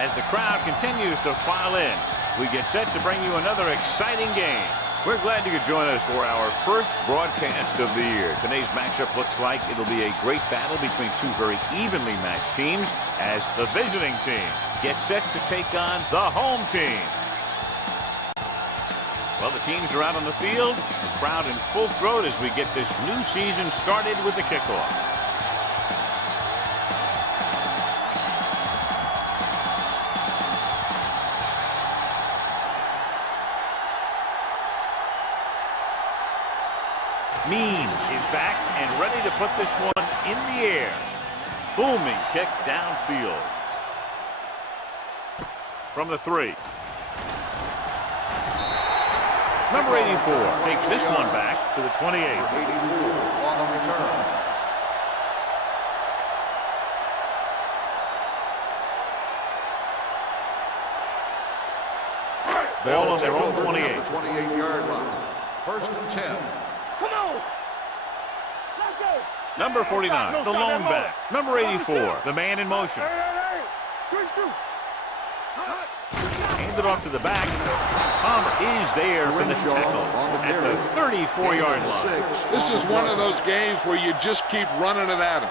as the crowd continues to file in. We get set to bring you another exciting game. We're glad you could join us for our first broadcast of the year. Today's matchup looks like it'll be a great battle between two very evenly matched teams as the visiting team gets set to take on the home team. Well, the teams are out on the field, the crowd in full throat as we get this new season started with the kickoff. Means is back and ready to put this one in the air. Booming kick downfield. From the 3. Number 84 takes this one back to the 28. 84 on the return. Ball on their own 28. 28-yard line. First and 10. Come on. Let's go. Number 49, the lone back. Number 84, the man in motion. Handed off to the back. Palmer is there for the tackle at the 34-yard line. This is one of those games where you just keep running it at them.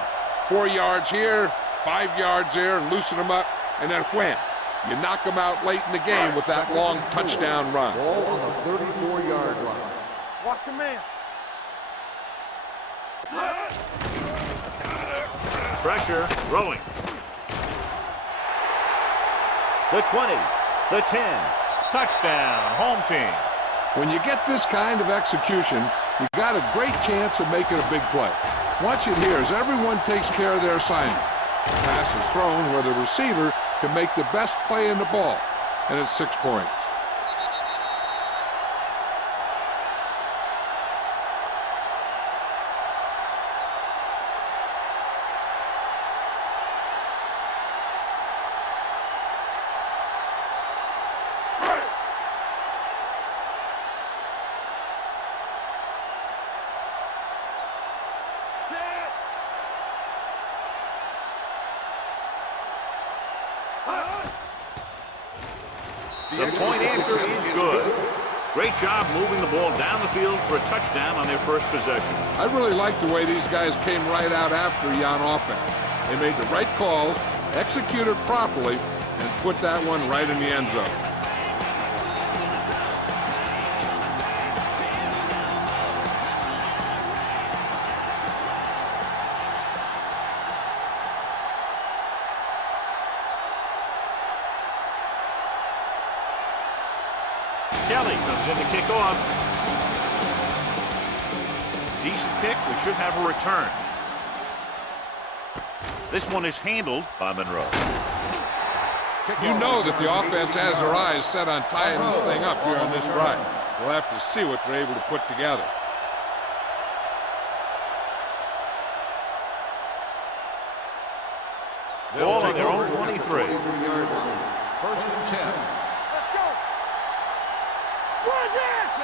4 yards here, 5 yards there, and loosen them up, and then wham. You knock them out late in the game with that long touchdown run. Ball on the 34-yard line. Watch a man. Pressure, rolling. The 20, the 10, touchdown, home team. When you get this kind of execution, you've got a great chance of making a big play. Watch it here as everyone takes care of their assignment. The pass is thrown where the receiver can make the best play in the ball, and it's 6 points. The point after is good. Great job moving the ball down the field for a touchdown on their first possession. I really like the way these guys came right out after you on offense. They made the right calls, executed properly, and put that one right in the end zone. Kelly comes in to kick off. Decent kick. We should have a return. This one is handled by Monroe. You know that the offense has their eyes set on tying this thing up here on this drive. We'll have to see what they're able to put together. Ball on their own 23. First and 10.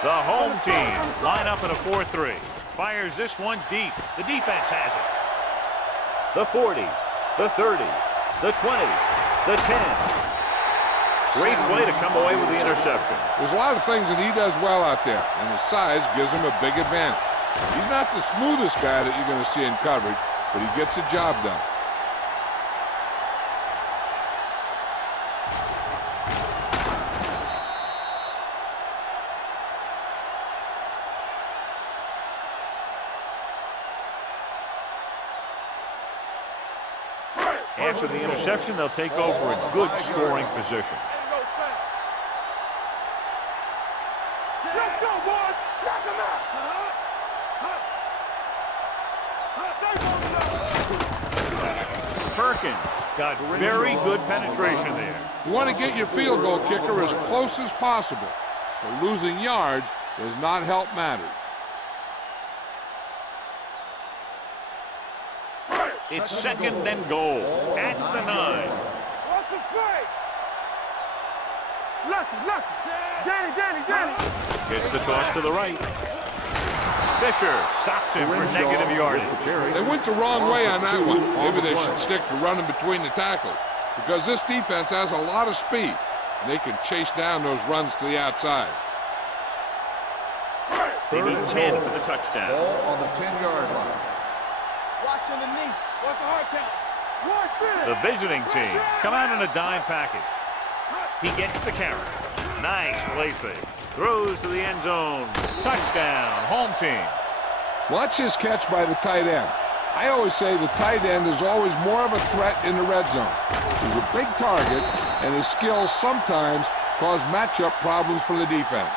The home team line up in a 4-3. Fires this one deep. The defense has it. The 40, the 30, the 20, the 10. Great play to come away with the interception. There's a lot of things that he does well out there, and his size gives him a big advantage. He's not the smoothest guy that you're going to see in coverage, but he gets the job done. After the interception, they'll take over a good scoring position. Let's go, boys. Knock him out. Perkins got very good penetration there. You want to get your field goal kicker as close as possible, so losing yards does not help matters. It's second and goal at the 9. What's the play? Lucky. Danny. Gets the toss to the right. Fisher stops him for negative yardage. They went the wrong way on that one. Maybe they should stick to running between the tackles. because this defense has a lot of speed, and they can chase down those runs to the outside. They need 10 for the touchdown. Ball on the 10-yard line. Watch underneath. Watch the hard count. Watch it. The visiting team come out in a dime package. He gets the carry. Nice play fake. Throws to the end zone. Touchdown, home team. Watch his catch by the tight end. I always say the tight end is always more of a threat in the red zone. He's a big target, and his skills sometimes cause matchup problems for the defense.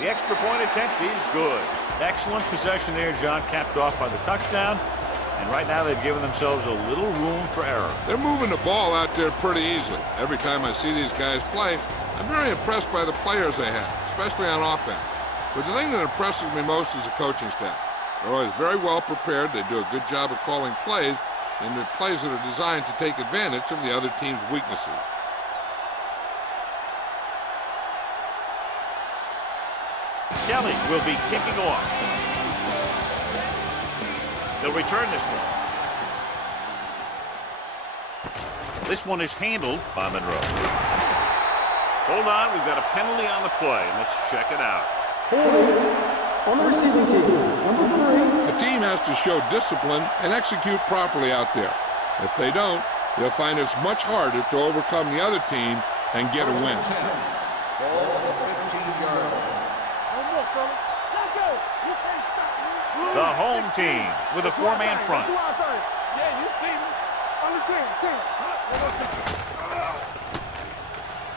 The extra point attempt is good. Excellent possession there, John, capped off by the touchdown. And right now they've given themselves a little room for error. They're moving the ball out there pretty easily. Every time I see these guys play, I'm very impressed by the players they have, especially on offense. But the thing that impresses me most is the coaching staff. They're always very well prepared. They do a good job of calling plays, and the plays that are designed to take advantage of the other team's weaknesses. Kelly will be kicking off. They'll return this one. This one is handled by Monroe. Hold on, we've got a penalty on the play. Let's check it out. On the receiving team, number 3. The team has to show discipline and execute properly out there. If they don't, they'll find it's much harder to overcome the other team and get a win. Ball on the 15-yard line. The home team with a 4-man front. Yeah, you see me. On the team.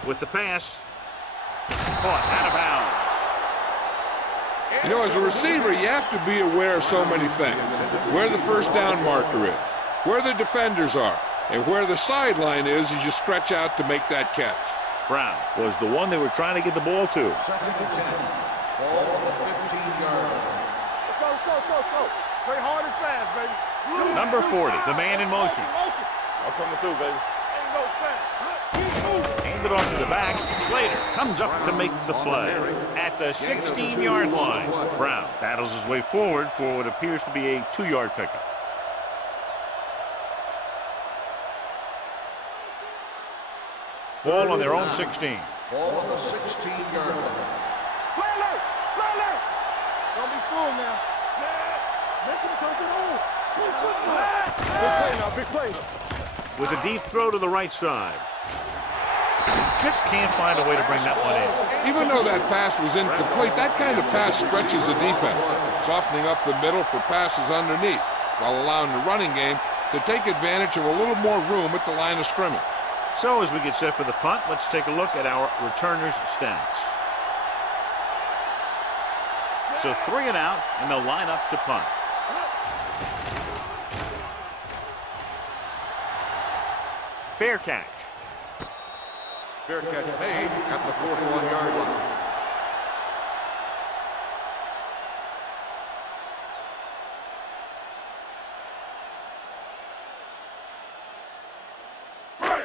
With the pass. Caught out of bounds. You know, as a receiver, you have to be aware of so many things. Where the first down marker is, where the defenders are, and where the sideline is as you stretch out to make that catch. Brown was the one they were trying to get the ball to. 2nd and 10. Ball on the 15-yard line. Let's go. Play hard and fast, baby. Number 40, the man in motion. I'm coming through, baby. Ain't no fast. Handed off to the back. Slater comes up to make the play at the 16-yard line. Brown battles his way forward for what appears to be a 2-yard pickup. Ball on their own 16. Ball on the 16-yard line. Play alert. Don't be fooled now. Make him take it on. Big play now, big play. With a deep throw to the right side. Just can't find a way to bring that one in. Even though that pass was incomplete, that kind of pass stretches the defense, softening up the middle for passes underneath, while allowing the running game to take advantage of a little more room at the line of scrimmage. So as we get set for the punt, let's take a look at our returners' stats. So 3 and out, and they'll line up to punt. Fair catch. Fair catch made at the 41-yard line.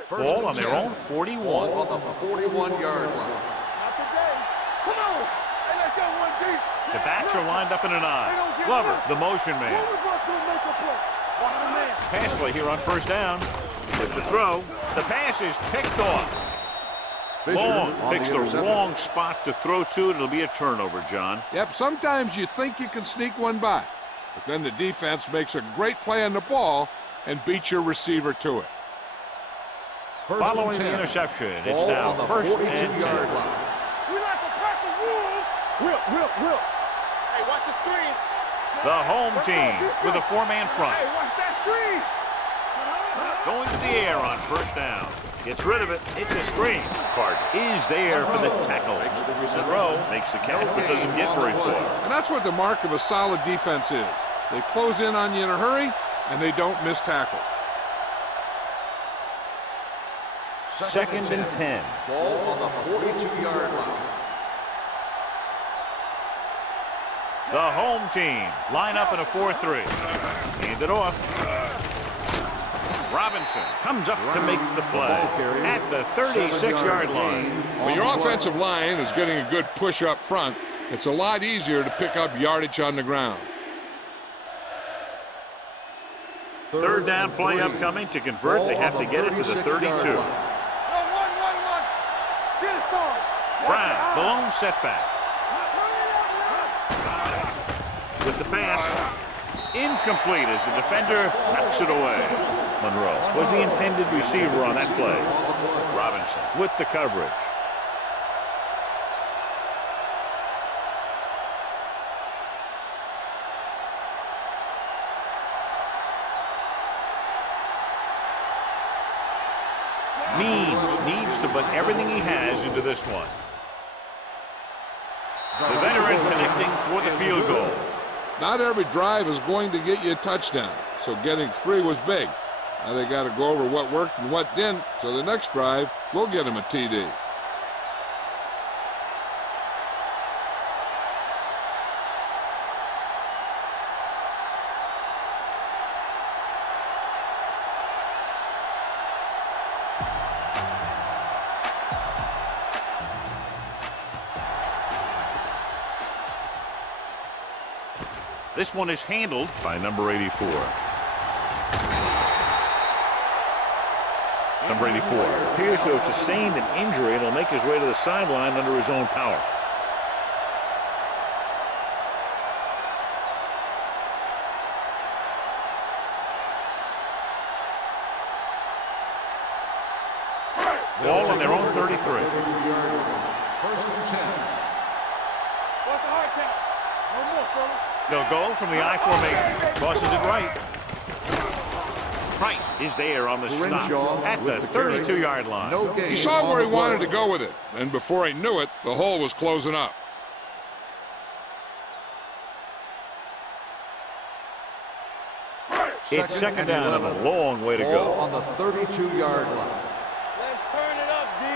Ball on their own 41. Ball on the 41-yard line. Not today. Come on. Hey, let's go one deep. The backs are lined up in an I. Glover, the motion man. Pass play here on first down. With the throw, the pass is picked off. Long picks the wrong spot to throw to. It'll be a turnover, John. Yep, sometimes you think you can sneak one by, but then the defense makes a great play on the ball and beats your receiver to it. Following the interception, it's now first and 10. We like a pack of wolves. Will. Hey, watch the screen. The home team with a 4-man front. Hey, watch that screen. Going to the air on first down. Gets rid of it. It's a screen. Card is there for the tackle. Monroe makes the catch but doesn't get very far. And that's what the mark of a solid defense is. They close in on you in a hurry, and they don't miss tackle. 2nd and 10. Ball on the 42-yard line. The home team line up in a 4-3. Hand it off. Robinson comes up to make the play at the 36-yard line. When your offensive line is getting a good push up front, it's a lot easier to pick up yardage on the ground. Third down play upcoming. To convert, they have to get it to the 32. Brown, the lone setback. With the pass, incomplete as the defender knocks it away. Monroe was the intended receiver on that play. Robinson with the coverage. Needs to put everything he has into this one. The veteran connecting for the field goal. Not every drive is going to get you a touchdown, so getting 3 was big. Now they got to go over what worked and what didn't, so the next drive will get him a TD. This one is handled by number 84. Number 84 appears to have sustained an injury and will make his way to the sideline under his own power. Ball on their own 33. First and 10. What's the hard count? No more, fella. They'll go from the I formation. Tosses it right. Price is there on the stop at the 32-yard line. He saw where he wanted to go with it, and before he knew it, the hole was closing up. It's second down and a long way to go. On the 32-yard line. Let's turn it up, D.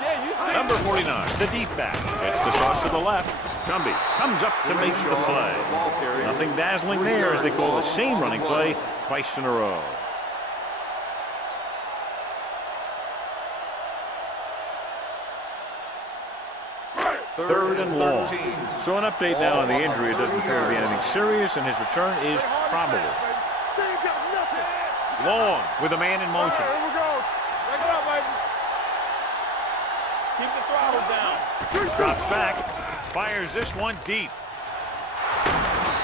Yeah, you see. Number 49, the deep back. Gets the toss to the left. Gumby comes up to make the play. Nothing dazzling there as they call the same running play twice in a row. Third and long. So an update now on the injury. It doesn't appear to be anything serious, and his return is probable. Long with a man in motion. Here we go. Break it up, baby. Keep the throttle down. Drops back. Fires this one deep.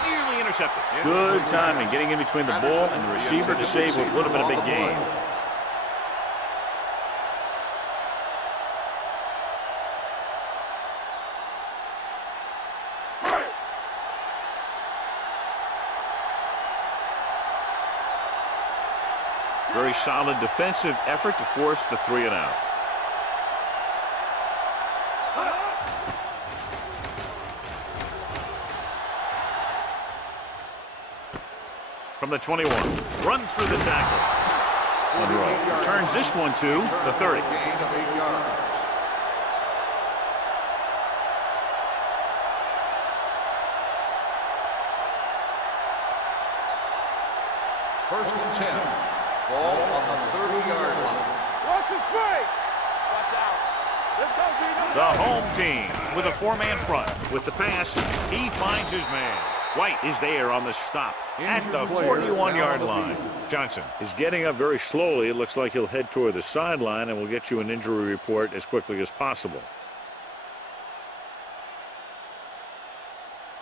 Nearly intercepted. Good timing getting in between the ball and the receiver to save what would have been a big gain. Very solid defensive effort to force the 3 and out. From the 21, runs through the tackle. Monroe turns this one to the 30. Gain of 8 yards. First and 10. Ball on the 30-yard line. Watch it play. Watch out. Let's go, D. The home team with a 4-man front. With the pass, he finds his man. White is there on the stop at the 41-yard line. Johnson is getting up very slowly. It looks like he'll head toward the sideline, and we'll get you an injury report as quickly as possible.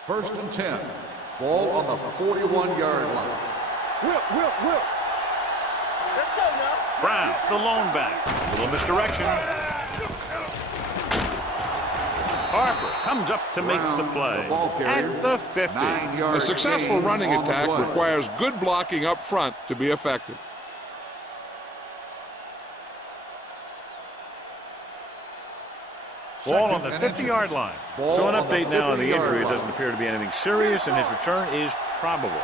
First and 10. Ball on the 41-yard line. Whip. Let's go now. Brown, the lone back. Little misdirection. Harper comes up to make the play at the 50. A successful running attack requires good blocking up front to be effective. Ball on the 50-yard line. So an update now on the injury. It doesn't appear to be anything serious, and his return is probable.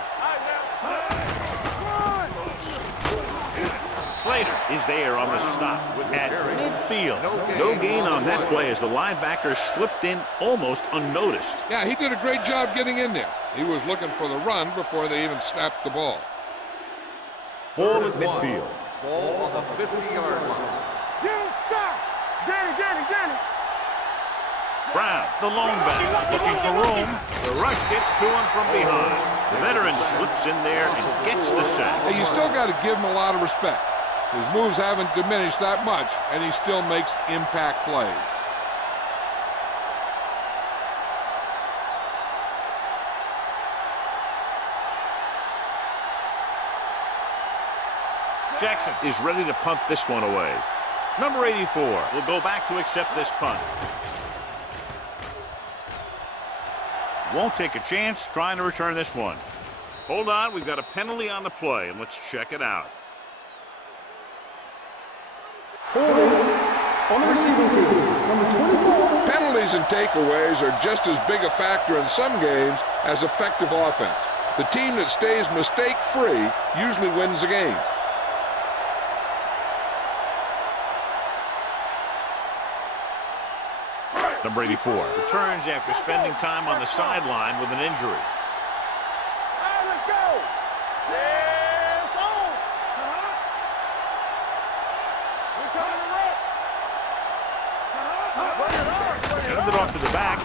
Slater is there on the stop at midfield. No gain on that play as the linebacker slipped in almost unnoticed. Yeah, he did a great job getting in there. He was looking for the run before they even snapped the ball. Ball at midfield. Ball on the 50-yard line. Get him, stop. Get it. Brown, the lone back, looking for room. The rush gets to him from behind. The veteran slips in there and gets the sack. Hey, you still got to give him a lot of respect. His moves haven't diminished that much, and he still makes impact plays. Jackson is ready to punt this one away. Number 84 will go back to accept this punt. Won't take a chance trying to return this one. Hold on, we've got a penalty on the play, and let's check it out. Holding on the receiving team, number 24. Penalties and takeaways are just as big a factor in some games as effective offense. The team that stays mistake-free usually wins the game. Number 84 returns after spending time on the sideline with an injury. All right, let's go. It's on. We're coming to run. Handed off to the back.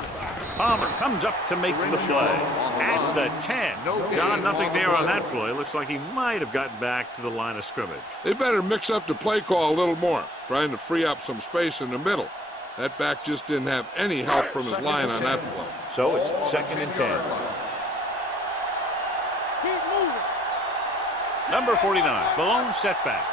Palmer comes up to make the play. At the 10. John, nothing there on that play. Looks like he might have gotten back to the line of scrimmage. They better mix up the play call a little more, trying to free up some space in the middle. That back just didn't have any help from his line on that play. So it's 2nd and 10. Keep moving. Number 49, the lone setback.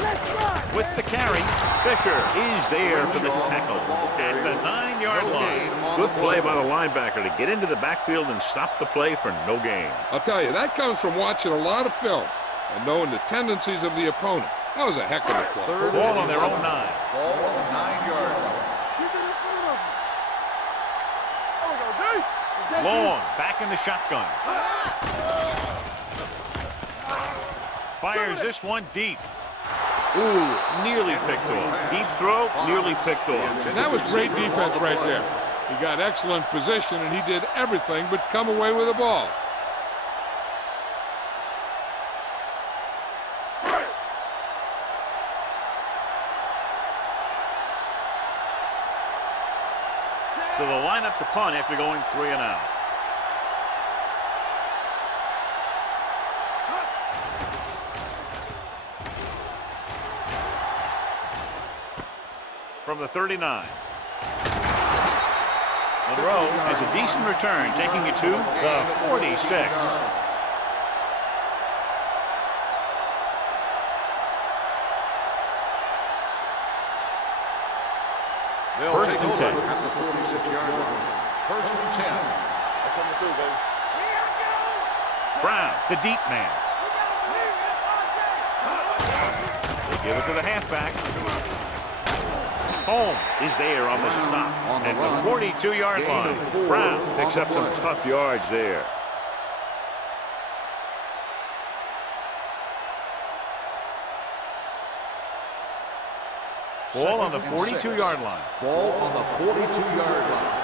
Let's run. With the carry, Fisher is there for the tackle at the 9-yard line. Good play by the linebacker to get into the backfield and stop the play for no gain. I'll tell you, that comes from watching a lot of film and knowing the tendencies of the opponent. That was a heck of a play. Ball on their own 9. Ball on the 9-yard line. Keep it in front of him. There we go, D. Long, back in the shotgun. Fires this one deep. Ooh, nearly picked off. Deep throw, nearly picked off. And that was great defense right there. He got excellent position, and he did everything but come away with the ball. So they'll line up to punt after going 3 and out. From the 39. Monroe has a decent return, taking it to the 46. First and 10. At the 46-yard line. First and 10. That's coming through, baby. Brown, the deep man. They give it to the halfback. Holmes is there on the stop at the 42-yard line. Brown picks up some tough yards there. Ball on the 42-yard line. Ball on the 42-yard line.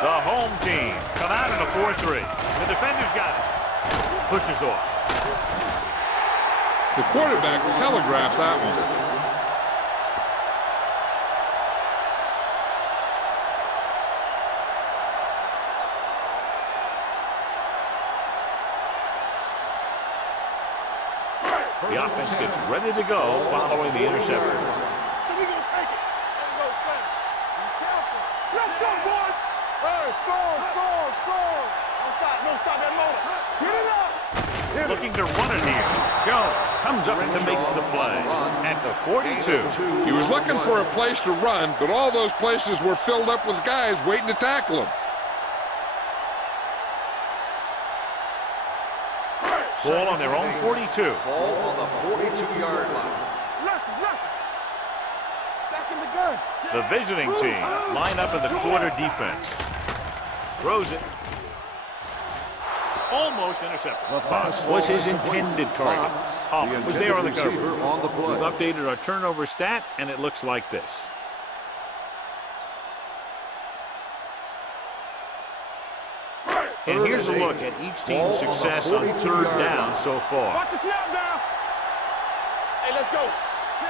The home team come out in a 4-3. The defender's got it. Pushes off. The quarterback telegraphed that one. The offense gets ready to go following the interception. So we gonna take it. There we go, Frank. Be careful. Let's go, boys. Hey, strong. Don't stop that motor. Get it up. Looking to run it here. Jones comes up to make the play at the 42. He was looking for a place to run, but all those places were filled up with guys waiting to tackle him. Ball on their own 42. Ball on the 42-yard line. Lucky. Back in the gun. The visiting team line up in the quarter defense. Throws it. Almost intercepted. The pass Was his ball intended target. The Was there on the intended cover. receiver on the play. We've updated our turnover stat, and it looks like this. And here's a look at each team's success on third down so far. Watch the snap down. Hey, let's go.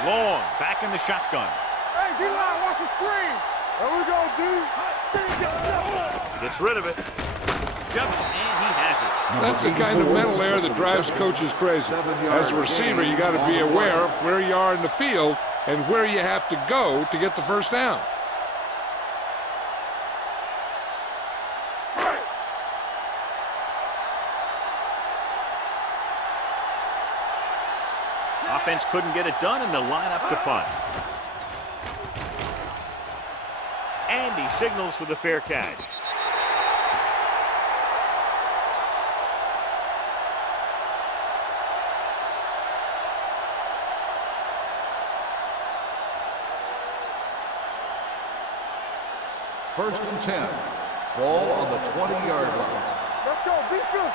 Long, back in the shotgun. Hey, D-line, watch the screen. There we go, D. Gets rid of it. Jumps, and he has it. That's the kind of mental error that drives coaches crazy. As a receiver, you got to be aware of where you are in the field and where you have to go to get the first down. Offense couldn't get it done, and they'll line up to punt. And he signals for the fair catch. First and 10. Ball on the 20-yard line. Let's go, defense.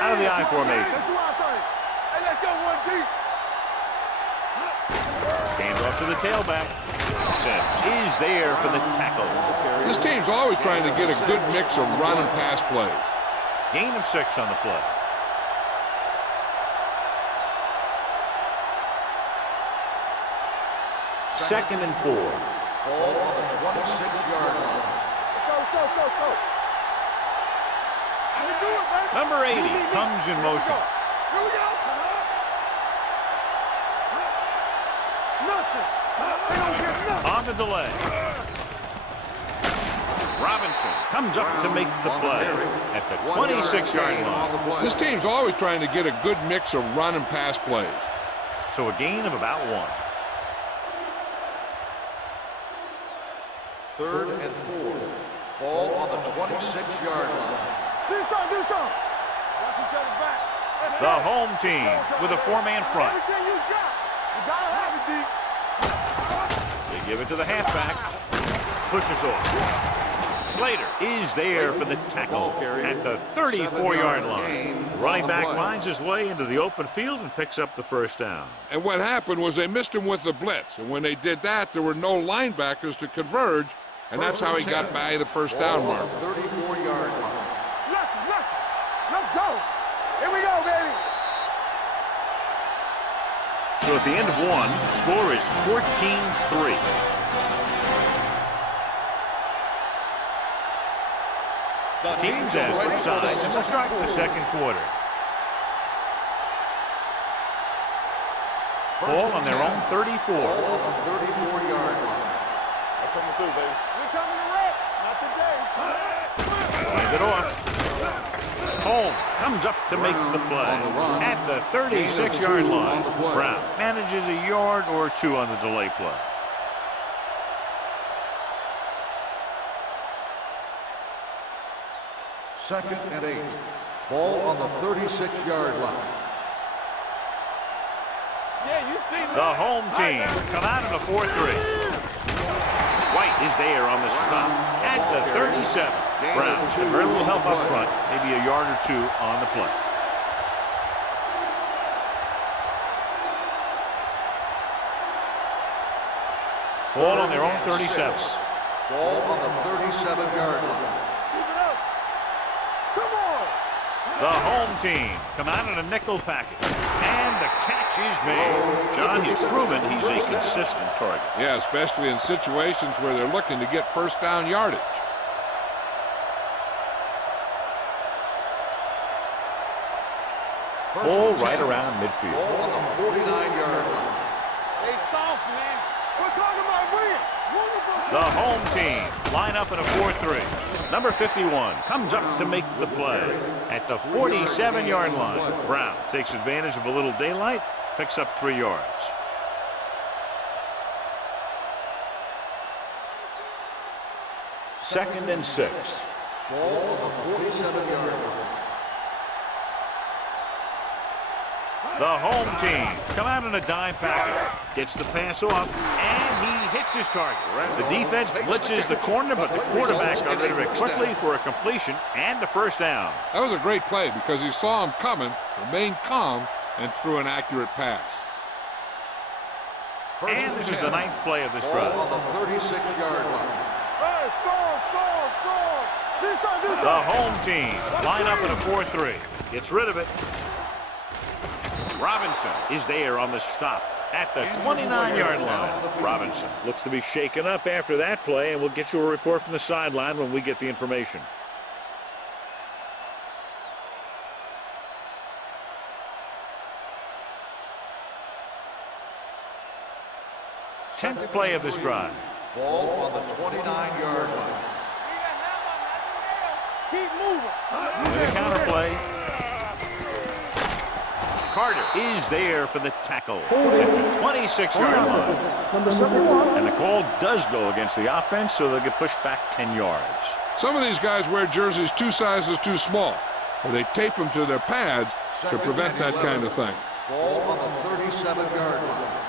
Out of the I formation. Let's do our thing. Hey, let's go, one deep. Hands off to the tailback. Sims is there for the tackle. This team's always trying to get a good mix of run and pass plays. Gain of 6 on the play. Second and 4. Ball on the 26-yard line. Let's go, let's go, let's go, let's go. We can do it, baby. Number 80 comes in motion. Here we go. Nothing. They don't get nothing. On the delay. Robinson comes up to make the play at the 26-yard line. This team's always trying to get a good mix of run and pass plays. So a gain of about 1. Third and 4. Ball on the 26-yard line. Do something, do something. Watch each other back. The home team with a 4-man front. Everything you got. You gotta have it, D. They give it to the halfback. Pushes off. Slater is there for the tackle at the 34-yard line. The running back finds his way into the open field and picks up the first down. And what happened was they missed him with the blitz. And when they did that, there were no linebackers to converge. And that's how he got by the first down mark. 34-yard line. Let's go. Here we go, baby. So at the end of 1, the score is 14-3. The teams as their sides, and we'll start the second quarter. Ball on their own 34. Ball on the 34-yard line. We're coming through, baby. We're coming to wreck. Not today. Hand it off. Holmes comes up to make the play at the 36-yard line. Brown manages a yard or 2 on the delay play. Second and 8. Ball on the 36-yard line. Yeah, you see The home team come out in a 4-3. White is there on the stop at the 37. Brown had very little help up front, maybe a yard or 2 on the play. Ball on their own 37. Ball on the 37-yard line. Come on. The home team come out in a nickel package. And the catch is made. John, he's proven he's a consistent target. Yeah, especially in situations where they're looking to get first down yardage. Ball right around midfield. Ball on the 49-yard line. They soft, man. We're talking about win. The home team line up in a 4-3. Number 51 comes up to make the play at the 47-yard line. Brown takes advantage of a little daylight, picks up 3 yards. Second and 6. Ball on the 47-yard line. The home team come out in a dime package. Gets the pass off, and he hits his target. The defense blitzes the corner, but the quarterback got rid of it quickly for a completion and a first down. That was a great play because he saw him coming, remained calm, and threw an accurate pass. And this is the 9th play of this drive. On the 36-yard line. Hey, score. This The side. home team line up in a 4-3. Gets rid of it. Robinson is there on the stop at the 29-yard line. Robinson looks to be shaken up after that play, and we'll get you a report from the sideline when we get the information. Tenth play of this drive. Ball on the 29-yard line. Keep moving. With a counter play. Carter is there for the tackle at the 26-yard line. Number 71. And the call does go against the offense, so they'll get pushed back 10 yards. Some of these guys wear jerseys 2 sizes too small, or they tape them to their pads to prevent that kind of thing. Ball on the 37-yard line.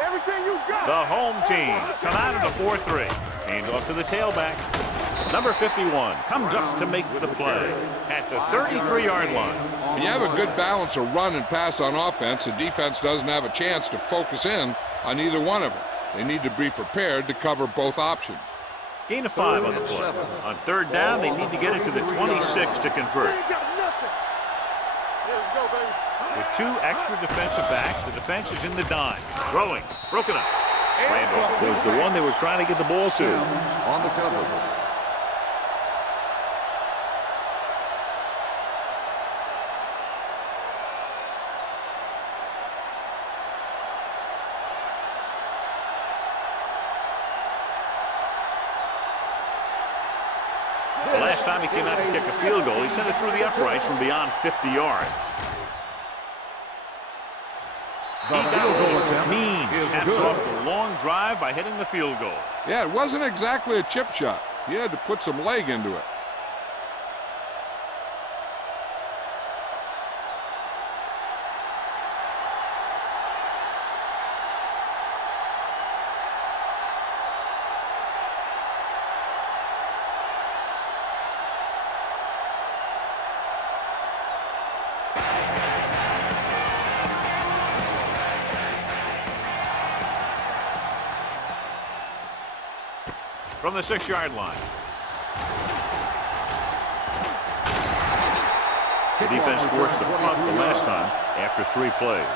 Everything you got. The home team come out of the 4-3. Hands off to the tailback. Number 51 comes up to make the play at the 33-yard line. When you have a good balance of run and pass on offense, the defense doesn't have a chance to focus in on either one of them. They need to be prepared to cover both options. Gain of 5 on the play. On 3rd down, they need to get it to the 26 to convert. Ain't got nothing. Let's go, baby. With 2 extra defensive backs, the defense is in the dime. Throwing, broken up. Randolph was the one they were trying to get the ball to. On the cover. The last time he came out to kick a field goal, he sent it through the uprights from beyond 50 yards. He got Means caps off the long drive by hitting the field goal. Yeah, it wasn't exactly a chip shot. He had to put some leg into it. From the 6-yard line. The defense forced the punt the last time after 3 plays.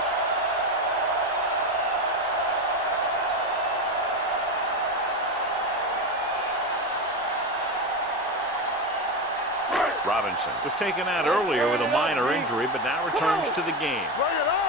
Robinson was taken out earlier with a minor injury, but now returns to the game. Bring it up.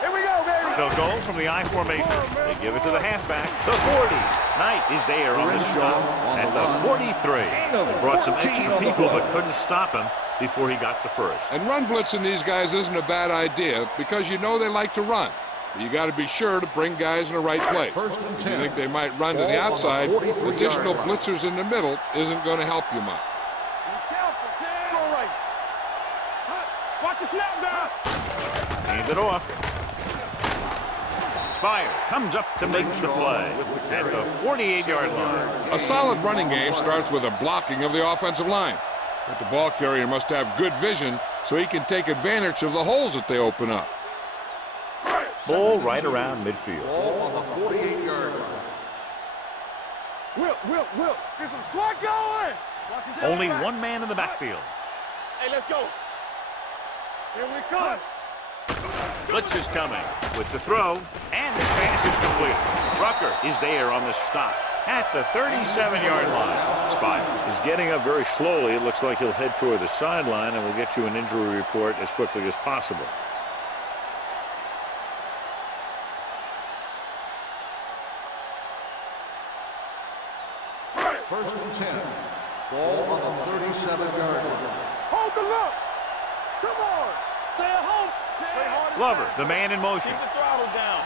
Here we go, baby. They'll go from the I formation. They give it to the halfback. The 40. Knight is there on the stop at the 43. They brought some extra people but couldn't stop him before he got the first. And run blitzing these guys isn't a bad idea because you know they like to run. But you got to be sure to bring guys in the right place. First and 10. You think they might run to the outside, additional blitzers in the middle isn't going to help you much. Be careful. Go right. Watch the snap down. Hand it off. Spire comes up to make the play at the 48-yard line. A solid running game starts with a blocking of the offensive line. But the ball carrier must have good vision so he can take advantage of the holes that they open up. Ball right around midfield. Ball on the 48-yard line. Will. Get some slot going. Only one man in the backfield. Hey, let's go. Here we come. Blitz is coming with the throw, and this pass is completed. Rucker is there on the stop at the 37-yard line. Spire is getting up very slowly. It looks like he'll head toward the sideline, and we'll get you an injury report as quickly as possible. First and 10. Ball on the 37-yard line. Hold the look. Come on. Stay at home. Stay hard. Glover, the man in motion. Keep the throttle down.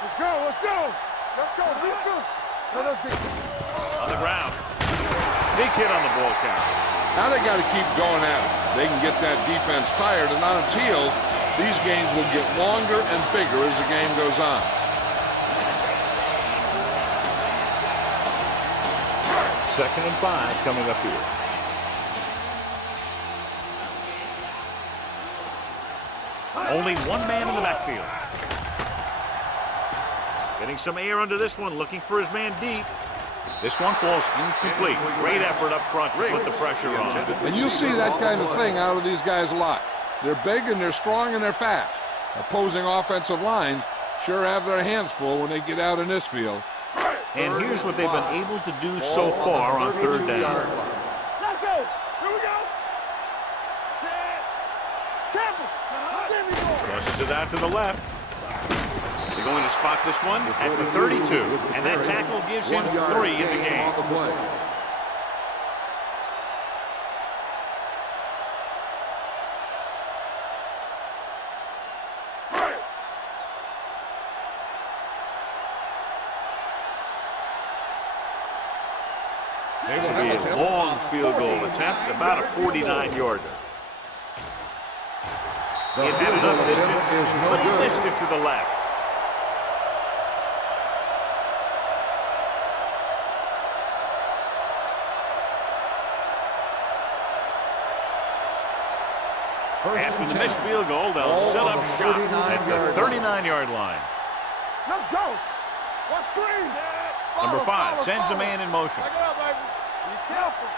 Let's go. Defense. Let us be. On the ground. Big hit on the ball count. Now they got to keep going at it. they can get that defense tired and on its heels, these games will get longer and bigger as the game goes on. Second and 5 coming up here. Only one man in the backfield. Getting some air under this one, looking for his man deep. This one falls incomplete. Great effort up front to put the pressure on. And you'll see that kind of thing out of these guys a lot. They're big and they're strong and they're fast. Opposing offensive lines sure have their hands full when they get out in this field. And here's what they've been able to do so far on third down. Let's go. Here we go. Set. Temple. There we go. Crosses it out to the left. They're going to spot this one at the 32. And that tackle gives him 3 in the game. This will be a long field goal attempt, about a 49-yarder. It had enough distance, but he missed it to the left. After the missed field goal, they'll set up shop at the 39-yard line. Let's go. What screen? Number 5 sends a man in motion. Back it up, baby. Be careful.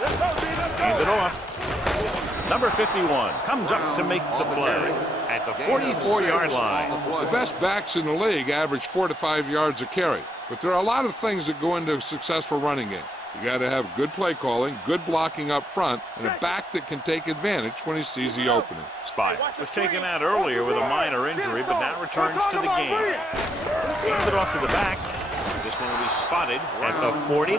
Let's go, B. Let's go. Hands it off. Number 51 comes up to make the play at the 44-yard line. The best backs in the league average 4 to 5 yards a carry. But there are a lot of things that go into a successful running game. You got to have good play calling, good blocking up front, and a back that can take advantage when he sees the opening. Spy was taken out earlier with a minor injury, but now returns to the game. Hands it off to the back. This one will be spotted at the 49.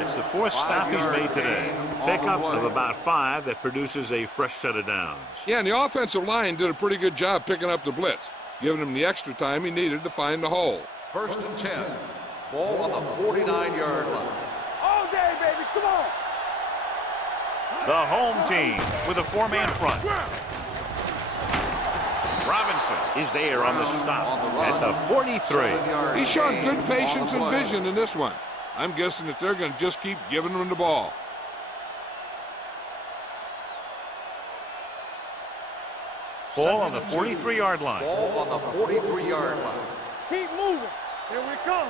That's the 4th stop he's made today. Pickup of about 5 that produces a fresh set of downs. Yeah, and the offensive line did a pretty good job picking up the blitz, giving him the extra time he needed to find the hole. 1st and 10. Ball on the 49-yard line. All day, baby. Come on. The home team with a 4-man front. Robinson is there on the stop at the 43. He's shown good patience and vision in this one. I'm guessing that they're going to just keep giving him the ball. Ball on the 43-yard line. Ball on the 43-yard line. Keep moving. Here we come.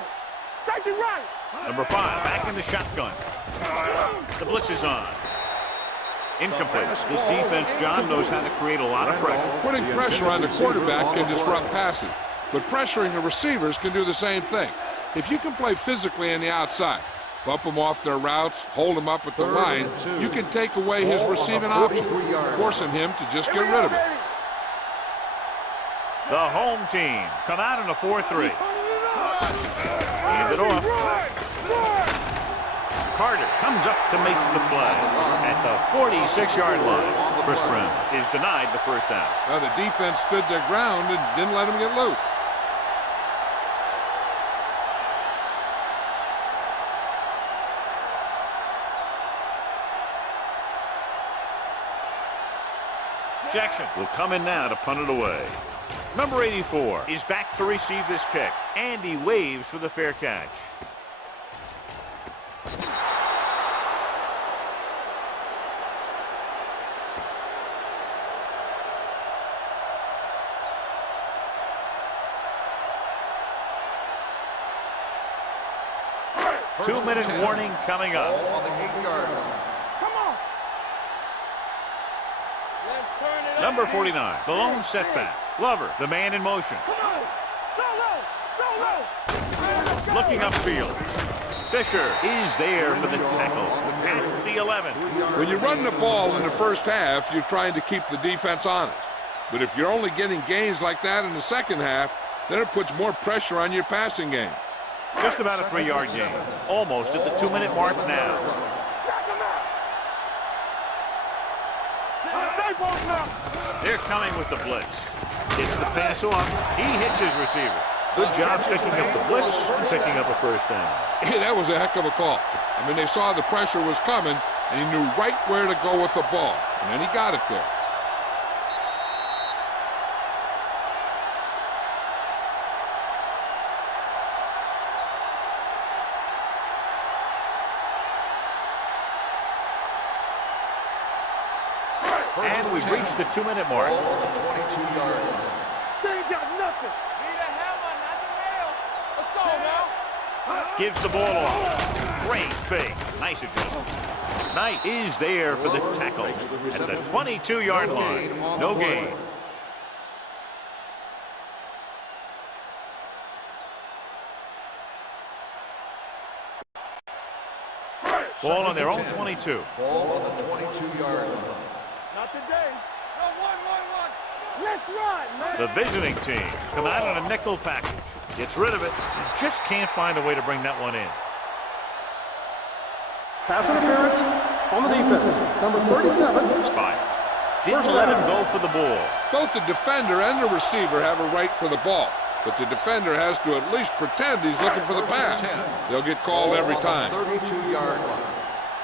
Safety right. Number 5 back in the shotgun. The blitz is on. Incomplete. This defense, John, knows how to create a lot of pressure. Putting pressure on the quarterback can disrupt passes, but pressuring the receivers can do the same thing. If you can play physically on the outside, bump them off their routes, hold them up at the line, you can take away his receiving options, forcing him to just get rid of it. The home team come out in a 4-3. Hand it off. Carter comes up to make the play at the 46-yard line. Chris Brown is denied the first down. Now the defense stood their ground and didn't let him get loose. Jackson will come in now to punt it away. Number 84 is back to receive this kick, and he waves for the fair catch. Two-minute warning coming up. Ball on the 8-yard line. Come on. Let's turn it Number up. 49, the lone setback. Glover, the man in motion. Come on. Solo. Looking upfield. Fisher is there for the tackle at the 11. When you run the ball in the first half, you're trying to keep the defense honest. But if you're only getting gains like that in the second half, then it puts more pressure on your passing game. Just about a 3-yard gain. Almost at the 2-minute mark now. They're coming with the blitz. It's the pass off. He hits his receiver. Good job picking up the blitz and picking up a first down. Hey, that was a heck of a call. I mean, they saw the pressure was coming, and he knew right where to go with the ball, and then he got it there. And we've reached the 2-minute mark. Ball on the 22-yard line. They ain't got nothing. Need a hammer, not the nail. Let's go now. Gives the ball off. Great fake. Nice adjustment. Knight is there for the tackle at the 22-yard line. No gain. Ball on their own 22. Ball on the 22-yard line. Not today. No, one. Let's run, man. The visiting team come out on a nickel package. Gets rid of it. And just can't find a way to bring that one in. Pass interference on the defense. Number 37. Spy. Didn't let him go for the ball. Both the defender and the receiver have a right for the ball, but the defender has to at least pretend he's looking for the pass. They'll get called every time. 32-yard line.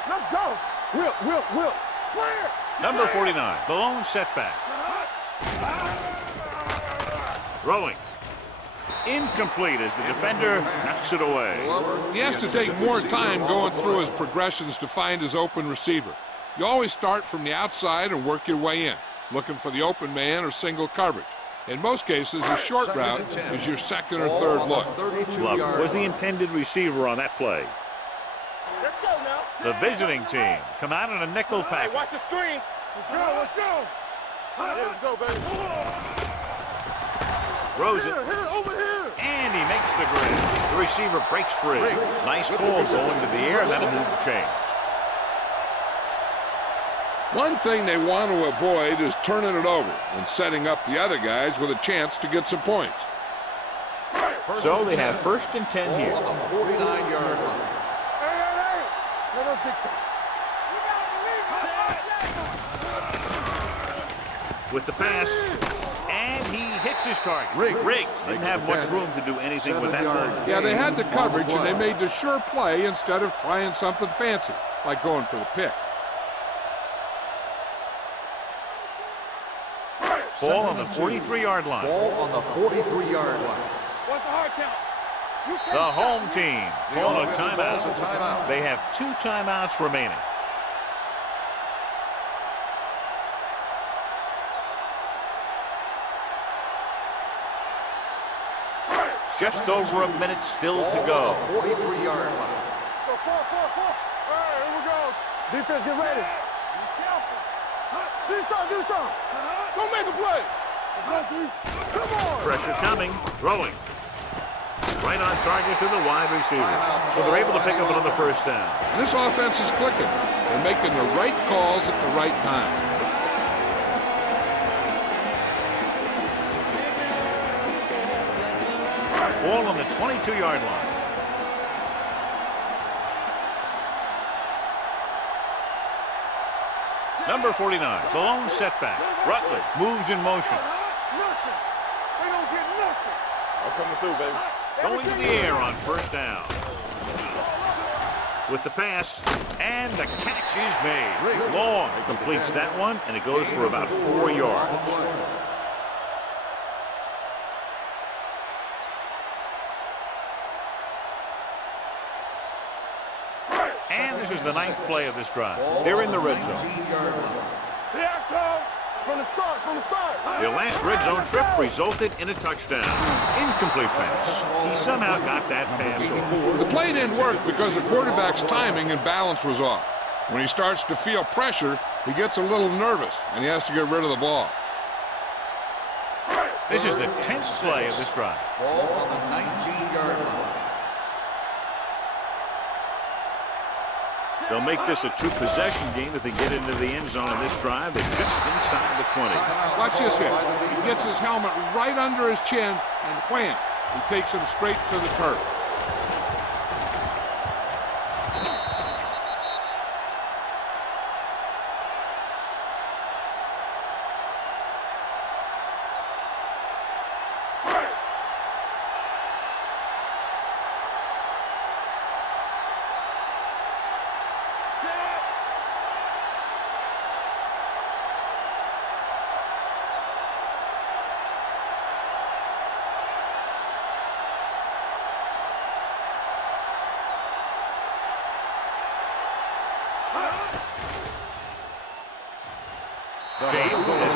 Let's go. Will. Clear. Number 49, the lone setback. Throwing. Incomplete as the defender knocks it away. He has to take more time going through his progressions to find his open receiver. You always start from the outside and work your way in, looking for the open man or single coverage. In most cases, a short route is your second or third look. Love was the intended receiver on that play. Let's go now. The visiting team come out in a nickel Hey, package. watch the screen. Let's go. Yeah, let's go, baby. Throws it. Here, over here. And he makes the grab. The receiver breaks free. Nice call going to the air. That'll move the chain. One thing they want to avoid is turning it over and setting up the other guys with a chance to get some points. So they have 1st and 10 here. On the 49-yard line. Hey. Let us dictate. With the pass. And he hits his target. Riggs didn't have much room to do anything with that ball. Yeah, they had the coverage, and they made the sure play instead of trying something fancy, like going for the pick. Ball on the 43-yard line. Ball on the 43-yard line. What's the hard count? The home team call a offense calls a timeout. timeout. They have 2 timeouts remaining. Just over a minute still to go. 43-yard line. Go, 4. All right, here we go. Defense, get ready. Be careful. Do something. Go make a play. Let's go, D. Come on. Pressure coming. Throwing. Right on target to the wide receiver. So they're able to pick up another 1st down. And this offense is clicking. They're making the right calls at the right time. Ball on the 22-yard line. Number 49, the lone setback. Rutledge moves in motion. Nothing. They don't get nothing. I'm coming through, baby. Going to the air on 1st down. With the pass, and the catch is made. Long completes that one, and it goes for about 4 yards. And this is the 9th play of this drive. They're in the red zone. 19-yard line. Here I come. From the start. Their last red zone trip resulted in a touchdown. Incomplete pass. He somehow got that pass off. The play didn't work because the quarterback's timing and balance was off. When he starts to feel pressure, he gets a little nervous, and he has to get rid of the ball. This is the 10th play of this drive. Ball on the 19-yard line. They'll make this a 2-possession game if they get into the end zone in this drive. They're just inside the 20. Watch this here. He gets his helmet right under his chin, and wham, he takes him straight to the turf.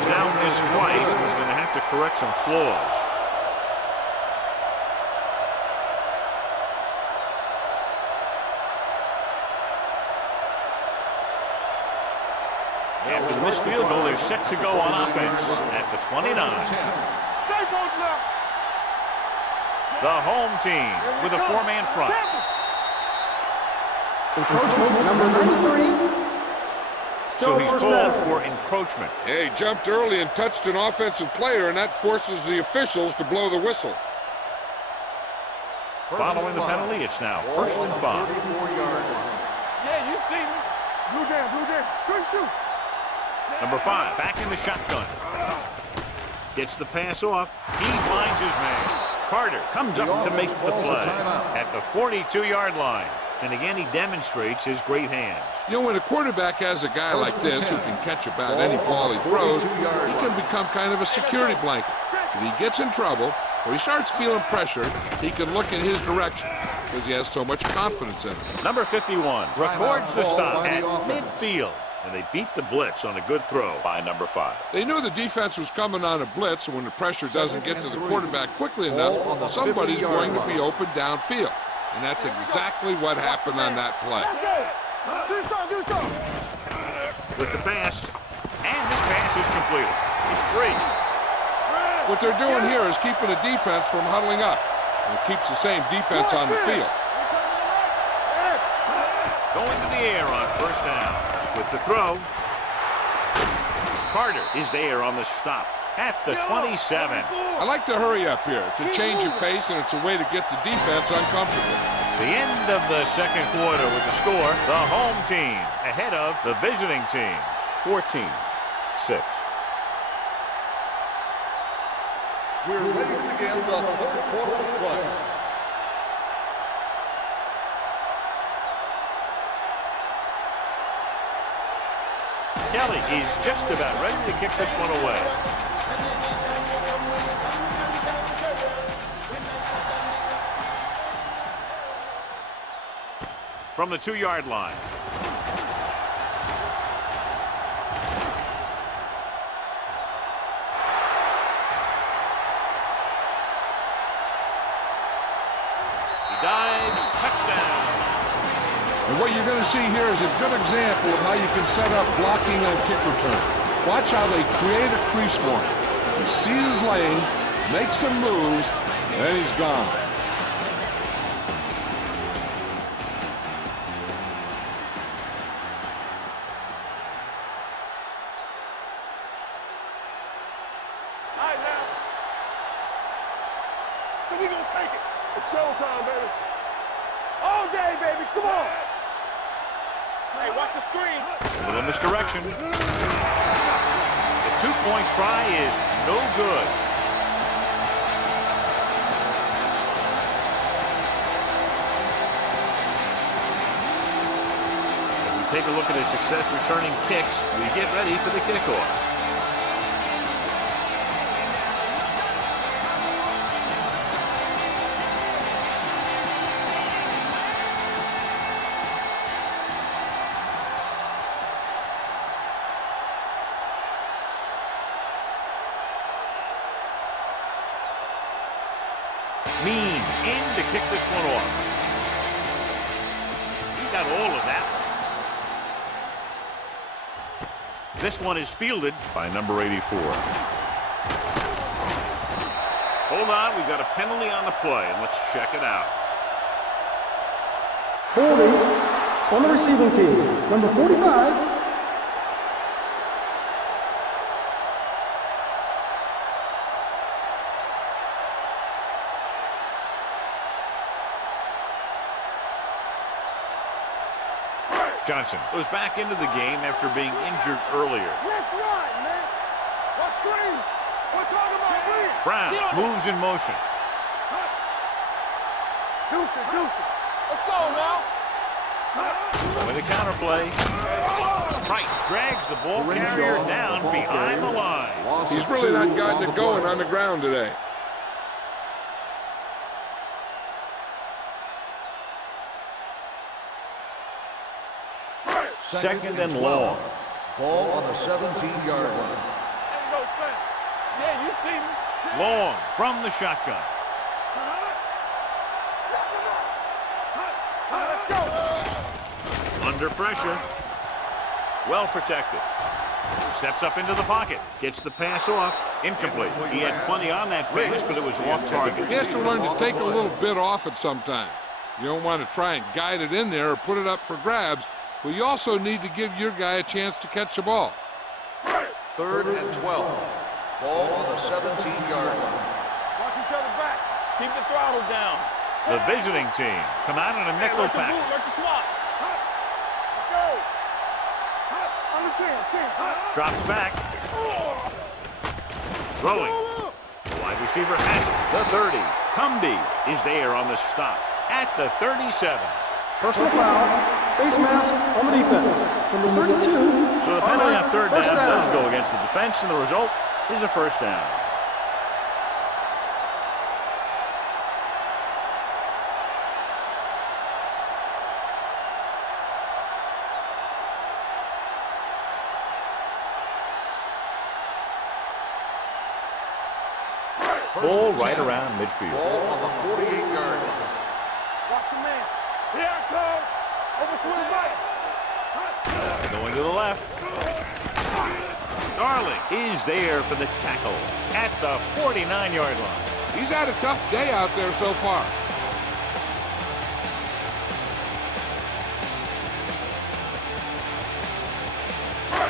now missed twice, and he's going to have to correct some flaws. After the missed field goal, they're set to go on offense at the 29. The home team with a 4-man front. Encroachment number 93. So he's called for encroachment. Hey, he jumped early and touched an offensive player, and that forces the officials to blow the whistle. Following the penalty, it's now 1st and 5. 34-yard line. Yeah, you see me. Blue down. Good shoot. Number 5, back in the shotgun. Gets the pass off. He finds his man. Carter comes up to make the play at the 42-yard line. And again, he demonstrates his great hands. You know, when a quarterback has a guy like this who can catch about any ball he throws, he can become kind of a security blanket. If he gets in trouble or he starts feeling pressure, he can look in his direction because he has so much confidence in him. Number 51 records the stop at midfield. And they beat the blitz on a good throw by number 5. They knew the defense was coming on a blitz, and when the pressure doesn't get to the quarterback quickly enough, somebody's going to be open downfield. And that's exactly what happened on that play. Do something. With the pass, and this pass is completed. It's free. What they're doing here is keeping the defense from huddling up. And it keeps the same defense on the field. Going to the air on 1st down. With the throw, Carter is there on the stop at the 27. I like to hurry up here. It's a change of pace, and it's a way to get the defense uncomfortable. It's the end of the 2nd quarter with the score. The home team ahead of the visiting team, 14-6. We're ready to begin the 3rd quarter of play. Kelly is just about ready to kick this one away. From the 2-yard line. He dives, touchdown. And what you're going to see here is a good example of how you can set up blocking on kick return. Watch how they create a crease for him. He sees his lane, makes some moves, and then he's gone. All right, now. So we gonna take it. It's showtime, baby. All day, baby. Come on. Hey, watch the screen. A little misdirection. The 2-point try is no good. As we take a look at his success returning kicks, we get ready for the kickoff. Means in to kick this one off. He got all of that. This one is fielded by number 84. Hold on, we've got a penalty on the play, and let's check it out. Holding on the receiving team, number 45. Johnson goes back into the game after being injured earlier. Let's run, man. What screen? We're talking about screen. Brown moves in motion. Deuce it. Let's go now. With a counterplay. Price drags the ball carrier down behind the line. He's really not gotten it going on the ground today. Second and long. Ball on the 17-yard line. Long from the shotgun. Under pressure. Well protected. Steps up into the pocket. Gets the pass off. Incomplete. He had plenty on that pass, but it was off target. He has to learn to take a little bit off it sometime. You don't want to try and guide it in there or put it up for grabs, but you also need to give your guy a chance to catch the ball. 3rd and 12. Ball on the 17-yard line. Watch each other back. Keep the throttle down. The visiting team come out in a nickel package. Let's swap. Let's go. Under 10. Drops back. Throwing. The wide receiver has it. The 30. Cumby is there on the stop at the 37. Personal foul. Face mask on the defense. Number 32. So the penalty on third First down does go against the defense, and the result is a first down. Ball right around midfield. Ball on the 48-yard line. Watch your man. Here I come. Over to the right. Going to the left. Darling is there for the tackle at the 49-yard line. He's had a tough day out there so far.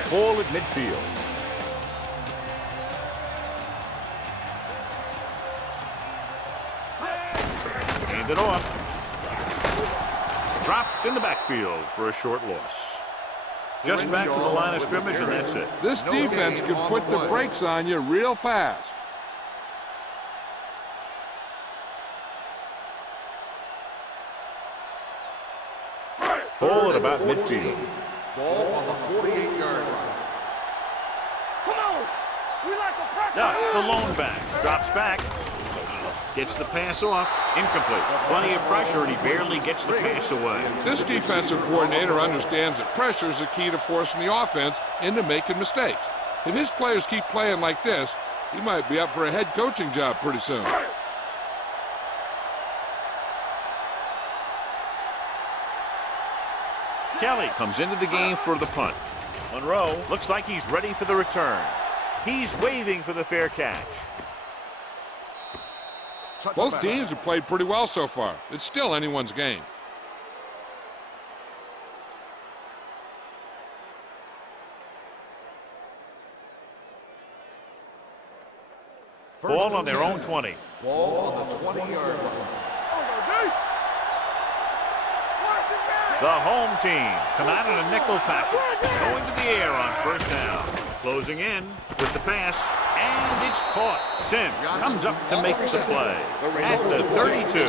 Ball at midfield. Hand it off. Dropped in the backfield for a short loss. Just back to the line of scrimmage, and that's it. This defense can put the brakes on you real fast. Ball at about midfield. Ball on the 48-yard line. Come on. We like a pressure. The lone back drops back. Gets the pass off. Incomplete. Plenty of pressure, and he barely gets the pass away. This defensive coordinator understands that pressure is the key to forcing the offense into making mistakes. If his players keep playing like this, he might be up for a head coaching job pretty soon. Kelly comes into the game for the punt. Monroe looks like he's ready for the return. He's waving for the fair catch. Both teams have played pretty well so far. It's still anyone's game. Ball on their own 20. Ball on the 20-yard line. The home team come out in a nickel package. Going to the air on first down. Closing in with the pass. And it's caught. Sim comes up to make the play at the 32.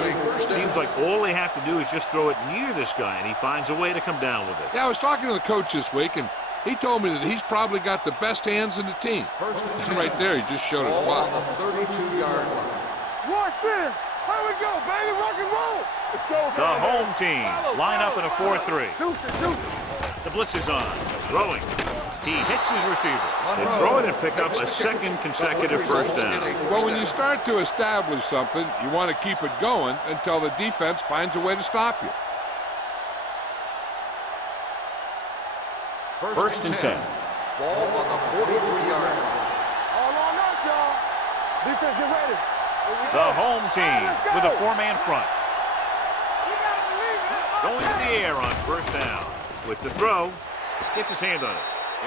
Seems like all they have to do is just throw it near this guy, and he finds a way to come down with it. Yeah, I was talking to the coach this week, and he told me that he's probably got the best hands in the team. And right there, he just showed us why. Ball on the 32-yard line. Watch him. Here we go, baby. Rock and roll. The home team line up in a 4-3. The blitz is on. Throwing. He hits his receiver. They throw it and pick up a second consecutive first down. Well, when you start to establish something, you want to keep it going until the defense finds a way to stop you. First and 10. Ball on the 43-yard line. All on us, y'all. Defense, get ready. The home team with a four-man front. Going to the air on first down. With the throw, gets his hand on it.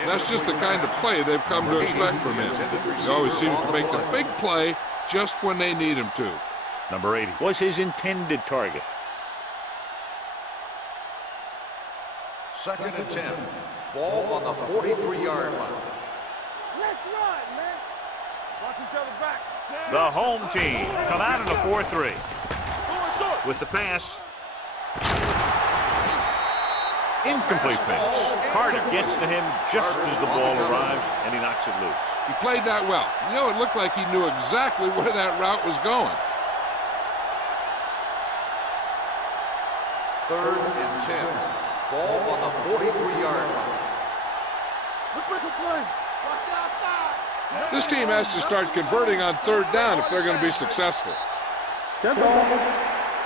That's just the kind of play they've come to expect from him. He always seems to make the big play just when they need him to. Number 80 was his intended target. 2nd and 10. Ball on the 43-yard line. Let's run, man. Watch each other back. The home team come out in a 4-3. With the pass. Incomplete pass. Carter gets to him just as the ball arrives, and he knocks it loose. He played that well. You know, it looked like he knew exactly where that route was going. 3rd and 10. Ball on the 43-yard line. Let's make a play. Watch the outside. This team has to start converting on third down if they're going to be successful. Dead ball.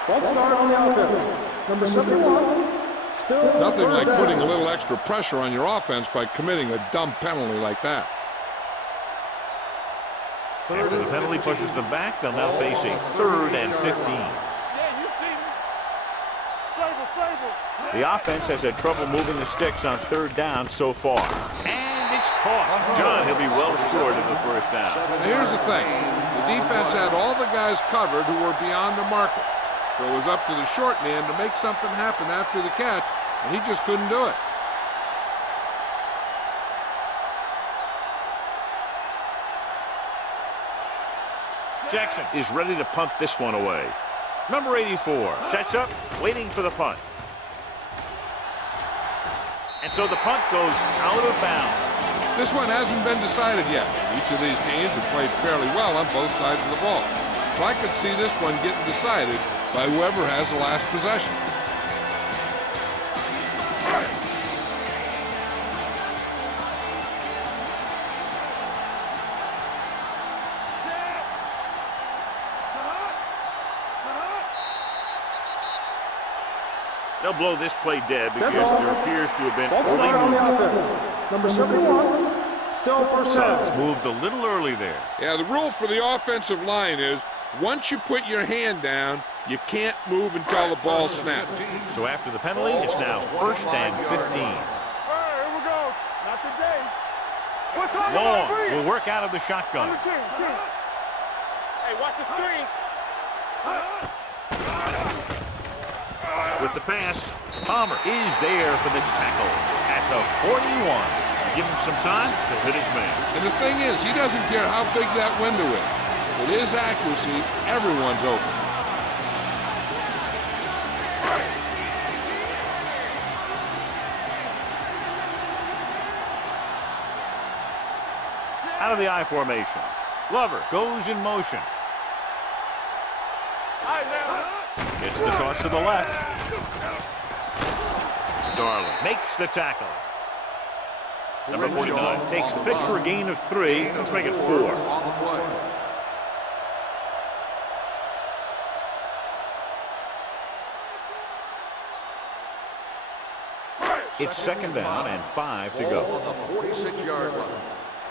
False start on the offense. Number 71. Still Nothing like third putting a down. little extra pressure on your offense by committing a dumb penalty like that. After the penalty pushes them back, they'll now face a 3rd and 15. Yeah, you see me. Sable. The offense has had trouble moving the sticks on 3rd down so far. And it's caught. John, he'll be well short of the first down. Now here's the thing. The defense had all the guys covered who were beyond the marker. So it was up to the short man to make something happen after the catch, and he just couldn't do it. Jackson is ready to punt this one away. Number 84 sets up, waiting for the punt. And so the punt goes out of bounds. This one hasn't been decided yet. Each of these teams have played fairly well on both sides of the ball. So I could see this one getting decided by whoever has the last possession. They'll blow this play dead because there appears to have been False early start on the movement. offense. Number 71. Still first Subs down. moved a little early there. Yeah, the rule for the offensive line is once you put your hand down, you can't move until the ball snapped. So after the penalty, it's now 1st and 15. All right, here we go. Not today. We're talking Long about will work out of the shotgun. Number 10. Hey, watch the screen. With the pass, Palmer is there for the tackle at the 41. Give him some time, he'll hit his man. And the thing is, he doesn't care how big that window is. With his accuracy, everyone's open. Out of the I formation. Glover goes in motion. All right, now. Gets the toss to the left. Darling makes the tackle. Number 49 takes the pitch for a gain of 3. Let's make it 4. It's 2nd down and 5 to go. On the 46-yard line.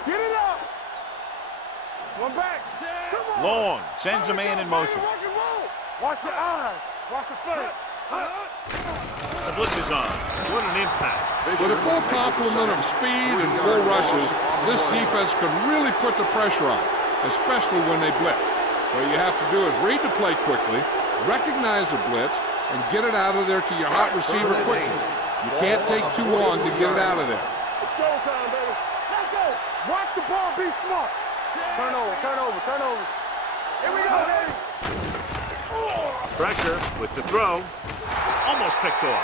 Get it up. One back. Come on. Long sends a man in motion. Rock and roll. Watch your eyes. Watch the face. The blitz is on. What an impact. With a full complement of speed and bull rushes, this defense can really put the pressure on, especially when they blitz. What you have to do is read the play quickly, recognize the blitz, and get it out of there to your hot receiver quickly. You can't take too long to get it out of there. It's showtime, baby. Let's go. Watch the ball. Be smart. Turn over. Turn over. Turn over. Here we go, baby. Pressure with the throw. Almost picked off.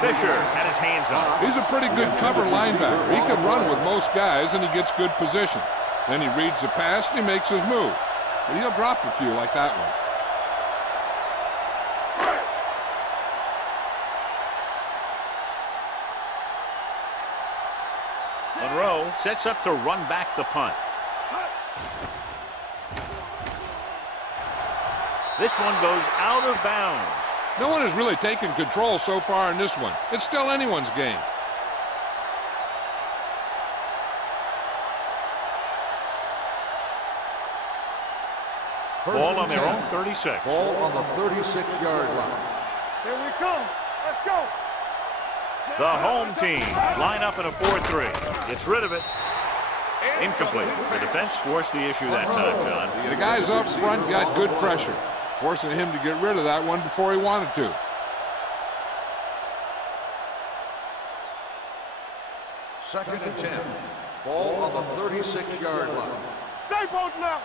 Fisher had his hands up. He's a pretty good cover linebacker. He can run with most guys, and he gets good position. Then he reads the pass, and he makes his move. But he'll drop a few like that one. Monroe sets up to run back the punt. This one goes out of bounds. No one has really taken control so far in this one. It's still anyone's game. Ball on their own 36. Ball on the 36-yard line. Here we come. Let's go. The home team line up in a 4-3. Gets rid of it. Incomplete. The defense forced the issue that time, John. The guys up front got good pressure, forcing him to get rid of that one before he wanted to. Second and 10. Ball on the 36-yard line. Stay both now.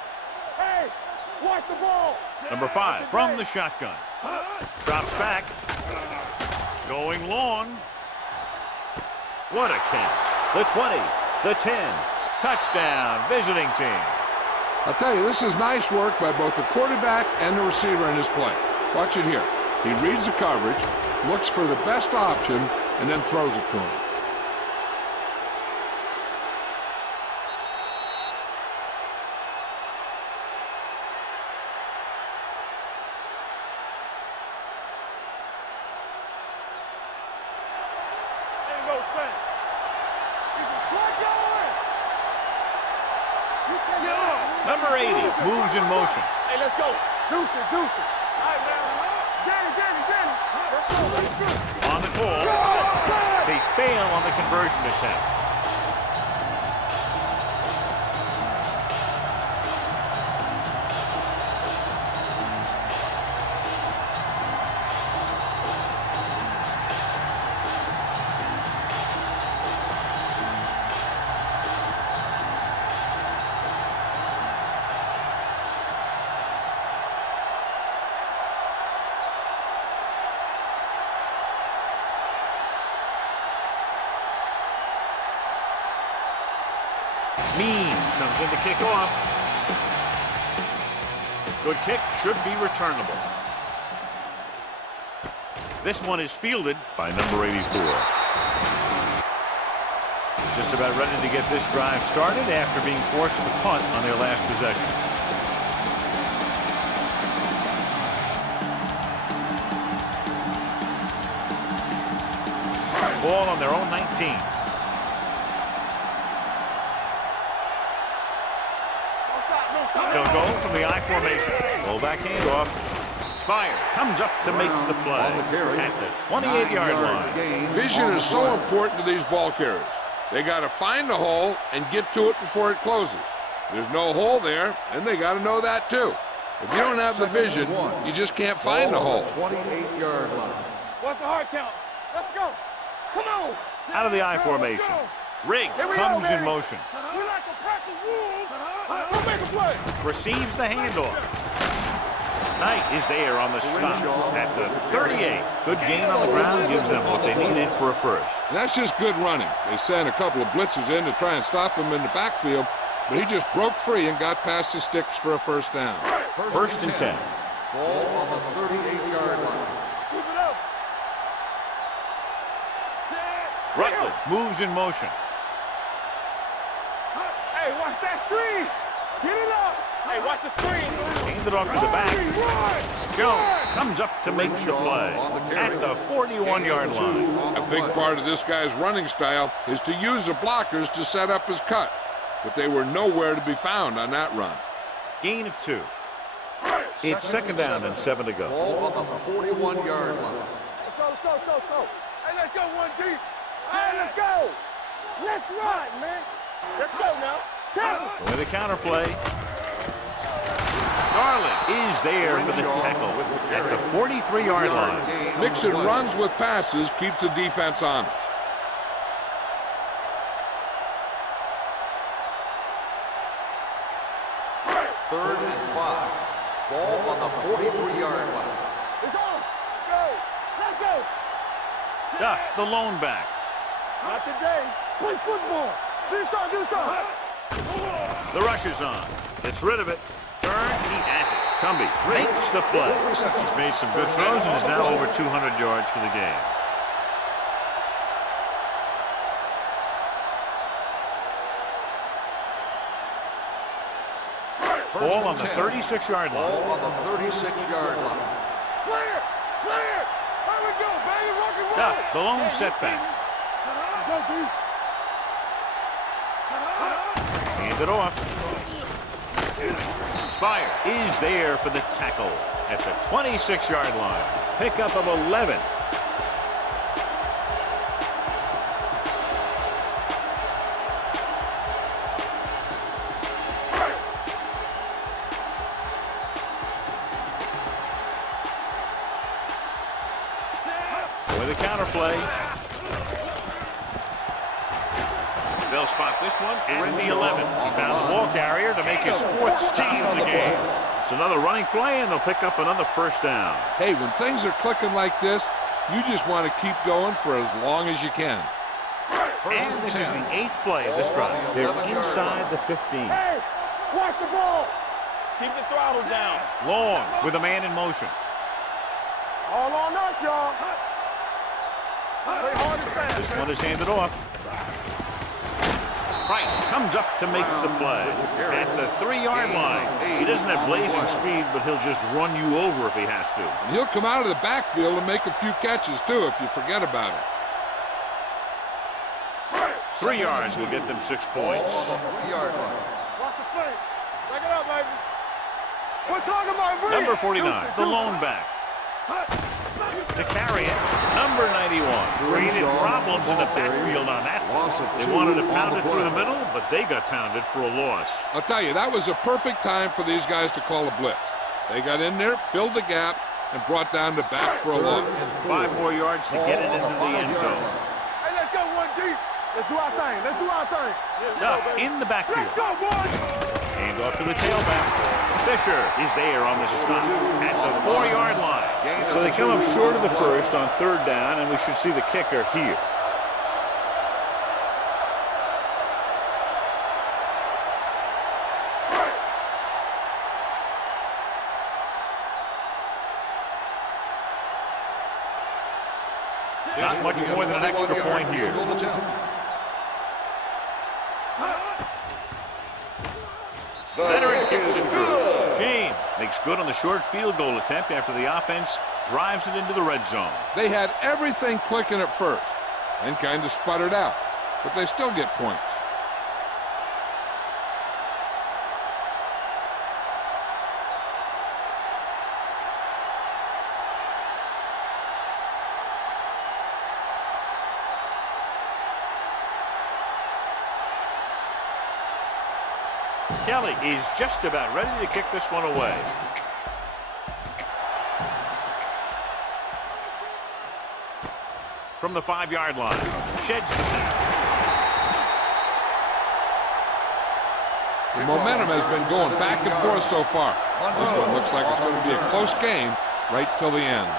Hey, watch the ball. Number 5 from the shotgun. Drops back. Going long. What a catch. The 20, the 10. Touchdown, visiting team. I'll tell you, this is nice work by both the quarterback and the receiver in this play. Watch it here. He reads the coverage, looks for the best option, and then throws it to him. Number 80 moves in motion. Hey, let's go. Deuce it, deuce it. All right, man. Danny. Let's go. On the call. They fail on the conversion attempt. Means comes in to kick off. Good kick, should be returnable. This one is fielded by number 84. Just about ready to get this drive started after being forced to punt on their last possession. Ball on their own 19. They'll go from the I formation. Roll back handoff. Spire comes up to make the play at the 28-yard line. Vision is so important to these ball carriers. They got to find the hole and get to it before it closes. There's no hole there, and they got to know that too. If you don't have the vision, you just can't find the hole. 28-yard line. What's the hard count? Let's go. Come on. Out of the I formation. Rig comes in motion. We like to practice rules. We'll make a play. Receives the handoff. Knight is there on the stop at the 38. Good gain on the ground gives them what they needed for a first. And that's just good running. They sent a couple of blitzes in to try and stop him in the backfield, but he just broke free and got past the sticks for a first down. First and 10. Ball on the 38-yard line. Keep it up. Rutledge moves in motion. Hey, watch that screen. Get it up. Hey, watch the screen. Handed off to the back. Jones comes up to make the play at the 41-yard line. A big part of this guy's running style is to use the blockers to set up his cut, but they were nowhere to be found on that run. Gain of 2. It's second down and 7 to go. Ball on the 41-yard line. Let's go. Hey, let's go one deep. Hey, let's go. Let's ride, man. Let's go now. With the counter play. Garland is there for the tackle at the 43-yard line. Mixing runs with passes keeps the defense honest. Third and 5. Ball on the 43-yard line. It's on. Let's go. Duff, the lone back. Not today. Play football. Do something. The rush is on. Gets rid of it. Turn, he has it. Cumbie makes the play. He's made some good throws and is now over 200 yards for the game. Ball on the 36-yard line. Ball on the 36-yard line. Clear. There we go, baby. Rock and roll. Duff, the lone setback. Go, B. Hand it off. Spire is there for the tackle at the 26-yard line. Pickup of 11. With a counter play. They'll spot this one at the 11. He found the ball carrier to make his 4th stop of the game. It's another running play, and they'll pick up another first down. Hey, when things are clicking like this, you just want to keep going for as long as you can. And this is the 8th play of this drive. They're inside the 15. Hey, watch the ball. Keep the throttle down. Long with a man in motion. All on us, y'all. Play hard and fast. This one is handed off. Price comes up to make the play at the 3-yard line. He doesn't have blazing speed, but he'll just run you over if he has to. And he'll come out of the backfield and make a few catches, too, if you forget about it. 3 yards will get them 6 points. Ball on the 3-yard line. Watch the play. Back it up, baby. We're talking about Reed. Number 49, the lone back. To carry it, number 91. Created problems in the backfield on that one. They wanted to pound it through the middle, but they got pounded for a loss. I'll tell you, that was a perfect time for these guys to call a blitz. They got in there, filled the gaps, and brought down the back for a loss. 5 more yards to get it into the end zone. Hey, let's go one deep. Let's do our thing. Let's do our thing. Duff in the backfield. Let's go, boys. Hand off to the tailback. Fisher is there on the stop at the 4-yard line. So they come up short of the first on 3rd down, and we should see the kicker here. Not much more than an extra point here. Veteran kicks it good. James makes good on the short field goal attempt after the offense drives it into the red zone. They had everything clicking at first and kind of sputtered out, but they still get points. Kelly is just about ready to kick this one away. From the 5-yard line, sheds the pass. The momentum has been going back and forth so far. This one looks like it's going to be a close game right till the end.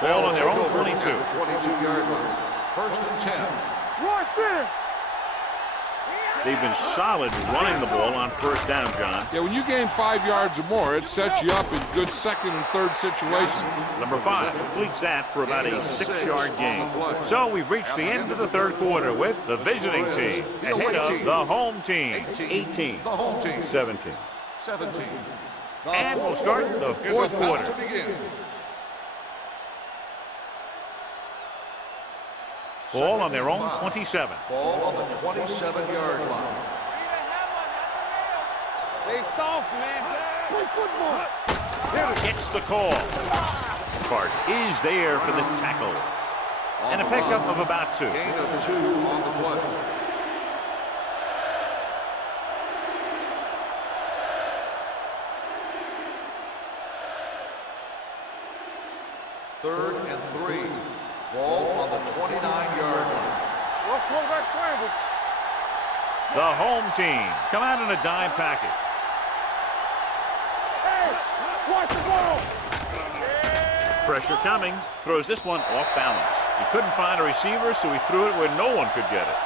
Ball on their own 22. 22-yard line. 1st and 10. Watch it. They've been solid running the ball on 1st down, John. Yeah, when you gain 5 yards or more, it sets you up in good 2nd and 3rd situations. Number 5 completes that for about a 6-yard gain. So we've reached the end of the 3rd quarter with the visiting team ahead of the home team. 18, The home team. 17. 17. And we'll start the 4th quarter. To begin. Ball on their own 27. Ball on the 27-yard line. They soft, man. Play football. Gets the call. Clark is there for the tackle. And a pickup of about 2. Gain of 2 on the play. Third and 3. Ball on the 29-yard line. What's quarterback scramble? The home team come out in a dime package. Hey, watch the ball. Pressure coming. Throws this one off balance. He couldn't find a receiver, so he threw it where no one could get it.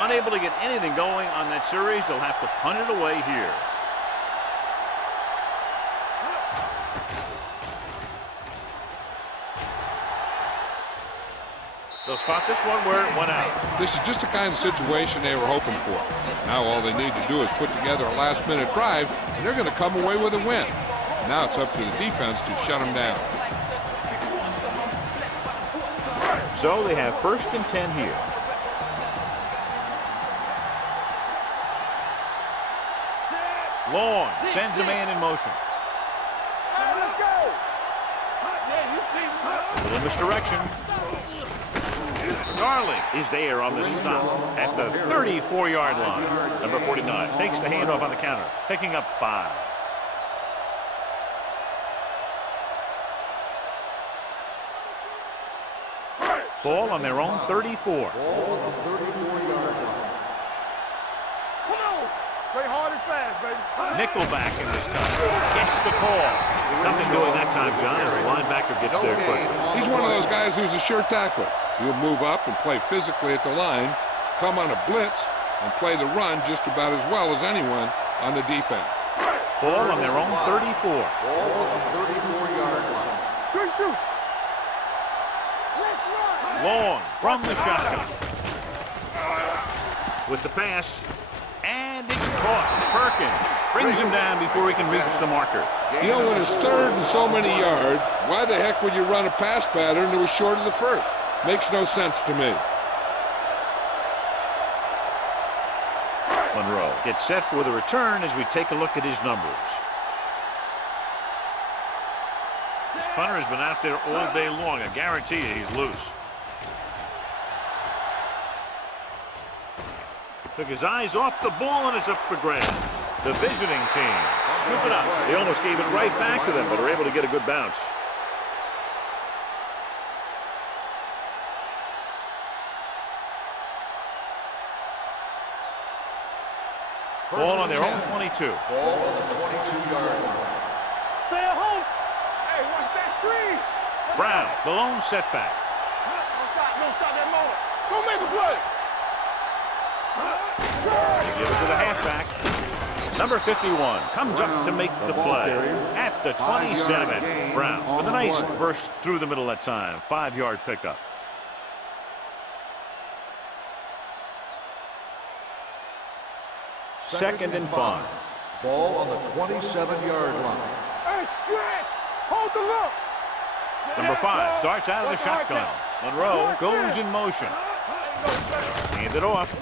Unable to get anything going on that series, they'll have to punt it away here. They'll spot this one where it went out. This is just the kind of situation they were hoping for. Now all they need to do is put together a last-minute drive, and they're going to come away with a win. Now it's up to the defense to shut them down. So they have 1st and 10 here. Long sends a man in motion. Hey, let's go. Yeah, you see. A little misdirection. Darling is there on the stop at the 34-yard line. Number 49 takes the handoff on the counter, picking up 5. Ball on their own 34. Ball on the 34-yard line. Come on. Play hard and fast, baby. Nickelback in this time. Gets the call. Nothing doing that time, John, as the linebacker gets there quickly. He's one of those guys who's a sure tackler. He'll move up and play physically at the line, come on a blitz, and play the run just about as well as anyone on the defense. Ball on their own 34. Ball on the 34-yard line. Good shoot. Let's run. Long from the shotgun. With the pass. And it's caught. Perkins brings him down before he can reach the marker. You know, when it's third and so many yards, why the heck would you run a pass pattern that was short of the first? Makes no sense to me. Monroe gets set for the return as we take a look at his numbers. This punter has been out there all day long. I guarantee you he's loose. Took his eyes off the ball, and it's up for grabs. The visiting team scoop it up. They almost gave it right back to them, but are able to get a good bounce. Ball on their own 22. Ball on the 22-yard line. Stay at home. Hey, watch that screen. Brown, the lone setback. Don't stop that motor. Don't make a play. They give it to the halfback. Number 51 comes up to make the play at the 27. Brown with a nice burst through the middle that time. 5-yard pickup. Second and 5. Ball on the 27-yard line. Hey, stretch. Hold the look. Number 5 starts out of the shotgun. Monroe goes in motion. Hand it off.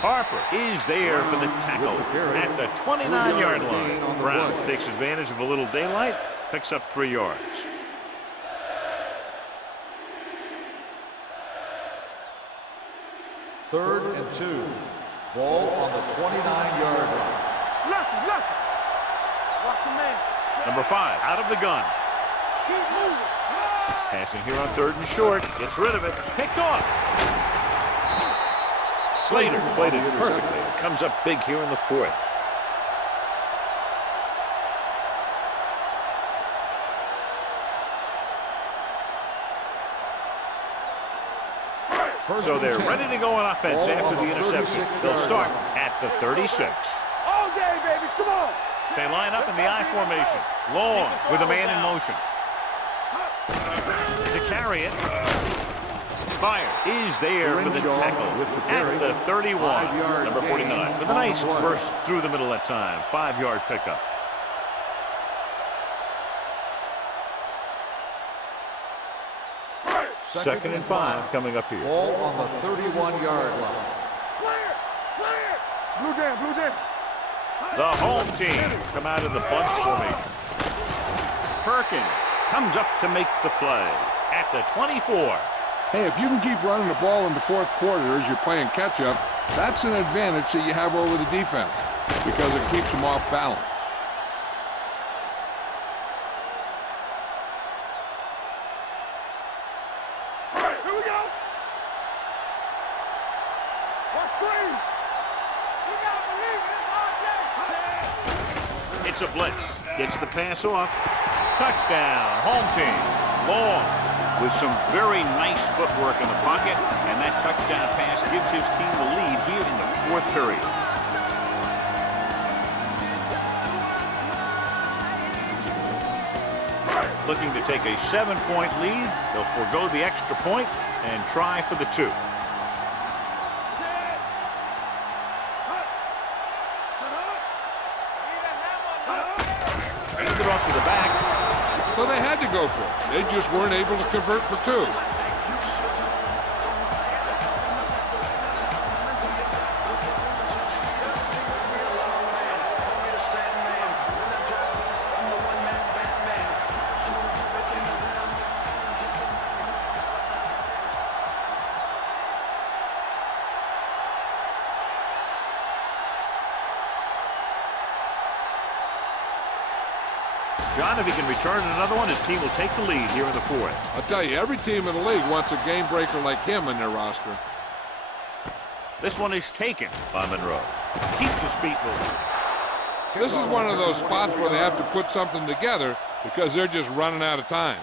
Harper is there for the tackle at the 29-yard line. Brown takes advantage of a little daylight, picks up 3 yards. Third and 2. Ball on the 29-yard line. Lucky. Watch your man. Number 5 out of the gun. Keep moving. Passing here on 3rd and short. Gets rid of it. Picked off. Slater played it perfectly. Comes up big here in the 4th. So they're ready to go on offense after the interception. They'll start at the 36. All day, baby. Come on. They line up in the I formation. Long with a man in motion. To carry it. Fire is there for the tackle at the 31. Number 49 with a nice burst through the middle that time. 5-yard pickup. Second and 5 coming up here. Ball on the 31-yard line. Clear. Blue down. The home team come out of the bunch formation. Perkins comes up to make the play at the 24. Hey, if you can keep running the ball in the 4th quarter as you're playing catch-up, that's an advantage that you have over the defense because it keeps them off balance. Here we go. Watch screen. You gotta believe it. It's a blitz. Gets the pass off. Touchdown. Home team. Long with some very nice footwork in the pocket, and that touchdown pass gives his team the lead here in the 4th period. Looking to take a 7-point lead. They'll forego the extra point and try for the 2. Hand it off to the back. So they had to go for it. They just weren't able to convert for 2. John, if he can return another one, his team will take the lead here in the 4th. I'll tell you, every team in the league wants a game breaker like him in their roster. This one is taken by Monroe. Keeps his feet moving. This is one of those spots where they have to put something together because they're just running out of time.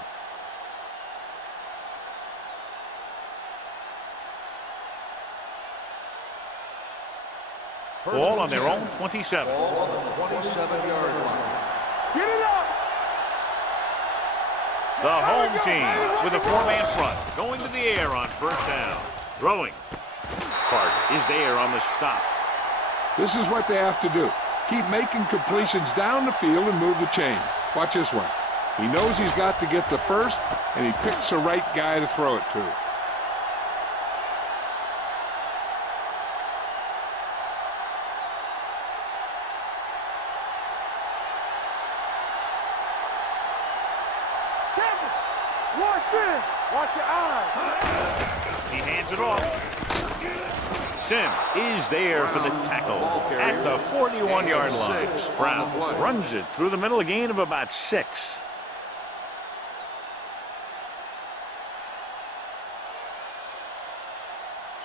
Ball on their own 27. Ball on the 27-yard line. Get it up. The home team with a 4-man front, going to the air on first down. Throwing. Carter is there on the stop. This is what they have to do. Keep making completions down the field and move the chains. Watch this one. He knows he's got to get the first, and he picks the right guy to throw it to. Watch your eyes. He hands it off. Sim is there for the tackle at the 41-yard line. Brown runs it through the middle, a gain of about 6.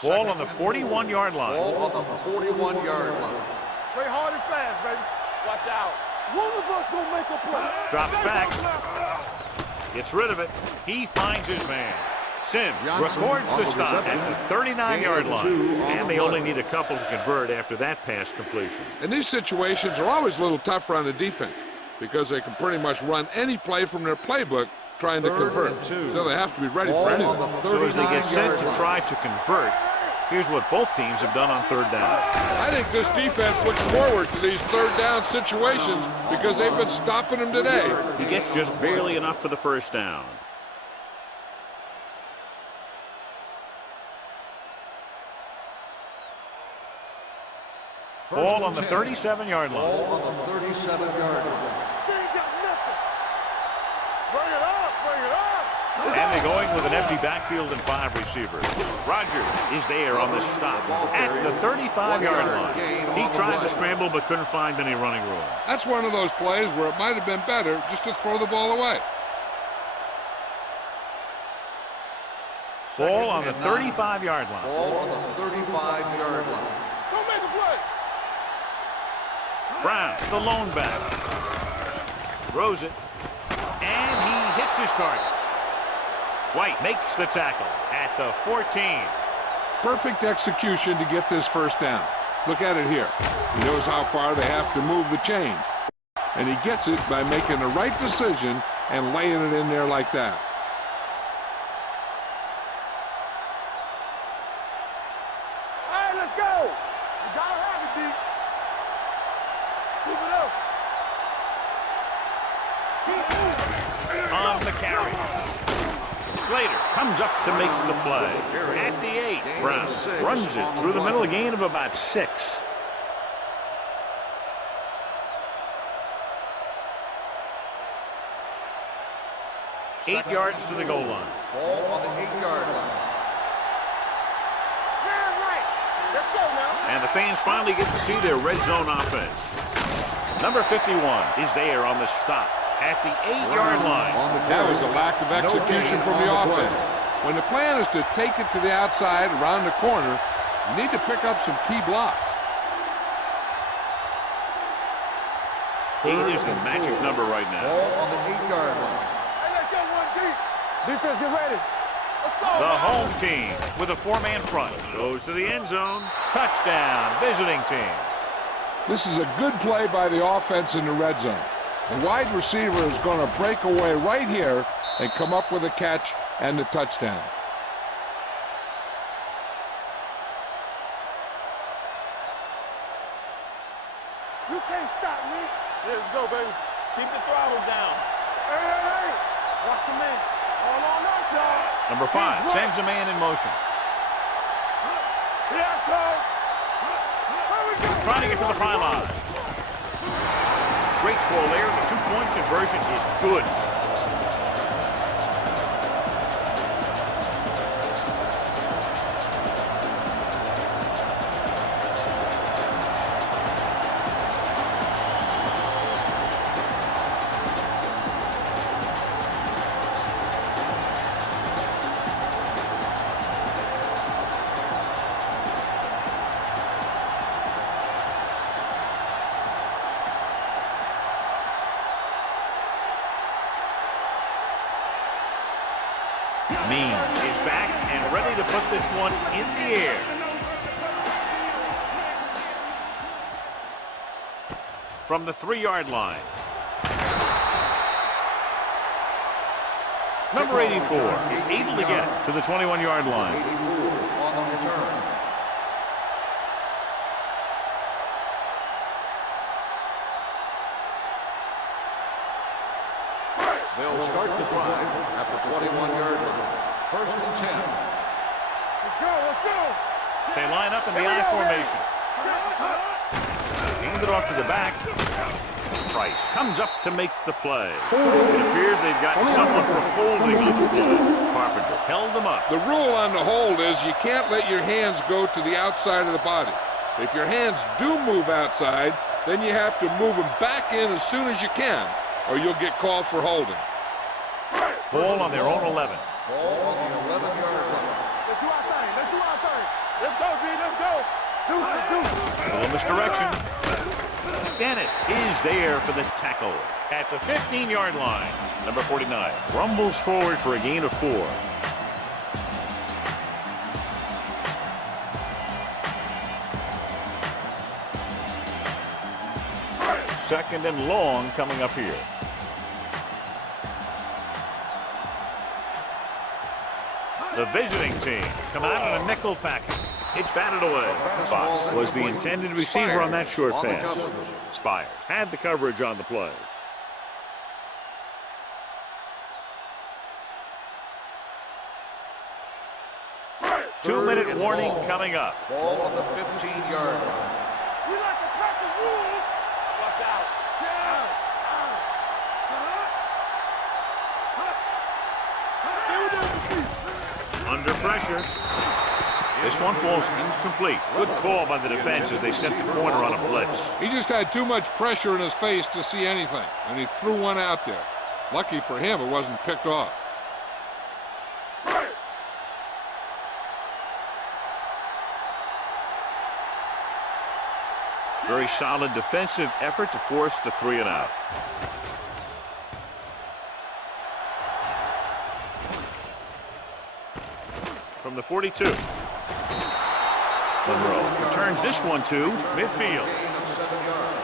Ball on the 41-yard line. Ball on the 41-yard line. Play hard and fast, baby. Watch out. One of us gonna make a play. Drops back. Gets rid of it. He finds his man. Sim records the stop at the 39-yard line. And they only need a couple to convert after that pass completion. And these situations are always a little tougher on the defense because they can pretty much run any play from their playbook trying to convert. So they have to be ready for anything. So as they get set to try to convert, here's what both teams have done on third down. I think this defense looks forward to these third down situations because they've been stopping them today. He gets just barely enough for the first down. Ball on the 37-yard line. Ball on the 37-yard line. They ain't got nothing. Bring it up, bring it up. And they're going with an empty backfield and 5 receivers. Rogers is there on the stop at the 35-yard line. He tried to scramble but couldn't find any running room. That's one of those plays where it might have been better just to throw the ball away. Ball on the 35-yard line. Ball on the 35-yard line. Don't make a play. Brown, the lone back. Throws it. And he hits his target. White makes the tackle at the 14. Perfect execution to get this first down. Look at it here. He knows how far they have to move the chains. And he gets it by making the right decision and laying it in there like that. All right, let's go. You gotta have it, D. Keep it up. On the carry. Slater comes up to make the play. At the 8, Brown runs it through the middle, a gain of about 6. Eight yards to the goal line. Ball on the 8-yard line. Man, right. Let's go now. And the fans finally get to see their red zone offense. Number 51 is there on the stop at the 8-yard line. That was a lack of execution from the offense. When the plan is to take it to the outside, around the corner, you need to pick up some key blocks. 8 is the magic number right now. Ball on the 8-yard line. Hey, let's go one deep. Defense, get ready. Let's go. The now. home team with a 4-man front goes to the end zone. Touchdown, visiting team. This is a good play by the offense in the red zone. The wide receiver is going to break away right here and come up with a catch and the touchdown. You can't stop me. Let's go, baby. Keep the throttle down. Hey. Watch your man. Hold on us, y'all. Number 5 sends a man in motion. Here I come. Trying to get to the pylon. Great throw there. The 2-point conversion is good. Mean is back and ready to put this one in the air. From the 3-yard line. Number 84 is able to get it to the 21-yard line. 84 on the return. They'll start the drive at the 21-yard line. 1st and 10. Let's go, let's go. They line up in the I formation. Hand it off to the back. Price comes up to make the play. It appears they've gotten someone for holding on the play. Carpenter held them up. The rule on the hold is you can't let your hands go to the outside of the body. If your hands do move outside, then you have to move them back in as soon as you can, or you'll get called for holding. Ball on their own 11. Ball on the 11-yard line. Let's do our thing, let's do our thing. Let's go, B, let's go. Deuce. Little misdirection. Dennis is there for the tackle at the 15-yard line. Number 49 rumbles forward for a gain of 4. Second and long coming up here. The visiting team come out in a nickel package. It's batted away. Fox was the intended receiver on that short pass. Spires had the coverage on the play. Two-minute warning coming up. Ball on the 15-yard line. We like to cut the rules. Watch out. Under pressure. This one falls incomplete. Good call by the defense as they set the corner on a blitz. He just had too much pressure in his face to see anything, and he threw one out there. Lucky for him, it wasn't picked off. Very solid defensive effort to force the 3-and-out. From the 42. Monroe returns this one to midfield. Gain of 7 yards.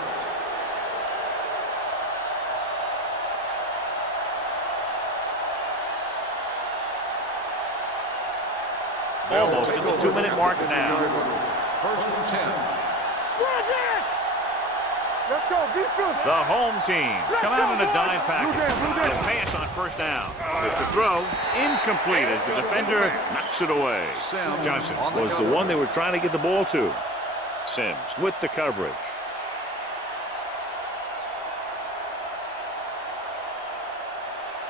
Almost at the 2-minute mark now. 1st and 10. Let's go, be good. The home team come out in a dime package. And a pass on 1st down. With the throw, incomplete as the defender knocks it away. Johnson was the one they were trying to get the ball to. Sims with the coverage.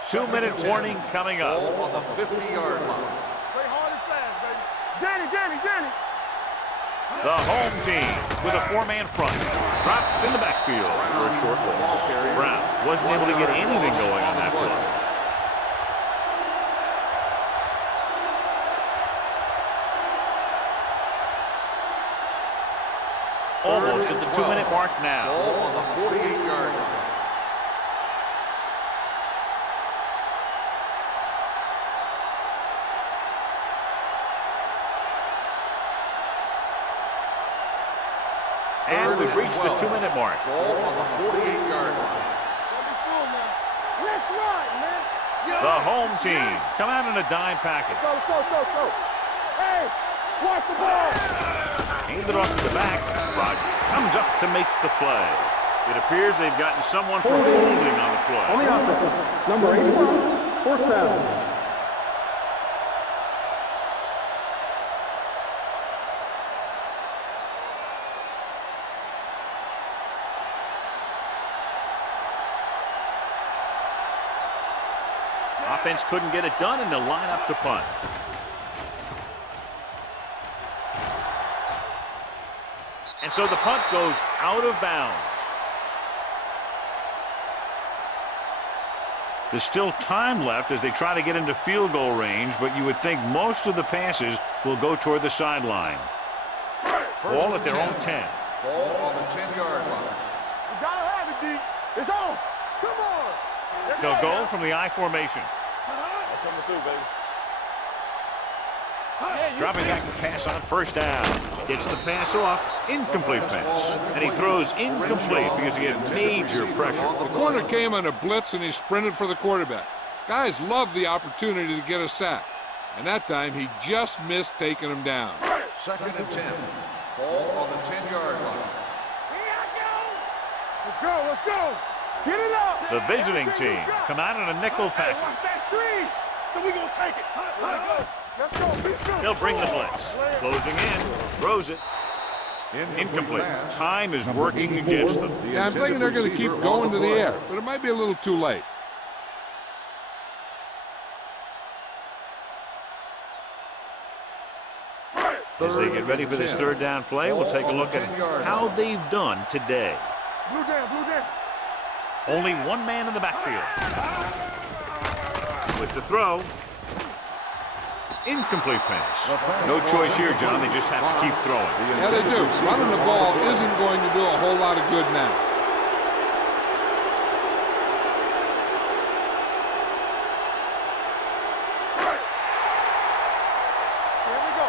Two-minute warning coming up. Ball on the 50-yard line. Play hard and fast, baby. Danny. The home team with a 4-man front. Dropped in the backfield for a short loss. Brown wasn't able to get anything going on that play. Almost at the 2-minute mark now. Ball on the 48-yard line. And we've reached the 2-minute mark. Ball on the 48-yard line. Don't be fooled now. Let's ride, man. The home team come out in a dime package. Let's go. Hey, watch the ball. Hand it off to the back. Roger comes up to make the play. It appears they've gotten someone for holding on the play. On the offense, number 81, 4th down. Offense couldn't get it done, and they'll line up to punt. And so the punt goes out of bounds. There's still time left as they try to get into field goal range, but you would think most of the passes will go toward the sideline. Ball at their own 10. Ball on the 10-yard line. You gotta have it, D. It's on. Come on. Let's They'll go man. from the I formation. That's coming through, baby. Dropping back the pass on 1st down. Gets the pass off. Incomplete pass. And he throws incomplete because he had major pressure. The corner came on a blitz, and he sprinted for the quarterback. Guys love the opportunity to get a sack. And that time, he just missed taking him down. 2nd and 10. Ball on the 10-yard line. Let's go, let's go. Get it up. The visiting team come out in a nickel Hey, watch package. that screen. So we gonna take it. Let's go. Be still. They'll bring the blitz. Closing in. Throws it. Incomplete. Time is working against them. Yeah, I'm thinking they're going to keep going to the air, but it might be a little too late. As they get ready for this 3rd down play, we'll take a look at how they've done today. Blue down, blue down. Only one man in the backfield. With the throw. Incomplete pass. No choice here, John. They just have to keep throwing. Yeah, they do. Running the ball isn't going to do a whole lot of good now. Here we go.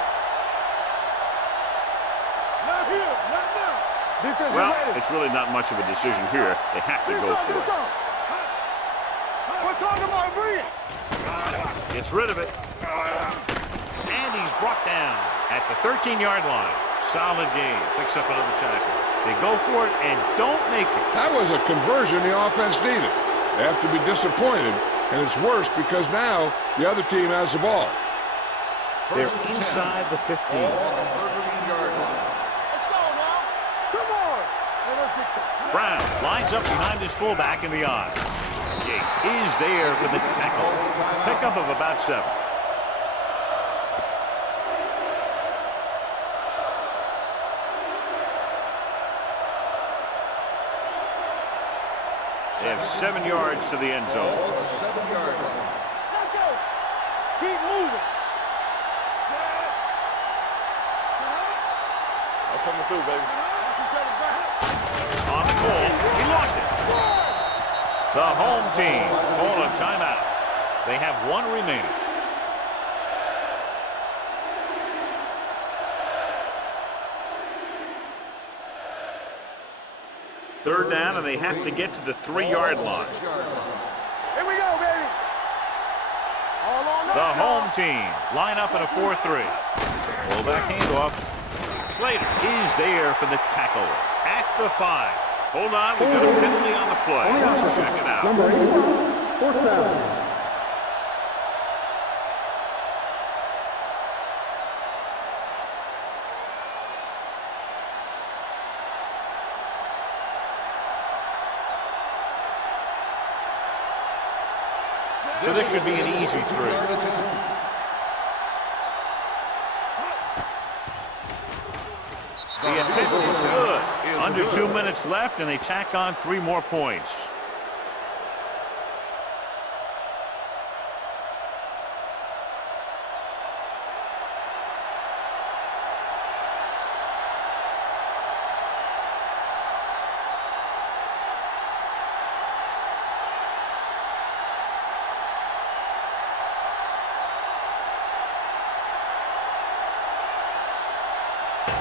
Not here, not now. Defense Well, ready. it's really not much of a decision here. They have to go for it. We're talking about bring it. Gets rid of it. And he's brought down at the 13-yard line. Solid game. Picks up another tackle. They go for it and don't make it. That was a conversion the offense needed. They have to be disappointed, and it's worse because now the other team has the ball. They're inside the 15. Ball on the 13-yard line. Let's go now. Come on. Let us get to Brown lines up behind his fullback in the eye. Jake is there for the tackle. Pickup of about 7. They have 7 yards to the end zone. Ball on the 7-yard line. Let's go. Keep moving. I'm coming through, baby. On the goal, he lost it. The home team call a timeout. They have 1 remaining. Third down, and they have to get to the 3-yard line. Here we go, baby. All on The us, home team line up in a 4-3. Fullback handoff. Slater is there for the tackle at the 5. Hold on, we've got a penalty on the play. On the Let's offense, check it out. number 81, 4th down. So this should be an easy 3. The attempt is good. Under 2 minutes left, and they tack on 3 more points.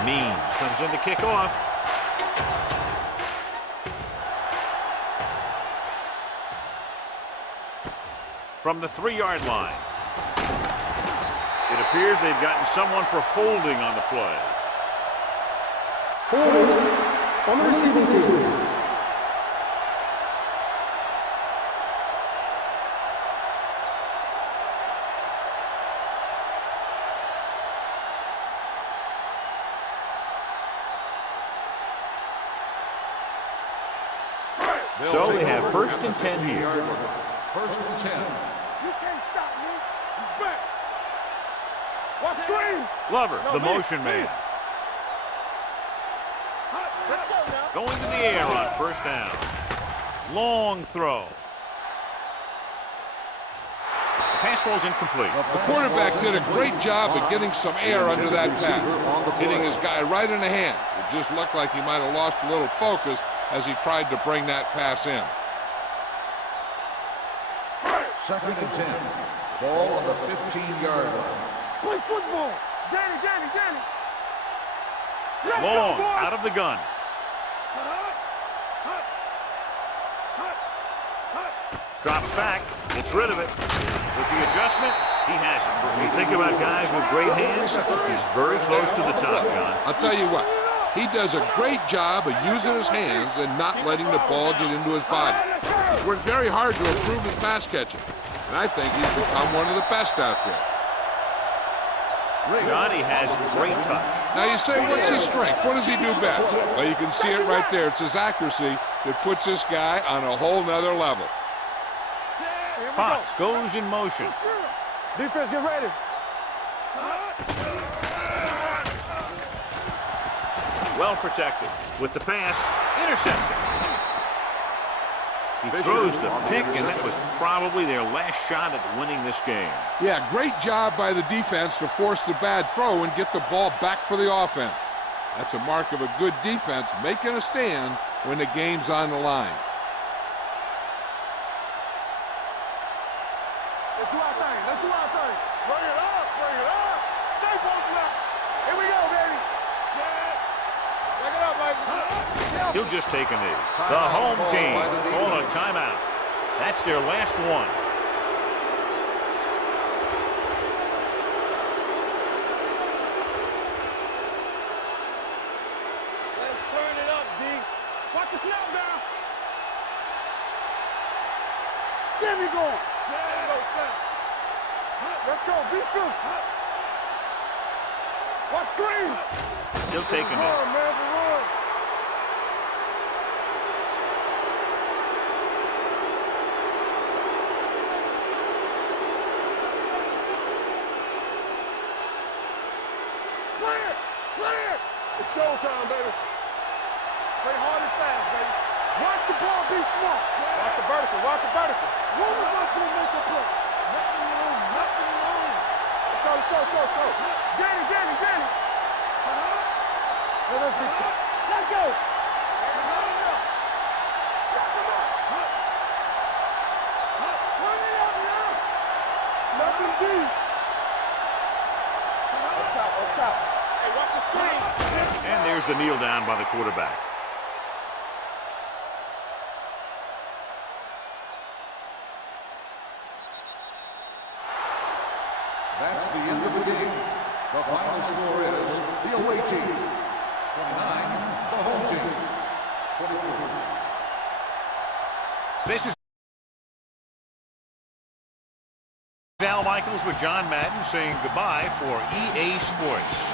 Means comes in to kick off. From the 3-yard line. It appears they've gotten someone for holding on the play. Holding on the receiving team. So they have 1st and 10 here. 1st and 10. You can't stop me. He's back. Watch screen. Glover, No, the me, motion me. man. Let's go now. Going to the air on 1st down. Long throw. The pass falls incomplete. The quarterback did a great job of getting some air under that pass, hitting his guy right in the hand. It just looked like he might have lost a little focus as he tried to bring that pass in. 2nd and 10. Ball on the 15-yard line. Play football. Danny. Let's Long go, boys. out of the gun. Drops back. Gets rid of it. With the adjustment, he has it. When you think about guys with great hands, he's very close to the top, John. I'll tell you what, he does a great job of using his hands and not letting the ball get into his body. He's worked very hard to improve his pass catching, and I think he's become one of the best out there. Johnny has great touch. Now you say, what's his strength? What does he do best? Well, you can see it right there. It's his accuracy that puts this guy on a whole nother level. Fox goes in motion. Defense, get ready. Well protected. With the pass, interception. He throws the pick, and that was probably their last shot at winning this game. Yeah, great job by the defense to force the bad throw and get the ball back for the offense. That's a mark of a good defense making a stand when the game's on the line. Let's do our thing. Let's do our thing. Bring it up. Bring it up. Stay posted up. Here we go, baby. Back it up, baby. He'll just take a knee. The home team call a timeout. That's their last one. Let's turn it up, D. Watch the snap down. Get me going. Let's go. Be good. Watch screen. He'll take a knee. Run, man. Run. It's showtime, baby. Play hard and fast, baby. Watch the ball, be smart. Watch the vertical, watch the vertical. One of us will make a play. Nothing wrong, nothing wrong. Let's go, let's go, let's go, let's go. Danny. Let us be tough. Let's go. Turn it up now. Nothing deep. Up top. Hey, watch the screen. And there's the kneel down by the quarterback. That's the end of the game. The final score is the away team 29, the home team 23. This is Al Michaels with John Madden saying goodbye for EA Sports.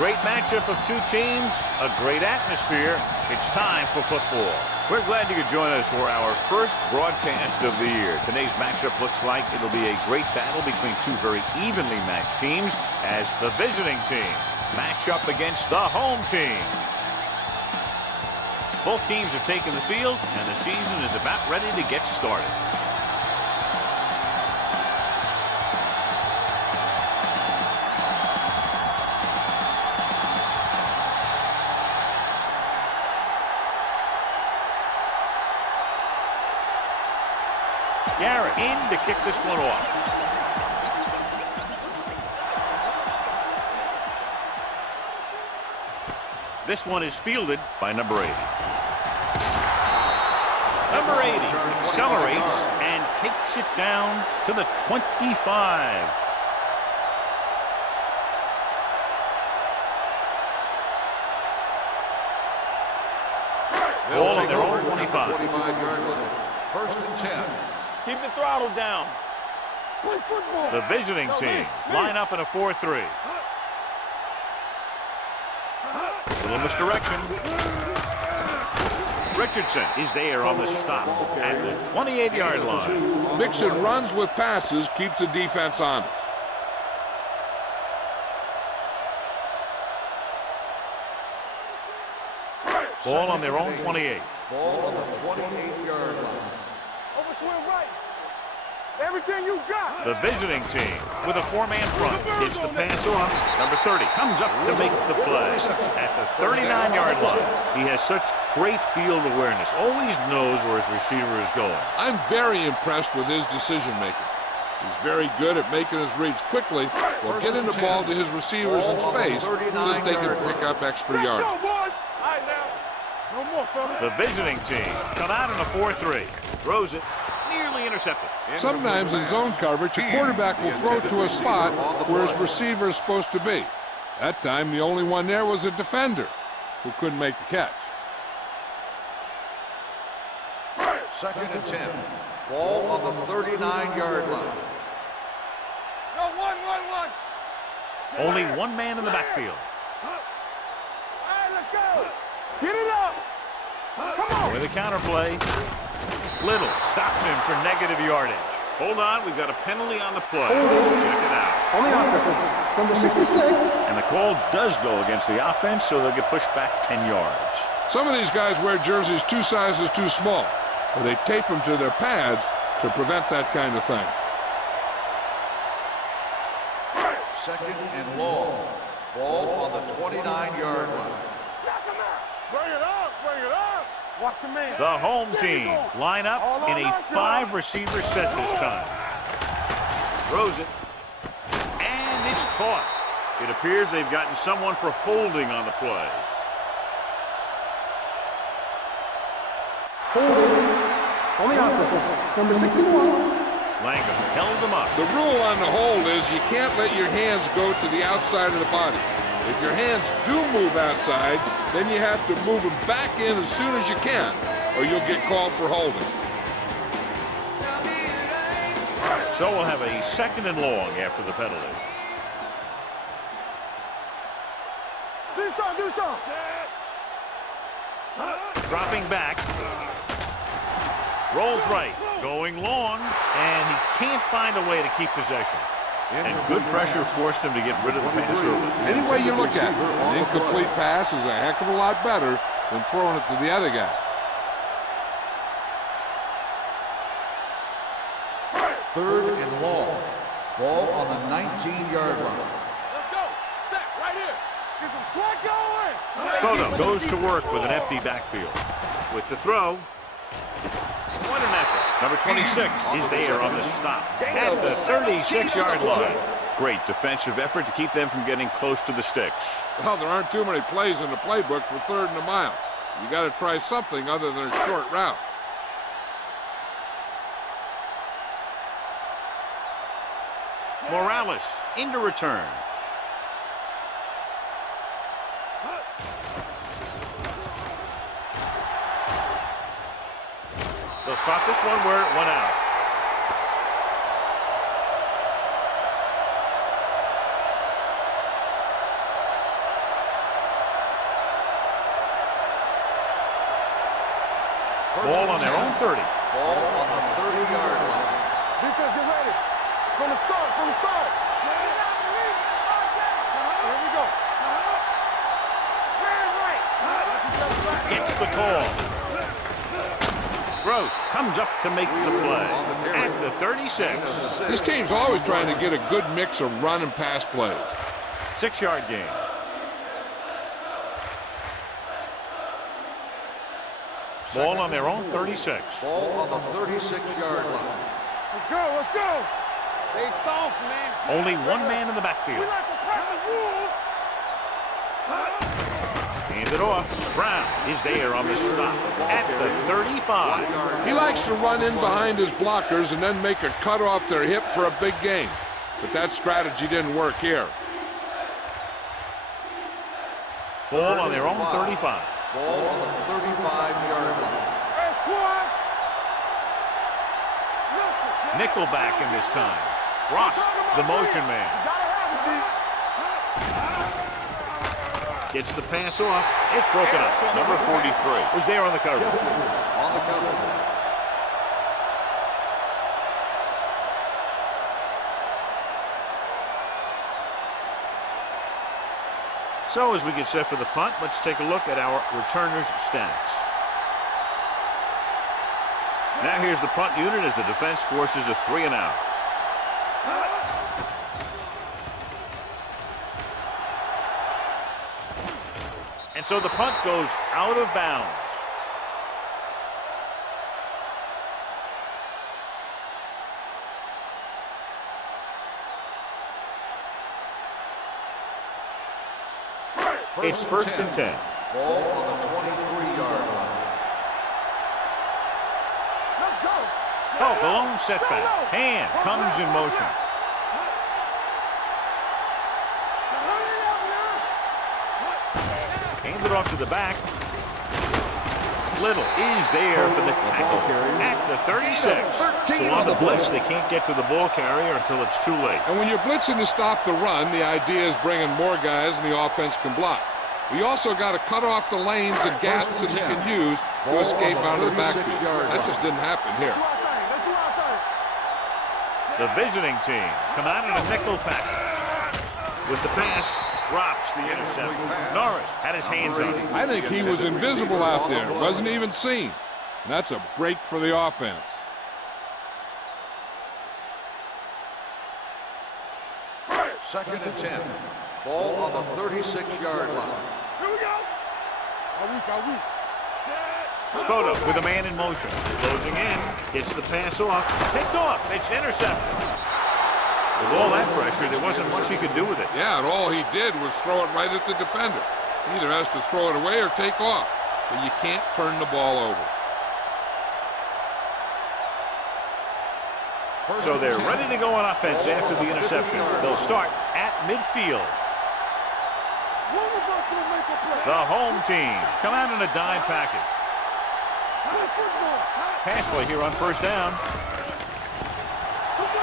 Great matchup of two teams, a great atmosphere. It's time for football. We're glad you could join us for our first broadcast of the year. Today's matchup looks like it'll be a great battle between two very evenly matched teams as the visiting team match up against the home team. Both teams have taken the field, and the season is about ready to get started. Garrett in to kick this one off. This one is fielded by number 80. Number 80 accelerates and takes it down to the 25. Ball on their own 25. 25-yard line. First and 10. Keep the throttle down. Play football. The visiting team line up in a 4-3. Little misdirection. Richardson is there on the stop at the 28-yard line. Mixing runs with passes keeps the defense honest. Ball on their own 28. Ball on the 28-yard line. Overswing right. Everything you got. The visiting team with a four-man front gets the pass off. Number 30 comes up to make the play at the 39-yard line. He has such great field awareness, always knows where his receiver is going. I'm very impressed with his decision-making. He's very good at making his reads quickly while getting the ball to his receivers in space so that they can pick up extra Let's yards. go, boys. All right, now. No more, fella. The visiting team come out in a 4-3. Throws it, nearly intercepted. Sometimes in zone coverage, a quarterback will throw to a spot where his receiver is supposed to be. That time, the only one there was a defender who couldn't make the catch. Second and 10. Ball on the 39-yard line. No, one. Only one man in the backfield. All right, let's go. Get it up. Come on. With a counterplay, Little stops him for negative yardage. Hold on, we've got a penalty on the play. Let's check it out. On the offense, number 66. And the call does go against the offense, so they'll get pushed back 10 yards. Some of these guys wear jerseys 2 sizes too small, or they tape them to their pads to prevent that kind of thing. Second and long. Ball on the 29-yard line. Knock him out. Bring it up. Watch him in. The home team line up in a 5-receiver set this time. Throws it. And it's caught. It appears they've gotten someone for holding on the play. Holding on the offense, number 61. Langham held him up. The rule on the hold is you can't let your hands go to the outside of the body. If your hands do move outside, then you have to move them back in as soon as you can, or you'll get called for holding. So we'll have a second and long after the penalty. Do something. Dropping back. Rolls right. Going long. And he can't find a way to keep possession. And good pressure forced him to get rid of the pass early. Any way you look at it, an incomplete pass is a heck of a lot better than throwing it to the other guy. Third and long. Ball on the 19-yard line. Let's go. Set right here. Get some swag going. Scoto goes to work with an empty backfield. With the throw. What an effort. Number 26 is there on the stop at the 36-yard line. Great defensive effort to keep them from getting close to the sticks. Well, there aren't too many plays in the playbook for 3rd and a mile. You got to try something other than a short route. Morales into return. They'll spot this one where it went out. Ball on their own 30. Ball on the 30-yard line. Defense, get ready. From the start, from the start. Here we go. Gets the call. Gross comes up to make the play at the 36. This team's always trying to get a good mix of run and pass plays. 6-yard gain. Ball on their own 36. Ball on the 36-yard line. Let's go, let's go. They soft, man. Only one man in the We backfield. like to crack the rules. Hand it off. Brown is there on the stop at the 35. He likes to run in behind his blockers and then make a cut off their hip for a big gain. But that strategy didn't work here. Ball on their own 35. Ball on the 35-yard line. Hey, squad. Nickelback in this time. Ross, the motion man. Gotta have it, Gets the pass off. It's broken up. Number 43 was there on the cover. On the cover. So as we get set for the punt, let's take a look at our returners' stats. Now here's the punt unit as the defense forces a 3-and-out. And so the punt goes out of bounds. It's first and 10. Ball on the 23-yard line. Let's go. Oh, the lone setback. Hand comes in motion. Handed off to the back. Little is there for the tackle at the 36. So on the blitz, they can't get to the ball carrier until it's too late. And when you're blitzing to stop the run, the idea is bringing more guys and the offense can block. We also got to cut off the lanes and gaps that he can use to escape out of the backfield. That just didn't happen here. Let's do our thing. The visiting team come out in a nickel package. With the pass, drops the interception. Norris had his hands on it. I think he was invisible out there. Wasn't even seen. And that's a break for the offense. Second and 10. Ball on the 36-yard line. Here we go. Are we? Spota with a man in motion. Closing in. Gets the pass off. Picked off. It's intercepted. With all that pressure, there wasn't much he could do with it. Yeah, and all he did was throw it right at the defender. He either has to throw it away or take off. But you can't turn the ball over. So they're ready to go on offense after the interception. They'll start at midfield. One of us will make a play. The home team come out in a dime package. Play football. Pass play here on first down.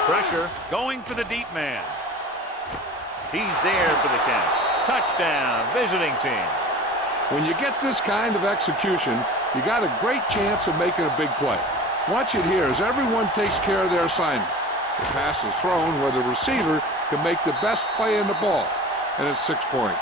Pressure going for the deep man. He's there for the catch. Touchdown, visiting team. When you get this kind of execution, you got a great chance of making a big play. Watch it here as everyone takes care of their assignment. The pass is thrown where the receiver can make the best play in the ball, and it's 6 points.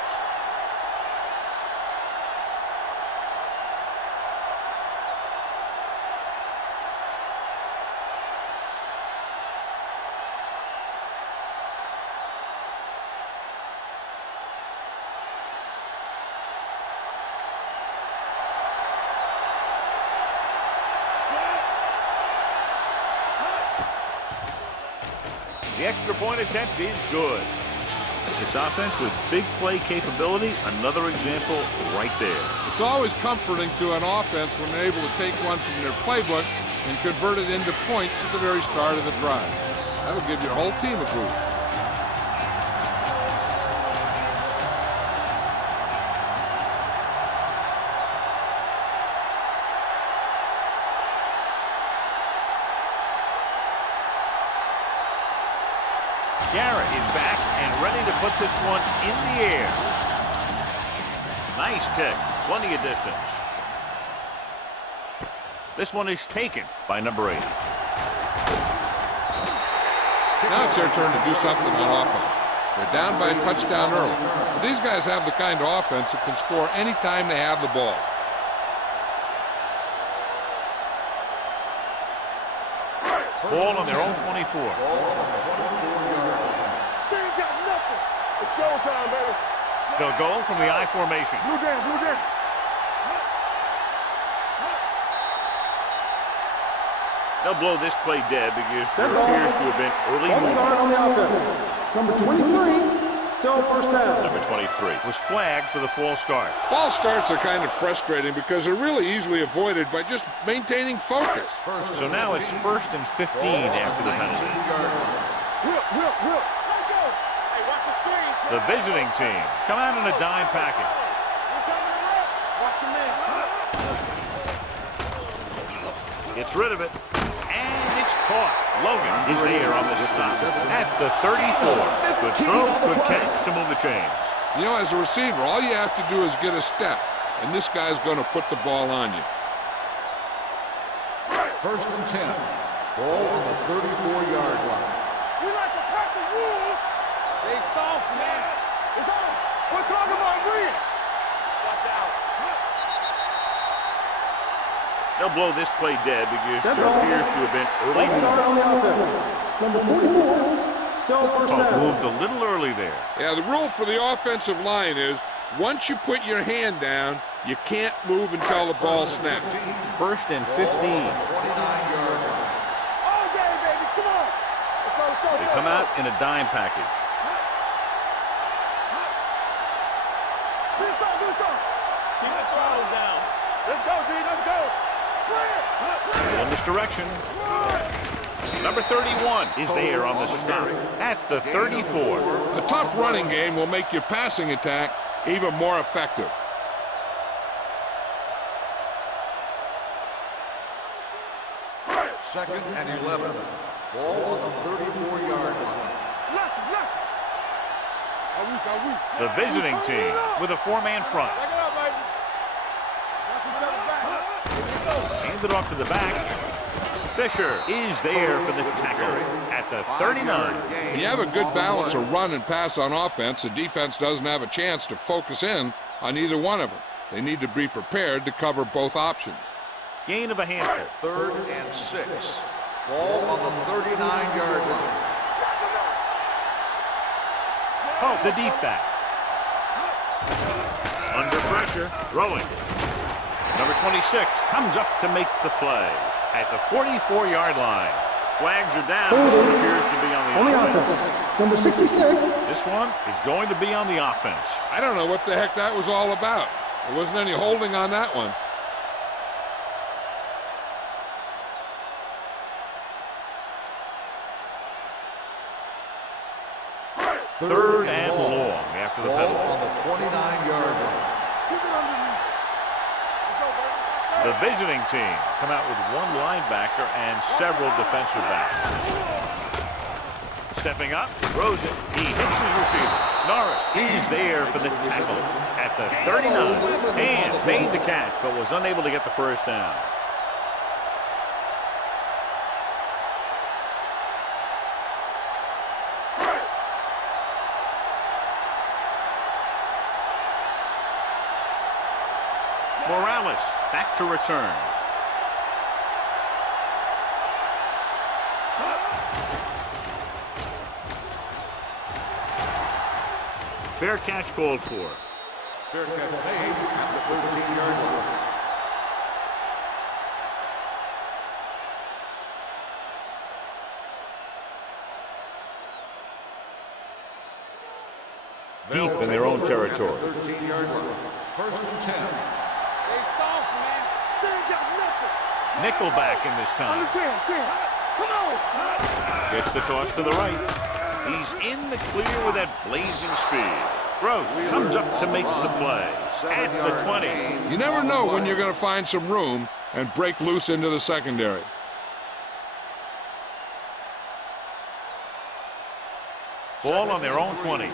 The extra point attempt is good. This offense with big play capability, another example right there. It's always comforting to an offense when they're able to take one from their playbook and convert it into points at the very start of the drive. That'll give your whole team a boost. Garrett is back and ready to put this one in the air. Nice kick, plenty of distance. This one is taken by number 8. Now it's their turn to do something on offense. They're down by a touchdown early. But these guys have the kind of offense that can score any time they have the ball. Ball on their own 24. They ain't got nothing. It's showtime, baby. They'll go from the I formation. Blue down, blue down. They'll blow this play dead because Step there ball. appears to have been early Let's movement. start on the offense. Number 23, still first down. Number 23 was flagged for the false start. False starts are kind of frustrating because they're really easily avoided by just maintaining focus. So now it's 1st and 15 after the penalty. Whip. Let go. Hey, watch the screen. The visiting team come out in a dime package. We're coming to rep. Watch your man. Gets rid of it, and it's caught. Logan is there on the stop at the 34. Good throw, good catch to move the chains. You know, as a receiver, all you have to do is get a step, and this guy's going to put the ball on you. 1st and 10. Ball on the 34-yard line. We like to crack the rules. They soft, man. It's on. We're talking about reading. Watch out. They'll blow this play dead because Step there ball. appears to have been early Let's start movement. on the offense. Number 44, still first Oh, down. moved a little early there. Yeah, the rule for the offensive line is once you put your hand down, you can't move until the ball snaps. 1st and 15. 29-yard line. All day, baby. Come on. Let's go. They come out in a dime package. This on. Keep the throttles down. Let's go, D. Let's go. Play it. Little misdirection. Number 31 is there on the stop at the 34. A tough running game will make your passing attack even more effective. Second and 11. Ball on the 34-yard line. The visiting team with a 4-man front. Back it up, baby. Hand it off to the back. Fisher is there for the tackle at the 39. When you have a good balance of run and pass on offense, the defense doesn't have a chance to focus in on either one of them. They need to be prepared to cover both options. Gain of a handful. 3rd and 6. Ball on the 39-yard line. Oh, the deep back. Under pressure, throwing. Number 26 comes up to make the play at the 44-yard line. Flags are down. This one appears to be on the offense. Number 66. This one is going to be on the offense. I don't know what the heck that was all about. There wasn't any holding on that one. Third and long after the Ball penalty. on the 29-yard line. Keep it underneath. Let's go, baby. The visiting team come out with 1 linebacker and several defensive backs. Stepping up, throws it. He hits his receiver. Norris is there for the tackle at the 39 and made the catch but was unable to get the first down. Morales back to return. Fair catch called for. Fair catch made at the 13-yard line. Deep in their own territory. 13-yard line. 1st and 10. They soft, man. They ain't got nothing. Nickelback in this time. Understand, come on. Gets the toss to the right. He's in the clear with that blazing speed. Gross comes up to make the play at the 20. You never know when you're going to find some room and break loose into the secondary. Ball on their own 20.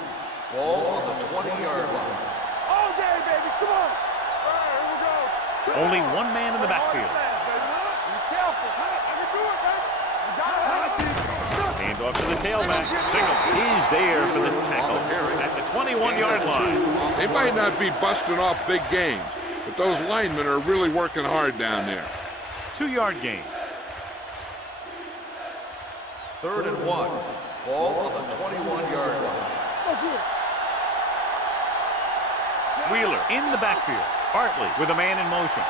Ball on the 20-yard line. All day, baby. Come on. All right, here we go. Only one man in the backfield. off to the tailback. Signal is there for the tackle at the 21-yard line. They might not be busting off big games, but those linemen are really working hard down there. 2-yard gain. 3rd and 1. Ball on the 21-yard line. Wheeler in the backfield. Hartley with a man in motion.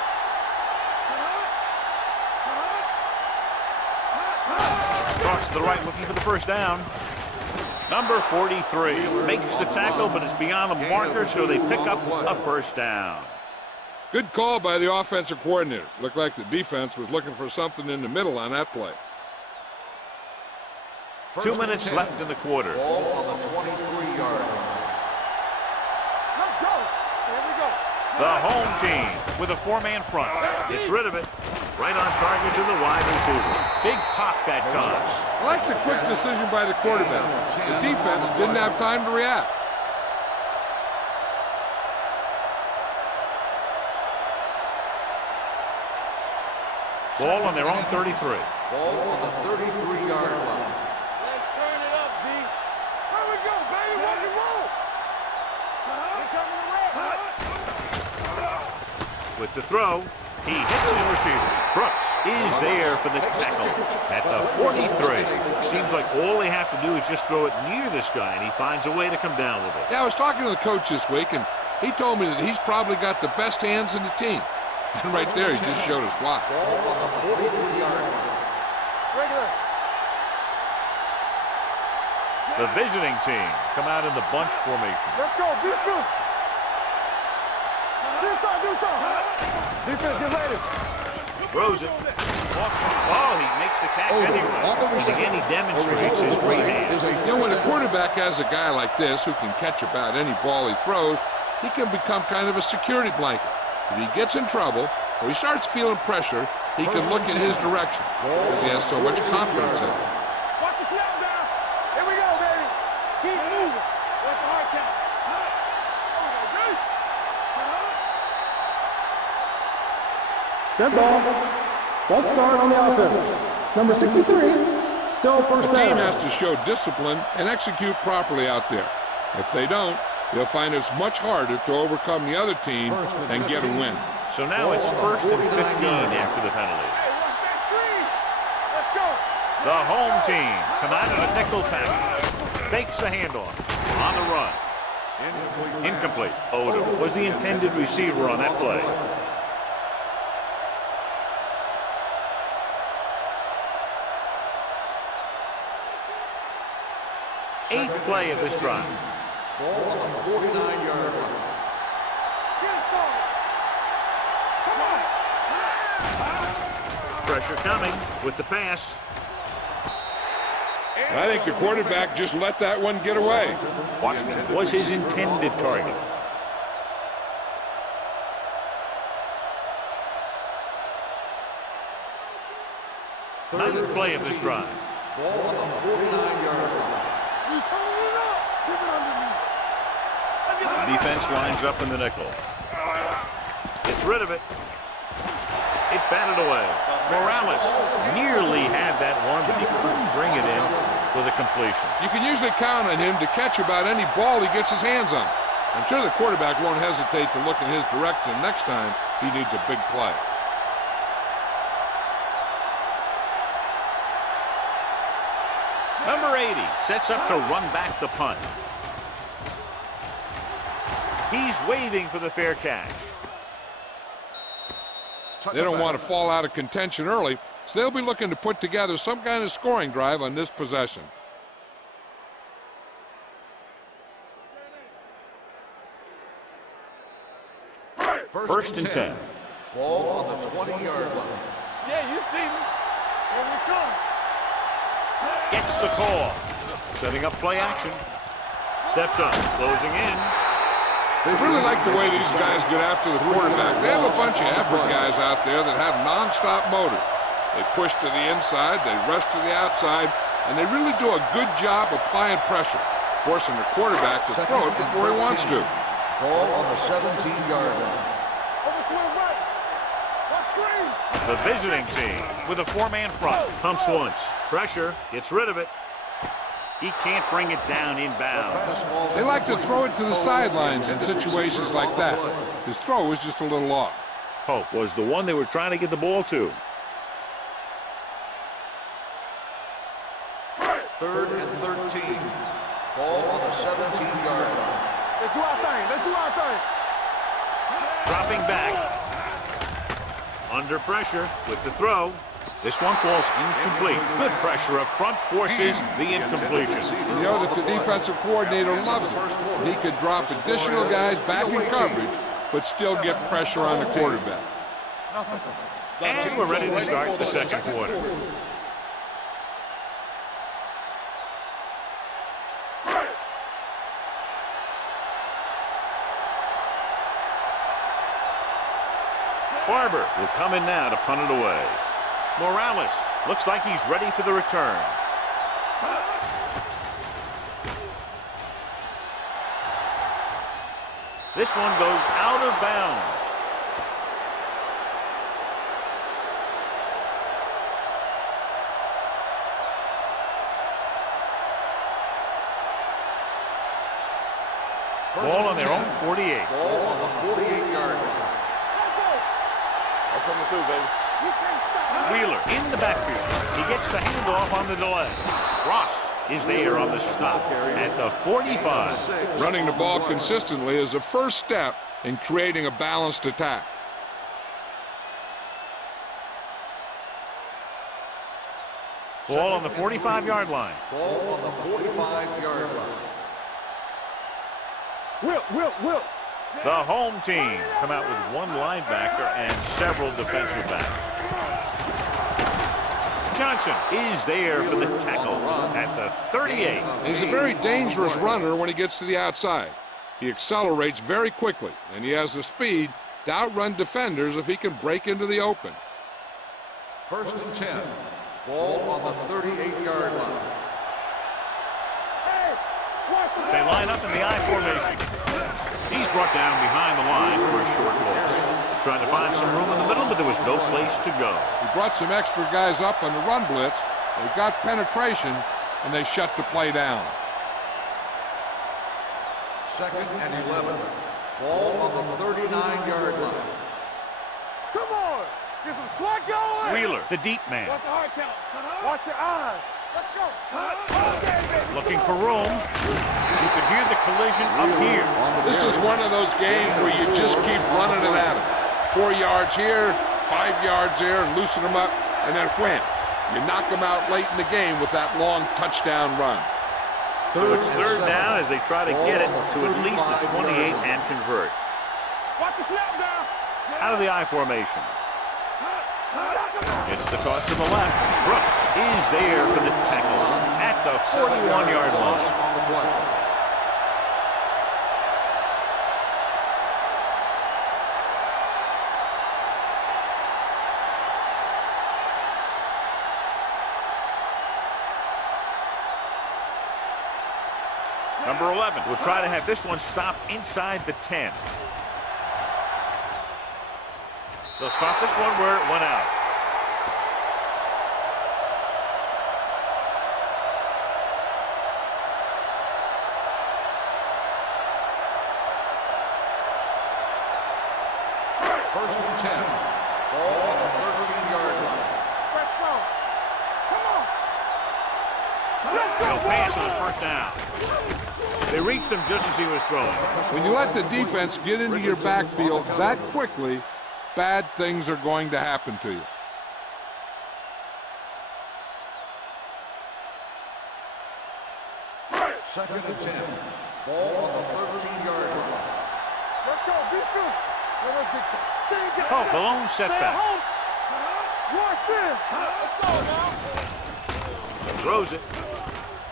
Cross to the right, looking for the first down. Number 43 makes the tackle, but it's beyond the marker, so they pick up a first down. Good call by the offensive coordinator. Looked like the defense was looking for something in the middle on that play. 2 minutes left in the quarter. Ball on the 23-yard line. Let's go. Here we go. The home team with a 4-man front. Gets rid of it. Right on target to the wide receiver. Big pop that time. I like the quick decision by the quarterback. The defense didn't have time to react. Ball on their own 33. Ball on the 33-yard line. Let's turn it up, B. Here we go, baby. Rock and roll. Here coming the red. With the throw, he hits his receiver. Brooks is there for the tackle at the 43. Seems like all they have to do is just throw it near this guy, and he finds a way to come down with it. Yeah, I was talking to the coach this week, and he told me that he's probably got the best hands in the team. And right there, he just showed us why. Ball on the 43-yard line. Regular. The visiting team come out in the bunch formation. Let's go. Defense. Defense, get ready. Throws it. Oh, he makes the catch anyway. And again, he demonstrates his great hands. You know, when a quarterback has a guy like this who can catch about any ball he throws, he can become kind of a security blanket. If he gets in trouble or he starts feeling pressure, he can look in his direction because he has so much confidence in him. Watch the snap down. Here we go, baby. Keep moving. What's the hard count? Dead ball. Let's start on the offense. Number 63, still first The team down. has to show discipline and execute properly out there. If they don't, they'll find it's much harder to overcome the other team and get a win. So now it's 1st and 15 after the penalty. Hey, watch that screen. Let's go. The home team come out of a nickel package. Fakes the handoff. On the run. Incomplete. Odom was the intended receiver on that play. Eighth play of this drive. Ball on the 49-yard line. Get it started. Come on. Pressure coming with the pass. I think the quarterback just let that one get away. Washington was his intended target. Ninth play of this drive. Ball on the 49-yard line. You turn it up. Keep it underneath. Defense lines up in the nickel. Gets rid of it. It's batted away. Morales nearly had that one, but he couldn't bring it in for the completion. You can usually count on him to catch about any ball he gets his hands on. I'm sure the quarterback won't hesitate to look in his direction next time he needs a big play. Number 80 sets up to run back the punt. He's waving for the fair catch. They don't want to fall out of contention early, so they'll be looking to put together some kind of scoring drive on this possession. First and 10. Ball on the 20-yard line. Yeah, you see me. Here we come. Gets the call. Setting up play action. Steps up, closing in. They really like the way these guys get after the quarterback. They have a bunch of effort guys out there that have non-stop motors. They push to the inside, they rush to the outside, and they really do a good job applying pressure, forcing the quarterback to throw it before he wants to. Ball on the 17-yard line. Over to the right. Let's screen. The visiting team with a 4-man front. Pumps once. Pressure. Gets rid of it. He can't bring it down inbounds. They like to throw it to the sidelines in situations like that. His throw was just a little off. Hope was the one they were trying to get the ball to. 3rd and 13. Ball on the 17-yard line. Let's do our thing. Let's do our thing. Dropping back. Under pressure with the throw. This one falls incomplete. Good pressure up front forces the incompletion. You know that the defensive coordinator loves it. He could drop additional guys back in coverage, but still get pressure on the quarterback. And we're ready to start the second quarter. Barber will come in now to punt it away. Morales looks like he's ready for the return. This one goes out of bounds. Ball on their own 48. Ball on the 48-yard line. I'm coming through, baby. Wheeler in the backfield. He gets the handoff on the delay. Ross is there on the stop at the 45. Running the ball consistently is the first step in creating a balanced attack. Ball on the 45-yard line. Ball on the 45-yard line. Will. The home team come out with one linebacker and several defensive backs. Johnson is there for the tackle at the 38. He's a very dangerous runner when he gets to the outside. He accelerates very quickly, and he has the speed to outrun defenders if he can break into the open. 1st and 10. Ball on the 38-yard line. They line up in the I formation. He's brought down behind the line for a short loss. Trying to find some room in the middle, but there was no place to go. He brought some extra guys up on the run blitz. They got penetration, and they shut the play down. 2nd and 11. Ball on the 39-yard line. Come on. Get some swag going. Wheeler, the deep man. Watch the hard count. Watch your eyes. Let's go. Looking for room. You could hear the collision up here. This is one of those games where you just keep running it at him. 4 yards here, 5 yards there, loosen them up, and then wham. You knock them out late in the game with that long touchdown run. So it's 3rd down as they try to get it to at least the 28 and convert. Watch the snap down. Out of the I formation. It's the toss to the left. Brooks is there for the tackle at the 41-yard line. On the play. Number 11 will try to have this one stop inside the 10. They'll spot this one where it went out. First and 10. Ball on the 13-yard line. Let's go. Come on. They'll pass on 1st down. They reached him just as he was throwing. When you let the defense get into your backfield that quickly, bad things are going to happen to you. Second and 10. Ball on the 13-yard line. Let's go. Be good. Let's get Oh, balloon setback. Watch it. Let's go now. Throws it.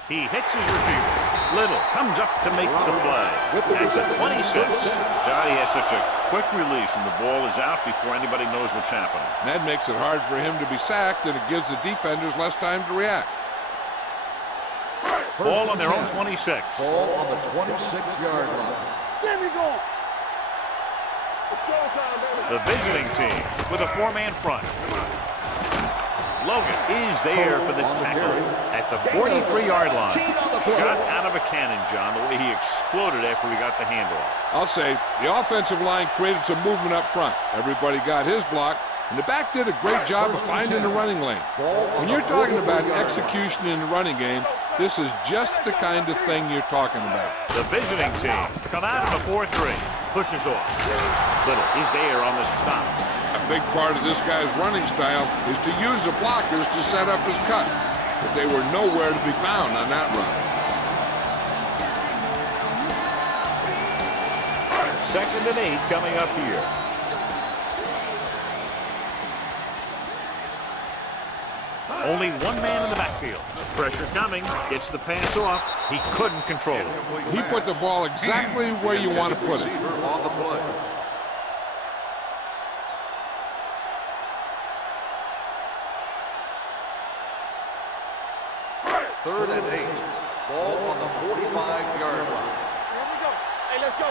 He hits his receiver. Little comes up to make the play. At the 26. Johnny has such a quick release, and the ball is out before anybody knows what's happening. That makes it hard for him to be sacked, and it gives the defenders less time to react. Ball on their own 26. Ball on the 26-yard line. There we go. It's showtime, baby. The visiting team with a 4-man front. Logan is there for the tackle at the 43-yard line. Shot out of a cannon, John, the way he exploded after he got the handoff. I'll say the offensive line created some movement up front. Everybody got his block, and the back did a great job of finding the running lane. When you're talking about execution in the running game, this is just the kind of thing you're talking about. The visiting team come out in the 4-3. Pushes off. Little is there on the stop. A big part of this guy's running style is to use the blockers to set up his cut, but they were nowhere to be found on that run. 2nd and 8 coming up here. Only one man in the backfield. Pressure coming. Gets the pass off. He couldn't control it. He put the ball exactly where you want to put it. On the play. Third and 8. Ball on the 45-yard line. Here we go. Hey, let's go.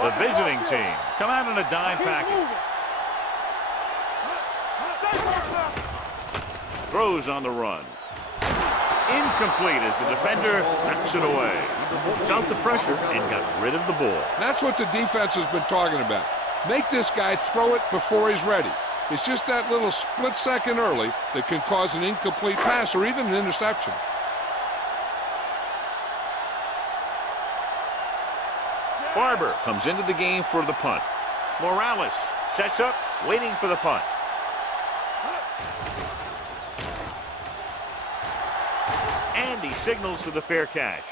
The visiting team come out in a dime package. Throws on the run. Incomplete as the defender knocks it away. Felt the pressure and got rid of the ball. That's what the defense has been talking about. Make this guy throw it before he's ready. It's just that little split second early that can cause an incomplete pass or even an interception. Barber comes into the game for the punt. Morales sets up, waiting for the punt. And he signals for the fair catch.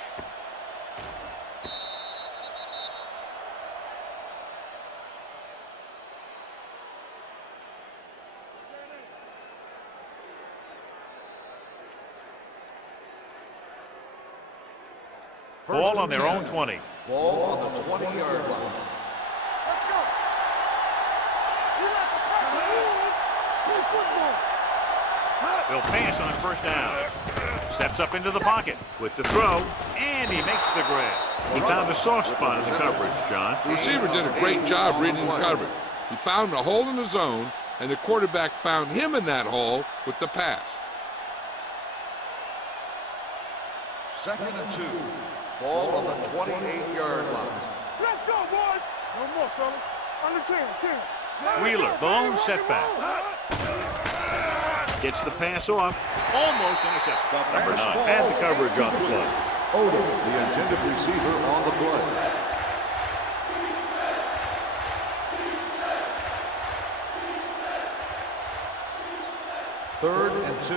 Ball on their own 20. Ball on the 20-yard line. Let's go. We let the pressure move. Play football. They'll pass on 1st down. Steps up into the pocket with the throw, and he makes the grab. He found a soft spot in the coverage, John. The receiver did a great job reading the coverage. He found a hole in the zone, and the quarterback found him in that hole with the pass. 2nd and 2. Ball on the 28-yard line. Let's go, boys. No more, fellas. On the 10. Wheeler, the lone setback. Gets the pass off. Almost intercepted. Number 9 had the coverage on the play. Odom, the intended receiver, on the play. Third and 2.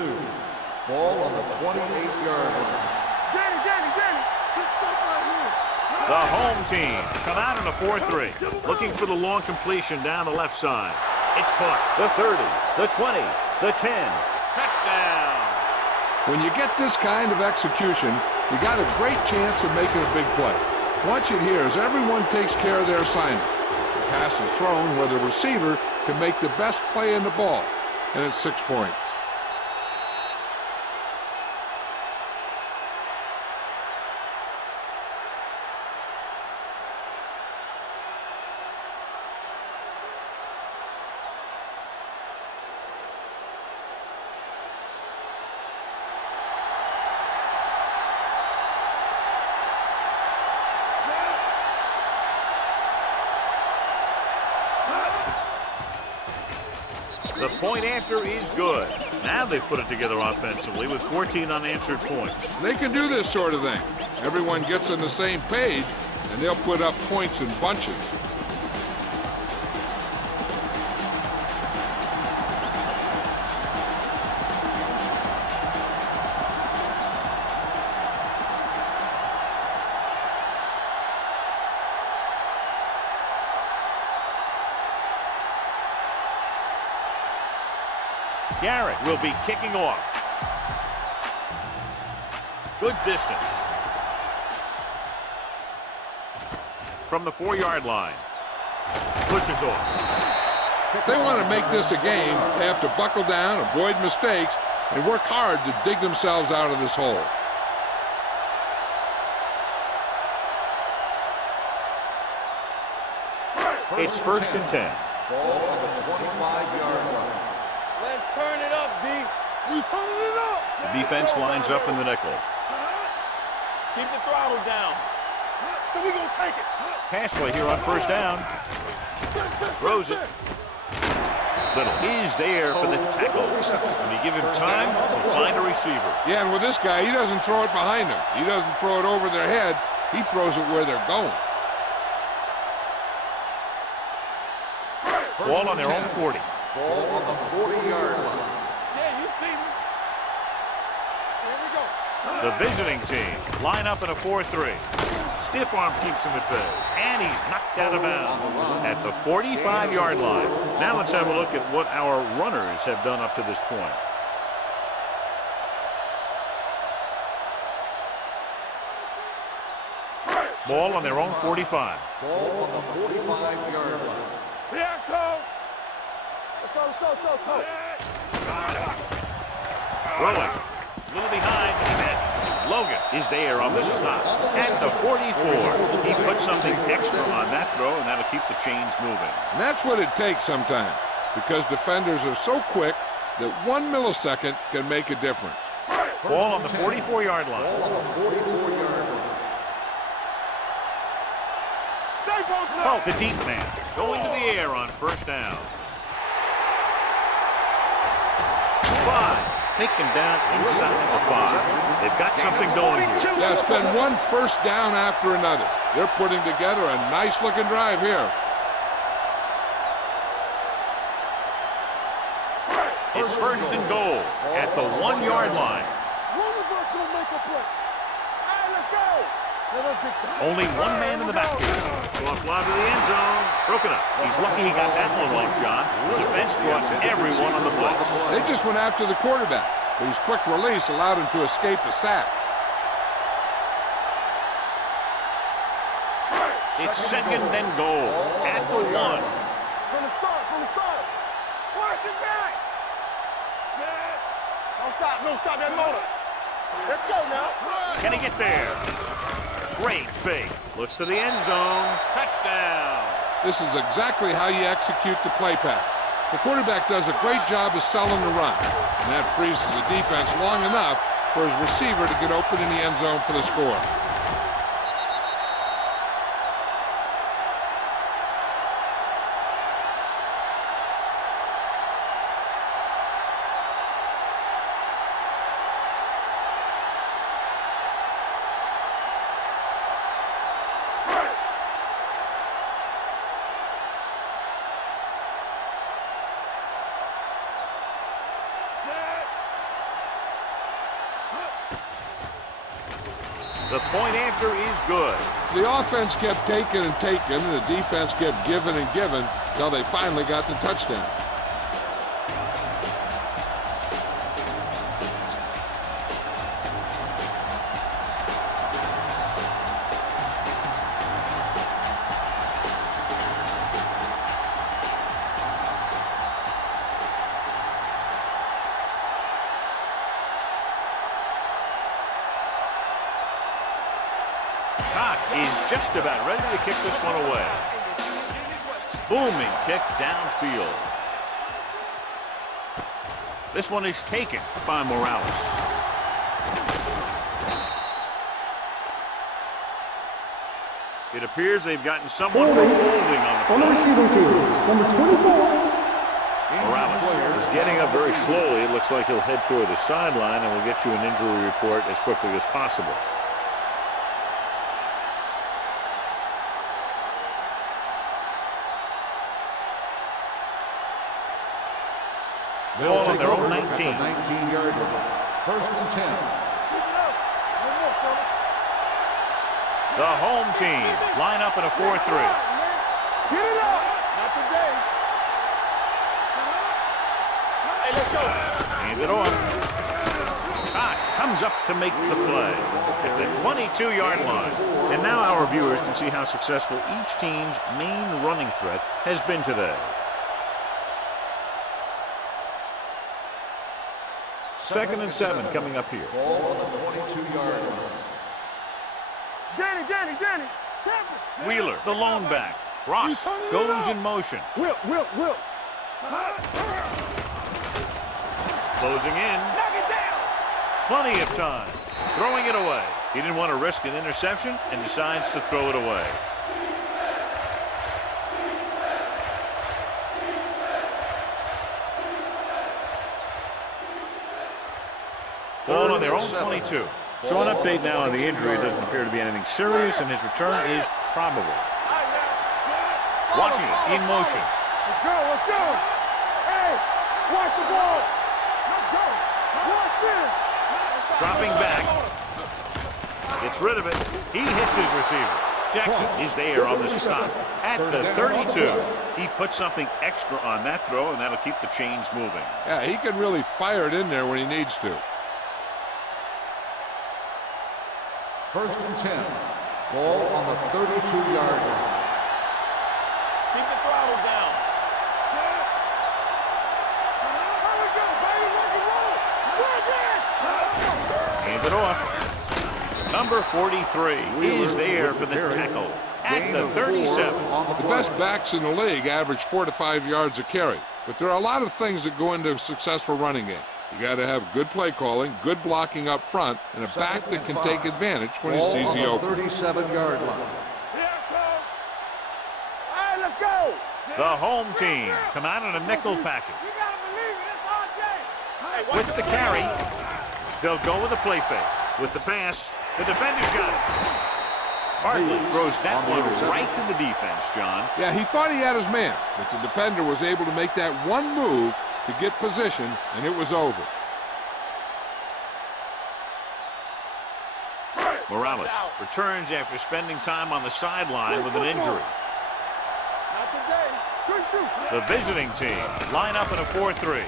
Ball on the 28-yard line. Danny. Big stop right here. The home team come out in a 4-3. Looking for the long completion down the left side. It's caught. The 30, the 20, the 10. Touchdown. When you get this kind of execution, you got a great chance of making a big play. Watch it here as everyone takes care of their assignment. The pass is thrown where the receiver can make the best play in the ball, and it's 6 points. The point after is good. Now they've put it together offensively with 14 unanswered points. They can do this sort of thing. Everyone gets on the same page, and they'll put up points in bunches. Garrett will be kicking off. Good distance. From the 4-yard line. Pushes off. If they want to make this a game, they have to buckle down, avoid mistakes, and work hard to dig themselves out of this hole. It's 1st and 10. Ball on the 25-yard line. Let's turn it up, D. We turning it up. The defense lines up in the nickel. Keep the throttle down. So we gonna take it. Pass play here on first down. Throws it. Little is there for the tackle. When you give him time, he'll find a receiver. Yeah, and with this guy, he doesn't throw it behind him. He doesn't throw it over their head. He throws it where they're going. Ball on their own 40. Ball on the 40-yard line. Yeah, you see me. Here we go. The visiting team line up in a 4-3. Stiff arm keeps him at bay, and he's knocked out of bounds at the 45-yard line. Now let's have a look at what our runners have done up to this point. Ball on their own 45. Ball on the 45-yard line. Here I come. Let's go. Rolling. A little behind, but he has it. Logan is there on the stop. At the 44. He put something extra on that throw, and that'll keep the chains moving. And that's what it takes sometimes, because defenders are so quick that 1 millisecond can make a difference. Ball on the 44-yard line. Ball on the 44-yard line. Oh, the deep man going to the air on first down. 5. Taken down inside the 5. They've got something going here. Yeah, it's been one first down after another. They're putting together a nice-looking drive here. It's first and goal at the 1-yard line. One of us gonna make a play. All right, let's go. Only one man in the backfield. So a fly to the end zone. Broken up. He's lucky he got that one off, John. The defense brought everyone on the blitz. They just went after the quarterback, but his quick release allowed him to escape a sack. It's second and goal at the 1. From the start. Watch it back. Don't stop that motor. Let's go now. Can he get there? Great fake. Looks to the end zone. Touchdown. This is exactly how you execute the play pass. The quarterback does a great job of selling the run, and that freezes the defense long enough for his receiver to get open in the end zone for the score. The point after is good. The offense kept taking and taking, and the defense kept giving and giving until they finally got the touchdown. Is just about ready to kick this one away. Booming kick downfield. This one is taken by Morales. It appears they've gotten someone from holding On the receiving team, number 24. Morales is getting up very slowly. It looks like he'll head toward the sideline, and we'll get you an injury report as quickly as possible. Ball on their own 19. 19-yard line. First and 10. The home team line up in a 4-3. Get it up. Not today. Hey, let's go. Hand it off. Cox comes up to make the play at the 22-yard line. And now our viewers can see how successful each team's main running threat has been today. Second and 7 coming up here. Ball on the 22-yard line. Danny. Wheeler, the lone back. Ross goes in motion. Whip. Closing in. Knock it down. Plenty of time. Throwing it away. He didn't want to risk an interception and decides to throw it away. Ball on their own 22. So an update now on the injury. It doesn't appear to be anything serious, and his return is probable. Washington in motion. Let's go, let's go. Hey, watch the ball. Let's go. Watch it. Dropping back. Gets rid of it. He hits his receiver. Jackson is there on the stop at the 32. He puts something extra on that throw, and that'll keep the chains moving. Yeah, he can really fire it in there when he needs to. 1st and 10. Ball on the 32-yard line. Keep the throttle down. Here we go, baby. Rock and roll. Hand it off. Number 43 is there for the tackle at the 37. The best backs in the league average 4 to 5 yards a carry. But there are a lot of things that go into a successful running game. You got to have good play calling, good blocking up front, and a back that can take advantage when he sees the open. 37-yard line. Here it comes. All right, let's go. The home team come out in a nickel package. You gotta believe it. It's our game. Hey, watch With the carry, they'll go with a play fake. With the pass, the defender's got it. Bartlett throws that one right to the defense, John. Yeah, he thought he had his man, but the defender was able to make that one move to get position, and it was over. Morales returns after spending time on the sideline with an injury. Not today. Good shoot. The visiting team line up in a 4-3.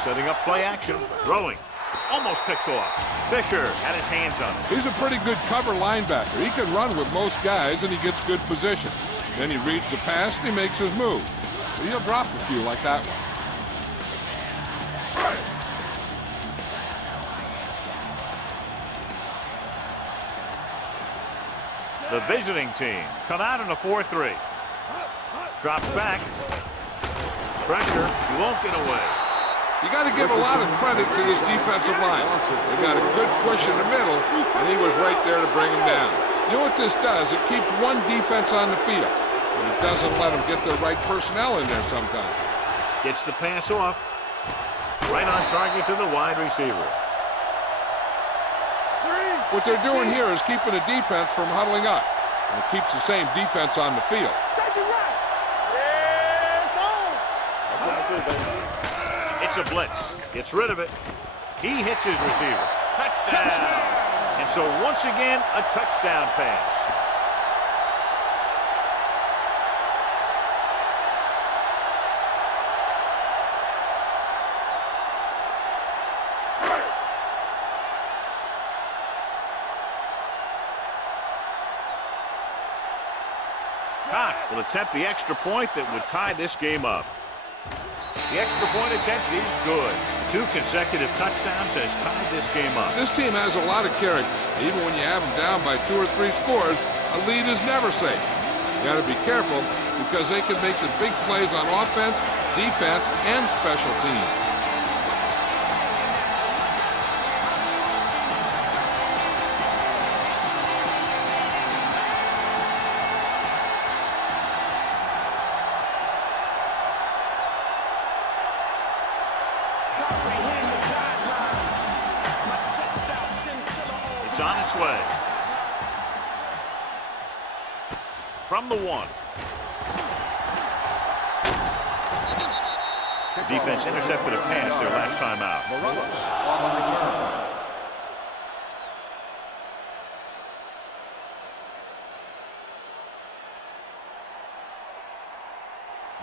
Setting up play action, throwing. Almost picked off. Fisher had his hands on it. He's a pretty good cover linebacker. He can run with most guys, and he gets good position. Then he reads the pass, and he makes his move. But he'll drop a few like that one. The visiting team come out in a 4-3. Drops back. Pressure. He won't get away. You got to give a lot of credit to this defensive line. They got a good push in the middle, and he was right there to bring him down. You know what this does? It keeps one defense on the field, but it doesn't let them get the right personnel in there sometimes. Gets the pass off. Right on target to the wide receiver. What they're doing here is keeping the defense from huddling up, and it keeps the same defense on the field. Take it right. Yeah, it's on. It's a blitz. Gets rid of it. He hits his receiver. Touchdown. And so once again, a touchdown pass. Cox will attempt the extra point that would tie this game up. The extra point attempt is good. 2 consecutive touchdowns has tied this game up. This team has a lot of character. Even when you have them down by 2 or 3 scores, a lead is never safe. You got to be careful because they can make the big plays on offense, defense, and special teams. It's on its way. From the 1. The defense intercepted a pass their last time out. Morales on the return.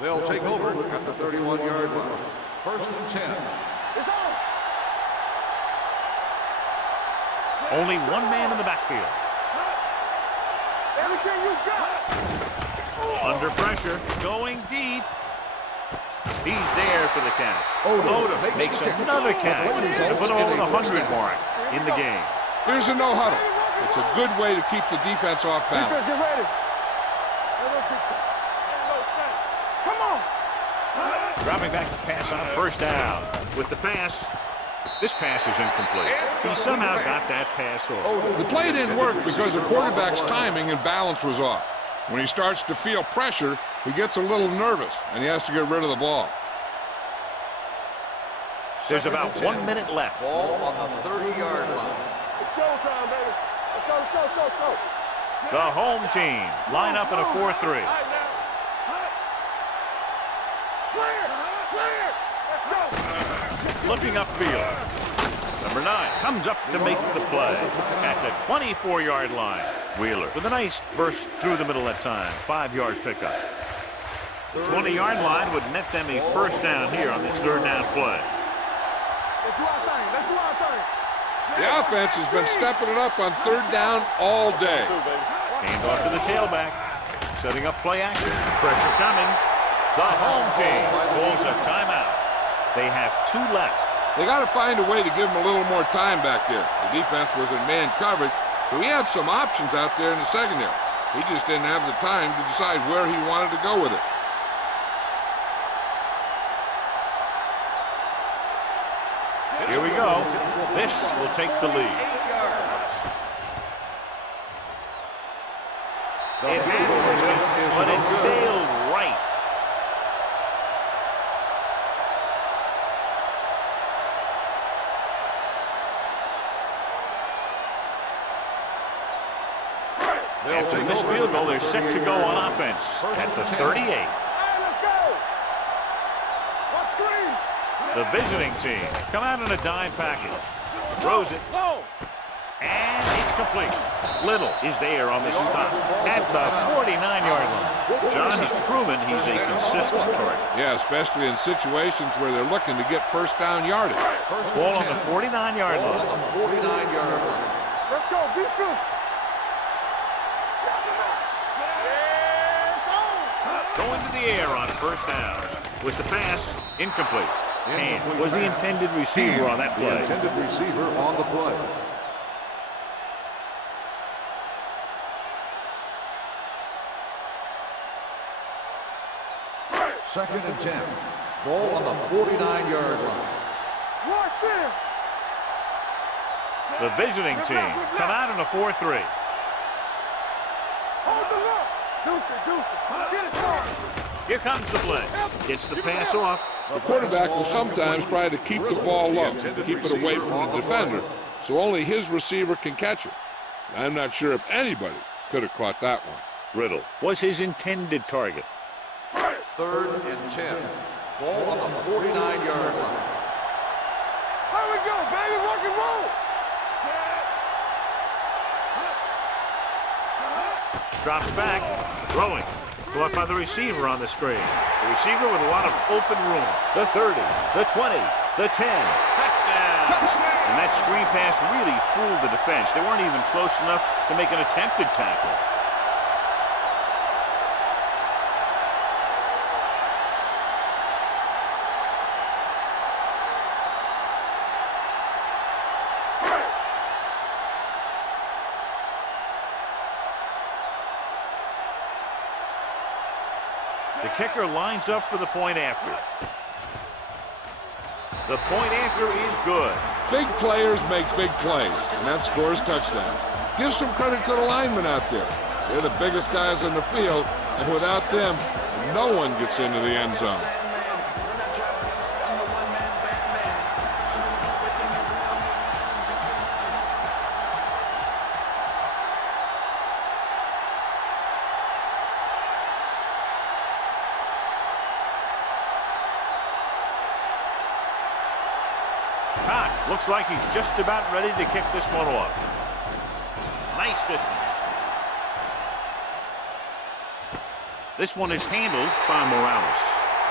They'll take over at the 31-yard line. 1st and 10. It's on. Only one man in the backfield. Everything you got. Under pressure, going deep. He's there for the catch. Odom makes another catch to put him over the 100 mark in the game. Here's a no huddle. It's a good way to keep the defense off balance. Defense, get ready. Come on. Dropping back to pass on 1st down. With the pass, This pass is incomplete. He somehow got that pass off. The play didn't work because the quarterback's timing and balance was off. When he starts to feel pressure, he gets a little nervous, and he has to get rid of the ball. There's about 1 minute left. Ball on the 30-yard line. It's showtime, baby. Let's go, let's go, let's go, let's go. The home team line up in a 4-3. All right, now. Clear! Clear! Let's go! Looking upfield. Number 9 comes up to make the play at the 24-yard line. Wheeler with a nice burst through the middle that time. 5-yard pickup. The 20-yard line would net them a first down here on this third down play. Let's do our thing. Let's do our thing. The offense has been stepping it up on third down all day. Hand off to the tailback. Setting up play action. Pressure coming. The home team pulls a timeout. They have 2 left. They got to find a way to give him a little more time back there. The defense was in man coverage, so he had some options out there in the secondary. He just didn't have the time to decide where he wanted to go with it. Here we go. This will take the lead. It had distance, but it sailed right. After the missed field goal, they're set to go on offense at the 38. Hey, let's go! What screen? The visiting team come out in a dime package. Throws it. Go! And it's complete. Little is there on this stop at the 49-yard line. John has proven he's a consistent target. Yeah, especially in situations where they're looking to get first down yardage. Ball on the 49-yard Ball line. on the 49-yard line. Let's go, defense! Going to the air on first down. With the pass, incomplete. And was the intended receiver on that The play. intended receiver on the play. Second and 10. Ball on the 49-yard line. Watch him! The visiting team come out in a 4-3. Hold the look! Deuce it! Get it started! Here comes the play. Gets the pass off. The quarterback will sometimes try to keep the ball low, keep it away from the defender, so only his receiver can catch it. I'm not sure if anybody could have caught that one. Riddle was his intended target. Third and 10. Ball on the 49-yard line. Here we go, baby! Rock and roll! Drops back, throwing. Caught by the receiver on the screen. The receiver with a lot of open room. The 30, the 20, the 10. Touchdown! And that screen pass really fooled the defense. They weren't even close enough to make an attempted tackle. The kicker lines up for the point after. The point after is good. Big players make big plays, and that scores touchdown. Give some credit to the linemen out there. They're the biggest guys in the field, and without them, no one gets into the end zone. Looks like he's just about ready to kick this one off. Nice distance. This one is handled by Morales.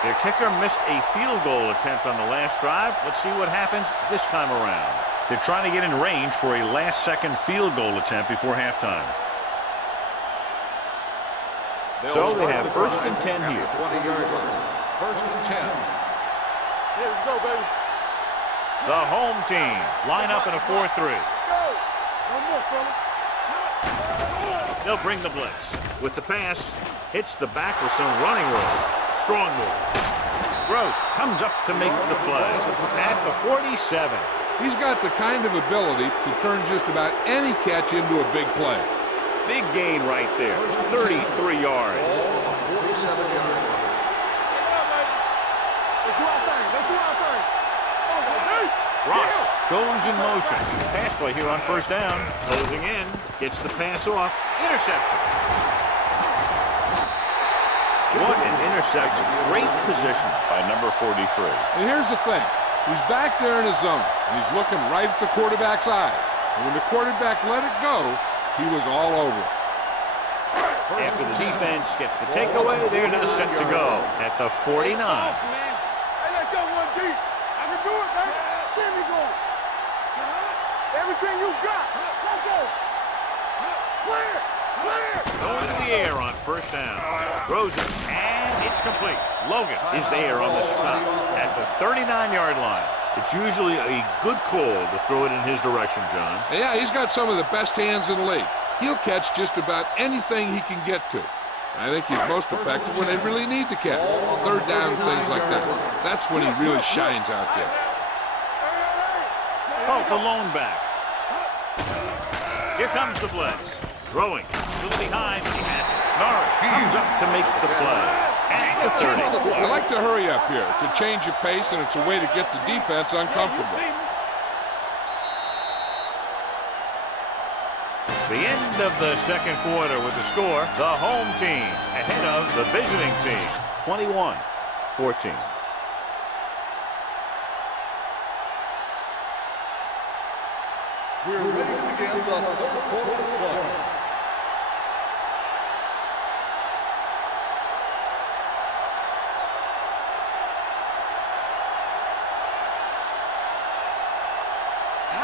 Their kicker missed a field goal attempt on the last drive. Let's see what happens this time around. They're trying to get in range for a last-second field goal attempt before halftime. So they have first and 10 here. 20-yard line. First and 10. Here we go, baby. The home team line up in a 4-3. Go! One more, fella. They'll bring the blitz. With the pass, hits the back with some running room. Strong move. Gross comes up to make the play at the 47. He's got the kind of ability to turn just about any catch into a big play. Big gain right there, 33 yards. Ball on the 47-yard line. Let's do our thing. Let's do our thing. Ross goes in motion. Pass play here on first down. Closing in. Gets the pass off. Interception. What an interception. Great position by number 43. And here's the thing. He's back there in his zone. And he's looking right at the quarterback's eye. And when the quarterback let it go, he was all over it. After the defense gets the takeaway, they're now set to go at the 49. Hey, let's go one deep. I can do it, man. There we go. Everything you got. Let's go. Clear. Clear. Going to the air on first down. Throws it, and it's complete. Logan is there on the stop at the 39-yard line. It's usually a good call to throw it in his direction, John. Yeah, he's got some of the best hands in the league. He'll catch just about anything he can get to. I think he's most effective when they really need to catch. Third down, things like that. That's when he really shines out there. Oh, the lone back. Here comes the blitz. Throwing. Still behind. He has it. Norris comes up to make the play. At the 30. You like to hurry up here. It's a change of pace, and it's a way to get the defense uncomfortable. It's the end of the second quarter with the score. The home team ahead of the visiting team. 21-14. We're ready to begin the third quarter of play.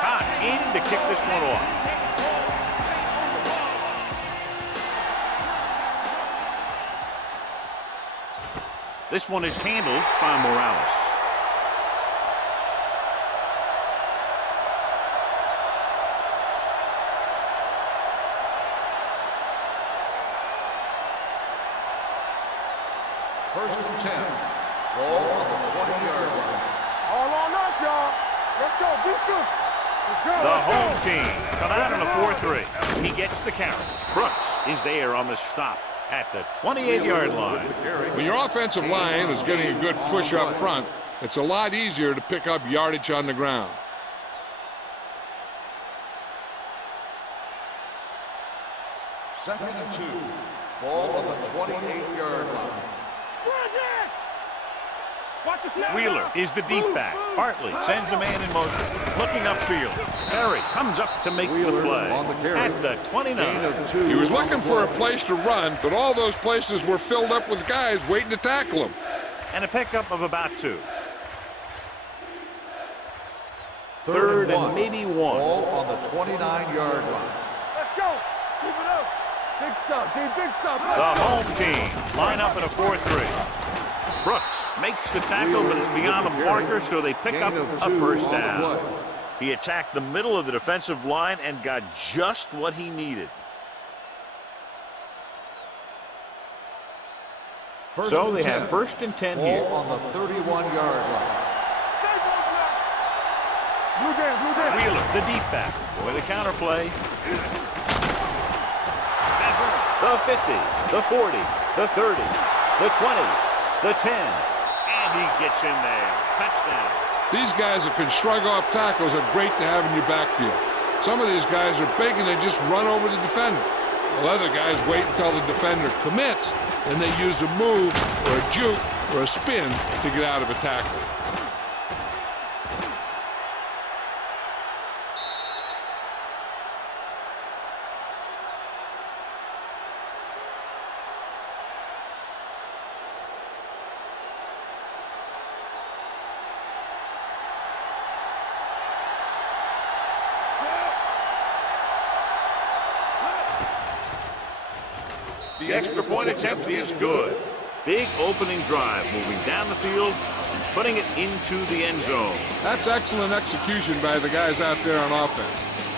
Khan in to kick this one off. This one is handled by Morales. First and 10. Ball on the 20-yard line. All on us, y'all. Let's go. Beat this. Let's go. The home team come out on a 4-3. He gets the carry. Brooks is there on the stop at the 28-yard line. When your offensive line is getting a good push up front, it's a lot easier to pick up yardage on the ground. Second and 2. Ball on the 28-yard line. Wheeler is the deep back. Hartley sends a man in motion. Looking upfield. Perry comes up to make the play at the 29. He was looking for a place to run, but all those places were filled up with guys waiting to tackle him. And a pickup of about 2. Third Third and one. maybe 1. Ball on the 29-yard line. Let's go. Keep it up. Big stuff, dude. Big stuff. The home team line up in a 4-3. Brooks makes the tackle, but it's beyond the marker, so they pick up a first down. He attacked the middle of the defensive line and got just what he needed. So they have first and 10 here. Ball on the 31-yard line. Blue down. Wheeler, the deep back. Boy, the counter play. The 50, the 40, the 30, the 20, the 10. And he gets in there. Touchdown. These guys that can shrug off tackles are great to have in your backfield. Some of these guys are big and they just run over the defender. While other guys wait until the defender commits, and they use a move or a juke or a spin to get out of a tackle. The extra point attempt is good. Big opening drive, moving down the field and putting it into the end zone. That's excellent execution by the guys out there on offense.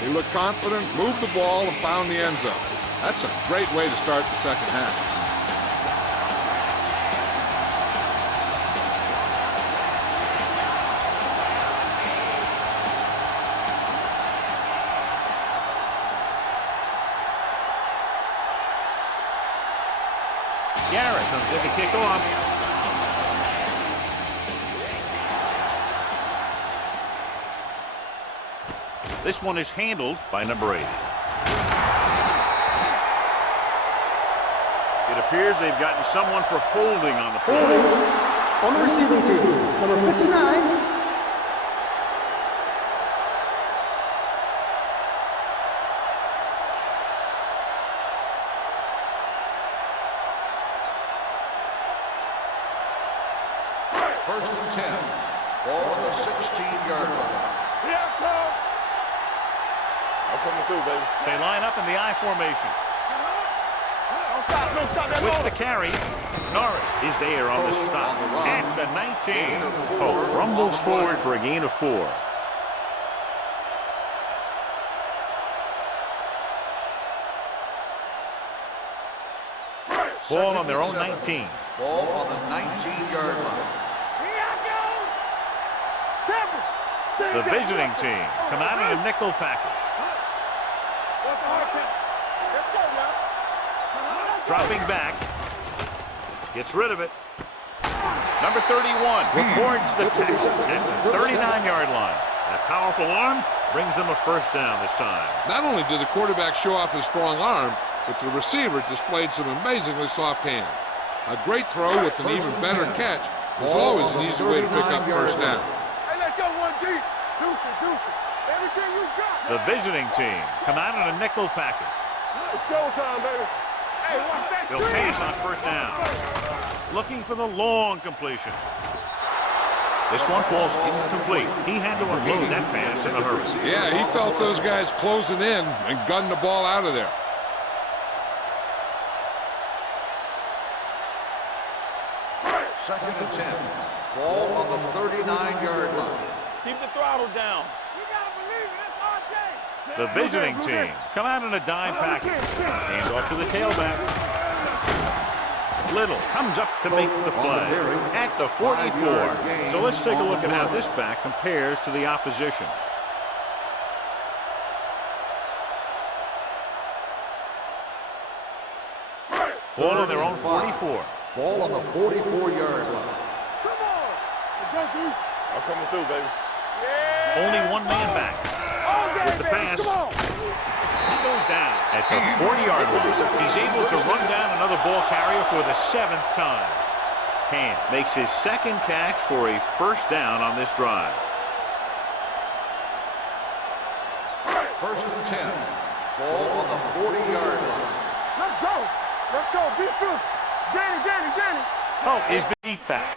They looked confident, moved the ball, and found the end zone. That's a great way to start the second half. comes in to kick off. This one is handled by number 8. It appears they've gotten someone for holding on the play. On the receiving team, number 59. First and 10. Ball on the 16-yard line. Here I come. I'm coming through, baby. They line up in the I formation. Don't stop that With motor. the carry, Norris is there on the stop at the 19. Oh, rumbles forward for a gain of 4. Ball on their own 19. Ball on the 19-yard line. Here I go. Temple. The visiting team come out in a nickel package. What's the hard count? Let's go, y'all. Dropping back. Gets rid of it. Number 31 records the tackle at the 39-yard line. That powerful arm brings them a first down this time. Not only did the quarterback show off his strong arm, but the receiver displayed some amazingly soft hands. A great throw with an even better catch was always an easy way to pick up first down. Hey, let's go one deep. Deuce it. Everything you got. The visiting team come out in a nickel package. It's showtime, baby. Hey, watch that They'll screen. pass on first down. Looking for the long completion. This one falls incomplete. He had to unload that pass in a hurry. Yeah, he felt those guys closing in and gunned the ball out of there. Second and 10. Ball on the 39-yard line. Keep the throttle down. You gotta believe it. That's RJ. The visiting team come out in a dime package. Hand off to the tailback. Little comes up to make the play at the 44. So let's take a look at how this back compares to the opposition. Ball on their own 44. Ball on the 44-yard line. Come on. Let's go, dude. I'm coming through, baby. Yeah. Only one man back. With the pass, he goes down at the 40-yard line. He's able to run down another ball carrier for the 7th time. Hand makes his second catch for a first down on this drive. First and 10. Ball on the 40-yard line. Let's go. Let's go. Be fierce. Danny. Oh, is the deep back.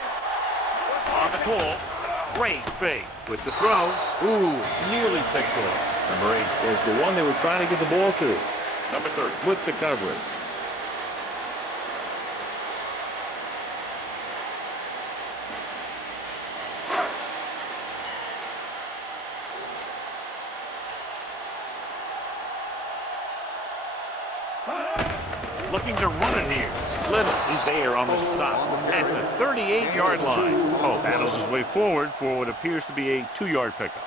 On the call, great fake with the throw. Ooh, nearly picked off. Number 8 is the one they were trying to get the ball to. Number 30 with the coverage. Looking to run it here. Little is there on the stop at the 38-yard line. Oh, battles his way forward for what appears to be a 2-yard pickup.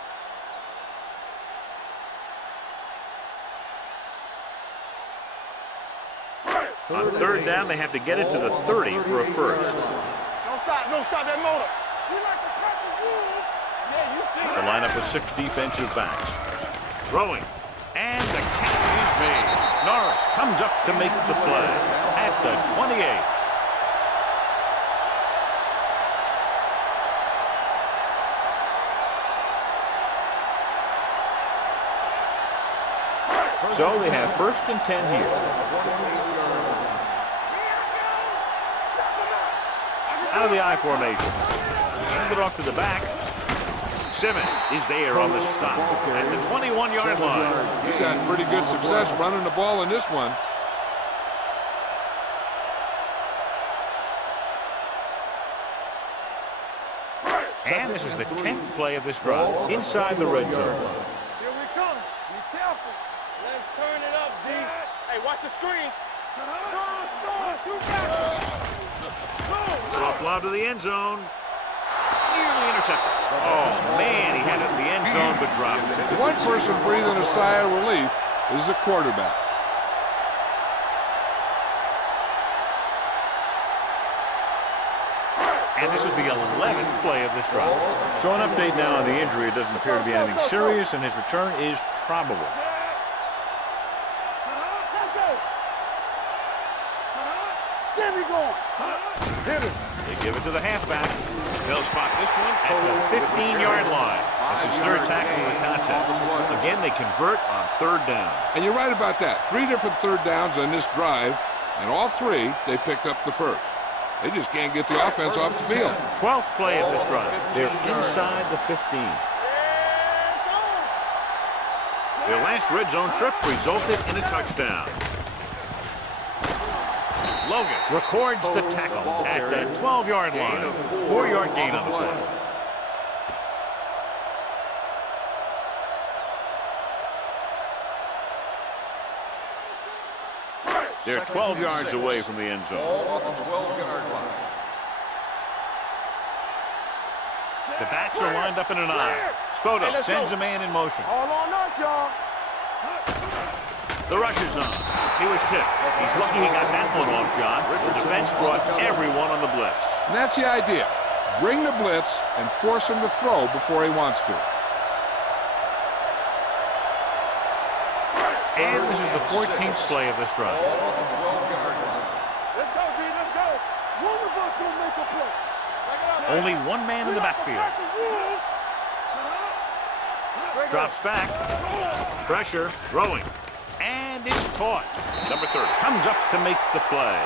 On third down, they have to get it to the 30 for a first. Don't stop that motor. You like the purple wolves? Yeah, you see The lineup of 6 defensive backs. Throwing. And the catch is made. Norris comes up to make the play at the 28. So they have first and 10 here. Out of the I formation. Hand it off to the back. Simmons is there on the stop at the 21-yard line. He's had pretty good success running the ball in this one. And this is the 10th play of this drive inside the red zone. Here we come. Be careful. Let's turn it up, Z. Hey, watch the screen. Storm. Two back. Soft lob to the end zone. Nearly intercepted. Oh, man, he had it in the end zone but dropped it. One person breathing a sigh of relief is the quarterback. 11th play of this drive. So an update now on the injury. It doesn't appear to be anything serious, and his return is probable. They give it to the halfback. They'll spot this one at the 15-yard line. That's his third tackle of the contest. Again, they convert on third down. And you're right about that. 3 different third downs on this drive, and all 3, they picked up the first. They just can't get the offense off the field. 12th play of this drive. They're inside the 15. Their last red zone trip resulted in a touchdown. Logan records the tackle at the 12-yard line. 4-yard gain on the play. They're 12 yards away from the end zone. Ball on the 12-yard line. The backs are lined up in an I. Spoto sends a man in motion. All on us, y'all. The rush is on. He was tipped. He's lucky he got that one off, John. The defense brought everyone on the blitz. And that's the idea. Bring the blitz and force him to throw before he wants to. And this is the 14th play of this drive. Ball on the 12-yard line. Let's go, D. Let's go. One of us will make a play. Only one man in the backfield. Drops back. Pressure. Throwing. And it's caught. Number 30 comes up to make the play.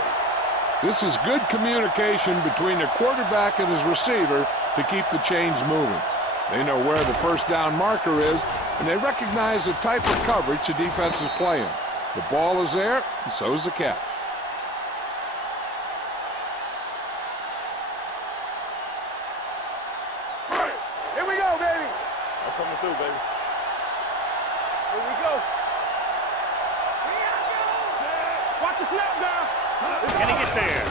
This is good communication between the quarterback and his receiver to keep the chains moving. They know where the first down marker is, and they recognize the type of coverage the defense is playing. The ball is there, and so is the catch. Here we go, baby. I'm coming through, baby. Here we go. Watch the snap now. Can he get there?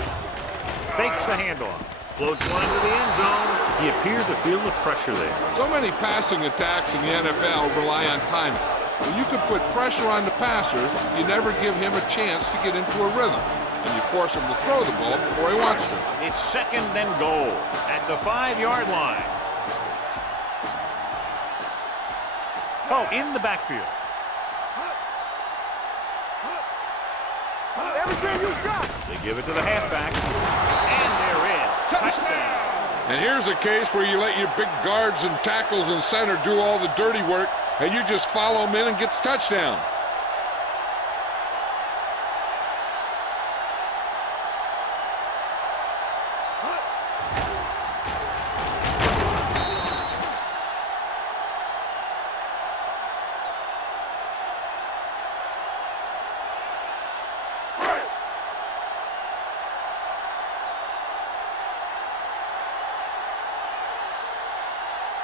Fakes the handoff. Floats one into the end zone. He appears to feel the pressure there. So many passing attacks in the NFL rely on timing. When you can put pressure on the passer, you never give him a chance to get into a rhythm. And you force him to throw the ball before he wants to. It's second and goal at the 5-yard line. Oh, in the backfield. Everything you got. They give it to the halfback. And they're in. Touchdown. And here's a case where you let your big guards and tackles and center do all the dirty work, and you just follow them in and get the touchdown.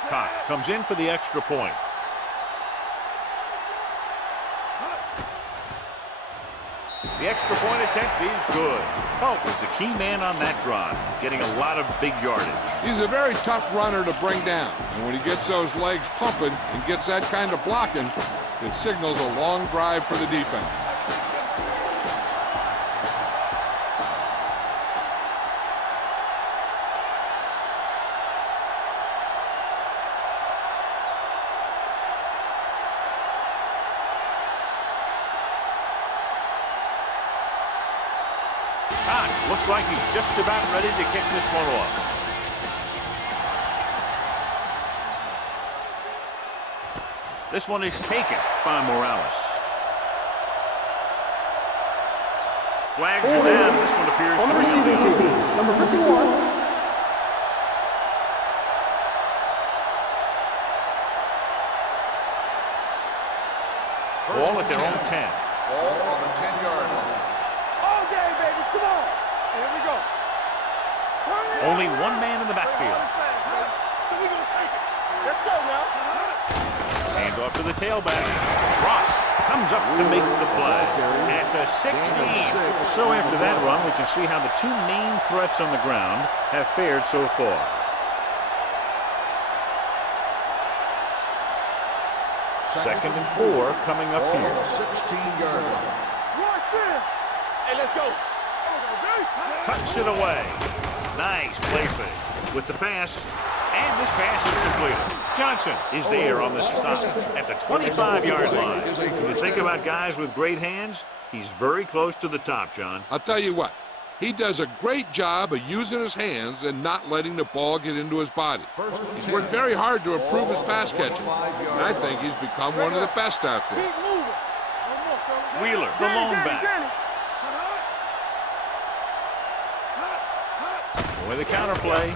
Cox comes in for the extra point. The extra point attempt is good. Pope is the key man on that drive, getting a lot of big yardage. He's a very tough runner to bring down, and when he gets those legs pumping and gets that kind of blocking, it signals a long drive for the defense. Looks like he's just about ready to kick this one off. This one is taken by Morales. Flags are down, and this one appears On the to be receiving team, number 51. Ball at their own 10. Ball on the 10-yard line. All day, baby. Come on. Here we go. Only one man in the backfield. So we gonna take it. Let's go now. Hands off to the tailback. Ross comes up to make the play at the 16. So after that run, we can see how the two main threats on the ground have fared so far. Second and 4 coming up Ball on here. the 16-yard line. Rush in. Hey, let's go. Tucks it away. Nice play fake with the pass. And this pass is completed. Johnson is there on the stop at the 25-yard line. When you think about guys with great hands, he's very close to the top, John. I'll tell you what, he does a great job of using his hands and not letting the ball get into his body. He's worked very hard to improve his pass catching, and I think he's become one of the best out there. Wheeler, the lone back. With the counter play.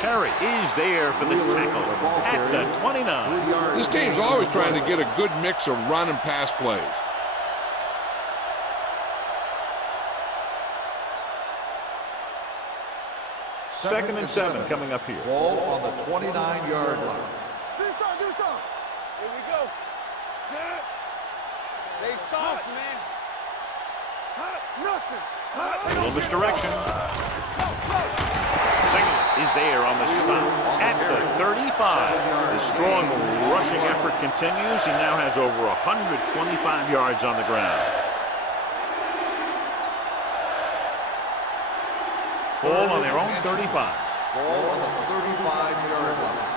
Perry is there for the tackle at the 29. This team's always trying to get a good mix of run and pass plays. Second and 7 coming up here. Ball on the 29-yard line. Do something. Here we go. Set. They soft, man. Nothing. A little misdirection. Singer is there on the stop at the 35. The strong rushing effort continues. He now has over 125 yards on the ground. Ball on their own 35. Ball on the 35-yard line.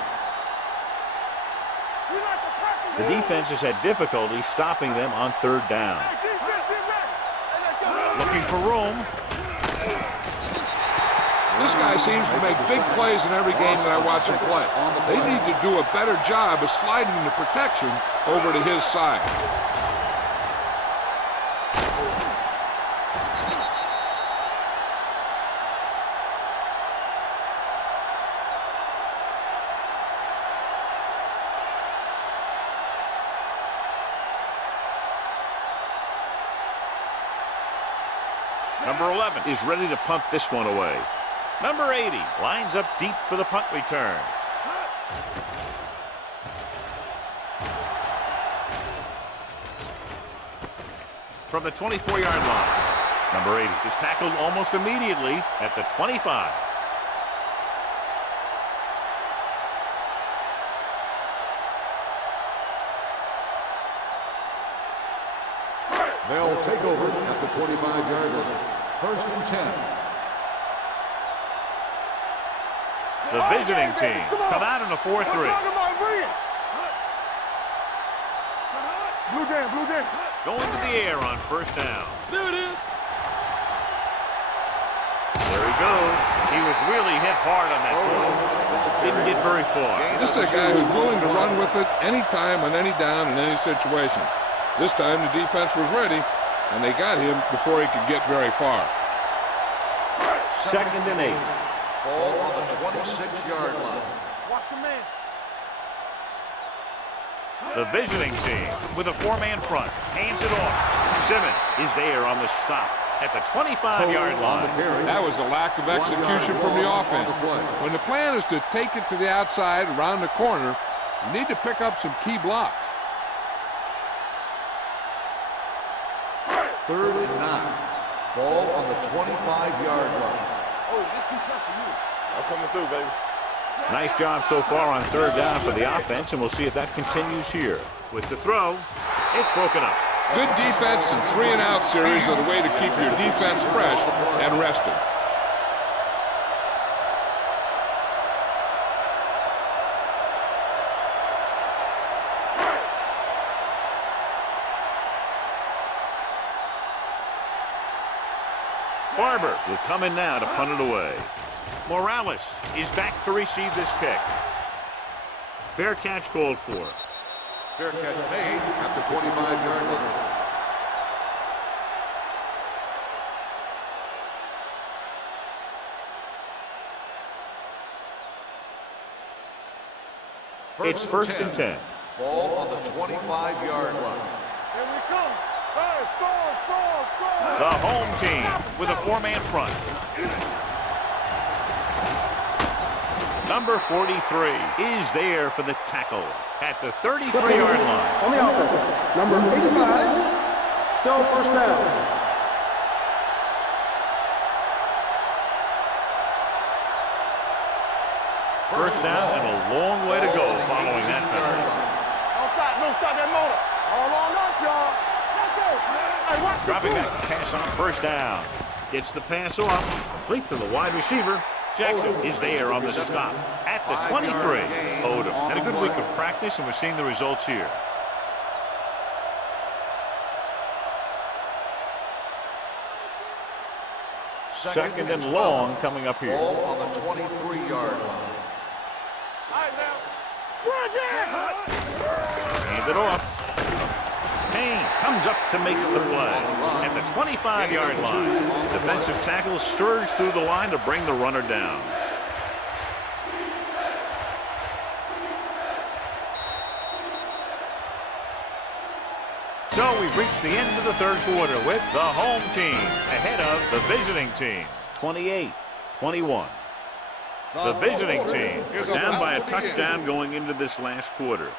The defense has had difficulty stopping them on third down. Looking for room. This guy seems to make big plays in every game that I watch him play. They need to do a better job of sliding the protection over to his side. Number 11 is ready to punt this one away. Number 80 lines up deep for the punt return. From the 24-yard line, number 80 is tackled almost immediately at the 25. They'll take over at the 25-yard line. First and 10. The visiting team come out in a 4-3. Blue down. Going to the air on first down. There it is. There he goes. He was really hit hard on that ball. Didn't get very far. This is a guy who's willing to run with it anytime, on any down, in any situation. This time the defense was ready, and they got him before he could get very far. Second and 8. Ball on the 26-yard line. Watch your man. The visiting team with a 4-man front hands it off. Simmons is there on the stop at the 25-yard line. That was a lack of execution from the offense. When the plan is to take it to the outside around the corner, you need to pick up some key blocks. Third and 9. Ball on the 25-yard line. Oh, this is tough for you. I'm coming through, baby. Nice job so far on third down for the offense, and we'll see if that continues here. With the throw, it's broken up. Good defense and 3-and-out series are the way to keep your defense fresh and rested. Barber will come in now to punt it away. Morales is back to receive this kick. Fair catch called for. Fair catch made at the 25-yard line. It's first and 10. Ball on the 25-yard line. Here we come. Hey, score. The home team with a 4-man front. Number 43 is there for the tackle at the 33-yard line. On the offense, number 85, still first down. First down and a long way to go following that penalty. Don't stop that motor. All on us, y'all. Let's go. Hey, watch Dropping that pass on first down. Gets the pass off. complete to the wide receiver. Jackson is there on the stop at the 23. Odom had a good week of practice, and we're seeing the results here. Second and long coming up here. Ball on the 23-yard line. Hand it off. Payne comes up to make the play at the 25-yard line. Defensive tackle surged through the line to bring the runner down. So we've reached the end of the third quarter with the home team ahead of the visiting team, 28-21. The visiting team is down by a touchdown going into this last quarter.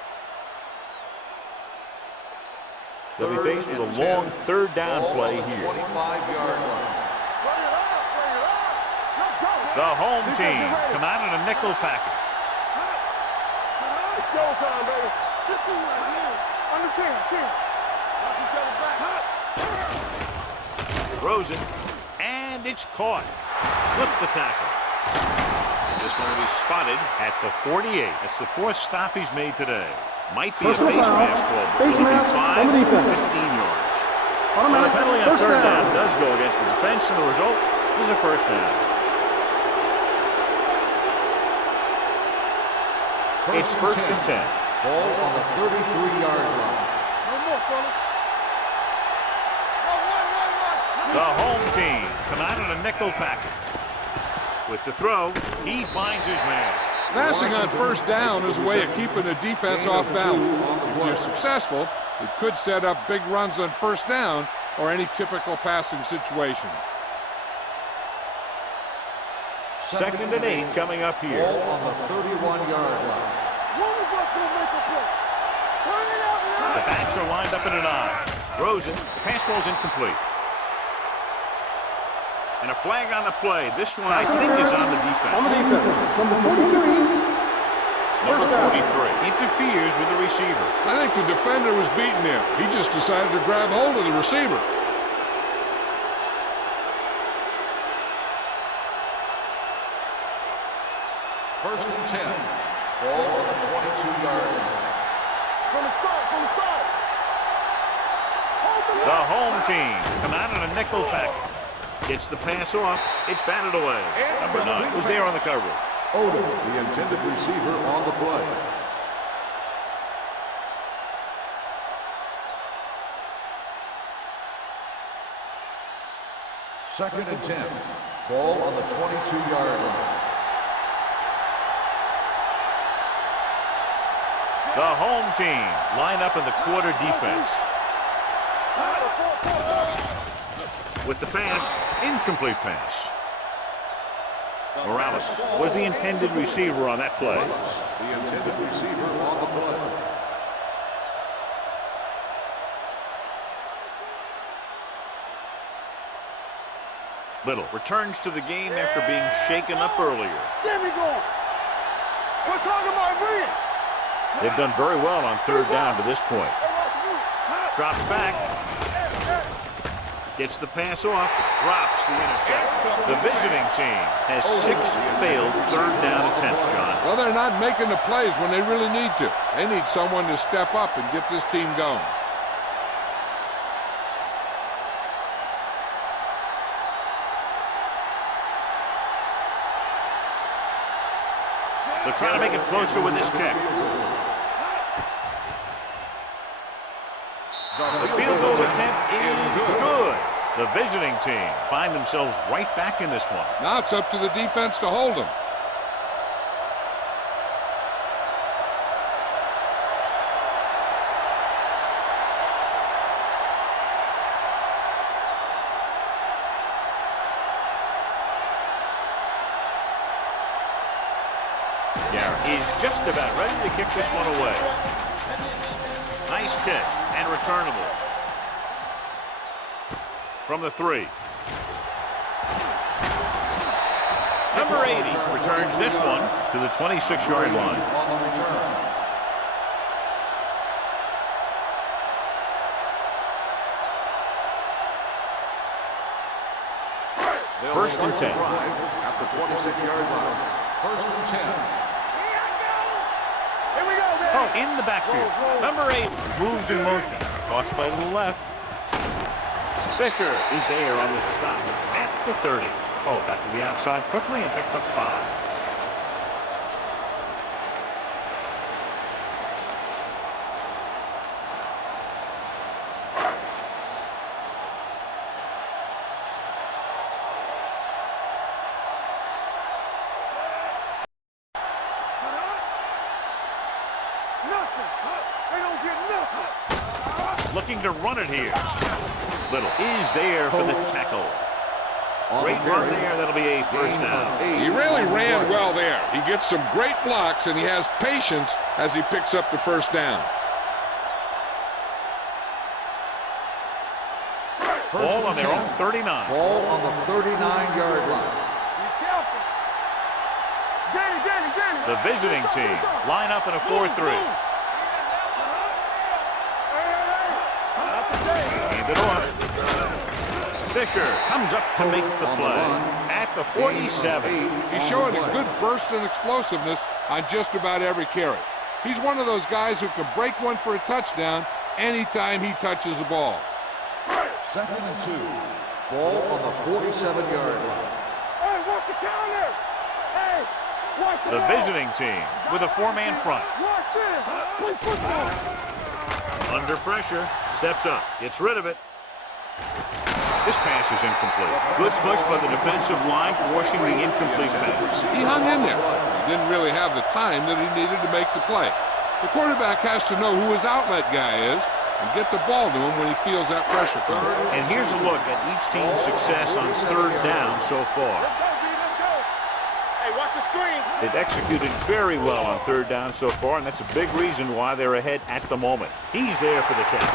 They'll be faced with a long third down play here. 25-yard line. The home team come out in a nickel package. It's showtime, baby. Under 10. Throws it, and it's caught. Slips the tackle. This one will be spotted at the 48. That's the fourth stop he's made today. Might be a face mask call, but Face it'll be mask 5 on the defense. 15 yards. So the Automatic penalty on first third down. down does go against the defense, and the result is a first down. It's first and 10. Ball on the 33-yard line. No more, fellas. The home team come out in a nickel package. With the throw, he finds his man. Passing on first down is a way of keeping the defense off balance. If you're successful, it could set up big runs on first down or any typical passing situation. Second and 8 coming up here. Ball on the 31-yard line. One of us will make a play. Turn it out now. The backs are lined up in an I. Throws it. The pass ball's incomplete. And a flag on the play. This one, I think, is on the defense. On the defense. Number 43. Number 43 interferes with the receiver. I think the defender was beating him. He just decided to grab hold of the receiver. First and 10. Ball on the 22-yard line. From the start. The home team come out in a nickel package. Gets the pass off. It's batted away. Number 9 was there on the coverage. Odom, the intended receiver, on the play. Second and 10. Ball on the 22-yard line. The home team line up in the quarter defense. With the pass, incomplete pass. Morales was the intended receiver on that play. The intended receiver on the play. Little returns to the game after being shaken up earlier. There we go. We're talking about me. They've done very well on third down to this point. Drops back. Gets the pass off. Drops the interception. The visiting team has 6 failed third down attempts, John. Well, they're not making the plays when they really need to. They need someone to step up and get this team going. They're trying to make it closer with this kick. The field goal attempt is good. The visiting team find themselves right back in this one. Now it's up to the defense to hold them. Garrett is just about ready to kick this one away. Nice kick and returnable. From the 3. Number 80 returns this one to the 26-yard line. On the return. first and 10. At the 26-yard line. First and 10. Here we go, man. Oh, in the backfield. Number 8 moves in motion. Toss play to the left. Fisher is there on the stop at the 30. Oh, back to the outside quickly and picked up 5. Nothing. They don't get nothing. Looking to run it here. Little is there for the tackle. Great run there. That'll be a first down. He really ran well there. He gets some great blocks, and he has patience as he picks up the first down. Ball on their own 39. Ball on the 39-yard line. Be careful. Danny. The visiting team line up in a 4-3. Hand it off. Fisher comes up to make the play at the 47. He's showing a good burst and explosiveness on just about every carry. He's one of those guys who can break one for a touchdown anytime he touches the ball. Second and 2. Ball on the 47-yard line. Hey, watch the counter. Hey, watch the The ball. visiting team with a 4-man front. Watch this. Play football. Under pressure, steps up, gets rid of it. This pass is incomplete. Good push by the defensive line, forcing the incomplete pass. He hung in there. He didn't really have the time that he needed to make the play. The quarterback has to know who his outlet guy is and get the ball to him when he feels that pressure coming. And here's a look at each team's success on third down so far. Let's go, B. Let's go. Hey, watch the screen. They've executed very well on third down so far, and that's a big reason why they're ahead at the moment. He's there for the catch.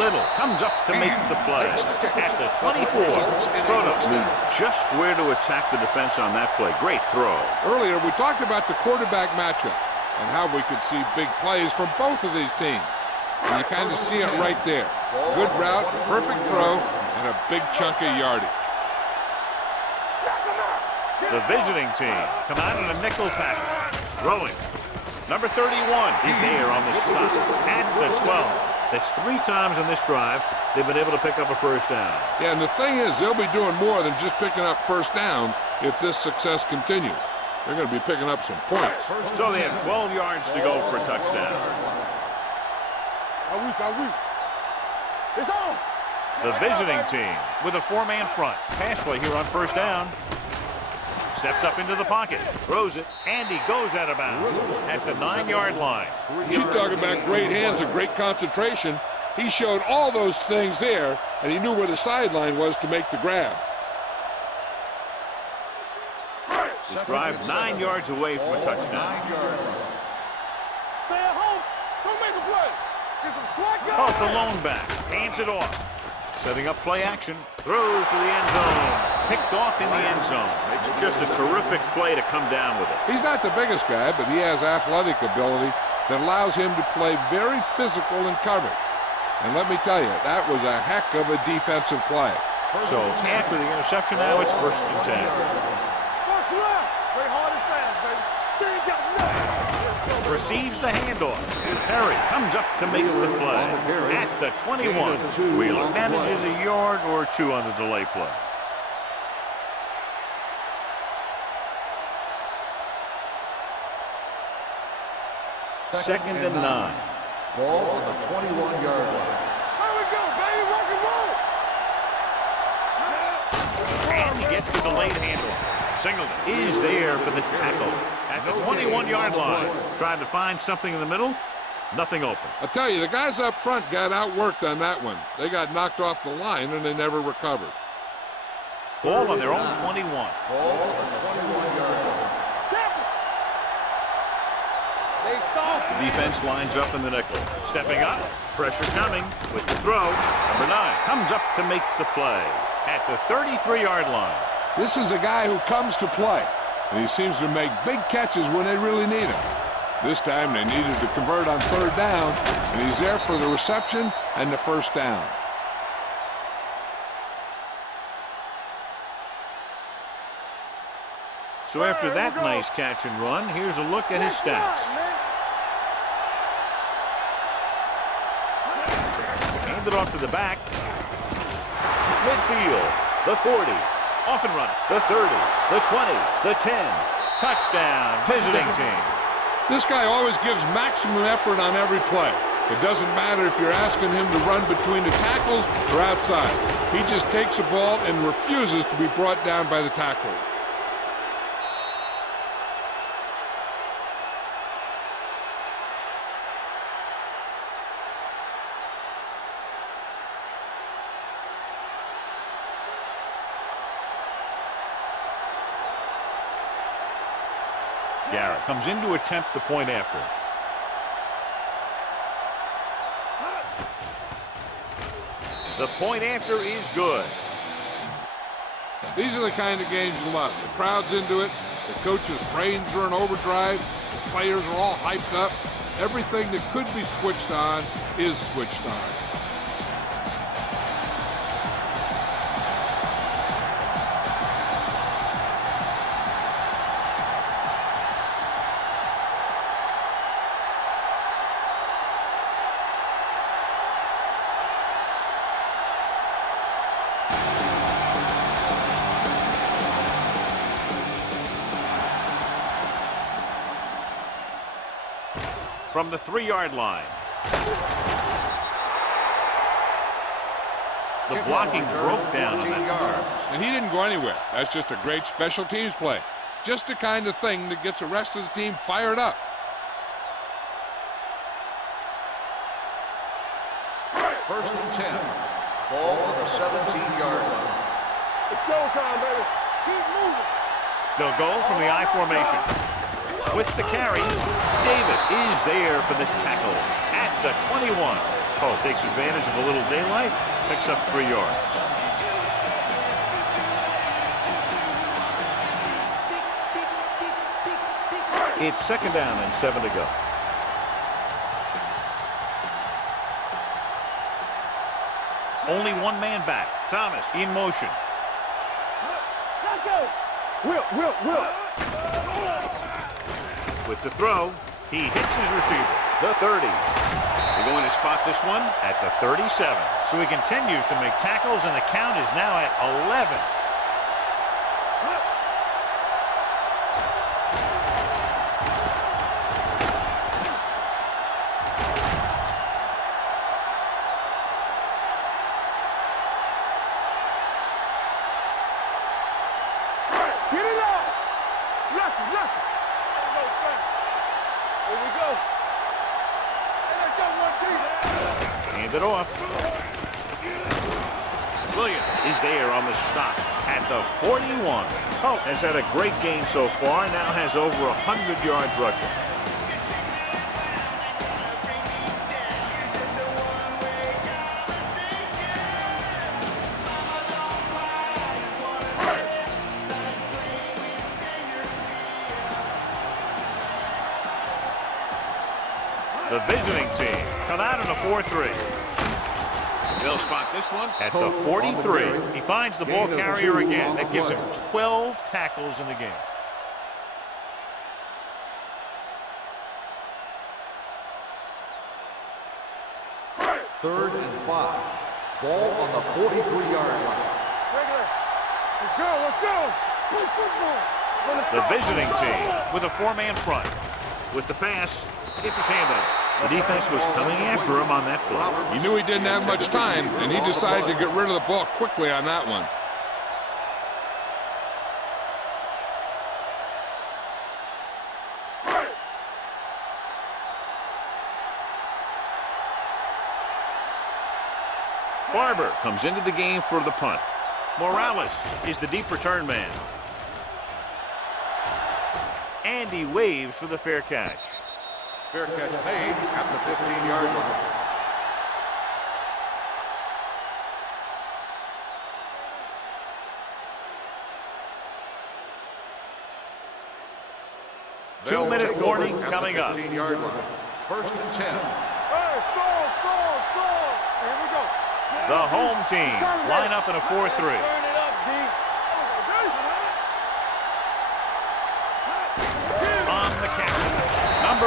Little comes up to make the play at the 24. Sproto knew just where to attack the defense on that play. Great throw. Earlier, we talked about the quarterback matchup and how we could see big plays from both of these teams. And you kind of see it right there. Good route, perfect throw, and a big chunk of yardage. The visiting team come out in a nickel package. Rolling. Number 31 is there on the stop at the 12. That's 3 times in this drive they've been able to pick up a first down. Yeah, and the thing is, they'll be doing more than just picking up first downs if this success continues. They're going to be picking up some points. So they have 12 yards to go for a touchdown. It's on. The visiting team with a 4-man front. Pass play here on first down. Steps up into the pocket, throws it, and he goes out of bounds at the 9-yard line. You talk about great hands and great concentration. He showed all those things there, and he knew where the sideline was to make the grab. This drive 9 yards away from a touchdown. Stay at home. Don't make a play. Get some slack Oh, the lone back hands it off. Setting up play action, throws to the end zone. Picked off in the end zone. It's just a terrific play to come down with it. He's not the biggest guy, but he has athletic ability that allows him to play very physical in coverage. And let me tell you, that was a heck of a defensive play. So after the interception now, it's first and 10. Watch left. Play hard and fast, baby. They ain't got nothing. Receives the handoff. Perry comes up to make the play at the 21. Wheeler manages a yard or 2 on the delay play. Second and 9. Ball on the 21-yard line. Here we go, baby. Rock and roll. And he gets the delayed handoff. Singleton is there for the tackle at the 21-yard line. Trying to find something in the middle. Nothing open. I'll tell you, the guys up front got outworked on that one. They got knocked off the line, and they never recovered. Ball on their own 21. Ball on the 21-yard line. They soft. The defense lines up in the nickel. Stepping up. Pressure coming with the throw. Number 9 comes up to make the play at the 33-yard line. This is a guy who comes to play, and he seems to make big catches when they really need him. This time they needed to convert on third down, and he's there for the reception and the first down. So after that nice catch and run, here's a look at his stats. Hand it off to the back. Midfield, the 40. Off and running, the 30, the 20, the 10. Touchdown, visiting team. This guy always gives maximum effort on every play. It doesn't matter if you're asking him to run between the tackles or outside. He just takes the ball and refuses to be brought down by the tackler. Garrett comes in to attempt the point after. The point after is good. These are the kind of games you love. The crowd's into it. The coach's brains are in overdrive. The players are all hyped up. Everything that could be switched on is switched on. From the 3-yard line. The blocking broke down on that. And he didn't go anywhere. That's just a great special teams play. Just the kind of thing that gets the rest of the team fired up. First and 10. Ball on the 17-yard line. It's showtime, baby. Keep moving. They'll go from the I formation. With the carry, Davis is there for the tackle at the 21. Oh, takes advantage of a little daylight, picks up 3 yards. It's 2nd down and 7 to go. Only one man back. Thomas in motion. Let's go. Will. With the throw, he hits his receiver, the 30. They're going to spot this one at the 37. So he continues to make tackles, and the count is now at 11. Get it up. Lucky. Here we go. Hey, let's go, 1-3. Hand it off. Williams is there on the stop at the 41. Hope has had a great game so far, now has over 100 yards rushing. The visiting team come out in a 4-3. They'll spot this one at the 43. He finds the ball carrier again. That gives him 12 tackles in the game. Third and 5. Ball on the 43-yard line. Let's go. Play football. The visiting team with a 4-man front. With the pass, gets his hand on it. The defense was coming after him on that play. He knew he didn't have much time, and he decided to get rid of the ball quickly on that one. Barber comes into the game for the punt. Morales is the deep return man. And he waves for the fair catch. Fair catch made at the 15-yard line. Two-minute warning coming up. 15-yard line. First and 10. Hey, score. Here we go. The home team line up in a 4-3. Turn it up, D.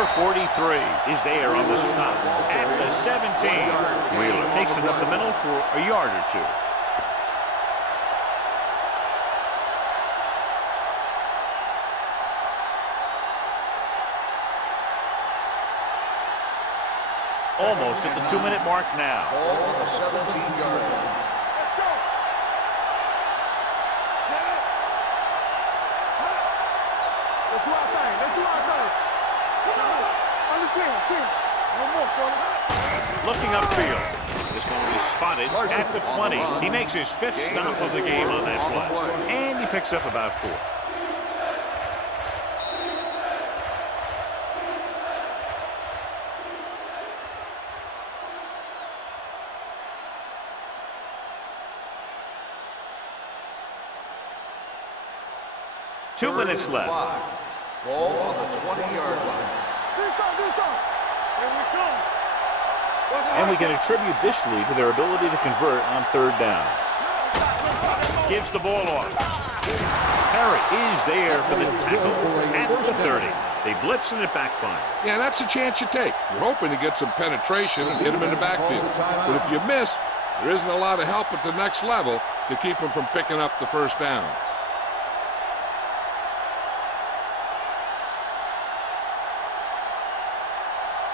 Number 43 is there on the stop at the 17. Wheeler takes it up the middle for a yard or two. Almost at the 2-minute mark now. Ball on the 17-yard line. Let's go. Set. Let's do our thing. Let's do our thing. Come on. On the 10. No more, fellas. Looking upfield. This one will be spotted at the 20. He makes his 5th stop of the game on that play. And he picks up about 4. Two minutes left. Ball on the 20-yard line. This up. Here we come. And we can attribute this lead to their ability to convert on 3rd down. Gives the ball off. Parrott is there for the tackle at the 30. They blitz and it backfires. Yeah, that's a chance you take. You're hoping to get some penetration and hit him in the backfield. But if you miss, there isn't a lot of help at the next level to keep him from picking up the 1st down.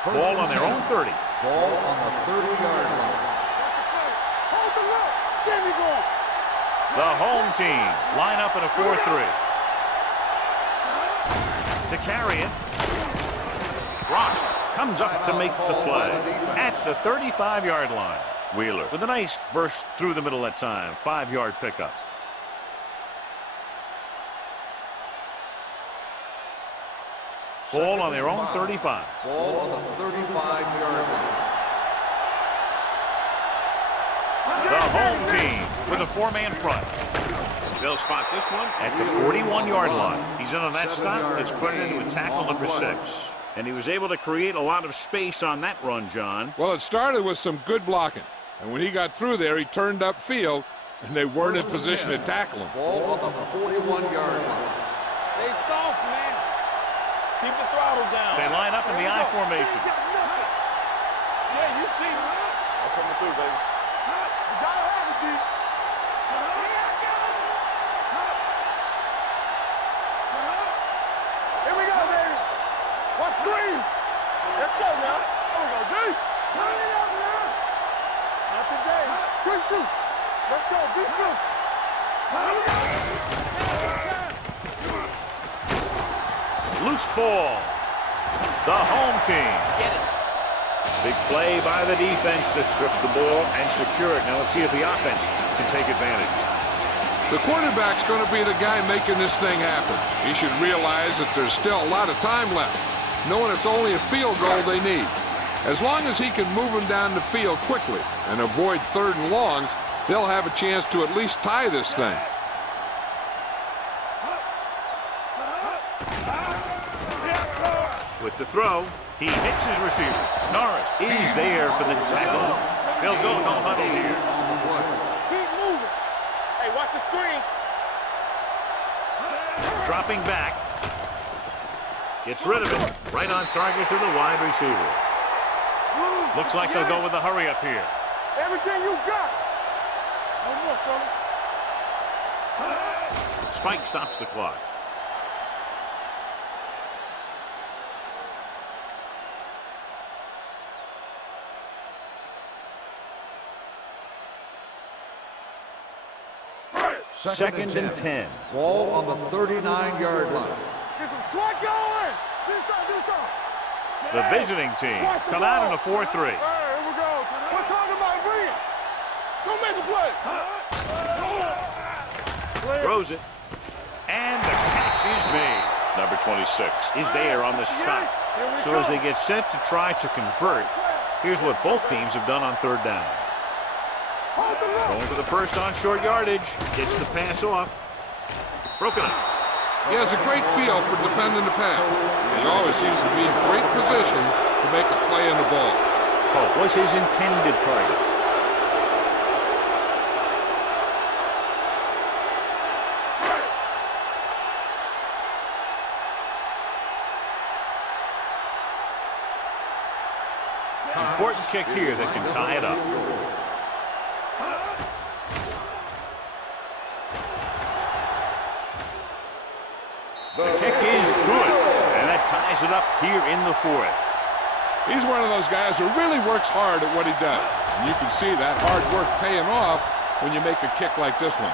Ball on their own 30. Ball on the 30-yard line. Hold the look. There we go. The home team line up in a 4-3. To carry it. Ross comes up to make the play at the 35-yard line. Wheeler with a nice burst through the middle that time. 5-yard pickup. Ball on their own 35. Ball on the 35-yard line. The home team with a 4-man front. They'll spot this one at the 41-yard line. He's in on that stop. It's credited with tackle number 6. And he was able to create a lot of space on that run, John. Well, it started with some good blocking. And when he got through there, he turned upfield, and they weren't in position to tackle him. Ball on the 41-yard line. Stay soft, man. Keep the throttle down. They line up in the I formation. Yeah, you see me. I'm coming through, baby. You gotta have it, D. Here we go, baby. Watch screen. Let's go now. There we go, D. Turn it up now. Not today. Quick shoot. Let's go. Big shoot. Loose ball. The home team. Get it. Big play by the defense to strip the ball and secure it. Now let's see if the offense can take advantage. The quarterback's going to be the guy making this thing happen. He should realize that there's still a lot of time left, knowing it's only a field goal they need. As long as he can move them down the field quickly and avoid 3rd and longs, they'll have a chance to at least tie this thing. With the throw, he hits his receiver. Norris is there for the tackle. They'll go no huddle here. Keep moving. Hey, watch the screen. Dropping back. Gets rid of it. Right on target to the wide receiver. Looks like they'll go with a hurry up here. Everything you got. No more, fella. Spike stops the clock. Second and 10. Ball on the 39-yard line. Get some swat going. This up. The visiting team come out in a 4-3. All right, here we go. We're talking about bring it. Go make a play. Throws it. And the catch is made. Number 26 is there on the stop. So as they get set to try to convert, here's what both teams have done on 3rd down. Going for the first on short yardage. Gets the pass off. Broken up. He has a great feel for defending the pass. He always seems to be in great position to make a play on the ball. Oh, was his intended target. Important kick here that can tie it up. The kick is good, and that ties it up here in the fourth. He's one of those guys who really works hard at what he does. And you can see that hard work paying off when you make a kick like this one.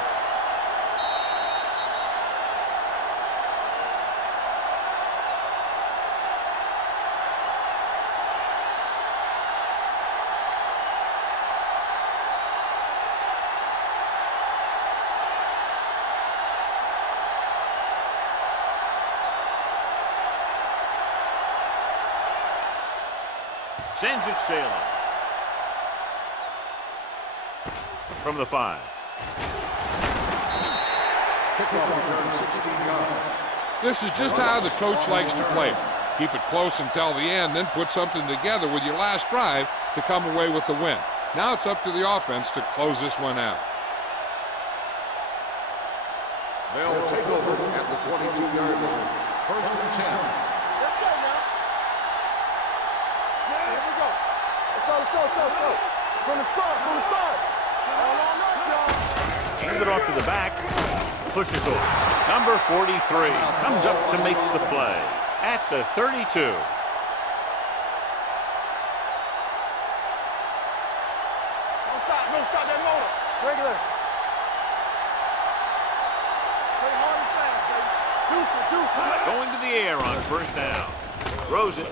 Sends it sailing. From the 5. Kickoff return 16 yards. This is just how the coach likes to play. Keep it close until the end, then put something together with your last drive to come away with the win. Now it's up to the offense to close this one out. They'll take over at the 22-yard line. 1st and 10. Let's go now. Here we go. Let's go. From the start. Hand it off to the back. Pushes off. Number 43 comes up to make the play at the 32. Don't stop that motor. Regular. Play hard and fast, baby. Deuce it. Going to the air on 1st down. Throws it,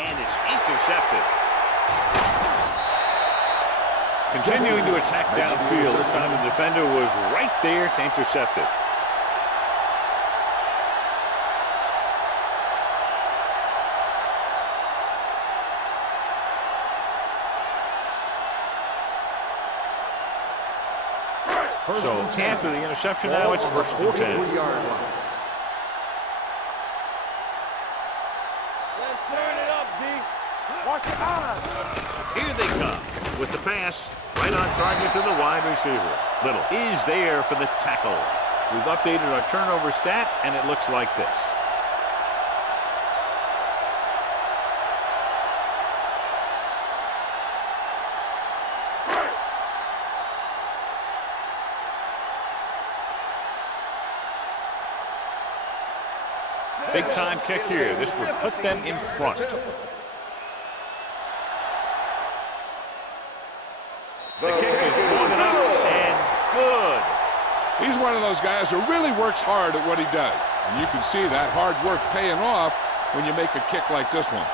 and it's intercepted. Continuing to attack downfield. This time the defender was right there to intercept it. So after the interception now, it's 1st and 10. 43-yard line. Let's turn it up, D. Watch your eyes. Here they come with the pass right on target to the wide receiver. Little is there for the tackle. We've updated our turnover stat, and it looks like this. Big time kick here. This would put them in front. The kick is long enough and good. He's one of those guys who really works hard at what he does. And you can see that hard work paying off when you make a kick like this one.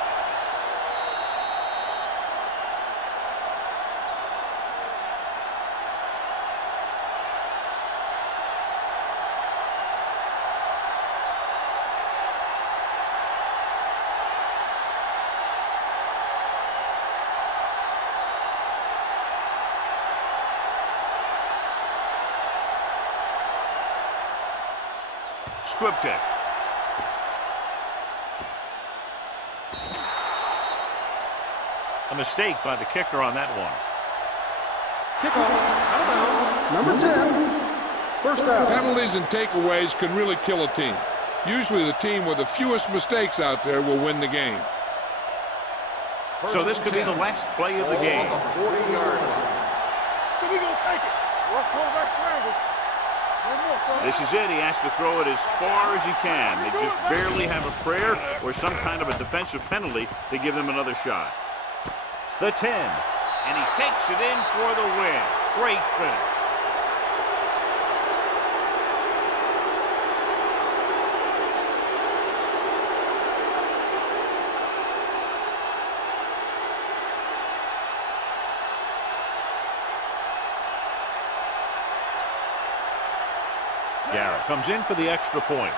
Squib kick. A mistake by the kicker on that one. Kickoff, out of bounds, number 10. 1st down. Penalties and takeaways can really kill a team. Usually the team with the fewest mistakes out there will win the game. So this could be the last play of the game. On the 40-yard line. So we gonna take it. Let's quarterback scramble. This is it. He has to throw it as far as he can. They just barely have a prayer or some kind of a defensive penalty to give them another shot. The 10, and he takes it in for the win. Great finish. Garrett comes in for the extra point.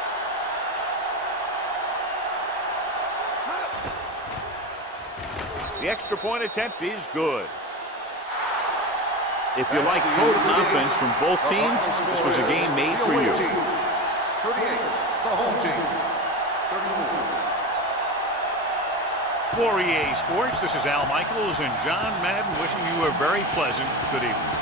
The extra point attempt is good. If you like total offense from both teams, this was a game made for you. 38, the home team. 34. For EA Sports, this is Al Michaels and John Madden wishing you a very pleasant good evening.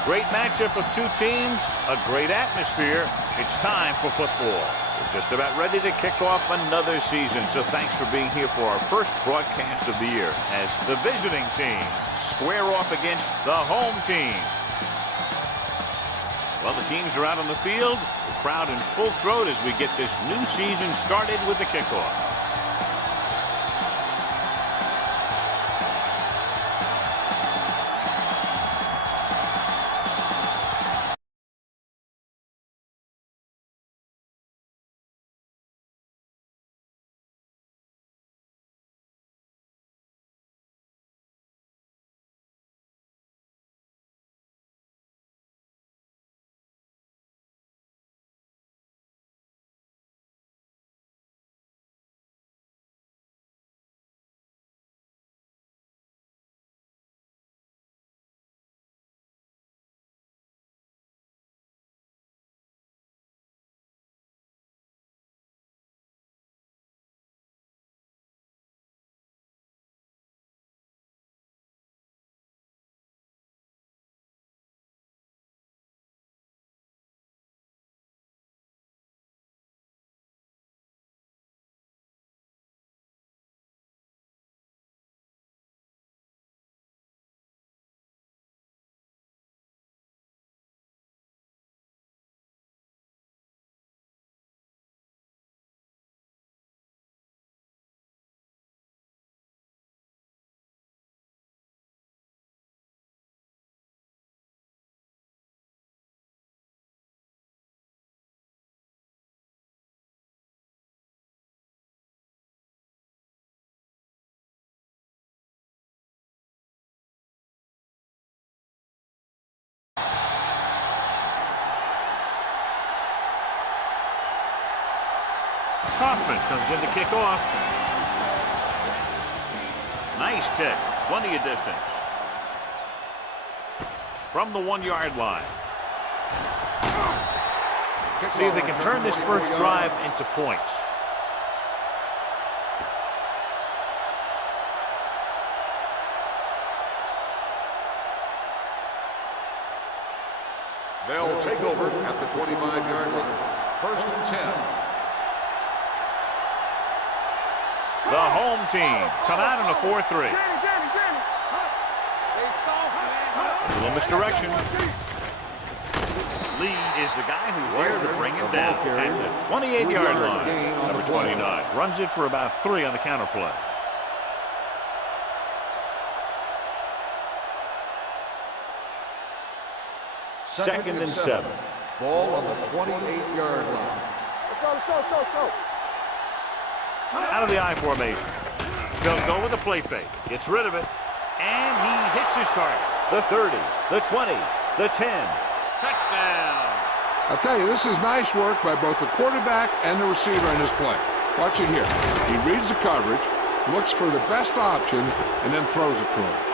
A great matchup of two teams, a great atmosphere. It's time for football. We're just about ready to kick off another season, so thanks for being here for our first broadcast of the year as the visiting team square off against the home team. Well, the teams are out on the field, the crowd in full throat as we get this new season started with the kickoff. Kaufman comes in to kick off. Nice kick, plenty of distance. From the 1-yard line. See if they can turn this first drive into points. They'll take over at the 25-yard line. 1st and 10. The home team come out in a 4-3. A little misdirection. Lee is the guy who's there to bring him down at the 28-yard line. Number 29 runs it for about 3 on the counter play. Second and 7. Ball on the 28-yard line. Let's go. Out of the I formation. They'll go with a play fake. Gets rid of it. And he hits his target. The 30, the 20, the 10. Touchdown. I'll tell you, this is nice work by both the quarterback and the receiver in his play. Watch it here. He reads the coverage, looks for the best option, and then throws it to him.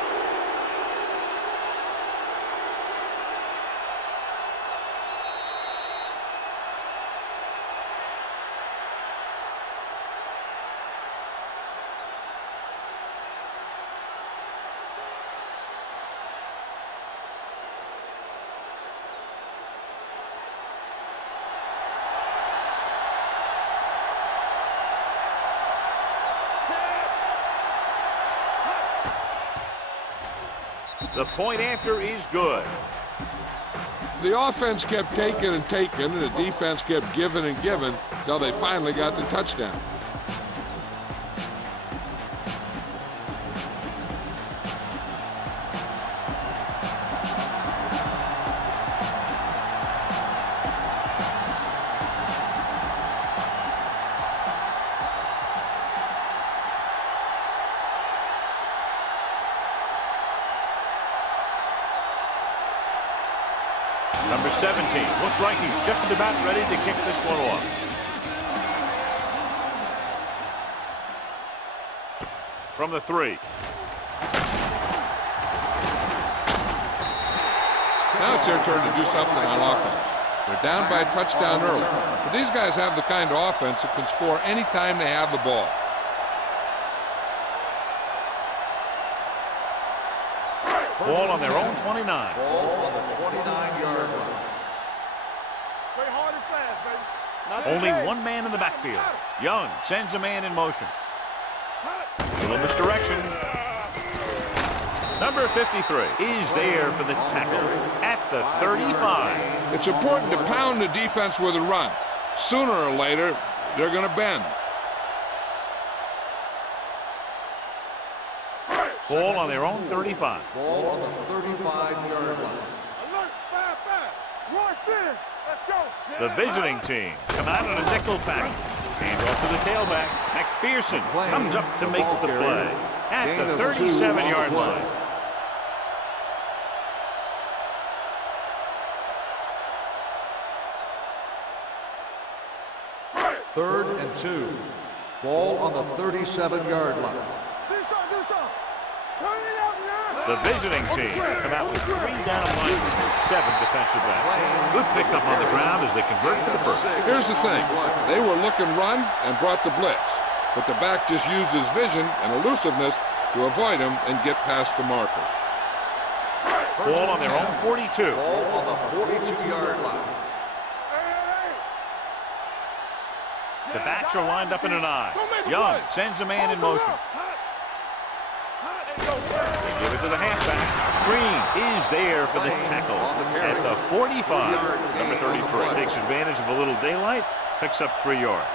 The point after is good. The offense kept taking and taking, and the defense kept giving and giving until they finally got the touchdown. Number 17 looks like he's just about ready to kick this one off. From the 3. Now it's their turn to do something on offense. They're down by a touchdown early. But these guys have the kind of offense that can score anytime they have the ball. Ball on their own 29. Ball on the 29-yard line. Play hard and fast, baby. Only one man in the backfield. Young sends a man in motion. Little misdirection. Number 53 is there for the tackle at the 35. It's important to pound the defense with a run. Sooner or later, they're going to bend. Ball on their own 35. Ball on the 35-yard line. Alert, 5-5. Rush in. Let's go. The visiting team come out in a nickel package. Hand off to the tailback. McPherson comes up to make the play at the 37-yard line. Third and 2. Ball on the 37-yard line. Do something. Turn it up now. The visiting team come out with 3 down linemen and 7 defensive backs. Good pickup on the ground as they convert for the first. Here's the thing. They were looking run and brought the blitz. But the back just used his vision and elusiveness to avoid him and get past the marker. Ball on their own 42. Ball on the 42-yard line. The backs are lined up in an I. Young sends a man in motion. They give it to the halfback. Green is there for the tackle at the 45. Number 33 takes advantage of a little daylight, picks up 3 yards.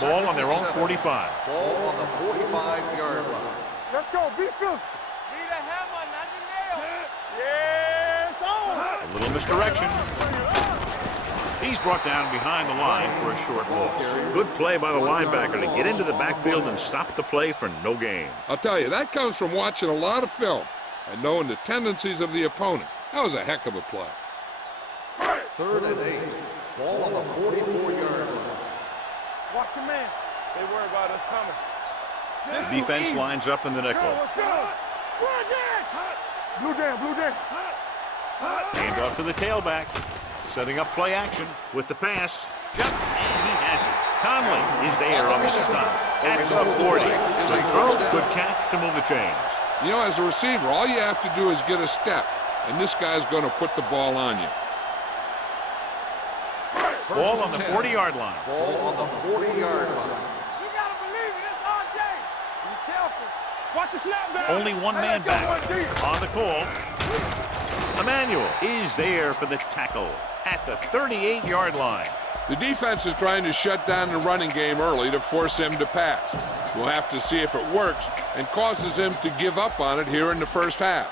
Ball on their own 45. Ball on the 45-yard line. Let's go. Be physical. Need a hammer, not the nail. Yes, on. A little misdirection. He's brought down behind the line for a short loss. Good play by the linebacker to get into the backfield and stop the play for no gain. I'll tell you, that comes from watching a lot of film and knowing the tendencies of the opponent. That was a heck of a play. Third and 8. Ball on the 44-yard line. Watch your man. They worry about us coming. The defense lines up in the nickel. Let's go. Blue down. Hand off to the tailback. Setting up play action with the pass. Jumps, and he has it. Conley is there on the stop at the 40. Good throw, good catch to move the chains. You know, as a receiver, all you have to do is get a step, and this guy's going to put the ball on you. Ball on the 40-yard line. Ball on the 40-yard line. You gotta believe it, it's RJ. Be careful. Watch the snap down. Only one man back on the call. Emmanuel is there for the tackle at the 38-yard line. The defense is trying to shut down the running game early to force him to pass. We'll have to see if it works and causes him to give up on it here in the first half.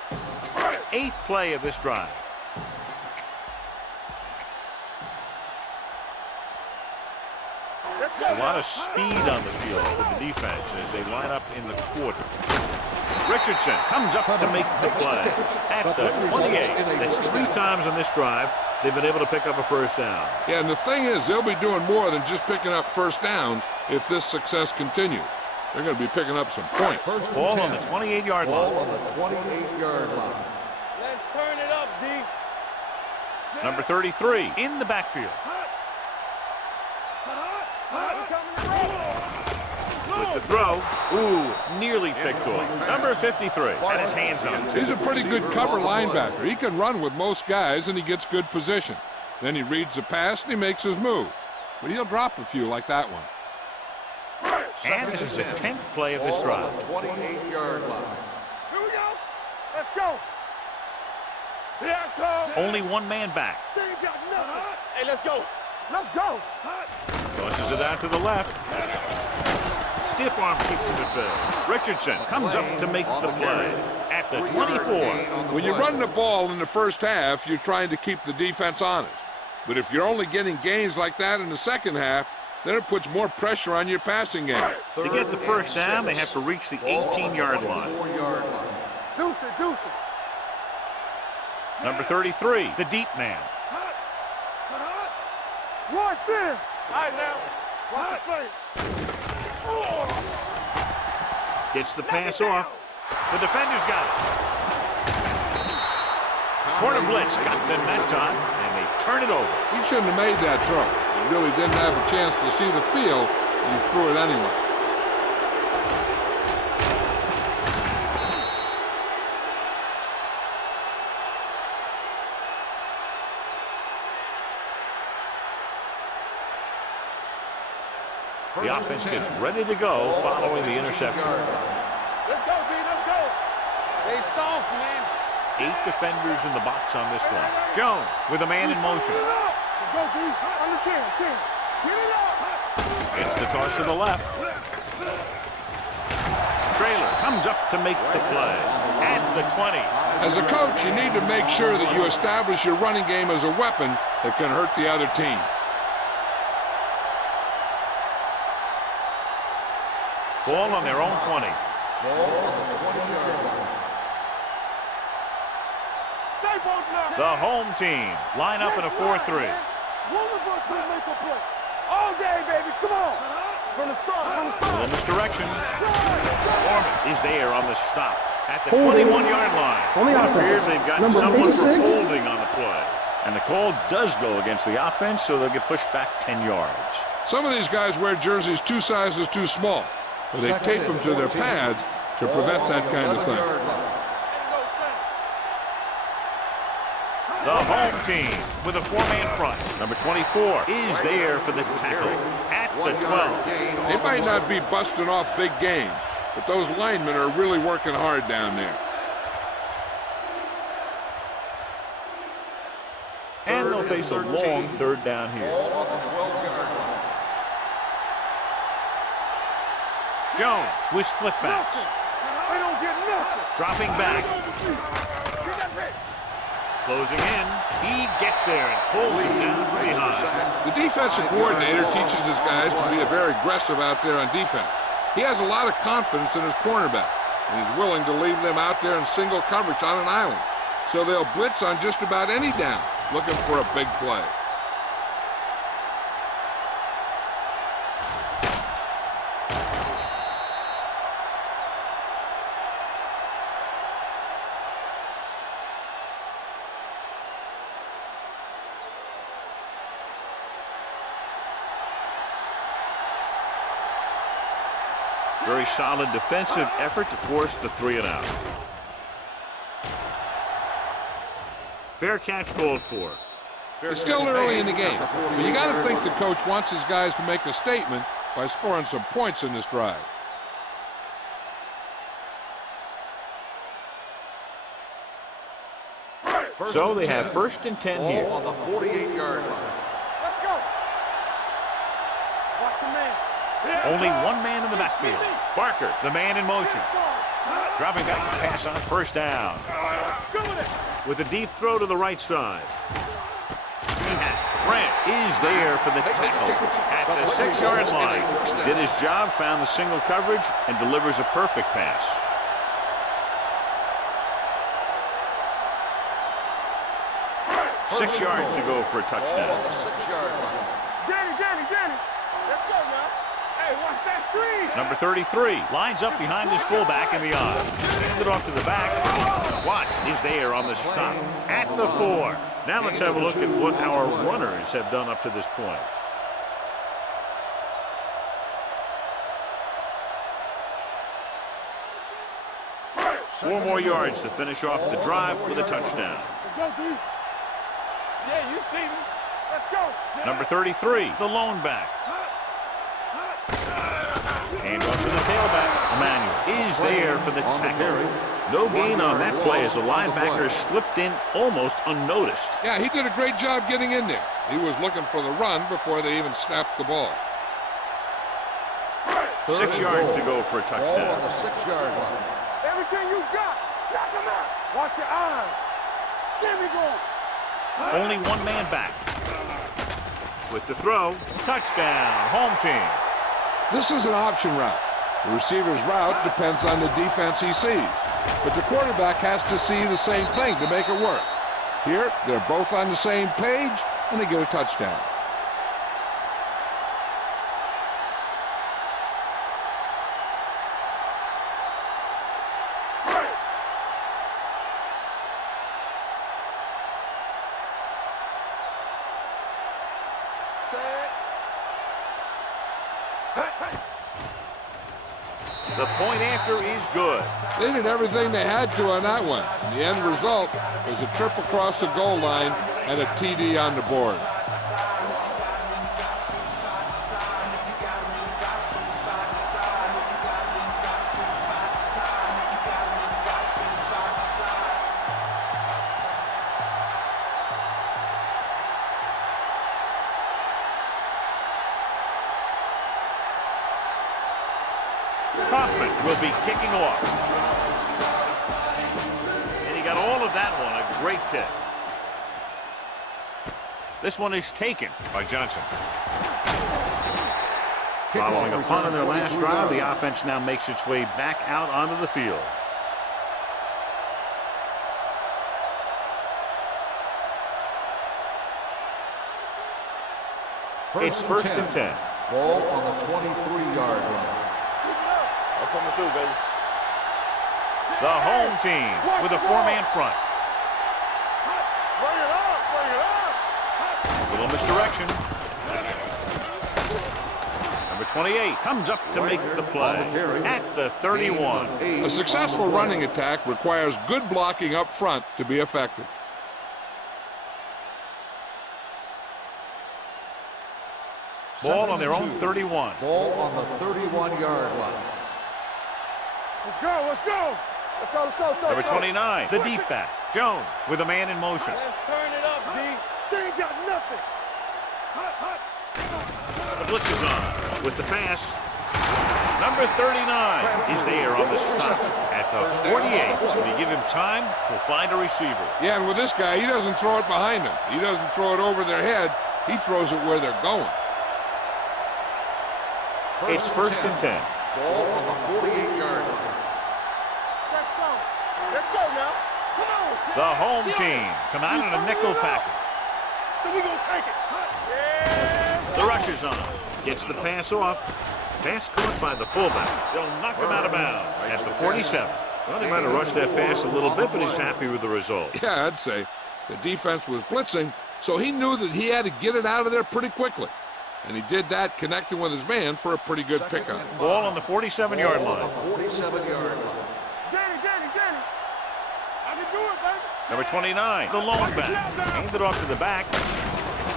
8th play of this drive. A lot of speed on the field for the defense as they line up in the quarter. Richardson comes up to make the play at the 28. That's 3 times on this drive they've been able to pick up a first down. Yeah, and the thing is, they'll be doing more than just picking up first downs if this success continues. They're going to be picking up some points. Ball on the 28-yard Ball line. on the 28-yard line. Let's turn it up, D. Number 33 in the backfield. With the throw, nearly picked off. Number 53 had his hands on it. He's a pretty good cover linebacker. He can run with most guys, and he gets good position. Then he reads the pass, and he makes his move. But he'll drop a few like that one. And this is the 10th play of this drive. Ball on the 28-yard line. Here we go. Let's go. Here I come. Only one man back. They ain't got nothing. Hey, let's go. Let's go. Tosses it out to the left. Stiff arm keeps him at bay. Richardson comes up to make the play at the 24. When you run the ball in the first half, you're trying to keep the defense honest. But if you're only getting gains like that in the second half, then it puts more pressure on your passing game. To get the first down, they have to reach the 18-yard line. Deuce it. Number 33, the deep man. Rush in. All right, now. Watch the play. Gets the pass off. The defender's got it. Corner blitz got them that time, and they turn it over. He shouldn't have made that throw. He really didn't have a chance to see the field, and he threw it anyway. The offense gets ready to go following the interception. Let's go, B. Let's go. They soft, man. 8 defenders in the box on this one. Jones with a man in motion. Let's go, B. Under 10. Get it up. It's the toss to the left. Trailer comes up to make the play at the 20. As a coach, you need to make sure that you establish your running game as a weapon that can hurt the other team. Ball on their own 20. Ball on the 20-yard line. Stay both now. The home team line up in a 4-3. One of us will make a play. All day, baby. Come on. From the start. A little misdirection. Foreman is there on the stop at the 21-yard line. On the It appears offense, they've got number someone for 86. holding on the play. And the call does go against the offense, so they'll get pushed back 10 yards. Some of these guys wear jerseys 2 sizes too small, but they tape them to their pads to prevent that kind of thing. The home team with a 4-man front. Number 24 is there for the tackle at the 12. They might not be busting off big games, but those linemen are really working hard down there. And they'll face a long 3rd down here. Ball on the 12-yard line. Jones with split backs. They don't get nothing. Dropping back. Get that bitch. Closing in. He gets there and pulls him down from behind. The defensive coordinator teaches his guys to be very aggressive out there on defense. He has a lot of confidence in his cornerback, and he's willing to leave them out there in single coverage on an island. So they'll blitz on just about any down, looking for a big play. Very solid defensive effort to force the 3-and-out. Fair catch called for. It's still early in the game, but you got to think the coach wants his guys to make a statement by scoring some points in this drive. So they have 1st and 10 here. Ball on the 48-yard line. Let's go. Watch your man. Only 1 man in the backfield. Barker, the man in motion. Dropping back to pass on 1st down. With a deep throw to the right side. He has it. Branch is there for the tackle at the 6-yard line. Did his job, found the single coverage, and delivers a perfect pass. Six yards to go for a Ball on touchdown. the 6-yard line. Danny. Let's go now. Hey, watch that screen. Number 33 lines up behind his fullback in the I. Handed off to the back. Watts is there on the stop at the 4. Now let's have a look at what our runners have done up to this point. Four more yards to finish off the drive with a touchdown. Let's go, D. Yeah, you see me. Let's go. Number 33, the lone back. Hand off to the tailback. Emmanuel is there for the tackle. No gain on that play as the linebacker slipped in almost unnoticed. Yeah, he did a great job getting in there. He was looking for the run before they even snapped the ball. 6 yards to go for a Ball on touchdown. the 6-yard line. Everything you got. Knock him out. Watch your eyes. Get me going. Only 1 man back. With the throw, touchdown, home team. This is an option route. The receiver's route depends on the defense he sees, but the quarterback has to see the same thing to make it work. Here, they're both on the same page, and they get a touchdown. The point after is good. They did everything they had to on that one. And the end result was a trip across the goal line and a TD on the board. Kaufman will be kicking off. And he got all of that one, a great kick. This one is taken by Johnson. Following a punt on their last drive, the offense now makes its way back out onto the field. It's first and 10. Ball on the 23-yard line. I'm coming through, baby. The home team with a four-man front. Bring it up, bring it up. Little misdirection. Number 28 comes up to make the play at the 31. A successful running attack requires good blocking up front to be effective. Ball on their own 31. Ball on the 31-yard line. Let's go, let's go. Let's go, let's go, let's go. Number 29, the deep back, Jones, with a man in motion. Let's turn it up, D. They ain't got nothing. The blitz is on with the pass. Number 39 is there on the stop at the 48. When you give him time, he'll find a receiver. Yeah, and with this guy, he doesn't throw it behind them. He doesn't throw it over their head. He throws it where they're going. It's first and 10. Ball on the 48-yard line. Let's go. Let's go now. Come on. The home team come out in a nickel package. So we gonna take it. Yeah. The rush is on. Gets the pass off. Pass caught by the fullback. They'll knock him out of bounds at the 47. Well, he might have rushed that pass a little bit, but he's happy with the result. Yeah, I'd say. The defense was blitzing, so he knew that he had to get it out of there pretty quickly. And he did that connecting with his man for a pretty good pickup. Ball on the 47-yard line. 47-yard line. Danny. I can do it, baby. Number 29, the lone back. Handed off to the back.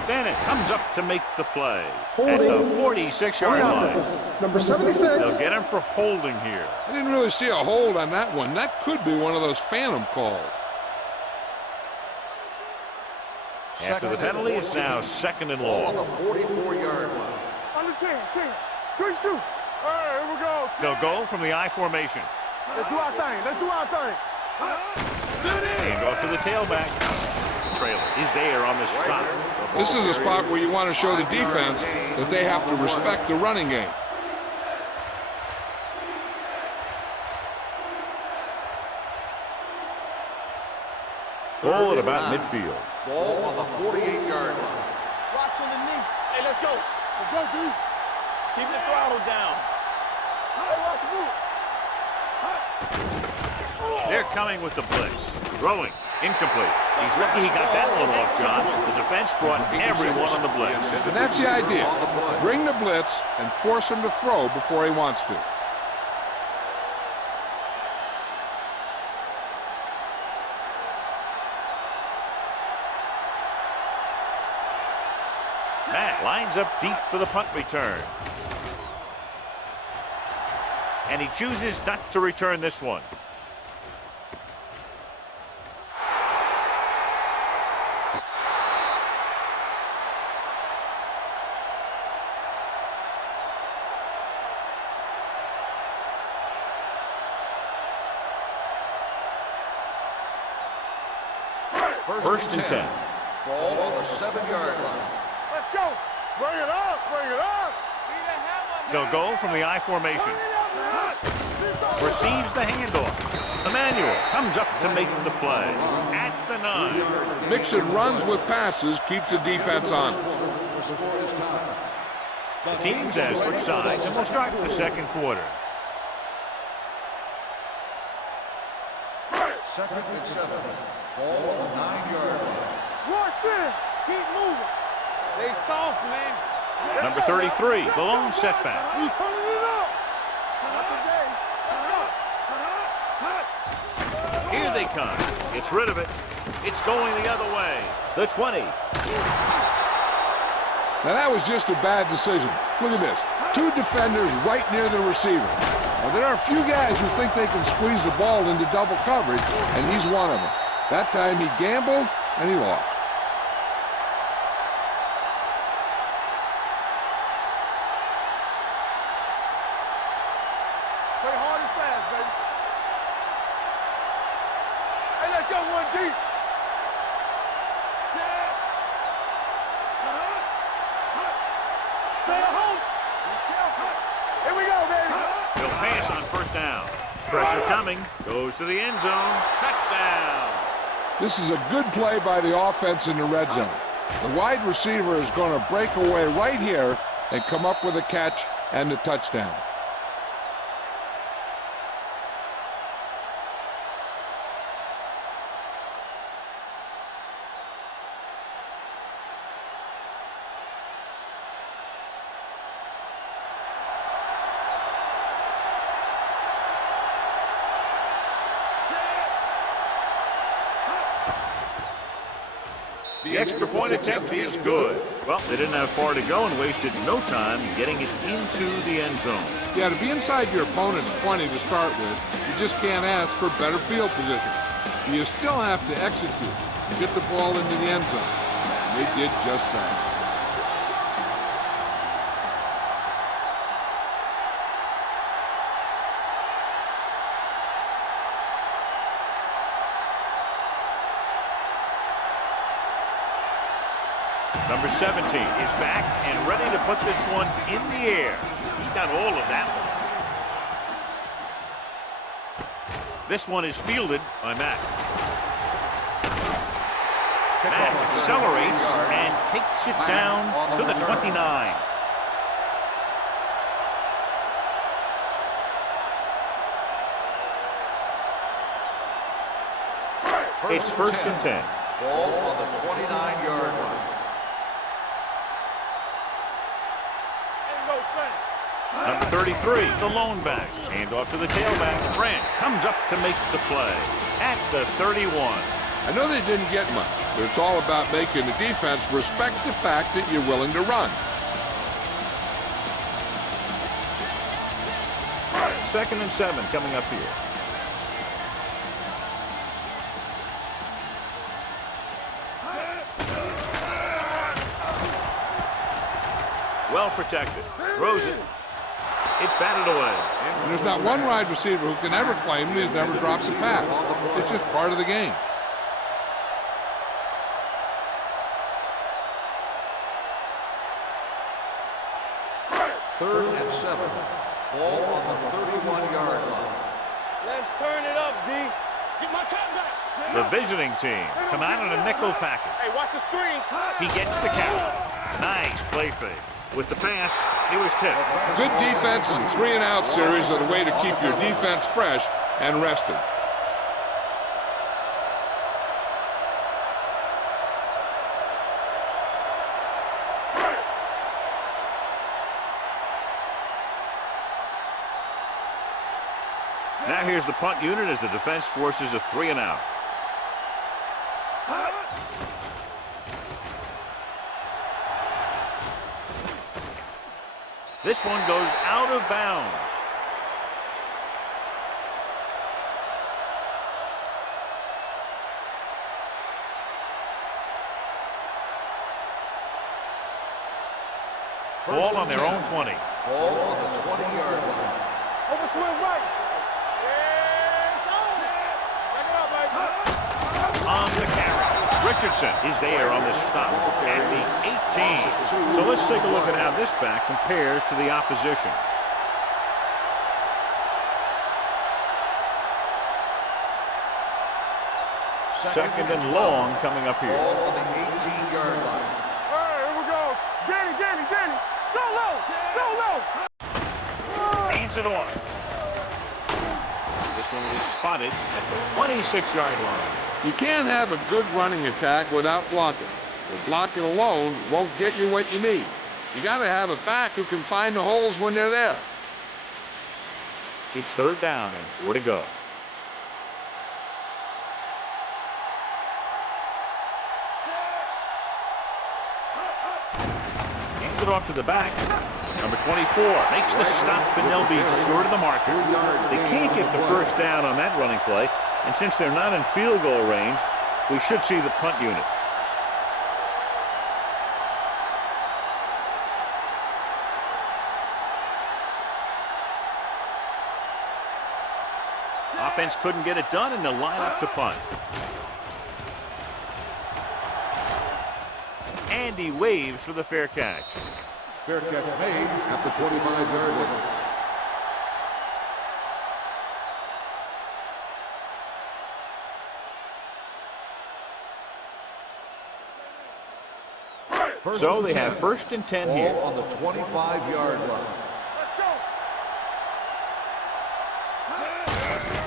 Bennett comes up to make the play at the 46-yard line. Number 76. They'll get him for holding here. I didn't really see a hold on that one. That could be one of those phantom calls. After the penalty, it's now second and Ball on long. the 44-yard line. Under 10. Good shoot. All right, here we go. They'll go from the I formation. Let's do our thing. Let's do our thing. Hand off to the tailback. Trailer is there on the stop. This is a spot where you want to show the defense that they have to respect the running game. Ball at about midfield. Ball on the 48-yard line. Watch on the knee. Hey, let's go. Let's go, D. Keep the throttle down. Hey, watch the move. They're coming with the blitz. Throwing. Incomplete. He's lucky he got that one off, John. The defense brought everyone on the blitz. And that's the idea. Bring the blitz and force him to throw before he wants to. Matt lines up deep for the punt return. And he chooses not to return this one. First and 10. Ball on the 7-yard line. Let's go. Bring it up. Bring it up. They'll go from the I formation. Receives the handoff. Emmanuel comes up to make the play at the 9. Mixing runs with passes keeps the defense on. The teams has switched sides and will start the second quarter. Second and 7. Ball on the 9-yard line. Rush in. Keep moving. They soft, man. Number 33, the lone setback. We turning it up. Not today. Here they come. Gets rid of it. It's going the other way. The 20. Now that was just a bad decision. Look at this. 2 defenders right near the receiver. Now there are a few guys who think they can squeeze the ball into double coverage, and he's one of them. That time he gambled, and he lost. touchdown. Pressure coming. Goes to the end zone. Touchdown. This is a good play by the offense in the red zone. The wide receiver is going to break away right here and come up with a catch and the touchdown. The extra point attempt is good. Well, they didn't have far to go and wasted no time getting it into the end zone. Yeah, to be inside your opponent's 20 to start with, you just can't ask for better field position. You still have to execute and get the ball into the end zone. They did just that. Number 17 is back and ready to put this one in the air. He got all of that one. This one is fielded by Matt. Matt accelerates and takes it down to the 29. It's first and 10. Ball on the 29-yard line. Number 33, the lone back. Hand off to the tailback. Branch comes up to make the play at the 31. I know they didn't get much, but it's all about making the defense respect the fact that you're willing to run. Second and 7 coming up here. Well protected. Throws it. It's batted away. And there's not one wide receiver who can ever claim that he's never dropped a pass. It's just part of the game. Third and 7. Ball on the 31-yard line. Let's turn it up, D. Get my cut back. The visiting team come out in a nickel package. Hey, watch the screen. He gets the count. Nice play fake. With the pass, he was tipped. Good defense and 3-and-out series are the way to keep your defense fresh and rested. Now here's the punt unit as the defense forces a 3-and-out. This one goes out of bounds. Ball on their own 20. Ball on the 20-yard line. Overswing right. Yeah, it's on. Back it up, baby. On the carry. Richardson is there on the stop at the 18. So let's take a look at how this back compares to the opposition. Second and long coming up here. Ball on the 18-yard line. All right, here we go. Danny. Go low. Hands it on. This one is spotted at the 26-yard line. You can't have a good running attack without blocking. But blocking alone won't get you what you need. You got to have a back who can find the holes when they're there. It's third down and 4 to go. Hands it off to the back. Number 24 makes the stop, and they'll be short of the marker. They can't get the first down on that running play, and since they're not in field goal range, we should see the punt unit. Offense couldn't get it done, and they'll line up to punt. Andy waves for the fair catch. Fair catch made at the 25-yard line. So they have first and 10 here. Ball on the 25-yard line.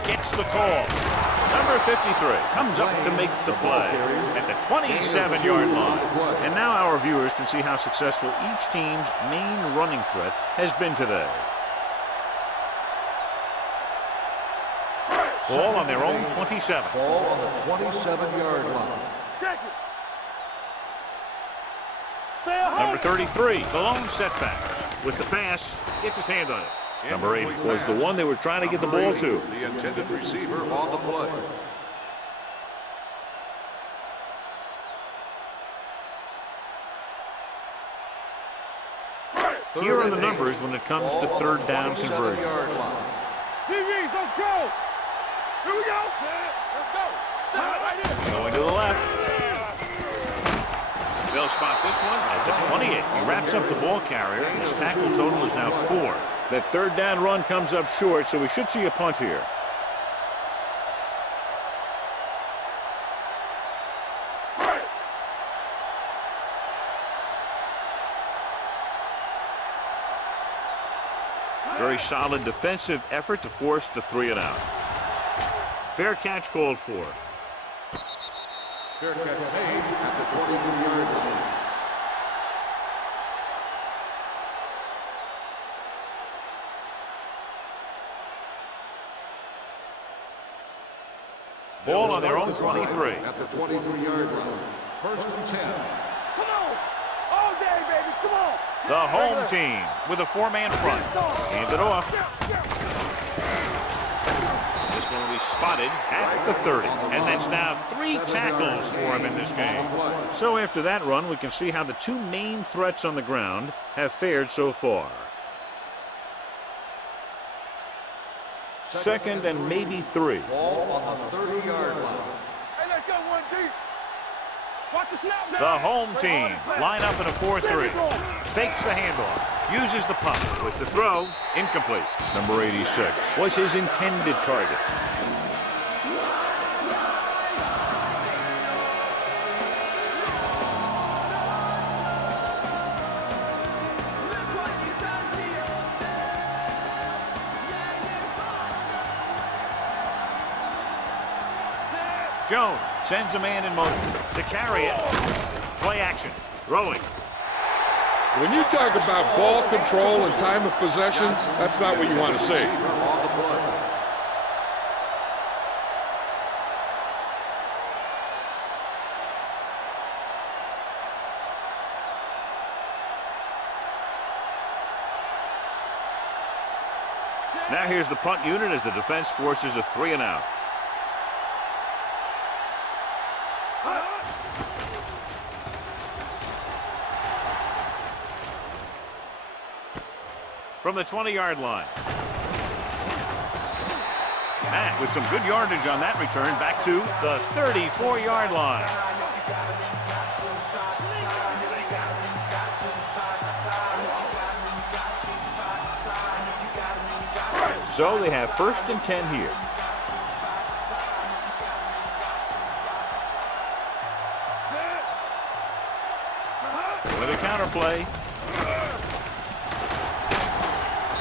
Gets the call. Number 53 comes up to make the play at the 27-yard line. And now our viewers can see how successful each team's main running threat has been today. Ball on their own 27. Ball on the 27-yard line. Check it. Number 33, the lone setback. With the pass, gets his hand on it. Number 80 was the one they were trying to get the ball to. The intended receiver on the play. Here are the numbers when it comes to third down conversions. DBs, let's go. Here we go. Let's go. Right here. Going to the left. They'll spot this one at the 28. He wraps up the ball carrier. His tackle total is now 4. That third down run comes up short, so we should see a punt here. Very solid defensive effort to force the 3 and out. Fair catch called for. Fair catch made at the 23-yard line. Ball on their own 23. At the 23-yard line. First and 10. Come on. All day, baby. Come on. The home team with a 4-man front. Hands it off. This one will be spotted at the 30. And that's now 3 tackles for him in this game. So after that run, we can see how the 2 main threats on the ground have fared so far. Second and maybe 3. Ball on the 30-yard line. Hey, let's go one deep. Watch the snap. The home team line up in a 4-3. Fakes the handoff. Uses the punt with the throw. Incomplete. Number 86 was his intended target. Jones sends a man in motion to carry it. Play action. Throwing. When you talk about ball control and time of possession, that's not what you want to see. Now here's the punt unit as the defense forces a 3 and out. From the 20-yard line. Matt with some good yardage on that return back to the 34-yard line. So they have first and 10 here. With a counter play.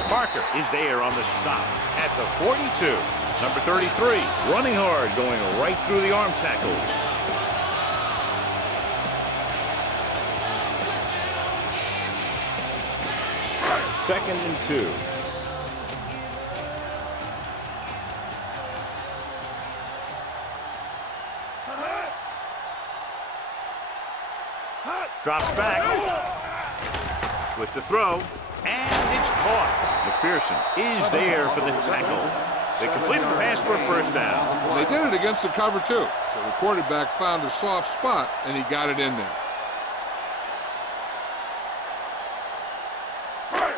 Parker is there on the stop at the 42. Number 33, running hard, going right through the arm tackles. Second and 2. Drops back with the throw, and it's caught. McPherson is there for the tackle. They completed the pass for a first down. They did it against the cover, too. So the quarterback found a soft spot, and he got it in there.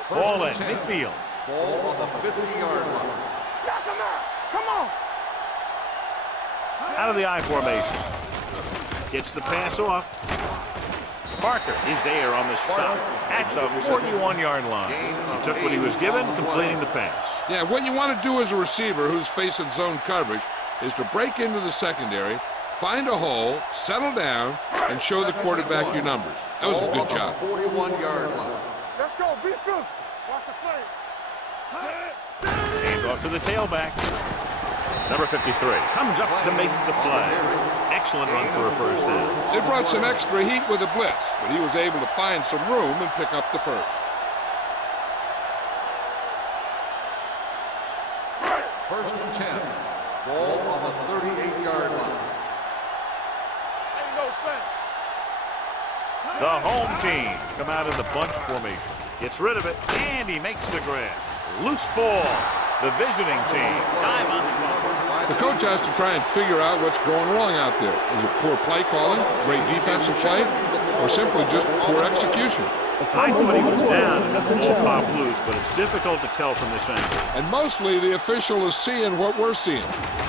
Ball in midfield. Ball on the 50-yard line. Knock him out. Come on. Out of the I formation. Gets the pass off. Parker is there on the stop at the 41-yard line. He took what he was given, completing the pass. Yeah, what you want to do as a receiver who's facing zone coverage is to break into the secondary, Find a hole, settle down, and show the quarterback your numbers. That was a good job. 41-yard line. Let's go. Be physical. Watch the play. Hand off to the tailback. Number 53 comes up to make the play. Excellent run for a first down. They brought some extra heat with a blitz, but he was able to find some room and pick up the first. First and 10. Ball on the 38-yard line. Ain't no thing. The home team come out in the bunch formation. Gets rid of it, and he makes the grab. Loose ball. The visiting team. Time on the clock. The coach has to try and figure out what's going wrong out there. Is it poor play calling, great defensive play, or simply just poor execution? I thought he was down and then the ball popped loose, but it's difficult to tell from this angle. And mostly the official is seeing what we're seeing.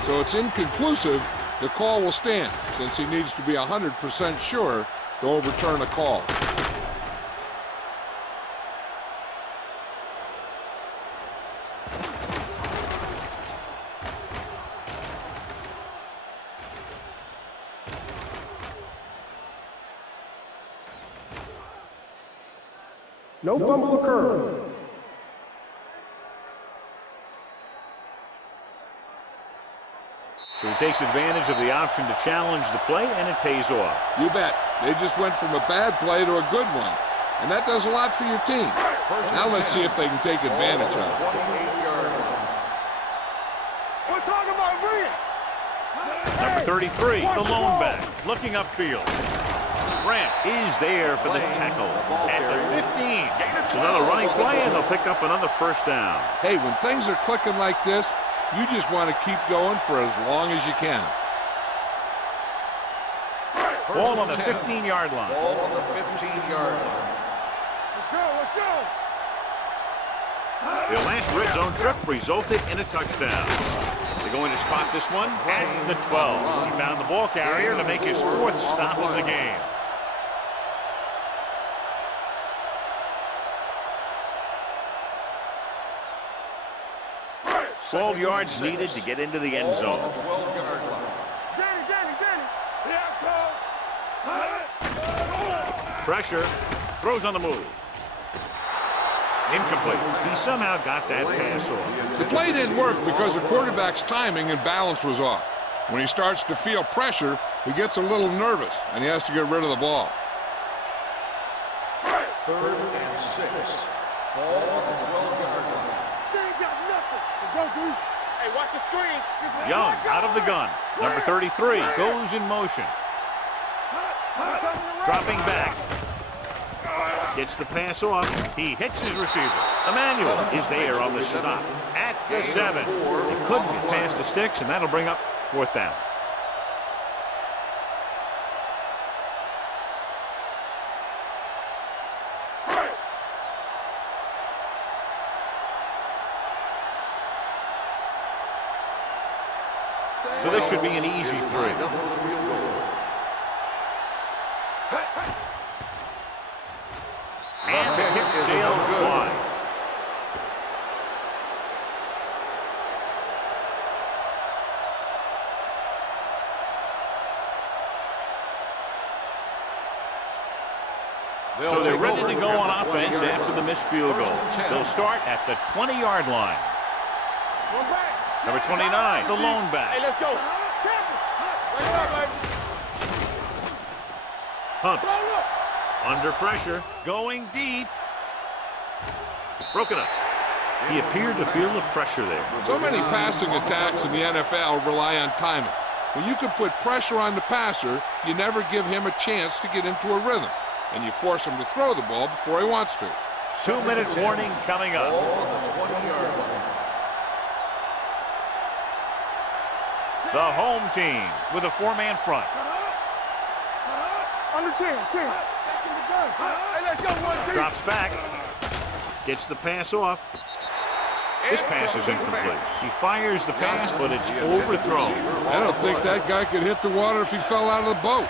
So it's inconclusive. The call will stand since he needs to be 100% sure to overturn a call. No fumble occurred. So he takes advantage of the option to challenge the play, and it pays off. You bet. They just went from a bad play to a good one. And that does a lot for your team. Now let's see if they can take advantage of it. 28-yard line. We're talking about bringing. Number 33, the lone back, looking upfield. Branch is there for the tackle at the 15. It's another running play, and they'll pick up another first down. Hey, when things are clicking like this, you just want to keep going for as long as you can. Ball on the 15-yard line. Ball on the 15-yard line. Let's go. Let's go. Their last red zone trip resulted in a touchdown. They're going to spot this one at the 12. He found the ball carrier to make his fourth stop of the game. 12 yards needed to get into the end zone. 12-yard line. Danny. Here I Pressure. Throws on the move. Incomplete. He somehow got that pass off. The play didn't work because the quarterback's timing and balance was off. When he starts to feel pressure, he gets a little nervous, and he has to get rid of the ball. 3rd and 6. Ball on the 12-yard line. They ain't got nothing. Let's go, dude. Hey, watch the screen. Young out of the gun. Number 33 goes in motion. Dropping back. Gets the pass off. He hits his receiver. Emmanuel is there on the stop at the 7. He couldn't get past the sticks, and that'll bring up 4th down. So this should be an easy 3. And the kick sails wide. So they're ready to go on offense after the missed field goal. They'll start at the 20-yard line. Number 29, the lone back. Hey, let's go. Pumps. Under pressure. Going deep. Broken up. He appeared to feel the pressure there. So many passing attacks in the NFL rely on timing. When you can put pressure on the passer, you never give him a chance to get into a rhythm, and you force him to throw the ball before he wants to. 2-minute warning coming up. Ball on the 20-yard line. The home team with a 4-man front. Under 10. Hey, let's go, 1 Drops back. Gets the pass off. This pass is incomplete. He fires the pass, but it's overthrown. I don't think that guy could hit the water if he fell out of the boat.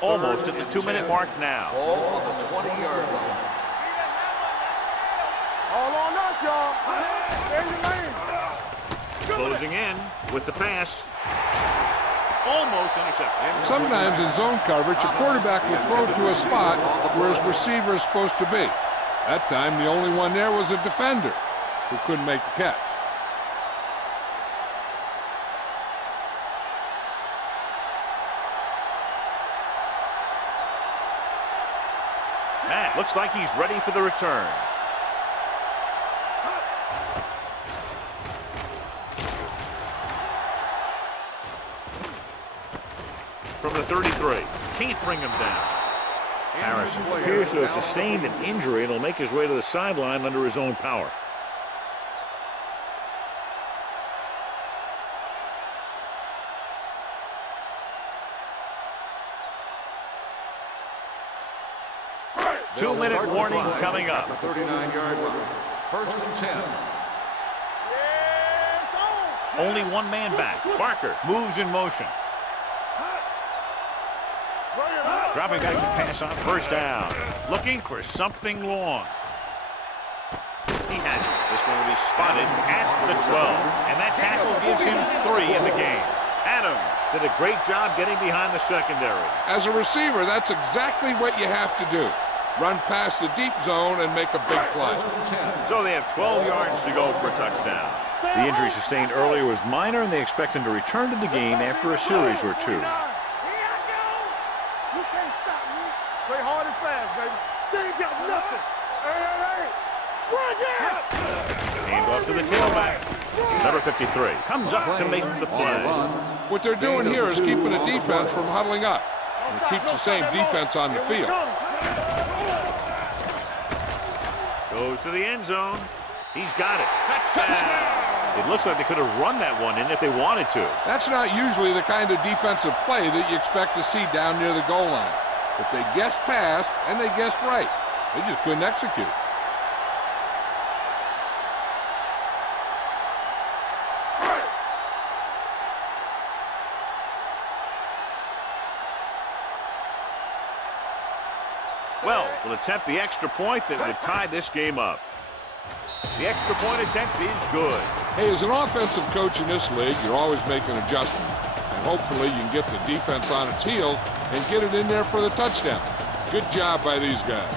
Almost at the 2-minute mark now. Ball on the 20-yard line. All on us, y'all. There's your lane. Closing in with the pass. Almost intercepted. Sometimes in zone coverage, a quarterback will throw to a spot where his receiver is supposed to be. That time, the only one there was a defender who couldn't make the catch. Matt looks like he's ready for the return. From the 33. Can't bring him down. Harrison appears to have sustained an injury and will make his way to the sideline under his own power. Two-minute warning coming up. 39-yard line. First and 10. Only one man back. Barker moves in motion. Dropping back to pass on first down. Looking for something long. He has it. This one will be spotted at the 12. And that tackle gives him 3 in the game. Adams did a great job getting behind the secondary. As a receiver, that's exactly what you have to do. Run past the deep zone and make a big play. So they have 12 yards to go for a touchdown. The injury sustained earlier was minor, and they expect him to return to the game after a series or 2. Play hard and fast, baby. They ain't got nothing. Hey. Hand off to the tailback. Number 53 comes up to make the play. What they're doing here is keeping the defense from huddling up. And it keeps the same defense on the field. Goes to the end zone. He's got it. Touchdown. It looks like they could have run that one in if they wanted to. That's not usually the kind of defensive play that you expect to see down near the goal line. But they guessed pass, and they guessed right. They just couldn't execute. Wells will attempt the extra point that would tie this game up. The extra point attempt is good. Hey, as an offensive coach in this league, you're always making adjustments. And hopefully you can get the defense on its heels and get it in there for the touchdown. Good job by these guys.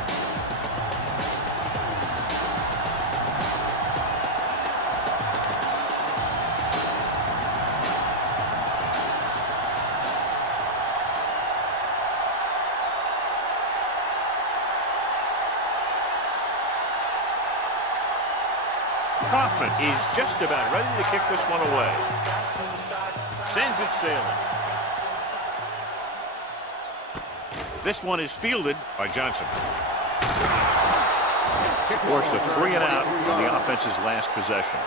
Kaufman is just about ready to kick this one away. Sends it sailing. This one is fielded by Johnson. Forced a 3 and out on the offense's last possession.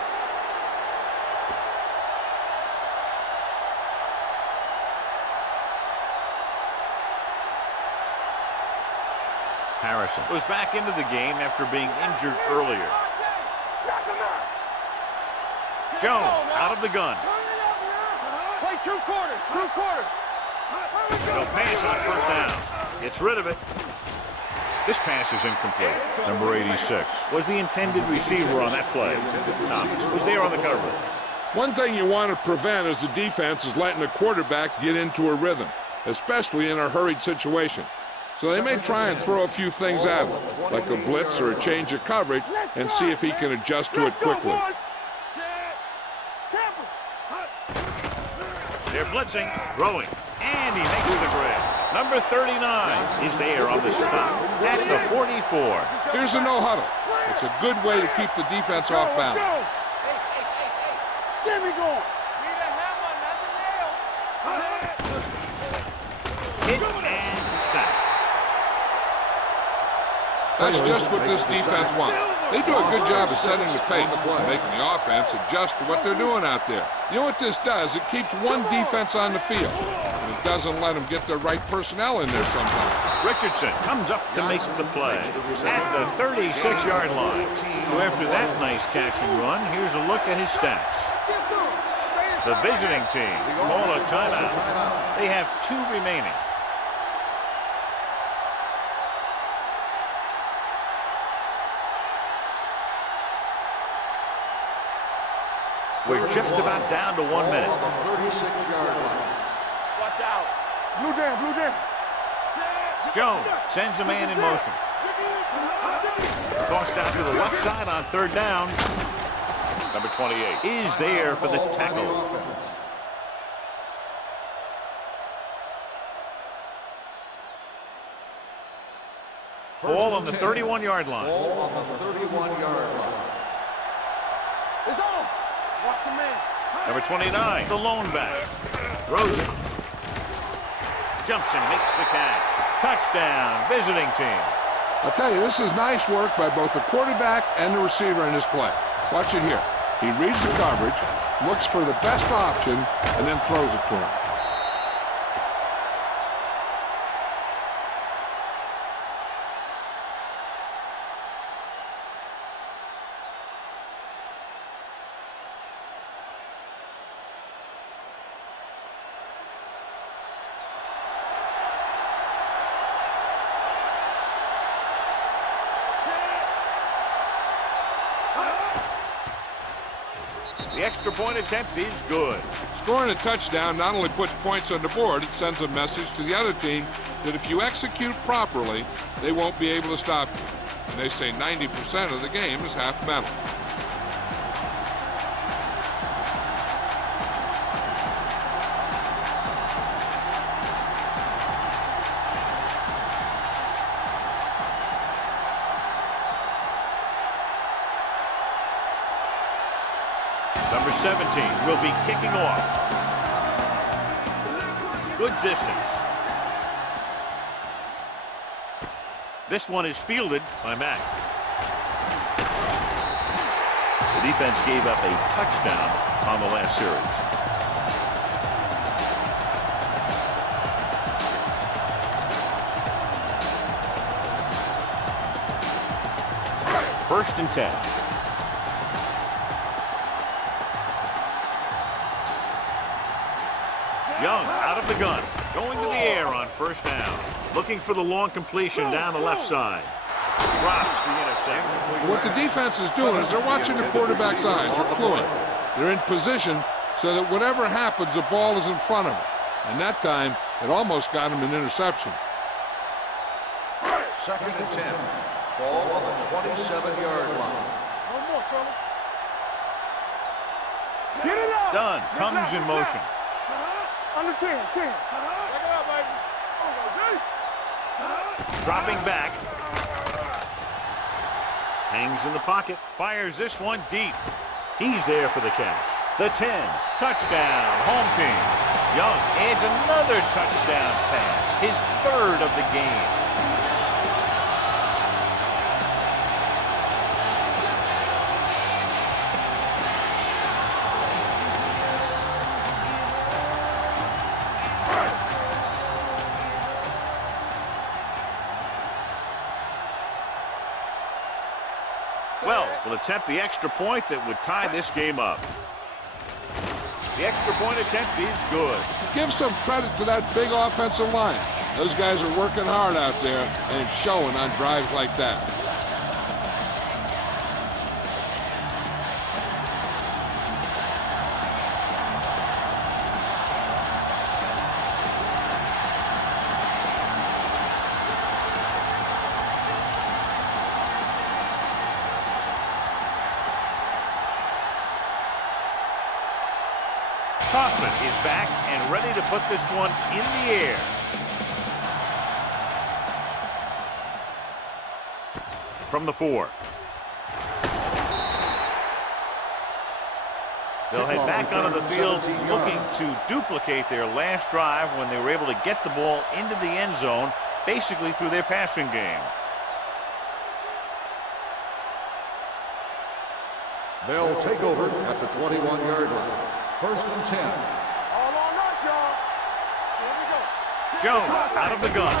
Harrison was back into the game after being injured earlier. Jones out of the gun. Play 2 quarters. 2 quarters. They'll pass on first down. Gets rid of it. This pass is incomplete. Number 86 was the intended receiver on that play. Thomas was there on the coverage. One thing you want to prevent as a defense is letting a quarterback get into a rhythm, especially in a hurried situation. So they may try and throw a few things at him, like a blitz or a change of coverage, and see if he can adjust to it quickly. They're blitzing, throwing, and he makes the grab. Number 39 is there on the stop at the 44. Here's a no huddle. It's a good way to keep the defense off balance. Get me going. Hit and sack. That's just what this defense wants. They do a good job of setting the pace, making the offense adjust to what they're doing out there. You know what this does? It keeps one defense on the field. And it doesn't let them get the right personnel in there sometimes. Richardson comes up to make the play at the 36-yard line. So after that nice catch and run, here's a look at his stats. The visiting team call a timeout. They have 2 remaining. We're just about down to 1 minute. On the 36-yard line. Watch out. Blue down, blue down. Jones sends a man in motion. Tossed out to the left side on 3rd down. Number 28 is there for the tackle. Ball on the 31-yard line. Ball on the 31-yard line. It's on. Watch the man. Number 29, the lone back. Throws it. Jumps and makes the catch. Touchdown, visiting team. I'll tell you, this is nice work by both the quarterback and the receiver in his play. Watch it here. He reads the coverage, looks for the best option, and then throws it to him. The extra point attempt is good. Scoring a touchdown not only puts points on the board, it sends a message to the other team that if you execute properly, they won't be able to stop you. And they say 90% of the game is half mental. Number 17 will be kicking off. Good distance. This one is fielded by Mack. The defense gave up a touchdown on the last series. First and 10. Young out of the gun, going to the air on 1st down. Looking for the long completion down the left side. Drops the interception. What the defense is doing is they're watching the quarterback's eyes. They're cluing. They're in position so that whatever happens, the ball is in front of them. And that time, it almost got him an interception. 2nd and 10. Ball on the 27-yard line. One more, fellas. Get it up. Dunn comes in motion. Under 10, 10. Check it out, baby. Dropping back. Hangs in the pocket. Fires this one deep. He's there for the catch. The 10. Touchdown. Home team. Young adds another touchdown pass. His 3rd of the game. Well, will attempt the extra point that would tie this game up. The extra point attempt is good. Give some credit to that big offensive line. Those guys are working hard out there, and it's showing on drives like that. Kaufman is back and ready to put this one in the air. From the 4. They'll head back onto the field looking to duplicate their last drive when they were able to get the ball into the end zone, basically through their passing game. They'll take over at the 21-yard line. 1st and 10. All on us, y'all. Here we go. Jones out of the gun.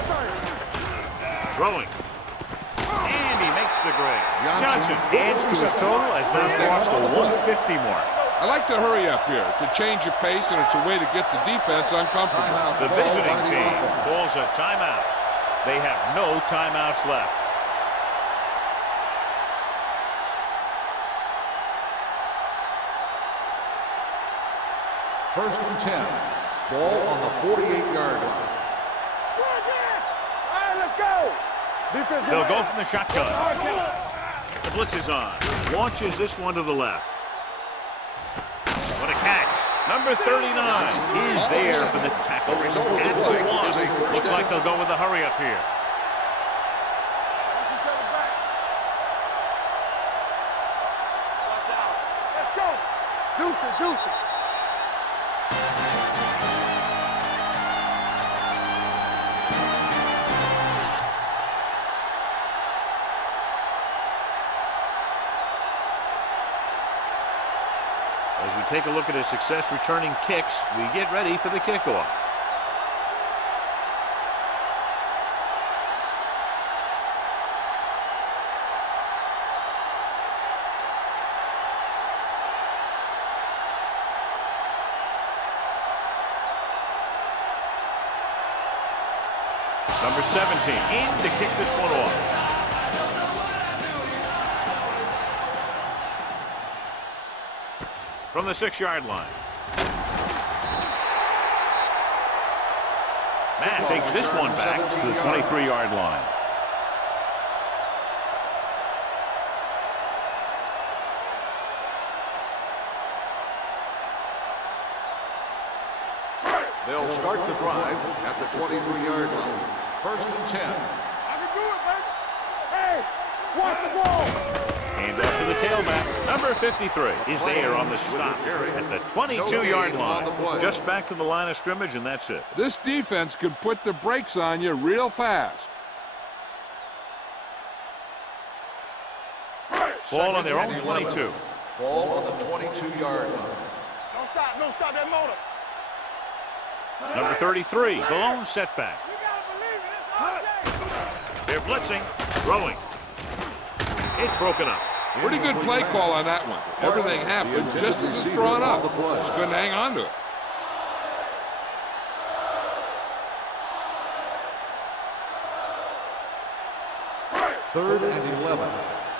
Throwing. And he makes the grade. Johnson adds to his total as they cross the 150 mark. I like to hurry up here. It's a change of pace, and it's a way to get the defense uncomfortable. The visiting team calls a timeout. They have no timeouts left. First and 10. Ball on the 48-yard line. All right, let's go. Defense, They'll go from the shotgun. The blitz is on. Launches this one to the left. What a catch. Number 39 is there for the tackle. At the one. Looks like they'll go with a hurry up here. Let's go. Deuce it. As we take a look at his success returning kicks, we get ready for the kickoff. Number 17 in to kick this one off. From the 6-yard line. Matt takes this one back to the 23-yard line. They'll start the drive at the 23-yard line. First and 10. I can do it, baby. Hey, watch the ball. Hand off to the tailback. Number 53 is there on the stop at the 22-yard line. Just back to the line of scrimmage, and that's it. This defense could put the brakes on you real fast. Ball on their own 22. Ball on the 22-yard line. Don't stop that motor. Number 33, the lone setback. You gotta believe it. It's They're blitzing, throwing. It's broken up. Pretty good play call on that one. Everything happened just as it's drawn up. Just couldn't hang on to it. Third and 11.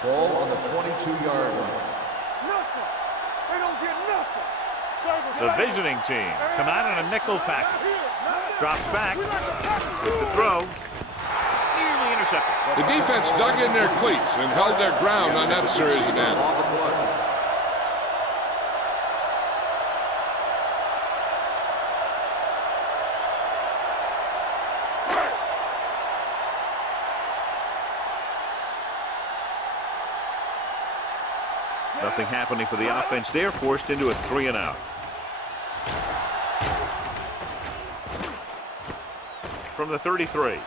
Ball on the 22-yard line. nothing. They don't get nothing. The visiting team come out in a nickel package. Drops back with the throw. Nearly intercepted. The defense dug in their cleats and held their ground on that series of downs. Nothing happening for the offense. They're forced into a 3-and-out. From the 33.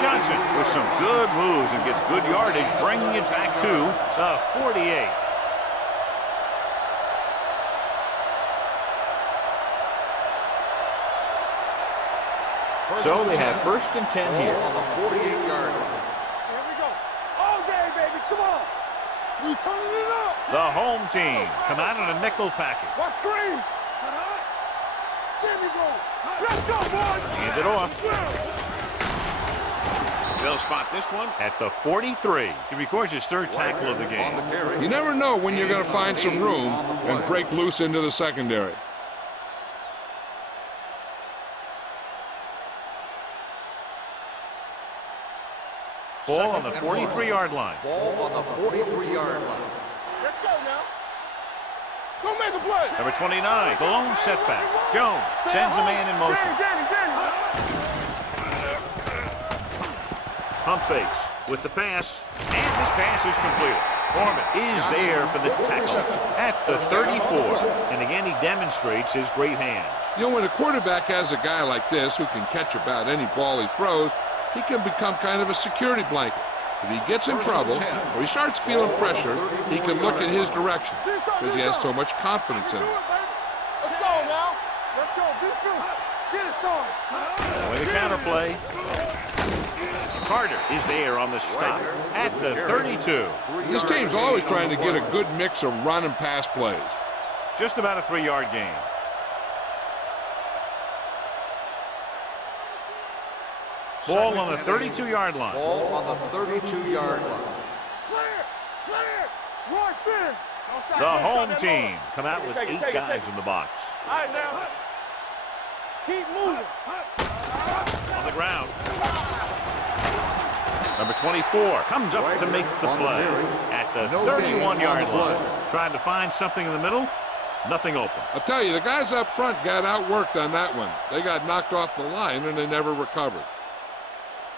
Johnson with some good moves and gets good yardage, bringing it back to the 48. So they have first and 10 here. On the 48-yard line. Here we go. All day, baby. Come on. We turning it up. The home team come out in a nickel package. Watch screen. There we go. Let's go, boys. Hand it off. They'll spot this one at the 43. He records his third tackle of the game. You never know when you're going to find some room and break loose into the secondary. Ball on the 43-yard line. Ball on the 43-yard line. Let's go now. Go make a play. Number 29, the lone setback. Jones sends a man in motion. Pump fakes with the pass, and this pass is completed. Foreman is there for the tackle at the 34. And again, he demonstrates his great hands. You know, when a quarterback has a guy like this who can catch about any ball he throws, he can become kind of a security blanket. If he gets in trouble or he starts feeling pressure, he can look in his direction because he has so much confidence in him. Let's go now. Let's go. Get it started. With a counterplay. Carter is there on the stop at the 32. This team's always trying to get a good mix of run and pass plays. Just about a 3-yard gain. Ball on the 32-yard line. Ball on the 32-yard line. Clear. Royce in. The home team come out with 8 guys in the box. All right, now. Keep moving. On the ground. Number 24 comes up to make the play at the 31-yard line. Trying to find something in the middle. Nothing open. I'll tell you, the guys up front got outworked on that one. They got knocked off the line, and they never recovered.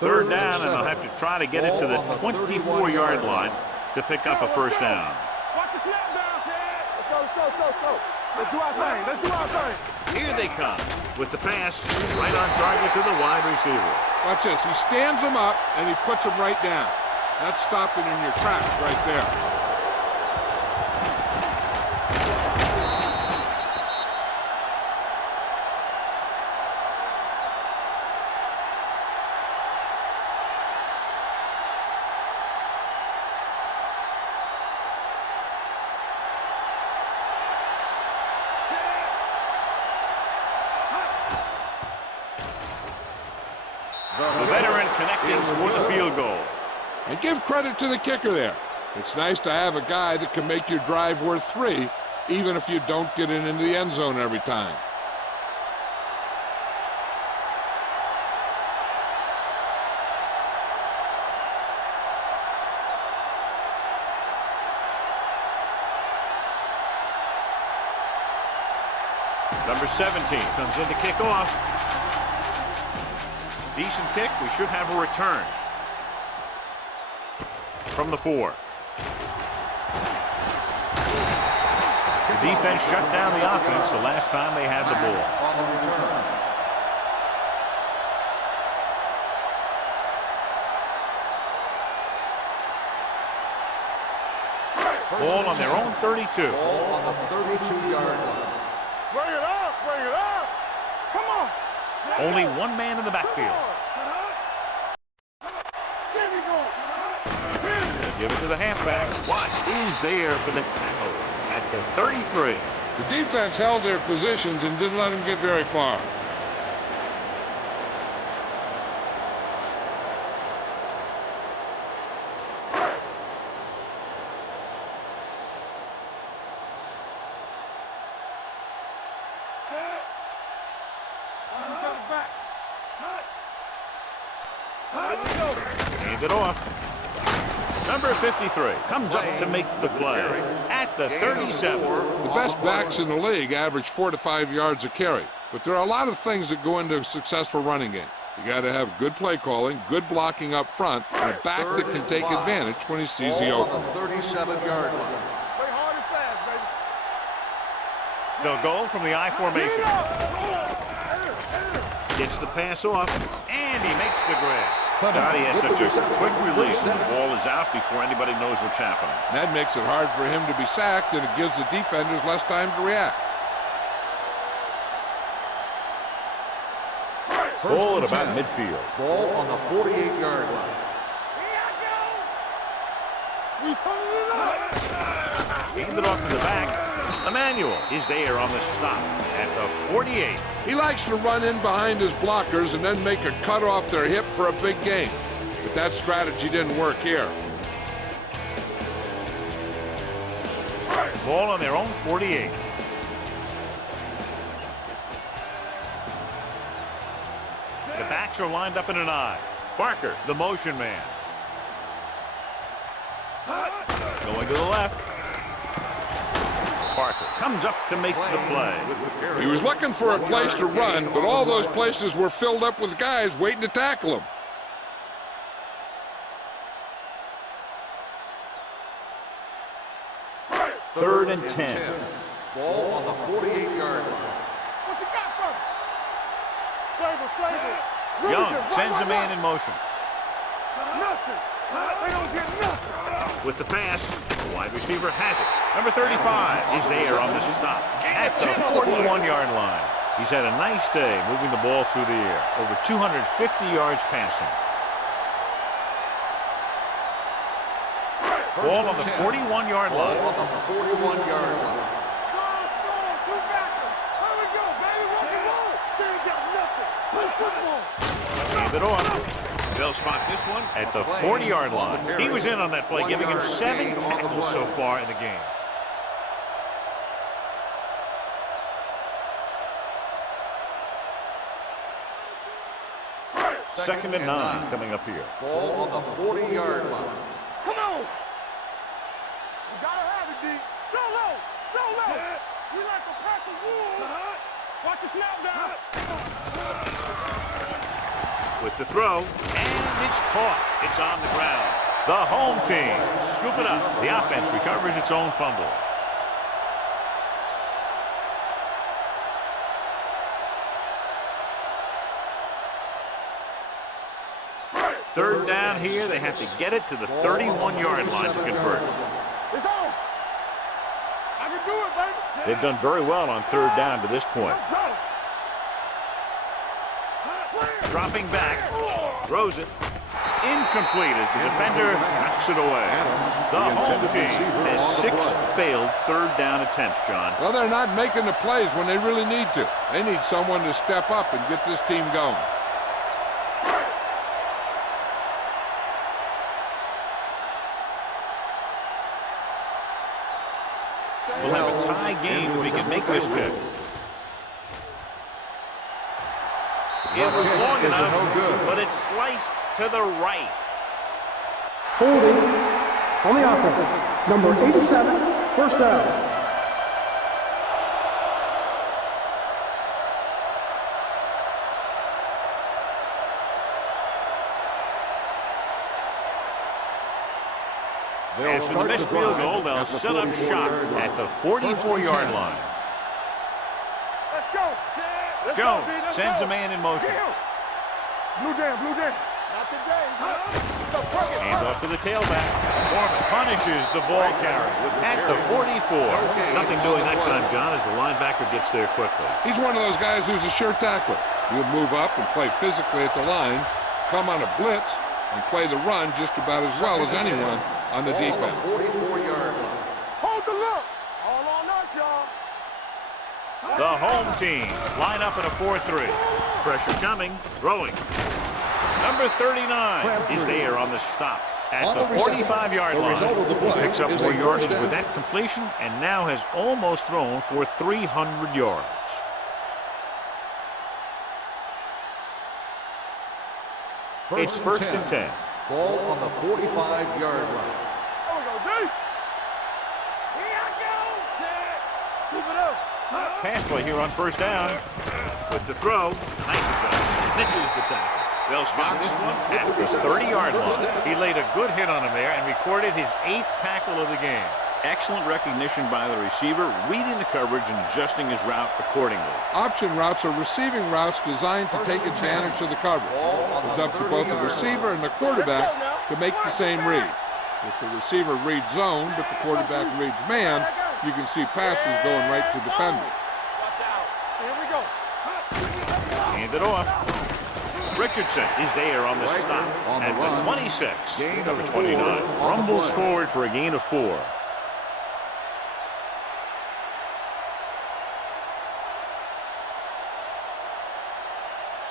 Third down, and they'll have to try to get it to the 24-yard line to pick up a first down. Watch the snap down, Sam. Let's go. Let's do our thing. Let's do our thing. Here they come with the pass right on target to the wide receiver. Watch this. He stands them up, and he puts them right down. That's stopping in your tracks right there. The veteran connecting for the field goal. And give credit to the kicker there. It's nice to have a guy that can make your drive worth 3, even if you don't get it into the end zone every time. Number 17 comes in to kick off. Decent kick. We should have a return from the 4. The defense shut down the offense the last time they had the ball. Ball on their own 32. Ball on the 32-yard line. Bring it up. Come on. Only one man in the backfield. There we go. Give it to the halfback. What is there for the tackle at the 33? The defense held their positions and didn't let them get very far. Hand it off. Number 53 comes up to make the play at the 37. The best backs in the league average 4 to 5 yards a carry. But there are a lot of things that go into a successful running game. You got to have good play calling, good blocking up front, and a back that can take advantage when he sees the open. On the 37-yard line. Play hard and fast, baby. They'll go from the I formation. Gets the pass off, and he makes the grab. God, he has such a quick release, and the ball is out before anybody knows what's happening. That makes it hard for him to be sacked, and it gives the defenders less time to react. Ball at about midfield. Ball on the 48-yard line. We turning it up. Hand it off to the back. Emmanuel is there on the stop at the 48. He likes to run in behind his blockers and then make a cut off their hip for a big gain. But that strategy didn't work here. Ball on their own 48. The backs are lined up in an I. Barker, the motion man. Going to the left. Barker comes up to make the play. He was looking for a place to run, but all those places were filled up with guys waiting to tackle him. Third and 10. Ball on the 48-yard line. What you got for me? Flavor. Young sends a man in motion. Nothing. They don't get nothing. With the pass, the wide receiver has it. Number 35 is there on the stop at the 41-yard line. He's had a nice day moving the ball through the air. Over 250 yards passing. Ball on the 41-yard line. Ball on the 41-yard line. Strong. Two backers. Here we go, baby. Rock and roll. They ain't got nothing. Play football. Hand it off. They'll spot this one at the 40-yard line. He was in on that play, giving him 7 tackles so far in the game. Second and 9 coming up here. Ball on the 40-yard line. Come on. You gotta have it, D. Solo. Solo. We like a pack of wolves. Watch the snap down. With the throw, and it's caught. It's on the ground. The home team scoop it up. The offense recovers its own fumble. Third down here. They have to get it to the 31-yard line to convert. It's on. I can do it, baby. They've done very well on third down to this point. Dropping back, throws it. Incomplete as the defender knocks it away. The home team has 6 failed third down attempts, John. Well, they're not making the plays when they really need to. They need someone to step up and get this team going. We'll have a tie game if he can make this kick. It was long enough, but it's sliced to the right. Holding on the offense. Number 87, first down. After the missed field goal, they'll set up shop at the 44-yard line. Let's go. Let's Jones go, D. Let's sends go. a man in motion. Blue down, blue down. Not today. Hand off to the tailback. Foreman punishes the ball carrier at the 44. Nothing doing that time, John, as the linebacker gets there quickly. He's one of those guys who's a sure tackler. He'll move up and play physically at the line, come on a blitz, and play the run just about as well as anyone on the defense. 44-yard line. Hold the look. All on us, y'all. The home team line up in a 4-3. Pressure coming, throwing. Number 39 is there on the stop at the 45-yard line. He picks up 4 yardage with that completion and now has almost thrown for 300 yards. It's first and 10. Ball on the 45-yard line. There we go, D. Here I go. Set. Keep it up. Pass play here on first down. With the throw, nicely done. Misses the tackle. They'll spot this one at the 30-yard line. He laid a good hit on him there and recorded his 8th tackle of the game. Excellent recognition by the receiver, reading the coverage and adjusting his route accordingly. Option routes are receiving routes designed to take advantage of the coverage. It's up to both the receiver and the quarterback to make the same read. If the receiver reads zone, but the quarterback reads man, you can see passes going right to defenders. Watch out. Here we go. Hand it off. Richardson is there on the stop at the 26. Number 29 rumbles forward for a gain of 4.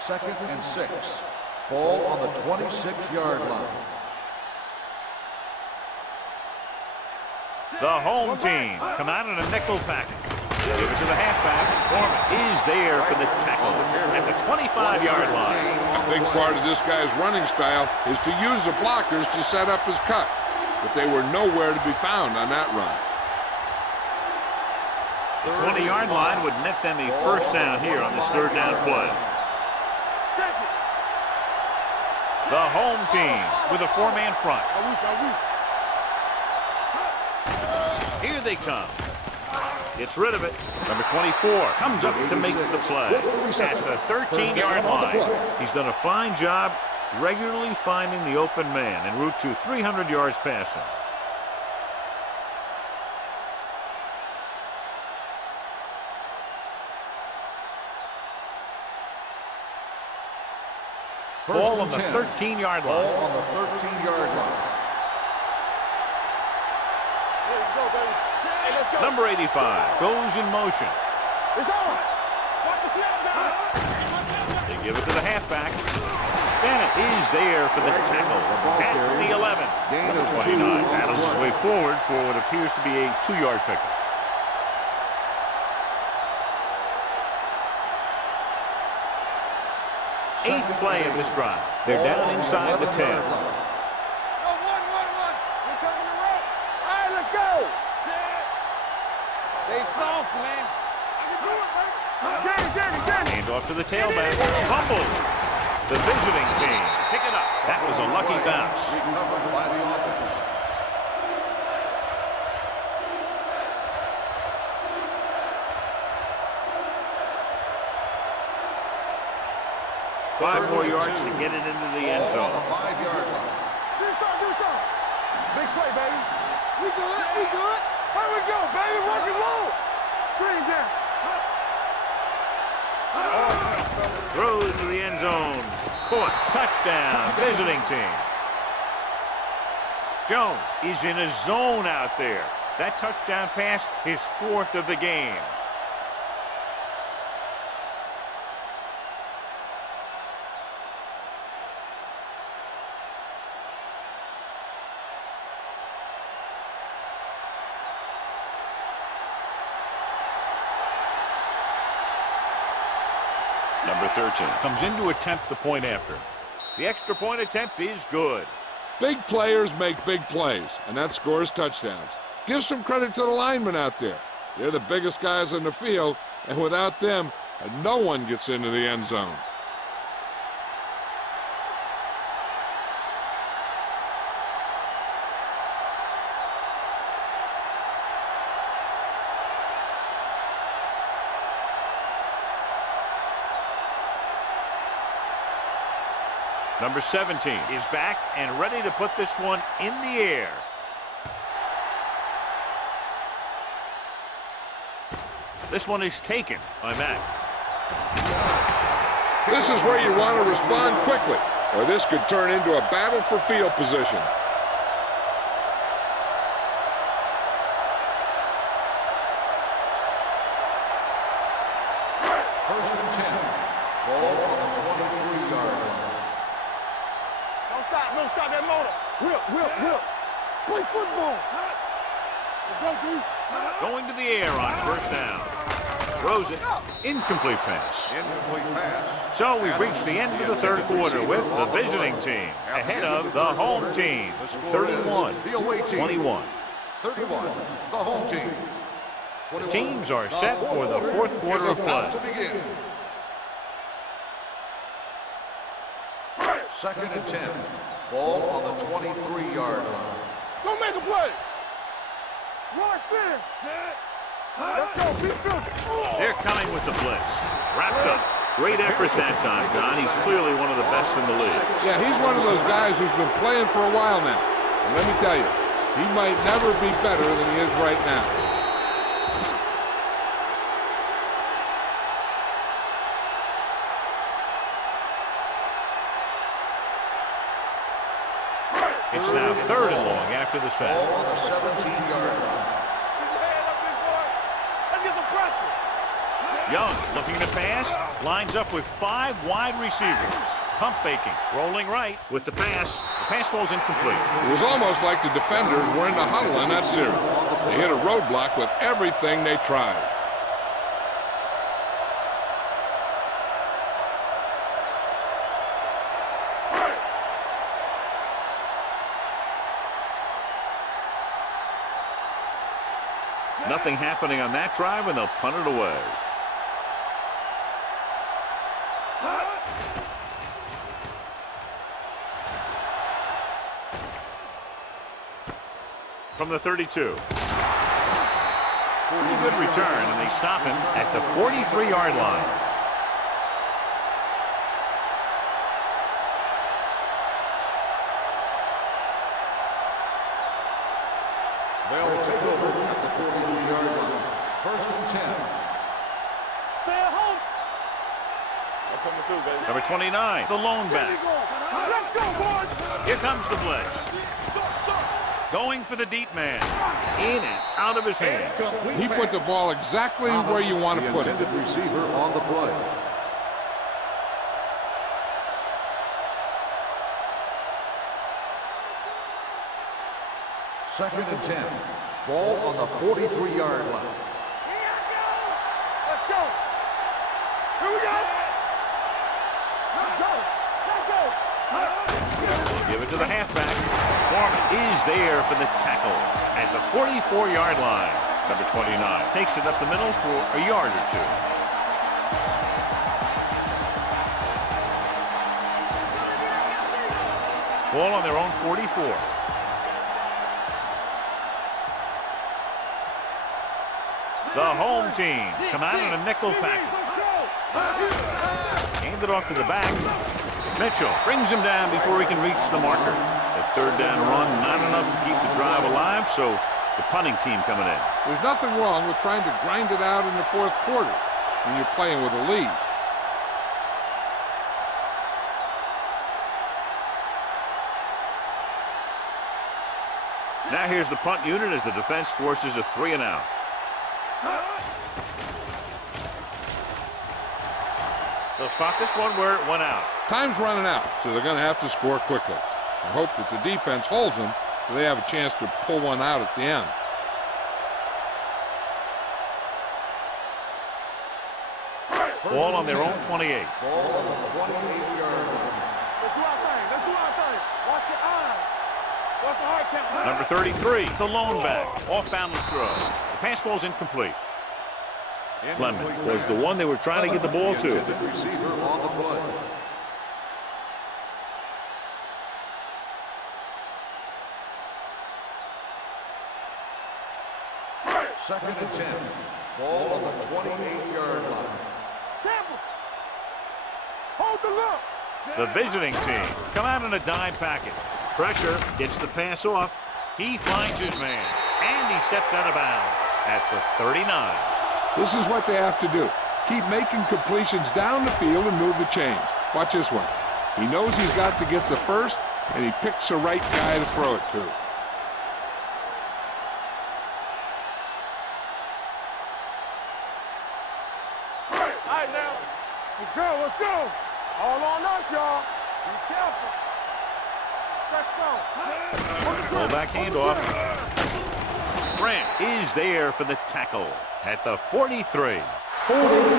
Second and 6. Ball on the 26-yard line. The home team come out in a nickel package. Give it to the halfback. Foreman is there for the tackle at the 25-yard line. A big part of this guy's running style is to use the blockers to set up his cut, but they were nowhere to be found on that run. The 20-yard line would net them a first down here on this third down play. The home team with a 4-man front. Here they come. Gets rid of it. Number 24 comes up to make the play at the 13-yard line. He's done a fine job regularly finding the open man en route to 300 yards passing. Ball on the 13-yard line. Ball on the 13-yard line. Here we go, baby. Hey, let's go. Number 85 goes in motion. It's on. Watch the snap down. They give it to the halfback. Bennett is there for the tackle at the 11. Number 29 battles his way forward for what appears to be a 2-yard pickup. 8th play of this drive. They're down inside the 10. Go, one. We're coming to roll. All right, let's go. They soft, man. I can do it, baby. Get it. Hand off to the tailback. Fumble. The visiting team pick it up. That was a lucky bounce. Recovered by the offense. Five more yards to get it into the end Ball on zone. the 5-yard line. Do something. Big play, baby. We good. Here we go, baby. Working low. Screen down. Throws to the end zone. Caught. Touchdown. Visiting team. Jones is in a zone out there. That touchdown pass, his 4th of the game. Number 13 comes in to attempt the point after. The extra point attempt is good. Big players make big plays, and that scores touchdowns. Give some credit to the linemen out there. They're the biggest guys in the field, and without them, no one gets into the end zone. Number 17 is back and ready to put this one in the air. This one is taken by Madden. This is where you want to respond quickly, or this could turn into a battle for field position. First and 10. Ball on the 23-yard line. Don't stop that motor. Whip. Play football. Let's go, D. Going to the air on first down. Throws it. Incomplete pass. Incomplete pass. So we've reached the end of the third quarter with the visiting team ahead of the home team. 31-21. 31, the home team. The teams are set for the fourth quarter of play. To begin. Second and 10. Ball on the 23-yard line. Don't make a play. Rush in. Let's go. Be physical. They're coming with the blitz. Wrapped up. Great effort that time, John. He's clearly one of the best in the league. Yeah, he's one of those guys who's been playing for a while now. And let me tell you, he might never be better than he is right now. It's now third and long after the sack. Ball on the 17-yard line. Let's get some pressure. Young looking to pass. Lines up with 5 wide receivers. Pump faking. Rolling right with the pass. The pass falls incomplete. It was almost like the defenders were in the huddle on that series. They hit a roadblock with everything they tried. Nothing happening on that drive, and they'll punt it away. From the 32. Pretty good return, and they stop him at the 43-yard line. They'll take over at the 43-yard line. First and 10. Stay at home. I'm coming through, baby. Number 29, the lone back. Let's go, boys. Here comes the blitz. Going for the deep man. In and out of his hands. He put the ball exactly where you want to put it. The intended receiver on the play. Second and 10. Ball on the 43-yard line. Let's go. Here we go. Let's go. it to the halfback. Foreman is there for the tackle at the 44-yard line. Number 29 takes it up the middle for a yard or two. Ball on their own 44. The home team come out in a nickel package. Hand it off to the back. Mitchell brings him down before he can reach the marker. That third down run, not enough to keep the drive alive, so the punting team coming in. There's nothing wrong with trying to grind it out in the fourth quarter when you're playing with a lead. Now here's the punt unit as the defense forces a 3-and-out. They'll spot this one where it went out. Time's running out, so they're going to have to score quickly. I hope that the defense holds them so they have a chance to pull one out at the end. Ball on their own 28. Ball on the 28-yard line. Let's do our thing. Let's do our thing. Watch your eyes. Watch the hard count. Number 33, the lone back. Off-balance throw. The pass falls incomplete. Clement was the one they were trying to get the ball to. The receiver on the play. Second and 10. Ball on the 28-yard line. Tampa. Hold the look. The visiting team come out in a dime package. Pressure gets the pass off. He finds his man, and he steps out of bounds at the 39. This is what they have to do. Keep making completions down the field and move the chains. Watch this one. He knows he's got to get the first, and he picks the right guy to throw it to. All right, now. Let's go. Let's go. All on us, y'all. Be careful. Let's go. Pull back handoff. Grant is there for the tackle at the 43. Holding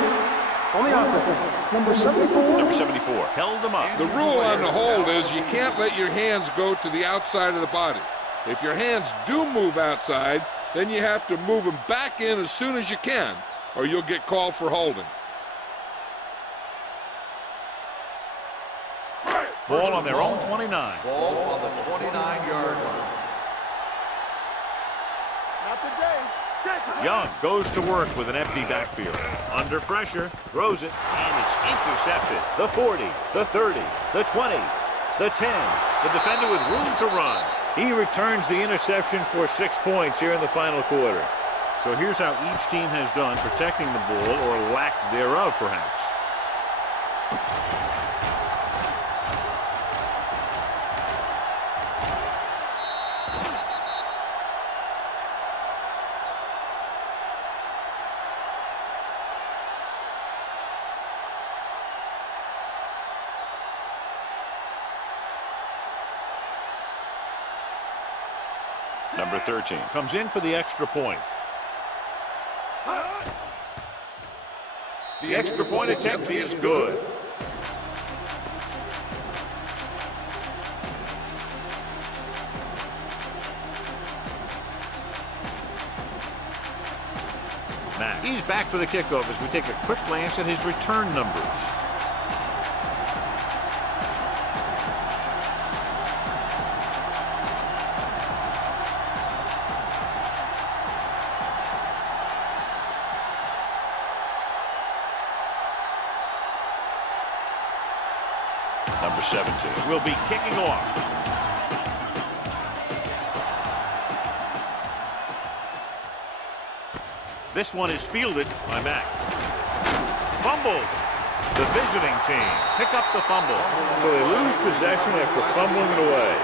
on the offense. Number 74. Number 74 held him up. The rule on the hold is you can't let your hands go to the outside of the body. If your hands do move outside, then you have to move them back in as soon as you can, or you'll get called for holding. Ball on their own 29. Ball on the 29-yard line. Not today. Check it. Young goes to work with an empty backfield. Under pressure, throws it, and it's intercepted. The 40, the 30, the 20, the 10. The defender with room to run. He returns the interception for 6 points here in the final quarter. So here's how each team has done protecting the ball, or lack thereof, perhaps. Number 13 comes in for the extra point. The extra point attempt is good. Matt, he's back for the kickoff as we take a quick glance at his return numbers. Number 17 will be kicking off. This one is fielded by Mack. Fumbled. The visiting team pick up the fumble. So they lose possession after fumbling it away.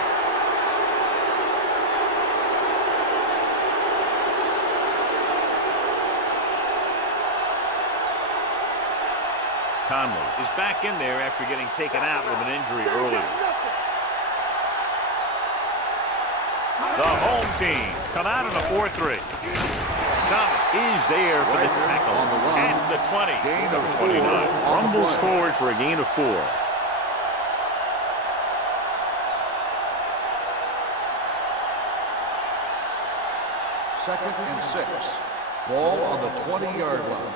Conley is back in there after getting taken out with an injury earlier. The home team come out in a 4-3. Thomas is there for the tackle at the 20. Number 29 rumbles forward for a gain of 4. 2nd and 6. Ball on the 20-yard line.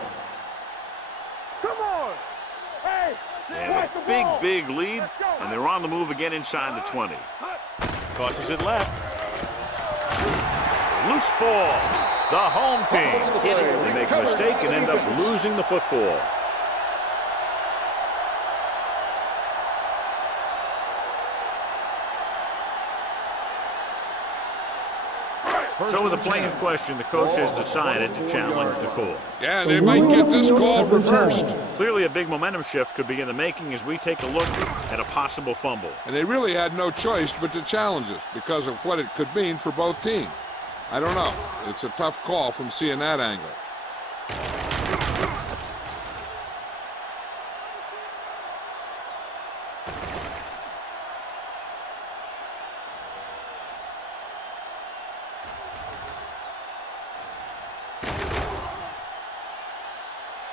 Come on. Hey, They have a big, big lead, and they're on the move again inside the 20. Tosses it left. Loose ball. The home team hit it. They make a mistake and end up losing the football. So with the play in question, the coach has decided to challenge the call. Yeah, they might get this call reversed. Clearly a big momentum shift could be in the making as we take a look at a possible fumble. And they really had no choice but to challenge us because of what it could mean for both teams. I don't know. It's a tough call from seeing that angle.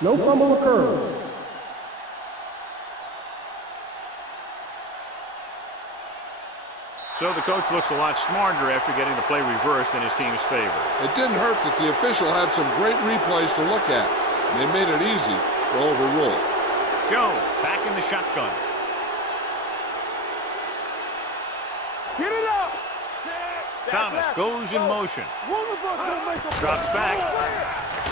No fumble occurred. So the coach looks a lot smarter after getting the play reversed in his team's favor. It didn't hurt that the official had some great replays to look at, and they made it easy to overrule. Jones back in the shotgun. Get it up. Thomas goes in motion. One of us will make a play. Drops back.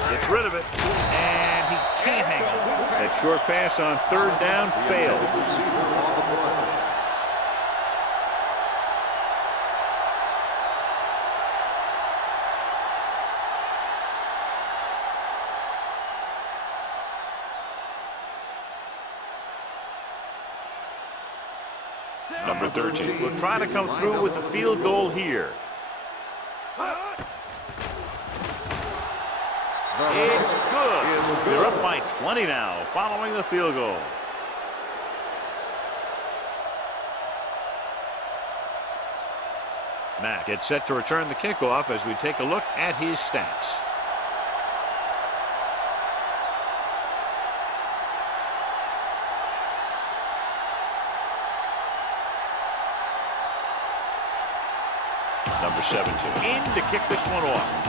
Gets rid of it. And he can't hang on. That short pass on 3rd down fails. Receiver on the play. Number 13 will try to come through with the field goal here. It's good. They're up by 20 now following the field goal. Matt gets set to return the kickoff as we take a look at his stats. Number 17 in to kick this one off.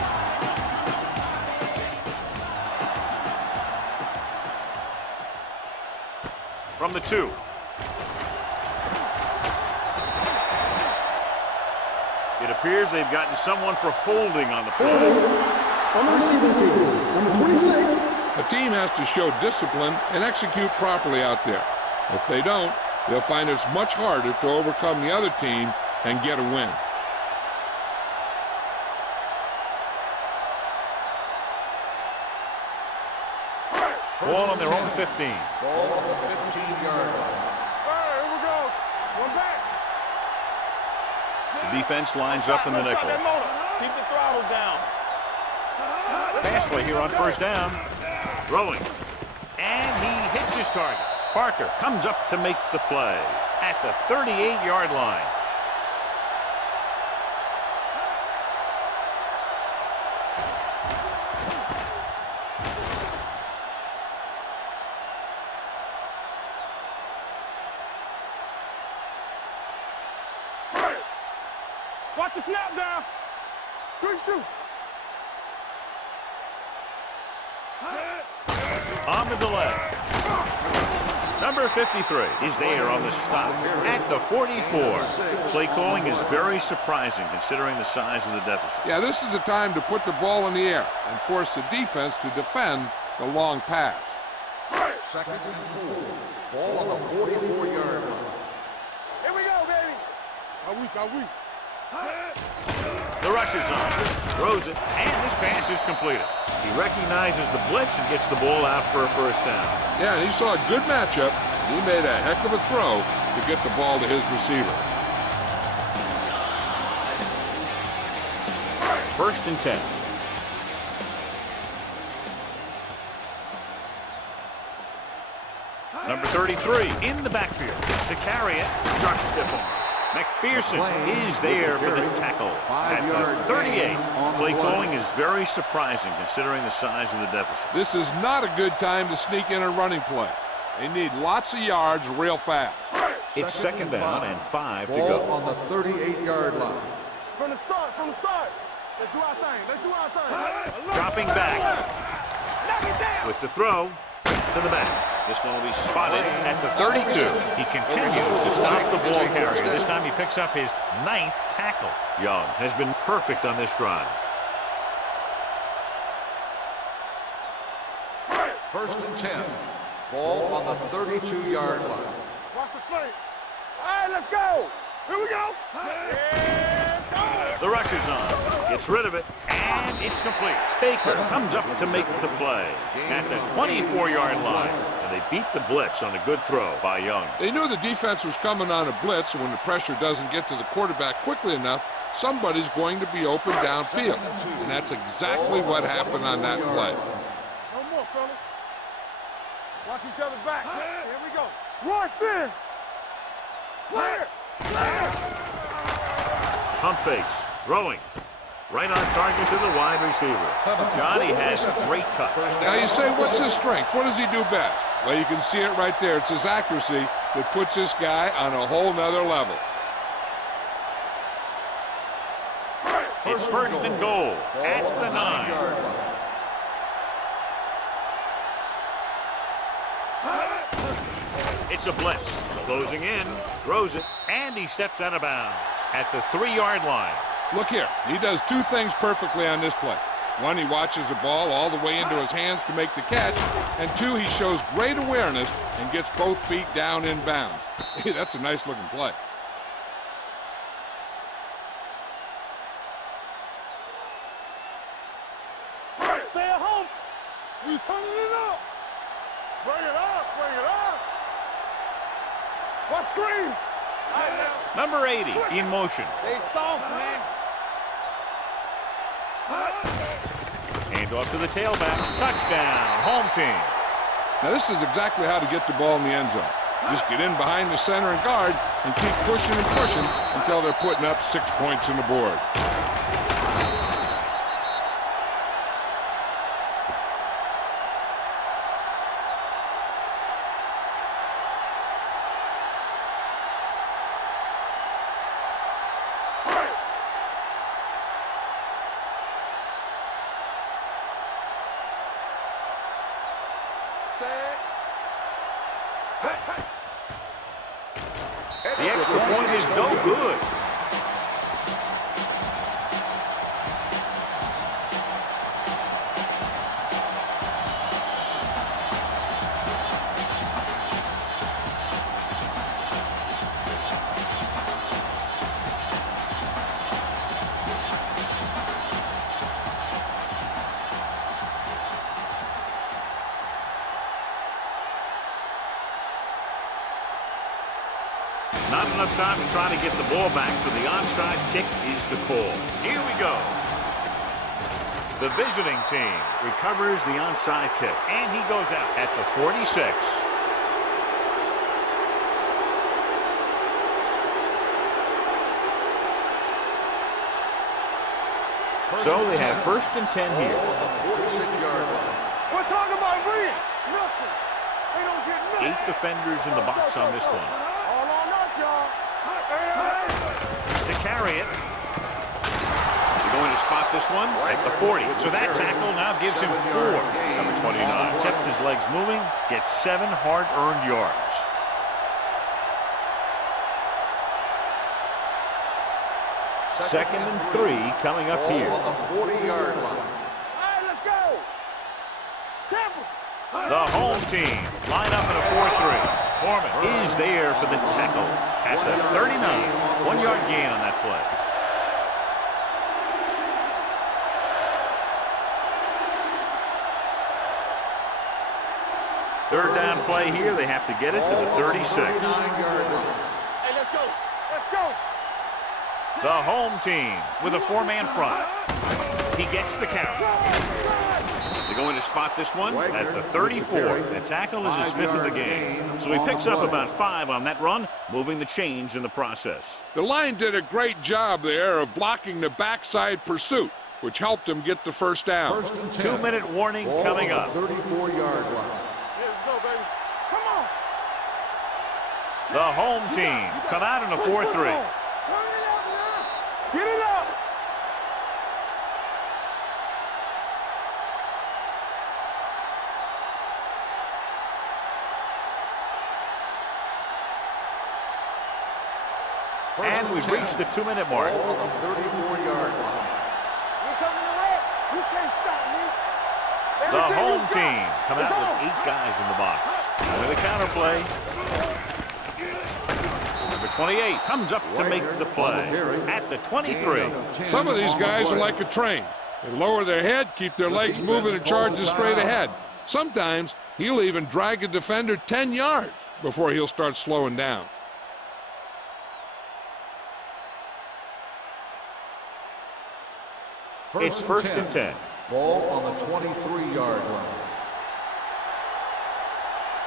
From the 2. It appears they've gotten someone for holding on the play. On the receiving team, number 26. A team has to show discipline and execute properly out there. If they don't, they'll find it's much harder to overcome the other team and get a win. Ball on their own 15. Ball on the 15-yard line. All right, here we go. One back. The defense lines up in the nickel. Keep the throttle down. Pass play here on 1st down. Throwing. And he hits his target. Parker comes up to make the play at the 38-yard line. Watch the snap down. Quick shoot. On the delay. Number 53 is there on the stop at the 44. Play calling is very surprising considering the size of the deficit. Yeah, this is the time to put the ball in the air and force the defense to defend the long pass. 2nd and 4. Ball on the 44-yard line. Here we go, baby. Are we? The rush is on. Throws it, and this pass is completed. He recognizes the blitz and gets the ball out for a 1st down. Yeah, and he saw a good matchup. He made a heck of a throw to get the ball to his receiver. 1st and 10. Number 33 in the backfield to carry it. Sharp stiff arm. McPherson is there for the tackle at the 38. Play calling is very surprising considering the size of the deficit. This is not a good time to sneak in a running play. They need lots of yards real fast. It's 2nd down and 5 to Ball go. on the 38-yard line. From the start. Let's do our thing. Let's do our thing. Dropping back. With the throw to the back. This one will be spotted at the 32. He continues to stop the ball carrier. This time he picks up his 9th tackle. Young has been perfect on this drive. First and 10. Ball on the 32-yard line. Watch the play. All right, let's go. Here we go. The rush is on. Gets rid of it, and it's complete. Baker comes up to make the play at the 24-yard line. And they beat the blitz on a good throw by Young. They knew the defense was coming on a blitz, and when the pressure doesn't get to the quarterback quickly enough, somebody's going to be open downfield. And that's exactly what happened on that play. No more, fellas. Watch each other back. Here we go. Rush in. Clear. Pump fakes. Throwing. Right on target to the wide receiver. Johnny has great touch. Now you say, what's his strength? What does he do best? Well, you can see it right there. It's his accuracy that puts this guy on a whole nother level. It's first and goal at the 9. It's a blitz. Closing in, throws it, and he steps out of bounds at the 3-yard line. Look here. He does two things perfectly on this play. One, he watches the ball all the way into his hands to make the catch. And two, he shows great awareness and gets both feet down in bounds. Hey, that's a nice-looking play. Stay at home. You turning it up. Bring it up. Bring it up. What screen? Number 80 in motion. They soft, man. Hand off to the tailback. Touchdown. Home team. Now, this is exactly how to get the ball in the end zone. Just get in behind the center and guard and keep pushing and pushing until they're putting up 6 points on the board. The extra point is no good. Not enough time to try to get the ball back, so the onside kick is the call. Here we go. The visiting team recovers the onside kick, and he goes out at the 46. So they have first and 10 here. 46-yard line. We're talking about reading. Nothing. They don't get nothing. 8 defenders in the box on this one. All on us, y'all. To carry it. They're going to spot this one at the 40. So that tackle now gives him 4. Number 29 kept his legs moving, gets 7 hard-earned yards. Second and 3 coming up here. On the 40-yard line. All right, let's go. Temple. The home team line up in a 4-3. Foreman is there for the tackle at the 39. 1-yard gain on that play. Third down play here. They have to get it to the 36. 49-yard line. Hey, let's go. Let's go. The home team with a 4-man front. He gets the count. They're going to spot this one at the 34. The tackle is his 5th of the game. So he picks up about 5 on that run, moving the chains in the process. The line did a great job there of blocking the backside pursuit, which helped him get the first down. First and 10. 2-minute warning Ball coming on up. the 34-yard line. Yeah, let's go, baby. Come on. The home team come out in a 4-3. Turn it up now. Get it up. And we've reached the 2-minute mark. Ball on the 34-yard line. You coming to red? You can't stop me. The Everything home you got team come is out on. with 8 guys in the box. With a counter play. Number 28 comes up to make the play at the 23. Some of these guys are like a train. They lower their head, keep their legs moving, and charge straight ahead. Sometimes he'll even drag a defender 10 yards before he'll start slowing down. It's first and 10. Ball on the 23-yard line.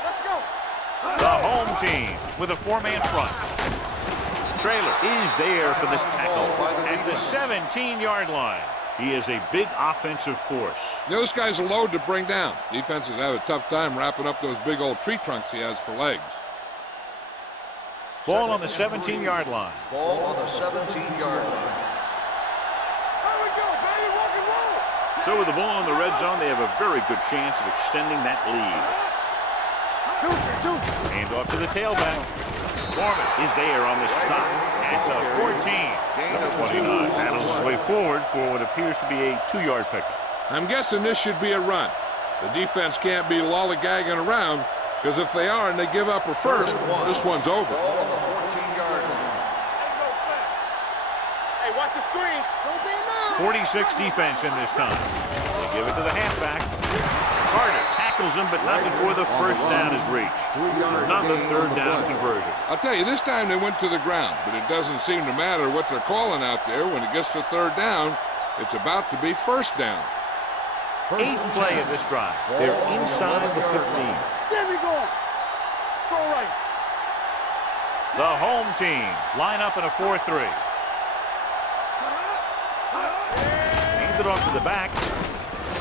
Let's go. The home team with a 4-man front. Trailer is there for the tackle at the 17-yard line. He is a big offensive force. Those guys are load to bring down. Defenses have a tough time wrapping up those big old tree trunks he has for legs. Ball on the 17-yard line. Ball on the 17-yard line. There we go, baby. Rock and roll. So with the ball in the red zone, they have a very good chance of extending that lead. Hand off to the tailback. Foreman is there on the stop at the 14. Number 29 battles his way forward for what appears to be a 2-yard pickup. I'm guessing this should be a run. The defense can't be lollygagging around, because if they are and they give up a first, this one's over. Ball on the 14-yard line. Hey, watch the screen. Don't be now. 46 defense in this time. They give it to the halfback. Carter tackles him, but not before the first down is reached. Another 3rd down conversion. I'll tell you, this time they went to the ground, but it doesn't seem to matter what they're calling out there. When it gets to 3rd down, it's about to be 1st down. 8th play of this drive. They're inside the 15. There we go. Throw right. The home team line up in a 4-3. Handed off to the back.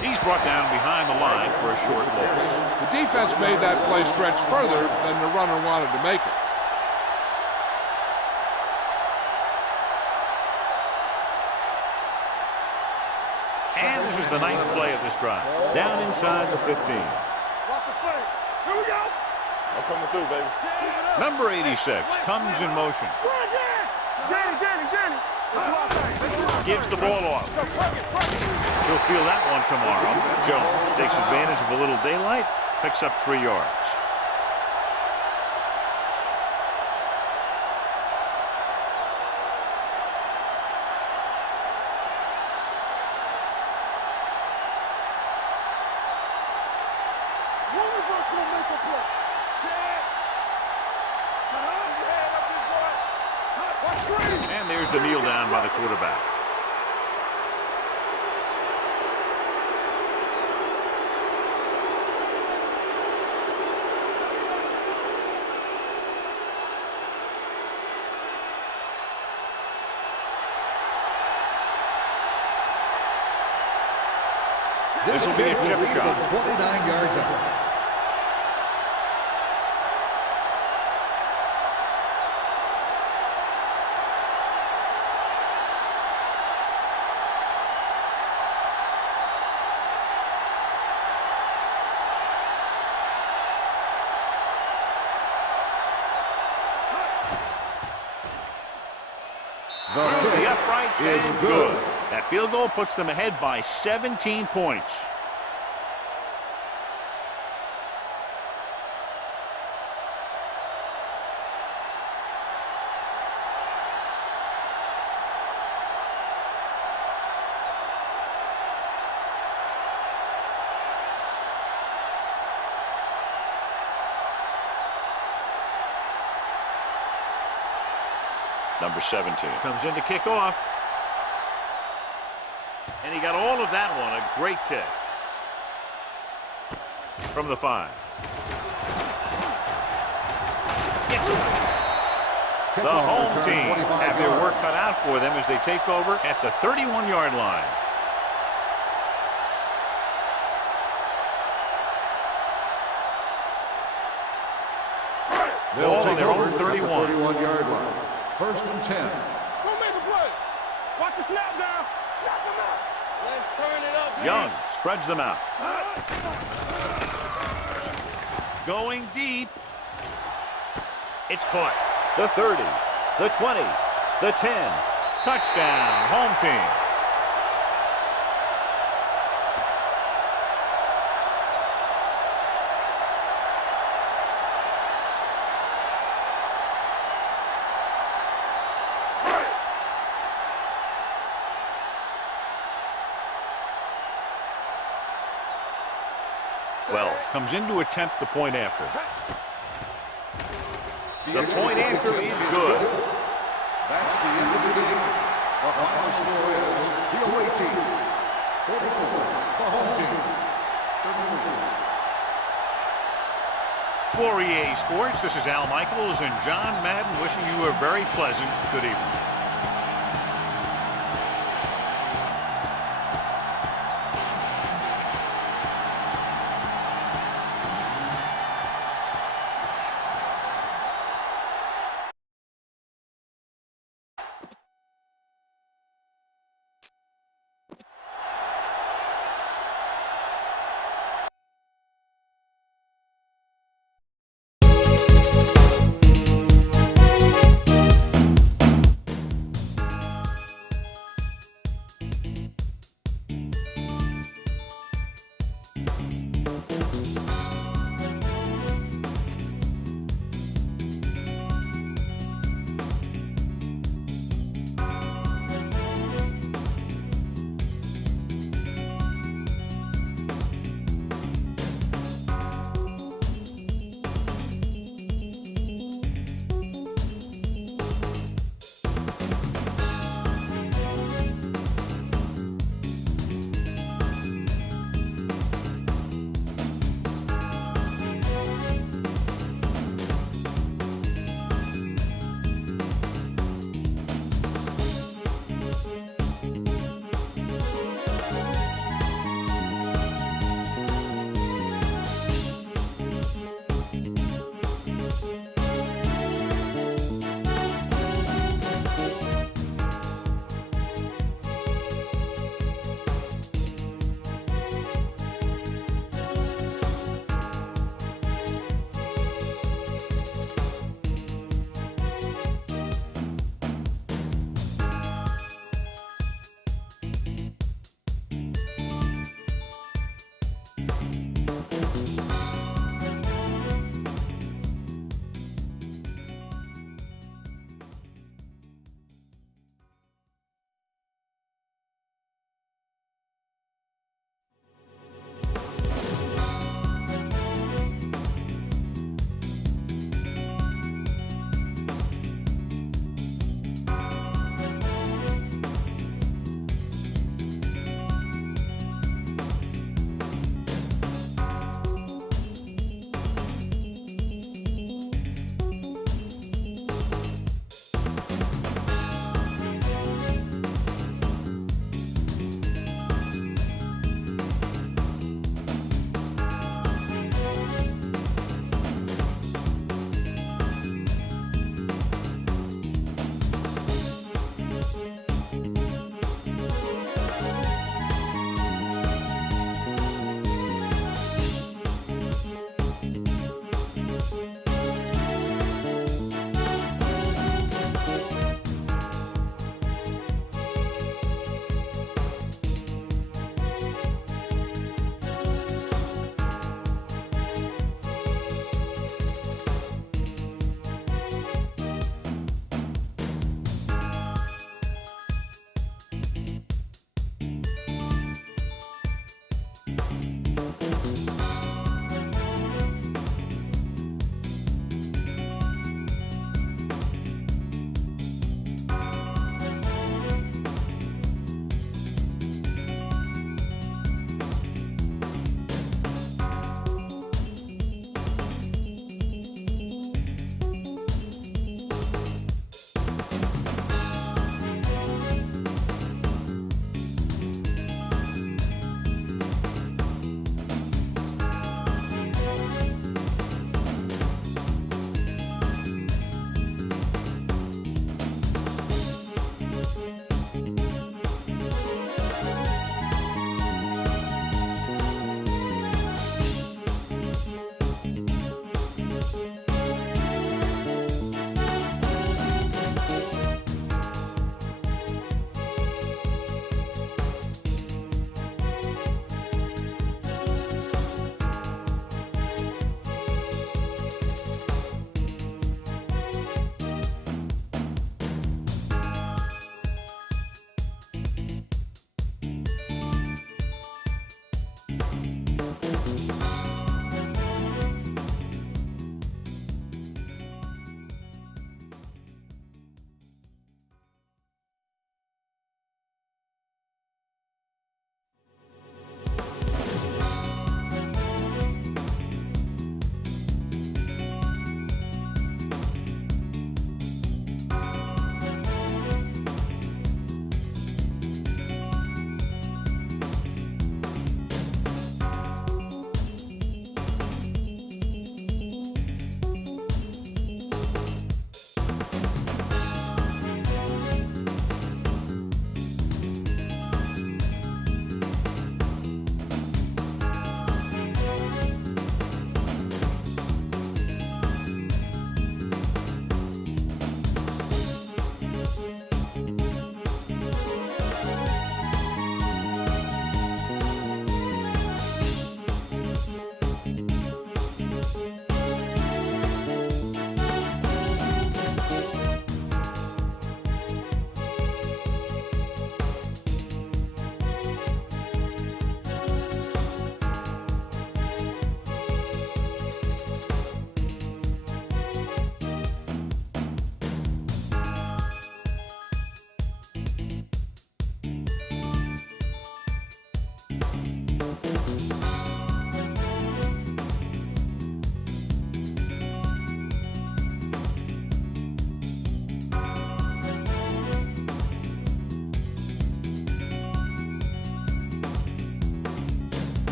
He's brought down behind the line for a short loss. The defense made that play stretch further than the runner wanted to make it. And this is the 9th play of this drive. Down inside the 15. Watch the play. Here we go. I'm coming through, baby. Number 86 comes in motion. Run, Danny. Gives the ball off. He'll feel that one tomorrow. Jones takes advantage of a little daylight, picks up 3 yards. One of us gonna make a play. Watch screen. And there's the kneel down by the quarterback. This will be a chip shot. 29 yards out. Through the uprights and good. That field goal puts them ahead by 17 points. Number 17 comes in to kick off. And he got all of that one. A great kick. From the 5. Gets it. The home team have their work cut out for them as they take over at the 31-yard line. They'll take their over own at the 31-yard line. First and 10. Go make a play. Watch the snap now. Knock him out. Let's turn it up. Young spreads them out. Going deep. It's caught. The 30, the 20, The 10. Touchdown, home team. Well, comes in to attempt the point after. The point after is good. That's the end of the game. The final score is the away team 44, the home team 34. For EA Sports, this is Al Michaels and John Madden wishing you a very pleasant good evening.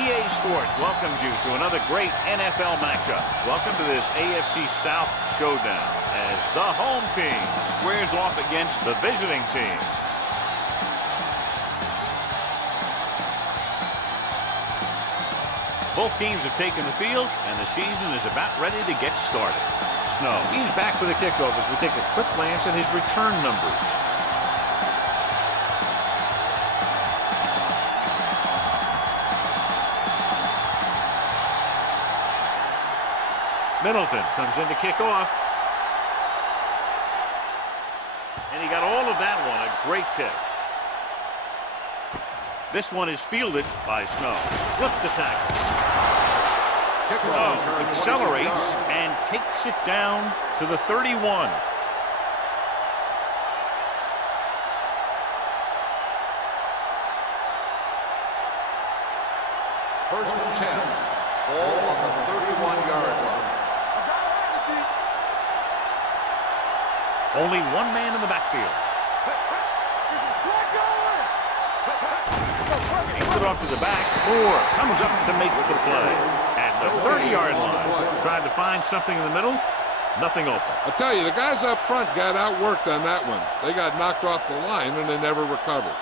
EA Sports welcomes you to another great NFL matchup. Welcome to this AFC South showdown as the home team squares off against the visiting team. Both teams have taken the field, and the season is about ready to get started. Snow, he's back for the kickoff as we take a quick glance at his return numbers. Middleton comes in to kick off. And he got all of that one, a great kick. This one is fielded by Snow. Slips the tackle. Snow accelerates and takes it down to the 31. First and 10. Ball on the 31-yard line. Only one man in the backfield. Hands it off to the back. Moore comes up to make the play. At the 30-yard line. Trying to find something in the middle. Nothing open. I tell you, the guys up front got outworked on that one. They got knocked off the line and they never recovered.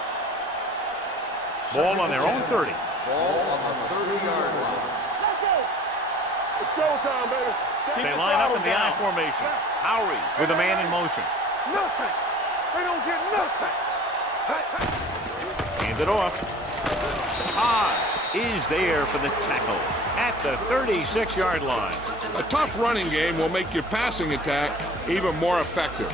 Ball on their own 30. Ball on the 30-yard line. It's showtime, baby. They line up in the I formation. Howry with a man in motion. Nothing. They don't get nothing. Hand it off. Hodge is there for the tackle at the 36-yard line. A tough running game will make your passing attack even more effective.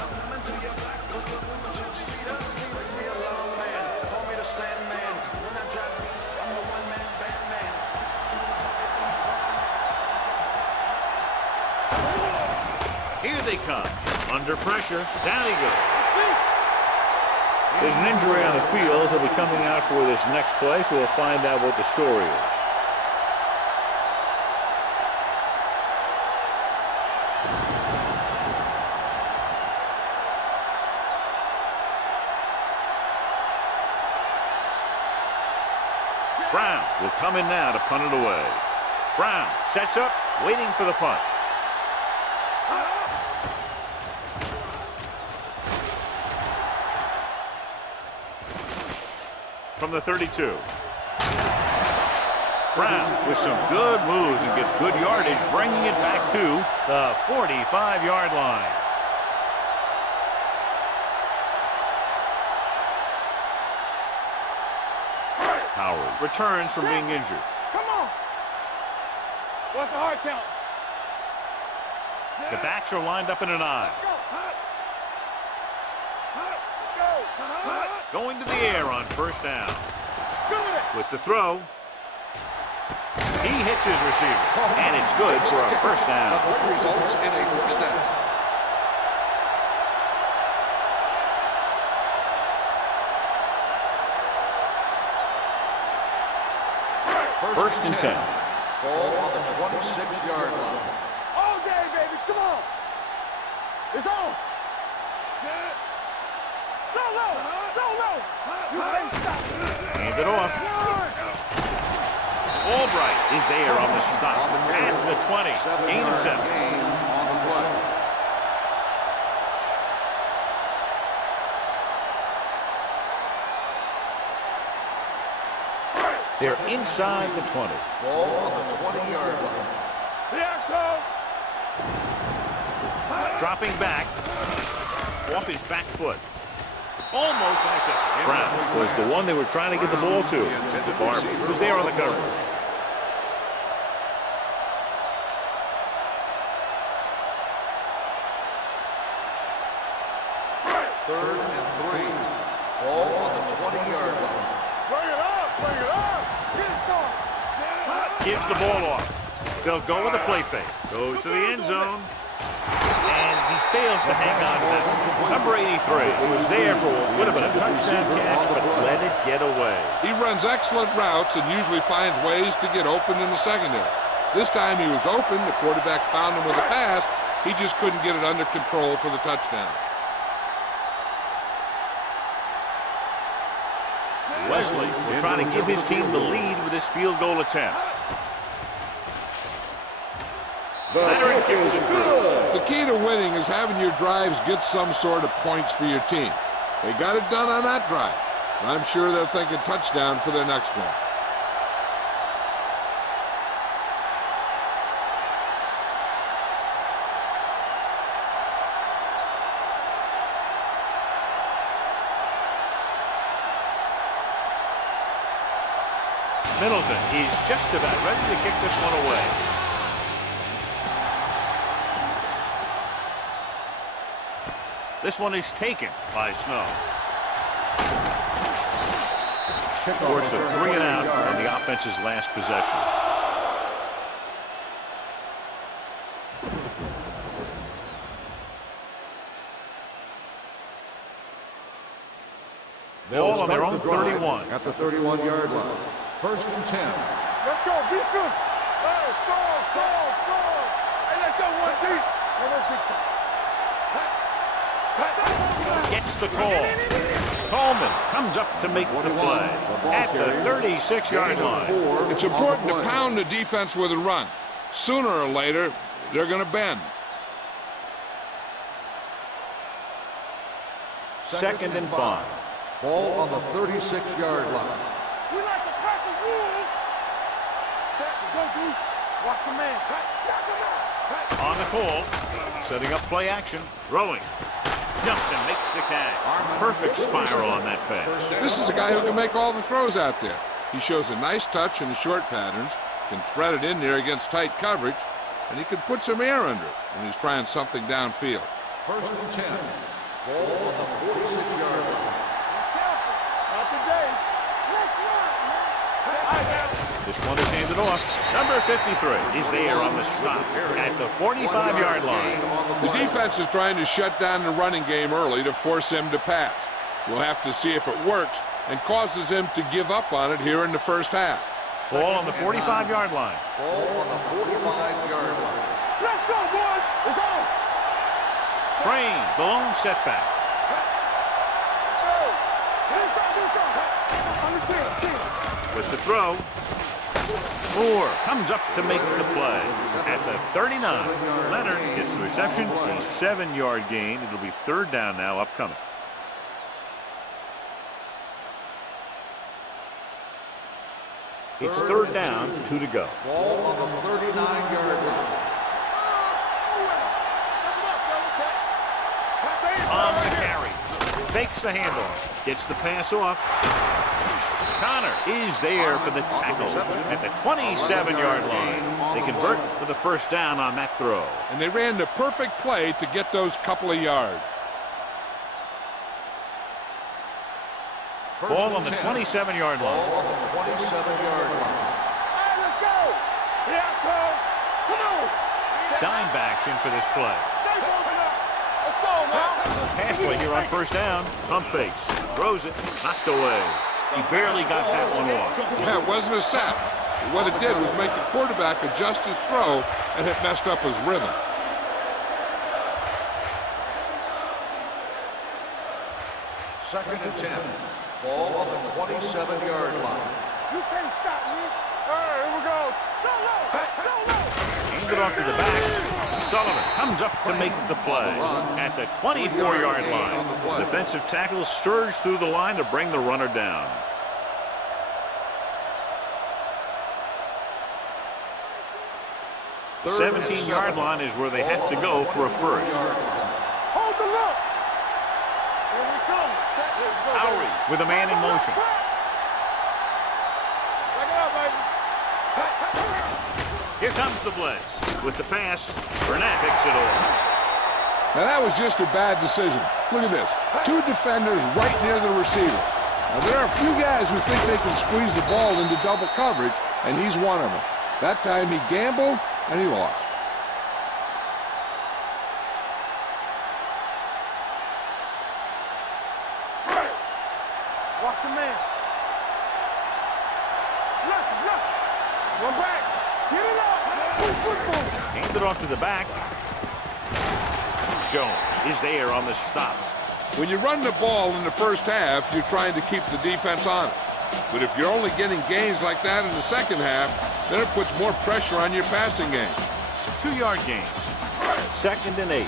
Here they come. Under pressure. Down he goes. There's an injury on the field. He'll be coming out for this next play, so we'll find out what the story is. Brown will come in now to punt it away. Brown sets up, waiting for the punt. From the 32. Brown with some good moves and gets good yardage, bringing it back to the 45-yard line. Howard returns from being injured. Come on. What's the hard count? The backs are lined up in an I. Going to the air on first down. With the throw. He hits his receiver. And it's good for a first down. That results in a first down. First and 10. Ball on the 26-yard line. All day, baby. Come on. It's on. Go low. Go low. You can't stop. Hand it off. Albright is there on the stop. At the 20. Gain of 7. Gain on the play. They're inside the 20. Ball on the 20-yard line. Here comes. Dropping back. Off his back foot. Almost intercepted. Brown was the one they were trying to get the ball to. Barber was there on the coverage. Third and 3. Ball on the 20-yard line. Bring it up. Bring it up. Get it started. Gives the ball off. They'll go with a play fake. Goes to the end zone. And he fails to hang on to that. Number 83 was there for what would have been a touchdown catch, but let it get away. He runs excellent routes and usually finds ways to get open in the secondary. This time he was open. The quarterback found him with a pass. He just couldn't get it under control for the touchdown. Wesley will try to give his team the lead with this field goal attempt. Veteran kicks it good. The key to winning is having your drives get some sort of points for your team. They got it done on that drive. And I'm sure they're thinking touchdown for their next one. Middleton is just about ready to kick this one away. This one is taken by Snow. Force a 3 and out on the offense's last possession. Ball on their own 31. At the 31-yard line. 1st and 10. Let's go, defense. Hey, score. Hey, let's go, 1 deep. Gets the call. Coleman comes up to make the play at the 36-yard line. It's important to pound the defense with a run. Sooner or later, they're going to bend. 2nd and 5. Ball on the 36-yard line. We like to crack the rules. Set, go, dude. Watch the man. On the call, setting up play action, throwing. Jumps and makes the catch. Perfect spiral on that pass. This is a guy who can make all the throws out there. He shows a nice touch in the short patterns, can thread it in there against tight coverage, and he can put some air under it when he's trying something downfield. 1st and 10. Ball on the 46-yard line. Not today. This one is handed off. Number 53 is there on the stop at the 45-yard line. The defense is trying to shut down the running game early to force him to pass. We'll have to see if it works and causes him to give up on it here in the first half. Ball on the 45-yard line. Ball on the 45-yard line. Let's go, boys. It's on. Crane, the lone setback. With the throw, Moore comes up to make the play at the 39. Leonard gets the reception, a 7-yard gain. It'll be 3rd down now upcoming. It's 3rd down, 2 to go. Ball on the 39-yard line. On the carry, fakes the handoff, gets the pass off. Connor is there for the tackle at the 27-yard line. They convert for the 1st down on that throw. And they ran the perfect play to get those couple of yards. Ball on the 27-yard line. Ball on the 27-yard line. Hey, let's go. Yeah, come on. Dimebacks in for this play. Stay focused up. Let's go now. Pass play here on 1st down. Pump fakes. Throws it. Knocked away. He barely got that one off. Yeah, it wasn't a sack. What it did was make the quarterback adjust his throw, and it messed up his rhythm. 2nd and 10. Ball on the 27-yard line. You can't stop me. All right, here we go. Go low. Handed off to the back. Sullivan comes up to make the play at the 24-yard line. Defensive tackle surged through the line to bring the runner down. The 17-yard line is where they have to go for a 1st. Hold the look. Here we come. Lowry with a man in motion. Back it up, baby. Here comes the blitz. With the pass, Burnett picks it off. Now, that was just a bad decision. Look at this. 2 defenders right near the receiver. Now, there are a few guys who think they can squeeze the ball into double coverage, and he's one of them. That time he gambled, and he lost. Watch the man. Left. One back. Get it up. Handed off to the back. Jones is there on the stop. When you run the ball in the first half, you're trying to keep the defense on it. But if you're only getting gains like that in the second half, then it puts more pressure on your passing game. 2-yard gain. 2nd and 8.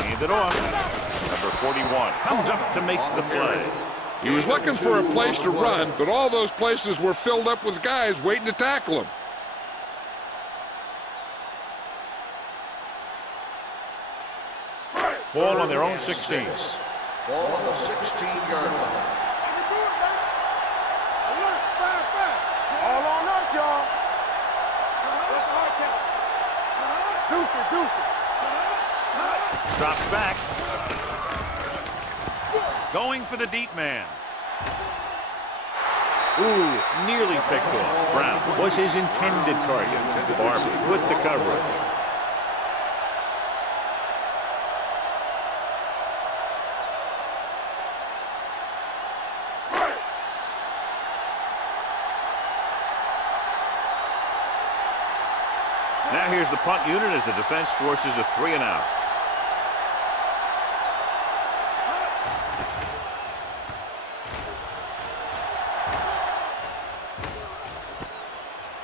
Hand it off. Number 41 comes up to make the play. He was looking for a place to run, but all those places were filled up with guys waiting to tackle him. Ball on their own 16. Ball on the 16-yard line. All on us, y'all. Deuce it. Drops back. Going for the deep man. Ooh, nearly picked off. Brown was his intended target. Barber with the coverage. Now here's the punt unit as the defense forces a 3 and out.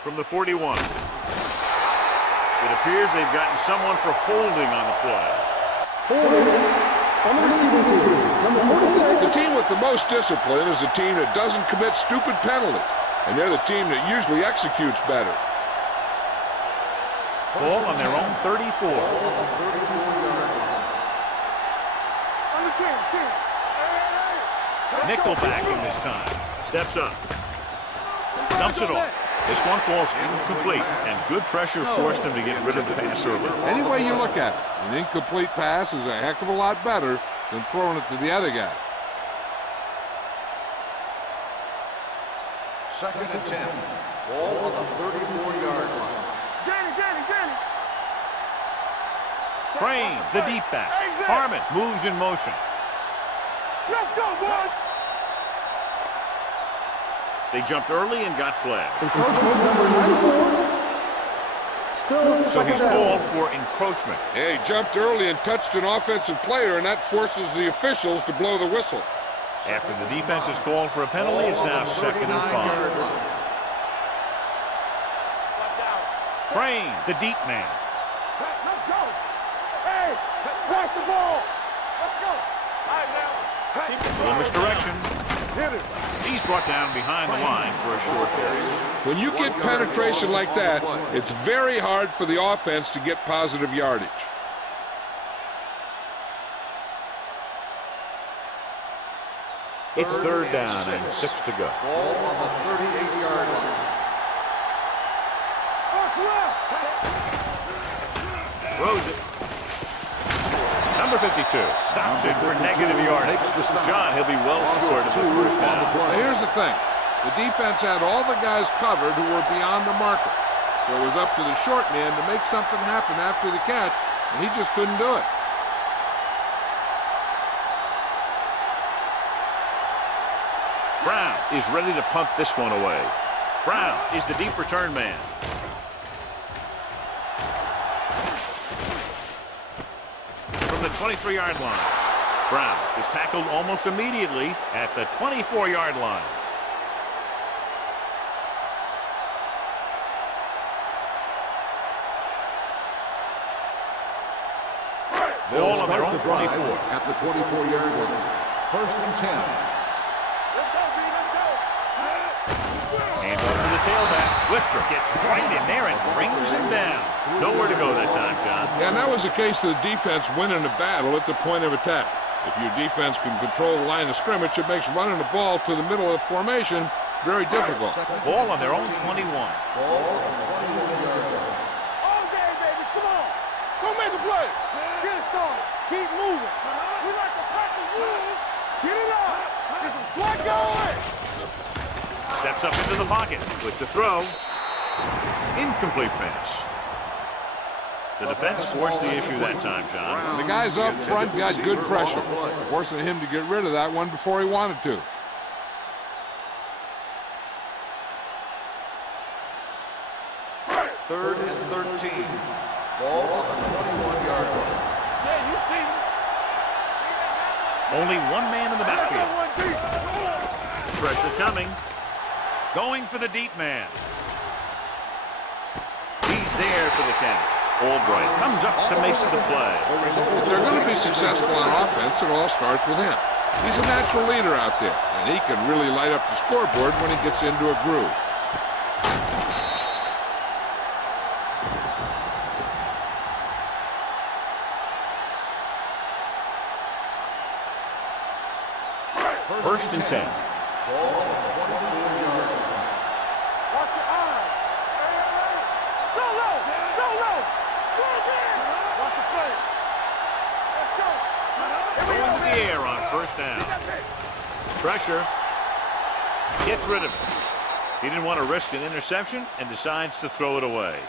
From the 41. It appears they've gotten someone for holding on the play. Holding on the receiving team. Number 46. The team with the most discipline is the team that doesn't commit stupid penalties, and they're the team that usually executes better. Ball on their own 34. Nickelback in this time. Steps up. Dumps it off. This one falls incomplete, and good pressure forced him to get rid of the pass early. Any way you look at it, an incomplete pass is a heck of a lot better than throwing it to the other guy. 2nd and 10. Ball on the 34-yard line. Danny. Crane, the deep back. Harmon moves in motion. Let's go, boys. They jumped early and got flagged. Encroachment number 94. Still So he's second called down. for encroachment. Yeah, he jumped early and touched an offensive player, and that forces the officials to blow the whistle. After the defense is called for a penalty, it's now 2nd and 5. Crane, the deep man. Let's go. Hey, watch the ball. Let's go. All right, now. A little misdirection. He's brought down behind the line for a short pass. When you get penetration like that, it's very hard for the offense to get positive yardage. It's 3rd down and 6 to go. Ball on the 38-yard line. Throws it. Number 52 stops it for negative yardage. John, he'll be well short of the first down. Now, here's the thing. The defense had all the guys covered who were beyond the marker. So it was up to the short man to make something happen after the catch, and he just couldn't do it. Brown is ready to punt this one away. Brown is the deep return man. From the 23-yard line, Brown is tackled almost immediately at the 24-yard line. Ball on their own 24. At the 24-yard line. 1st and 10. Hands off to the tailback. Lister gets right in there and brings him down. Nowhere to go that time, John. Yeah, and that was the case of the defense winning a battle at the point of attack. If your defense can control the line of scrimmage, it makes running the ball to the middle of the formation very difficult. Ball on their own 21. Ball on the 21-yard line. All day, baby. Come on. Go make a play. Get it started. Keep moving. We like to practice rules. Get it up. Get some slack going. Steps up into the pocket with the throw. Incomplete pass. The defense forced the issue that time, John. The guys up front got good pressure, forcing him to get rid of that one before he wanted to. 3rd and 13. Ball on the 21-yard line. Yeah, you see me. Only one man in the backfield. Pressure coming. Going for the deep man. He's there for the catch. Albright comes up to make the play. If they're going to be successful on offense, it all starts with him. He's a natural leader out there, and he can really light up the scoreboard when he gets into a groove. First and 10. Ball on the 24-yard line. Watch your eyes. Go low. Go low. Go again. Watch the play. Let's go. Going to the air on first down. Pressure. Gets rid of it. He didn't want to risk an interception and decides to throw it away.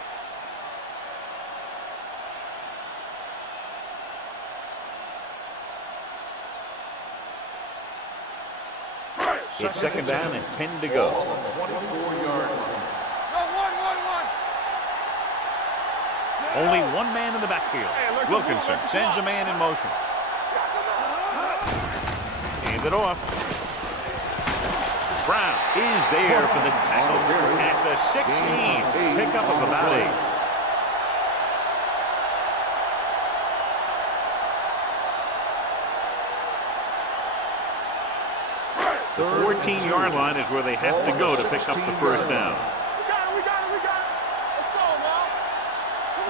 It's second down and 10 to go. Ball on the 24-yard line. Go, one. Only one man in the backfield. Wilkinson sends a man in motion. Hand it off. Brown is there for the tackle at the 16. Pickup of about 8. The 14-yard line is where they have to go to pick up the first down. We got it. Let's go now.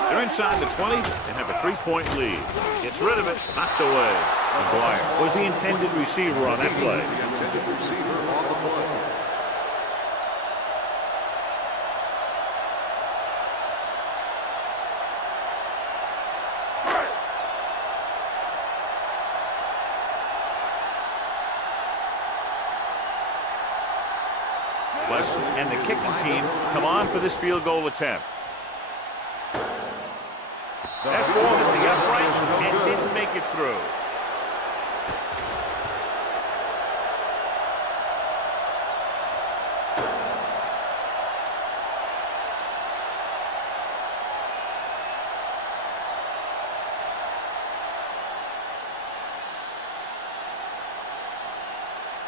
They're inside the 20 and have a 3-point lead. Gets rid of it, knocked away. McGuire was the intended receiver on that play. The intended receiver on the play. Wesley and the kicking team come on for this field goal attempt. That ball hit the upright and didn't make it through.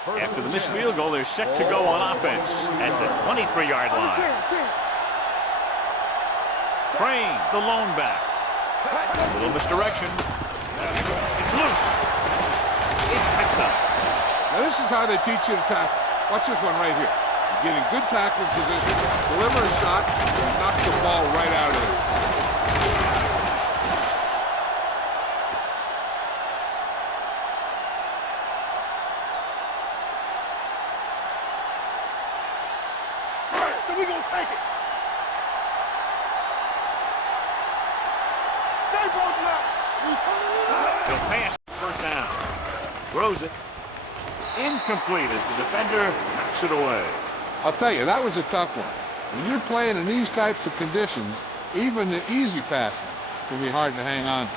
After the missed field goal, they're set to go on offense at the 23-yard line. Crane, the lone back. A little misdirection. It's loose. It's picked up. Now this is how they teach you to tackle. Watch this one right here. You're getting good tackling position, deliver a shot, and knock the ball right out of there. So we gonna take it. Stay broken up. He'll pass first down. Throws it. Incomplete as the defender knocks it away. I'll tell you, that was a tough one. When you're playing in these types of conditions, even the easy passes can be hard to hang on to.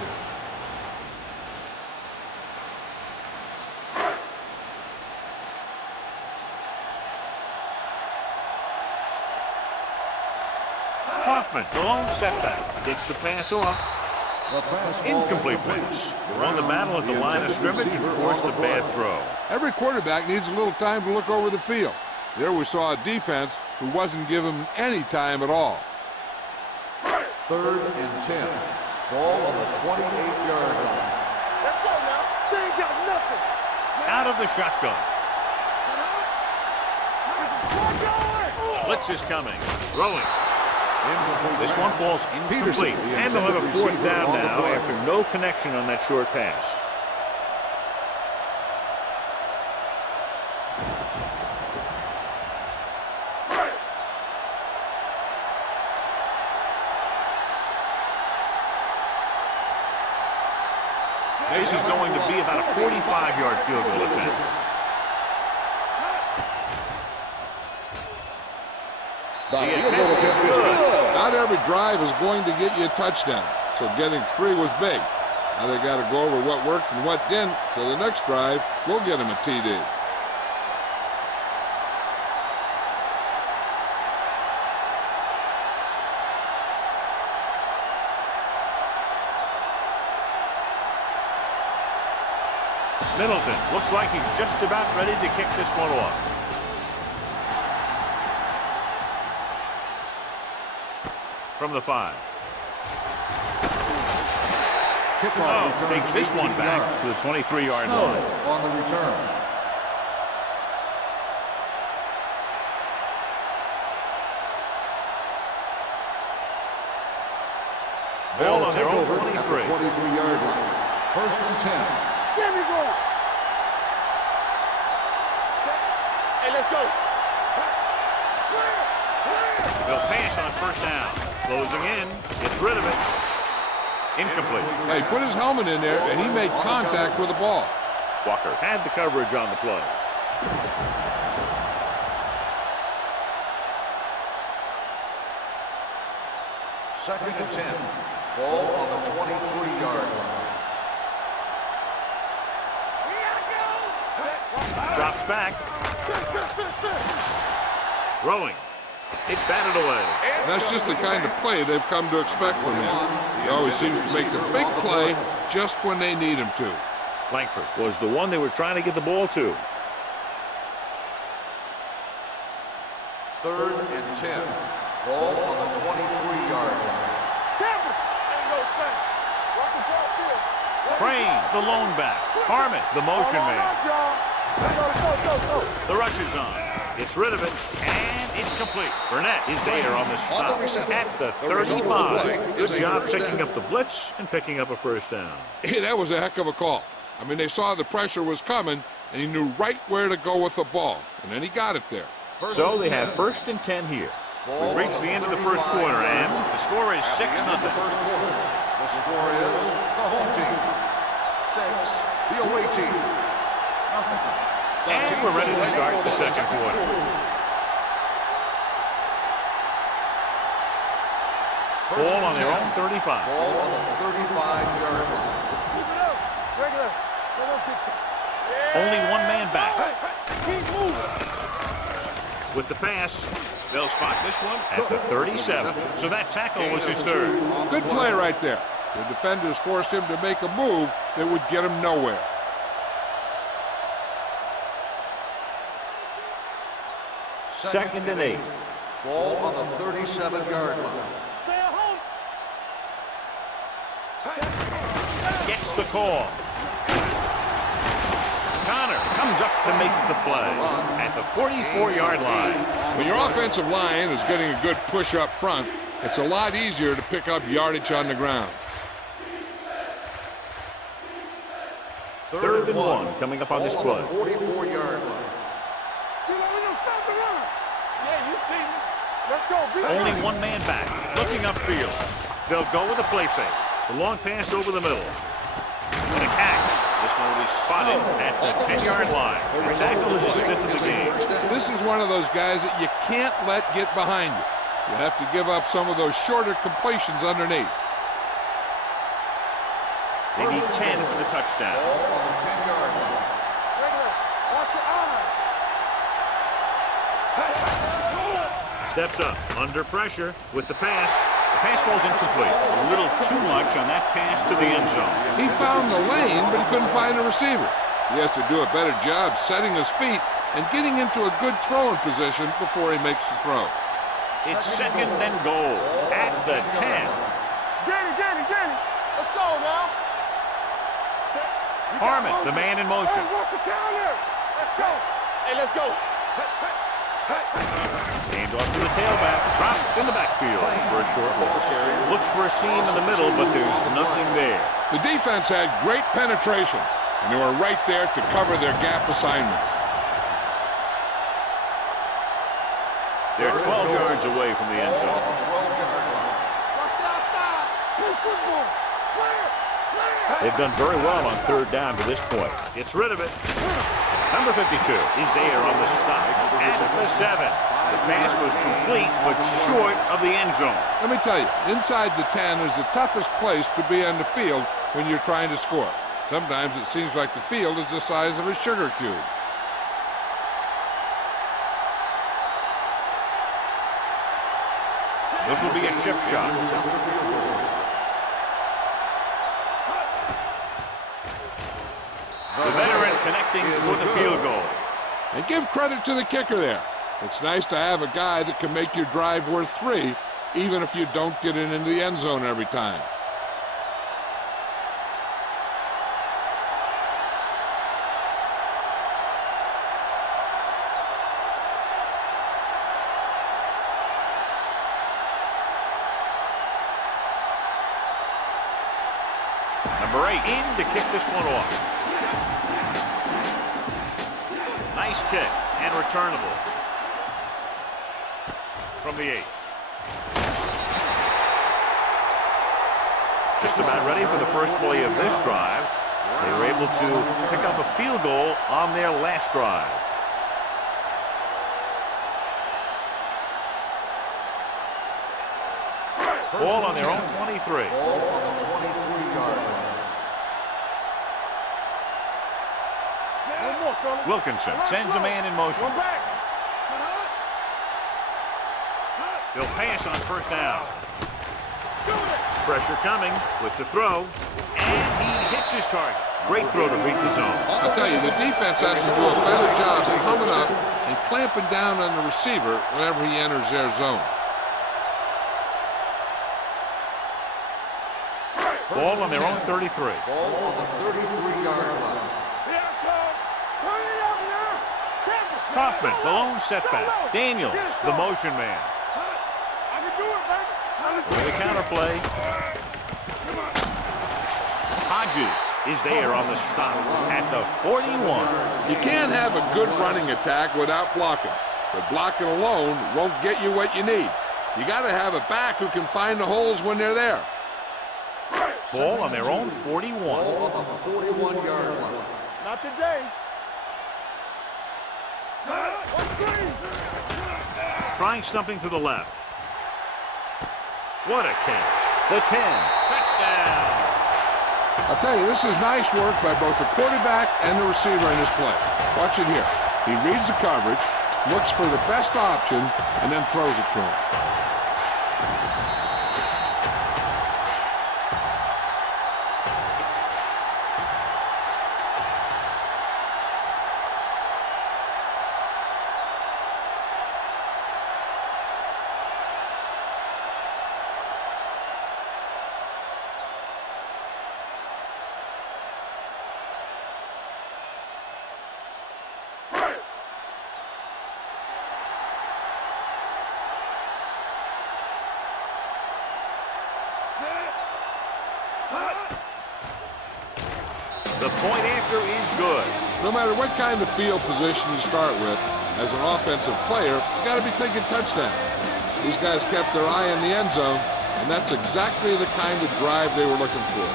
Hoffman, the lone setback, gets the pass off. Incomplete pass. Won the battle at the line of scrimmage and forced a bad throw. Every quarterback needs a little time to look over the field. There we saw a defense who wasn't given any time at all. 3rd and 10. Ball on the 28-yard line. Let's go now. They ain't got nothing. Out of the shotgun. Blitz is coming. Throwing. This one falls incomplete. And they'll have a 4th down now after no connection on that short pass. This is going to be about a 45-yard field goal attempt. The attempt is good. Not every drive is going to get you a touchdown, so getting 3 was big. Now they got to go over what worked and what didn't, so the next drive will get them a TD. Middleton looks like he's just about ready to kick this one off. From the 5. Takes this one back to the 23-yard line. On the return. Ball on their own 23. 23-yard line. First and 10. There we go. Hey, let's go. They'll pass on first down. Closing in. Gets rid of it. Incomplete. He put his helmet in there, and he made contact with the ball. Walker had the coverage on the play. Second and 10. Ball on the 23-yard line. Drops back. Throwing. It's batted away. And that's just the kind of play they've come to expect from him. He always seems to make the big play just when they need him to. Langford was the one they were trying to get the ball to. Third and 10. Ball on the 23-yard line. Crane, the lone back. Harmon, the motion man. The rush is on. Gets rid of it, and it's complete. Burnett is there on the stop at the 35. Good job picking up the blitz and picking up a first down. Hey, that was a heck of a call. I mean, they saw the pressure was coming, and he knew right where to go with the ball, and then he got it there. So they have first and 10 here. We've reached the end of the first quarter, and the score is 6-0. The score is the home team 6, the away team nothing. And we're ready to start the second quarter. Ball on their own 35. Ball on the 35-yard line. Only one man back. With the pass, they'll spot this one at the 37. So that tackle was his third. Good play right there. The defenders forced him to make a move that would get him nowhere. Second and 8. Ball on the 37-yard line. Gets the call. Connor comes up to make the play at the 44-yard line. When your offensive line is getting a good push up front, it's a lot easier to pick up yardage on the ground. Third and 1 coming up on this play. 44-yard line. Only one man back, looking upfield. They'll go with a play fake. The long pass over the middle. And a catch. This one will be spotted at the 10-yard line. The tackle is his 5th of the game. This is one of those guys that you can't let get behind you. You have to give up some of those shorter completions underneath. They need 10 for the touchdown. Ball on the 10-yard line. Watch your eyes. Steps up, under pressure with the pass. The pass falls incomplete. A little too much on that pass to the end zone. He found the lane, but he couldn't find a receiver. He has to do a better job setting his feet and getting into a good throwing position before he makes the throw. It's second and goal at the 10. Get it. Let's go now. Harmon, the man in motion. Hey, walk the counter. Let's go. Hey, let's go. Hand off to the tailback. Dropped in the backfield for a short loss. Looks for a seam in the middle, but there's nothing there. The defense had great penetration, and they were right there to cover their gap assignments. They're 12 yards away from the end zone. On the 12-yard line. Watch the outside. Play football. Play it. They've done very well on third down to this point. Gets rid of it. Number 52 is there on the stop at the 7. The pass was complete, but short of the end zone. Let me tell you, inside the 10 is the toughest place to be on the field when you're trying to score. Sometimes it seems like the field is the size of a sugar cube. This will be a chip shot. The veteran connecting for the field goal. And give credit to the kicker there. It's nice to have a guy that can make your drive worth 3, even if you don't get it into the end zone every time. Number 8 in to kick this one off. Nice kick and returnable from the 8. Just about ready for the first play of this drive. They were able to pick up a field goal on their last drive. Ball on their own 23. Ball on the 23-yard line. One more, fella. Wilkinson sends a man in motion. One back. He'll pass on first down. Pressure coming with the throw, and he hits his target. Great throw to beat the zone. I'll tell you, the defense has to do a better job of coming up and clamping down on the receiver whenever he enters their zone. Ball on their own 33. Ball on the 33-yard line. Here I come. Turn it up now. Campbell. Kaufman, the lone setback. Daniels, the motion man. I can do it, baby. With the counterplay. Hodges is there on the stop at the 41. You can't have a good running attack without blocking. But blocking alone won't get you what you need. You got to have a back who can find the holes when they're there. Ball on their own 41. Ball on the 41-yard line. Not today. Trying something to the left. What a catch. The 10. Touchdown. I'll tell you, this is nice work by both the quarterback and the receiver in this play. Watch it here. He reads the coverage, looks for the best option, and then throws it to him. The point after is good. No matter what kind of field position you start with, as an offensive player, you got to be thinking touchdown. These guys kept their eye on the end zone, and that's exactly the kind of drive they were looking for.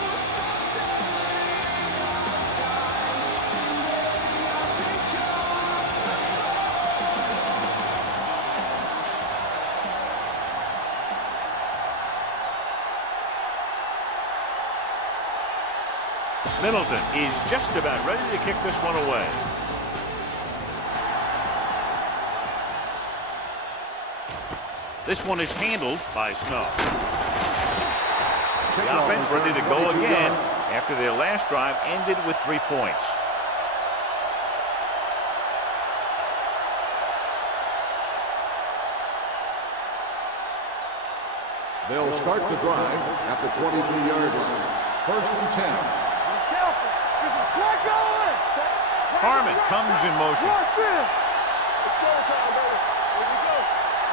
Middleton is just about ready to kick this one away. This one is handled by Snow. The offense ready to go again after their last drive ended with 3 points. They'll start the drive at the 23-yard line. 1st and 10. Careful. There's a flag going. Harmon comes in motion. Watch this. It's showtime, baby. Here we go.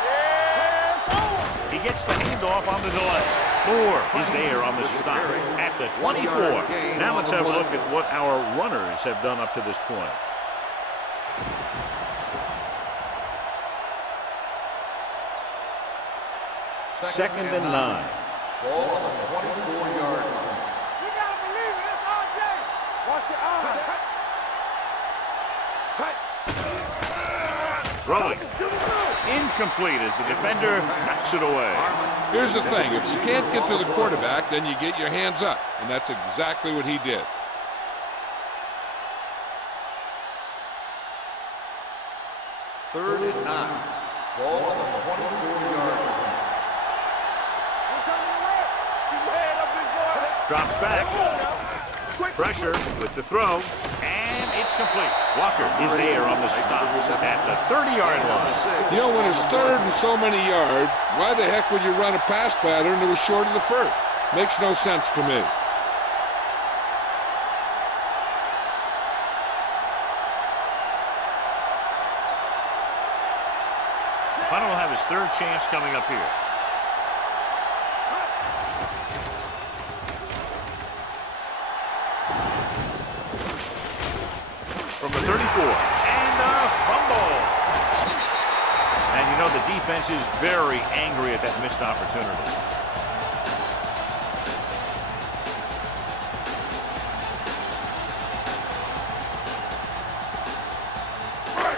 Yeah, forward. He gets the handoff on the delay. Moore is there on the stop at the 24. Now let's have a look at what our runners have done up to this point. Second and 9. Ball on the 24-yard line. You gotta believe it. It's all day. Watch your eyes. Throwing. Incomplete as the defender knocks it away. Here's the thing. If you can't get to the quarterback, then you get your hands up. And that's exactly what he did. Third and 9. Ball on the 24-yard line. Drops back. Pressure with the throw. And it's That's complete. Walker is there on the stop at the 30-yard line. You know, when it's third and so many yards, why the heck would you run a pass pattern that was short of the first? Makes no sense to me. Hunter will have his third chance coming up here. From the 34, and a fumble. And you know the defense is very angry at that missed opportunity.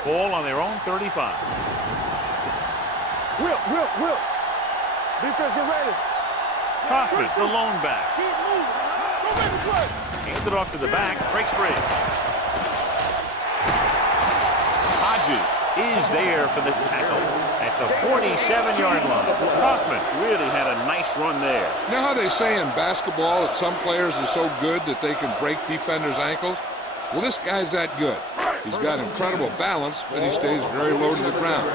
Ball on their own 35. Whip. Defense, get ready. Kaufman, the lone back. Keep moving. Go make a play. Handed off to the back, breaks free. Hodges is there for the tackle at the 47-yard line. Kaufman really had a nice run there. You know how they say in basketball that some players are so good that they can break defenders' ankles? Well, this guy's that good. He's got incredible balance, but he stays very low to the ground.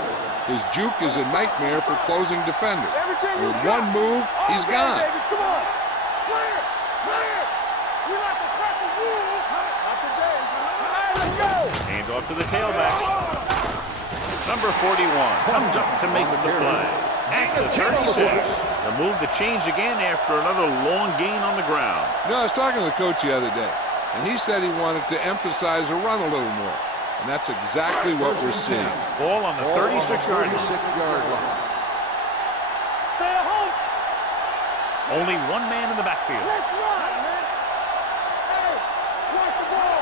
His juke is a nightmare for closing defenders. With one move, he's gone. Come on. Clear. We like to crack the rules. Not today. All right, let's go. Hand off to the tailback. Number 41 comes up to make the play. At the 36. The move to change again after another long gain on the ground. You know, I was talking to the coach the other day, and he said he wanted to emphasize the run a little more. And that's exactly what we're seeing. Ball on the 36-yard line. Stay at home. Only one man in the backfield. Let's run, man. Hey, watch the ball.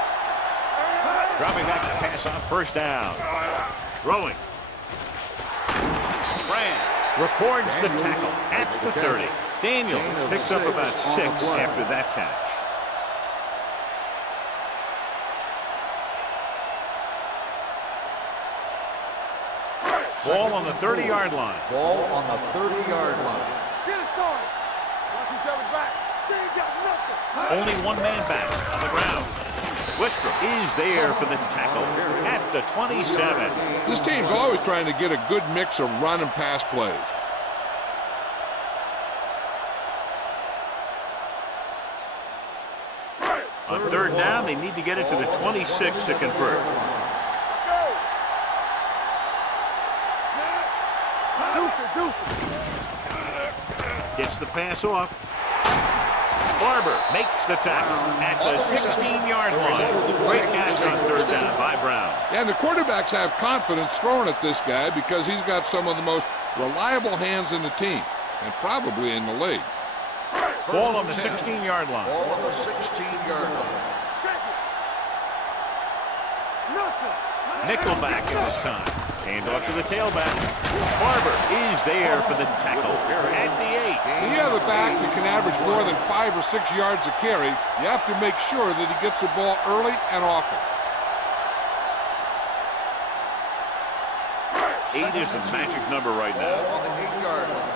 Dropping back to pass on first down. Throwing. Brand records the tackle at the 30. Daniels picks up about 6 after that catch. Ball on the 30-yard line. Ball on the 30-yard line. Get it started. Watch each other back. They ain't got nothing. Only one man back on the ground. Wistrom is there for the tackle at the 27. This team's always trying to get a good mix of run and pass plays. On third down, they need to get it to the 26 to convert. Gets the pass off. Barber makes the tackle at the 16-yard line. Great catch on third down by Brown. And the quarterbacks have confidence throwing at this guy because he's got some of the most reliable hands in the team, and probably in the league. Ball on the 16-yard line. Ball on the 16-yard line. Nickelback in this time. Hand off to the tailback. Barber is there for the tackle at the 8. When you have a back that can average more than 5 or 6 yards a carry, you have to make sure that he gets the ball early and often. 8 is the magic number right now. Ball on the 8-yard line.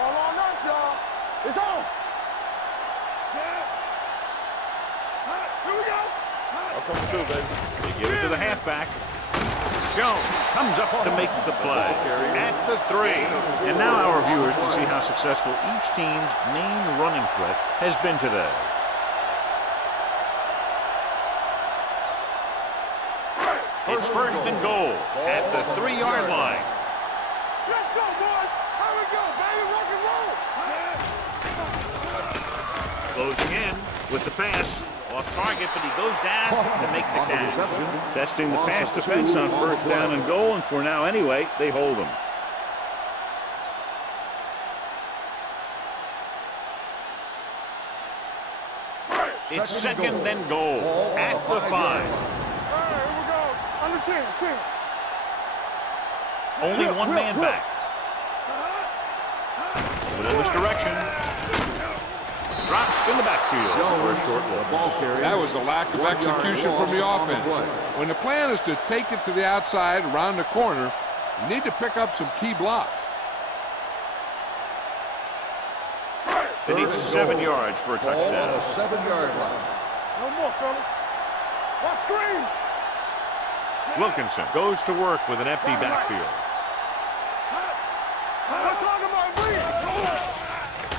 All on us, y'all. It's on. Here we go. I'll come through, baby. They give it to the halfback. Jones comes up to make the play at the 3. And now our viewers can see how successful each team's main running threat has been today. It's first and goal at the 3-yard line. Let's go, boys. Here we go, baby. Rock and roll. Closing in with the pass. Off target, but he goes down to make the catch. Testing the pass defense on first down and goal, and for now anyway, they hold him. It's second and goal at the 5. All right, here we go. Under 10. Only one man back. Within this direction. Dropped in the backfield for a short loss. That was the lack of execution from the offense. When the plan is to take it to the outside, around the corner, you need to pick up some key blocks. They need 7 yards for a touchdown. Ball on the 7-yard line. No more, fellas. Watch screen. Wilkinson goes to work with an empty backfield.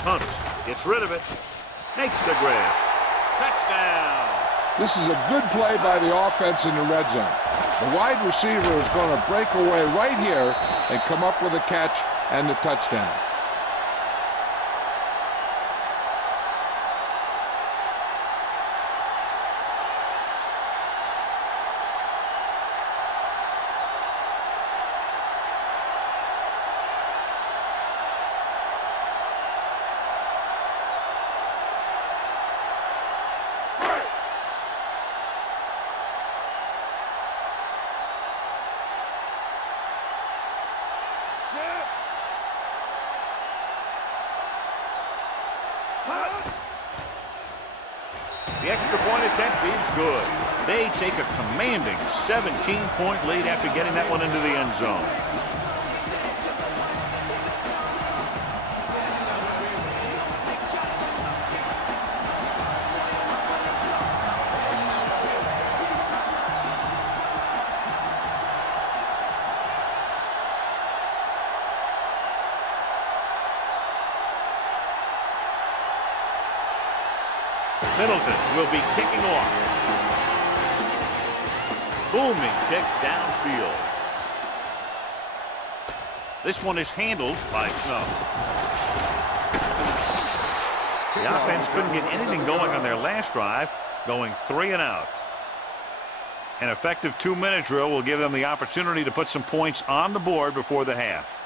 Hunts, gets rid of it, makes the grab. Touchdown. This is a good play by the offense in the red zone. The wide receiver is going to break away right here and come up with a catch and the touchdown. The extra point attempt is good. They take a commanding 17-point lead after getting that one into the end zone. Middleton will be kicking off. Booming kick downfield. This one is handled by Snow. The offense couldn't get anything going on their last drive, going 3 and out. An effective 2-minute drill will give them the opportunity to put some points on the board before the half.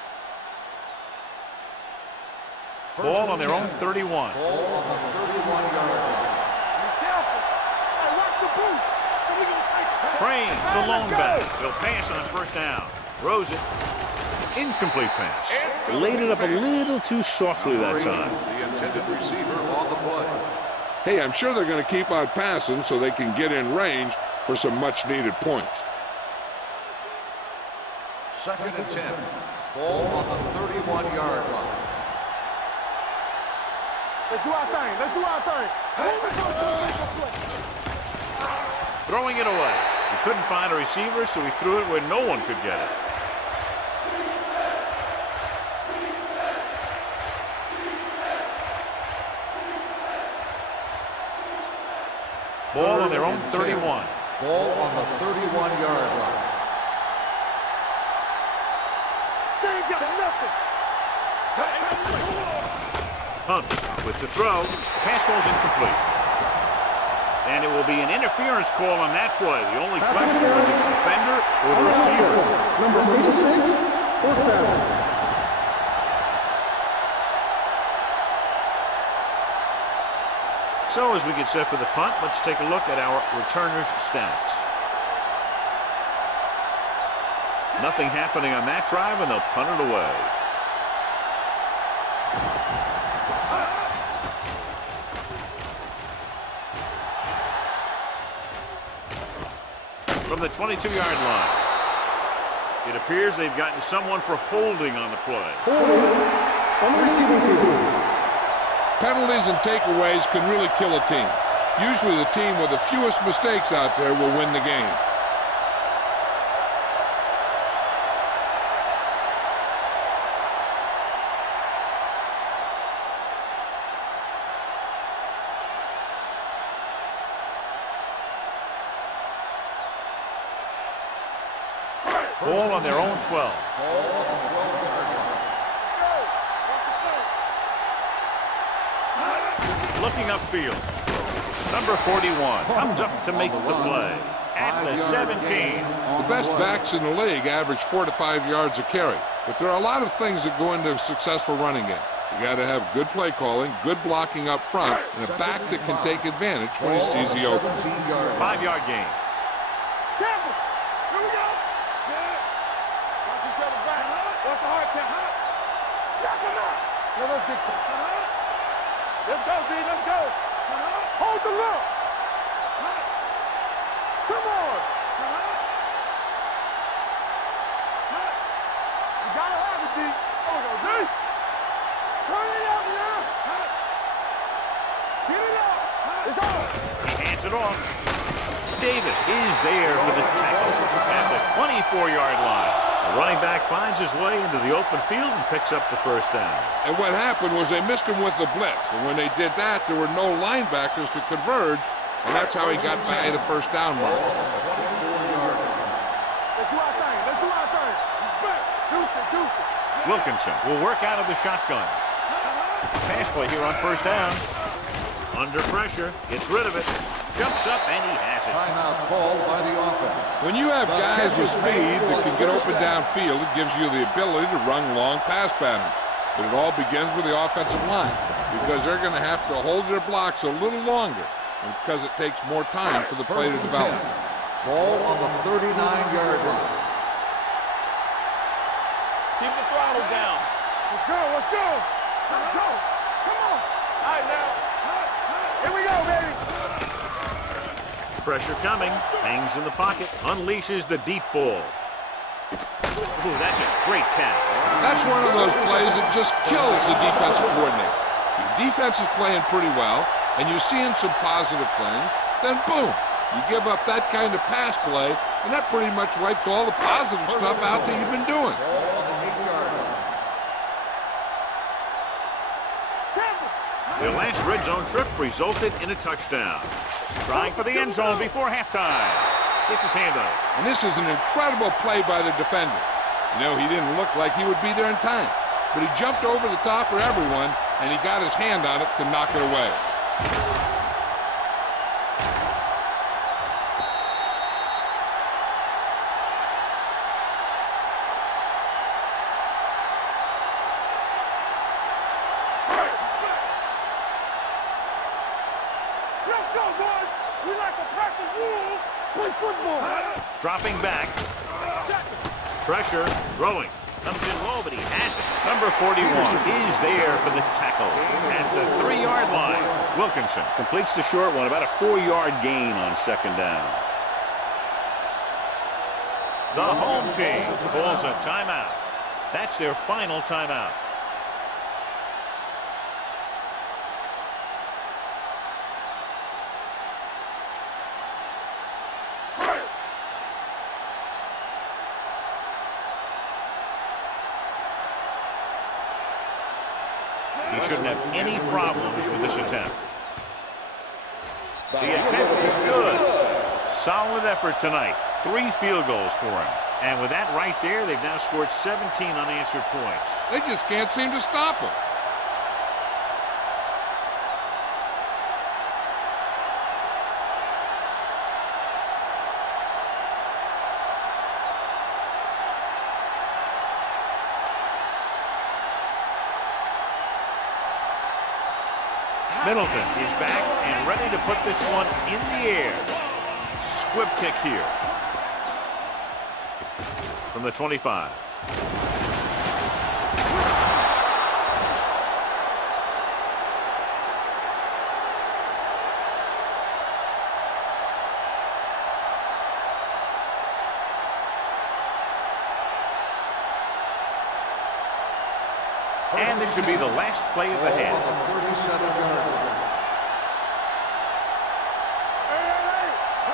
Ball on their own 31. Ball on the 31-yard line. Crane, the lone back. He'll pass on first down. Throws it. Incomplete pass. Laid it up a little too softly that time. The intended receiver on the play. Hey, I'm sure they're going to keep on passing so they can get in range for some much-needed points. 2nd and 10. Ball on the 31-yard line. Let's do our thing. Let's do our thing. Throwing it away. He couldn't find a receiver, so he threw it where no one could get it. Ball on their own 31. Ball on the 31-yard line. They ain't got nothing. Hunts with the throw. Pass ball's incomplete. And it will be an interference call on that play. The only question was the defender or the receiver. Number 86, 4th down. So as we get set for the punt, let's take a look at our returners' stats. Nothing happening on that drive, and they'll punt it away. From the 22-yard line. It appears they've gotten someone for holding on the play. Holding on the receiving team. Penalties and takeaways can really kill a team. Usually the team with the fewest mistakes out there will win the game. Ball on their own 12. Ball on the 12-yard line. Looking upfield. Number 41 comes up to make the play at the 17. The best backs in the league average 4 to 5 yards a carry. But there are a lot of things that go into a successful running game. You got to have good play calling, good blocking up front, and a back that can take advantage when he sees the open. 5-yard gain. Careful. Here we go. Watch each other back. Watch the hard count. Knock him out. Let's get to Let's go, D. Let's go. Hold the look. Come on. You gotta have it, D. Oh, no, D. Turn it out now. Get it out. It's on. He hands it off. Davis is there for the tackle at the 24-yard line. The running back finds his way into the open field and picks up the first down. And what happened was they missed him with the blitz. And when they did that, there were no linebackers to converge. And that's how he got by the first down mark. Let's do our thing. Let's do our thing. Respect. Deuce it. Wilkinson will work out of the shotgun. Pass play here on first down. Under pressure, gets rid of it, jumps up, and he has it. Timeout called by the offense. When you have guys with speed that can get open downfield, it gives you the ability to run long pass patterns. But it all begins with the offensive line because they're going to have to hold their blocks a little longer and because it takes more time for the play to develop. Ball on the 39-yard line. Keep the throttle down. Let's go. Come on. All right, now. Here we go, baby. Pressure coming, hangs in the pocket, unleashes the deep ball. Ooh, that's a great catch. That's one of those plays that just kills the defensive coordinator. The defense is playing pretty well, and you're seeing some positive things, then boom, you give up that kind of pass play, and that pretty much wipes all the positive stuff out that you've been doing. Ball on the 8-yard line. Their last red zone trip resulted in a touchdown. Trying for the end zone before halftime. Gets his hand on it. And this is an incredible play by the defender. You know, he didn't look like he would be there in time, but he jumped over the top of everyone, and he got his hand on it to knock it away. Let's go, boys. We like to practice rules. Play football. Dropping back. Pressure, throwing. Comes in low, but he has it. Number 41 is there for the tackle at the 3-yard line. Wilkinson completes the short one, about a 4-yard gain on second down. The home team calls a timeout. That's their final timeout. He shouldn't have any problems with this attempt. The attempt is good. Solid effort tonight. 3 field goals for him. And with that right there, they've now scored 17 unanswered points. They just can't seem to stop him. Middleton is back and ready to put this one in the air. Squib kick here. From the 25. And this should be the last play of the half. 37-yard line.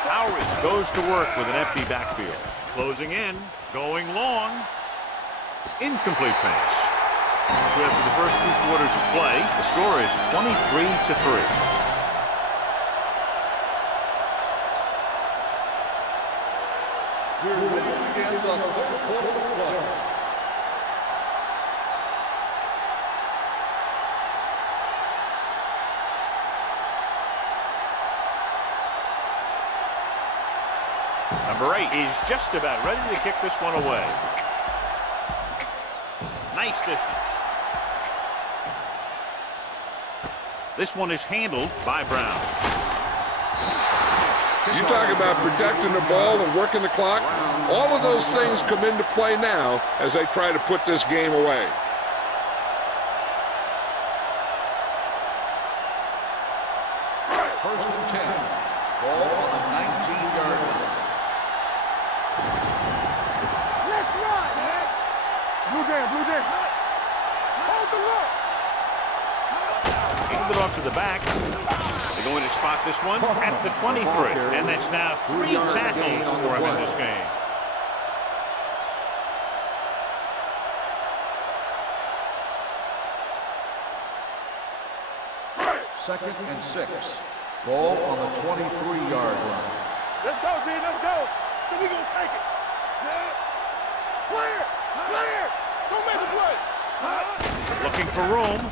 Howard goes to work with an empty backfield. Closing in, going long. Incomplete pass. So after the first 2 quarters of play, the score is 23-3. We're ready to begin the third quarter of play. Number 8 is just about ready to kick this one away. Nice distance. This one is handled by Brown. You talk about protecting the ball and working the clock. All of those things come into play now as they try to put this game away. First and 10. Ball on the 19-yard line. Let's run, man. Blue Jay. Hold the look. Hand it off to the back. They're going to spot this one at the 23. And that's now 3 tackles for him in this game. Second and 6. Ball on the 23-yard line. Let's go, D. Let's go. So we gonna take it. Set. Clear. Clear. Don't make a play. Looking for room.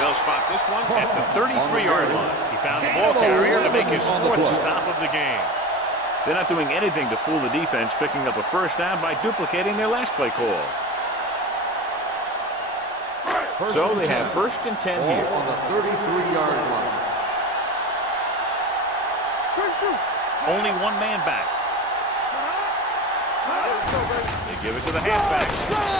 They'll spot this one at the 33-yard line. He found the ball carrier to make his fourth stop of the game. They're not doing anything to fool the defense, picking up a first down by duplicating their last play call. So they have first and 10 here. On the 33-yard line. Only one man back. They give it to the halfback.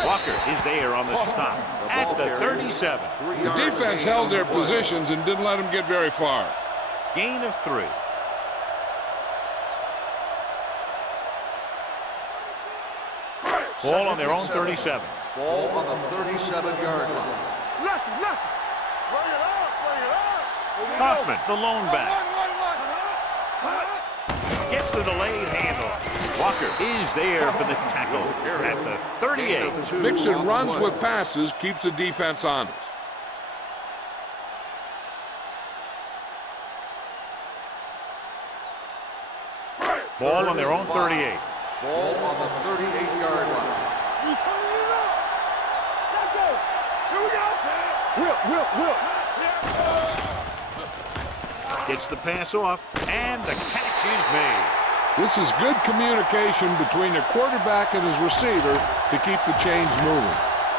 Walker is there on the stop at the 37. The defense held their positions and didn't let them get very far. Gain of 3. Ball on their own 37. Ball on the 37-yard line. Lucky. Bring it up. Kaufman, the lone back. Gets the delayed handoff. Walker is there for the tackle at the 38. Mixing runs with passes keeps the defense honest. Ball on their own 38. Ball on the 38-yard line. We turning it up. Let's go. Here we go. Will. Gets the pass off, and the catch is made. This is good communication between the quarterback and his receiver to keep the chains moving.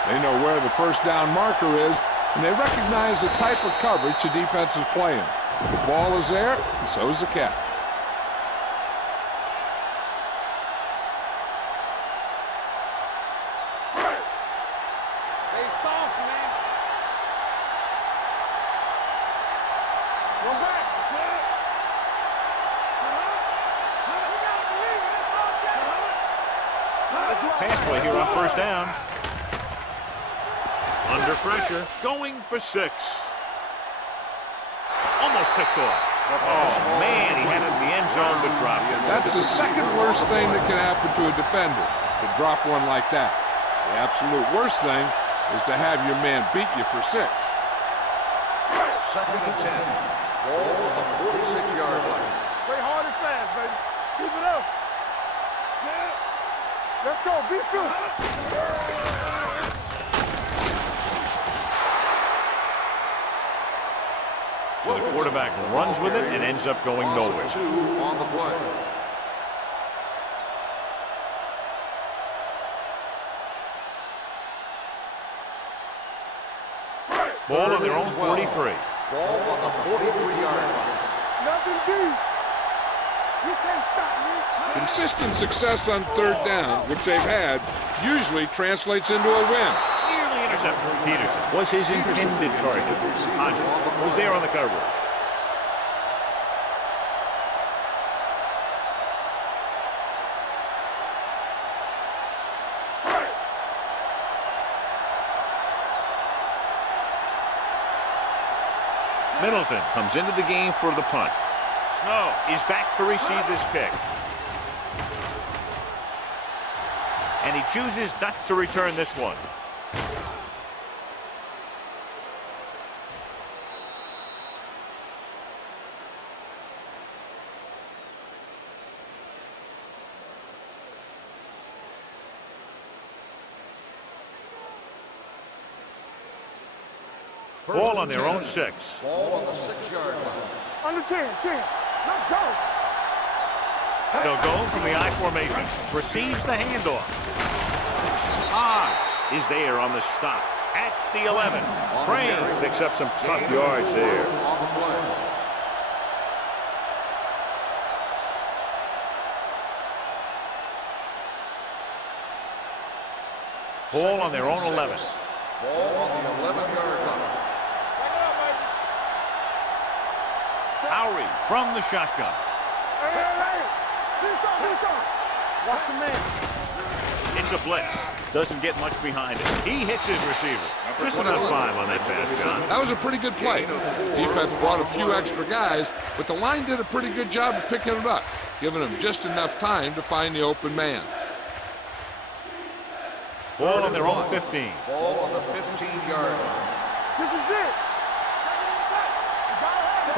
They know where the first down marker is, and they recognize the type of coverage the defense is playing. The ball is there, and so is the catch. Stay soft, man. Go back. Set. Pass play here on first down. Under pressure, going for 6. Almost picked off. Oh, man, he had it in the end zone but dropped it. That's the second worst thing that can happen to a defender, to drop one like that. The absolute worst thing is to have your man beat you for 6. Second and 10. Ball on the 46-yard line. Play hard and fast, baby. Keep it up. Set. Let's go. Be good. So the quarterback runs with it and ends up going nowhere. 2 on the play. Ball on their own 43. Ball on the 43-yard line. Nothing deep. You can't stop me. Consistent success on third down, which they've had, usually translates into a win. Nearly intercepted. Peterson was his intended target. Hodges was there on the coverage. Middleton comes into the game for the punt. Snow is back to receive this kick. And he chooses not to return this one. Ball on their own 6. Ball on the 6-yard line. Under 10. Let's go. They'll go from the I formation. Receives the handoff. Hodge is there on the stop at the 11. Crane picks up some tough yards there. On the play. Ball on their own 11. Ball on the 11-yard line. Lowry from the shotgun. Hey. This on. Watch the man. It's a blitz. Doesn't get much behind it. He hits his receiver. Just about 5 on that pass, John. That was a pretty good play. Defense brought a few extra guys, but the line did a pretty good job of picking it up, giving them just enough time to find the open man. Ball on their own 15. Ball on the 15-yard line. This is it.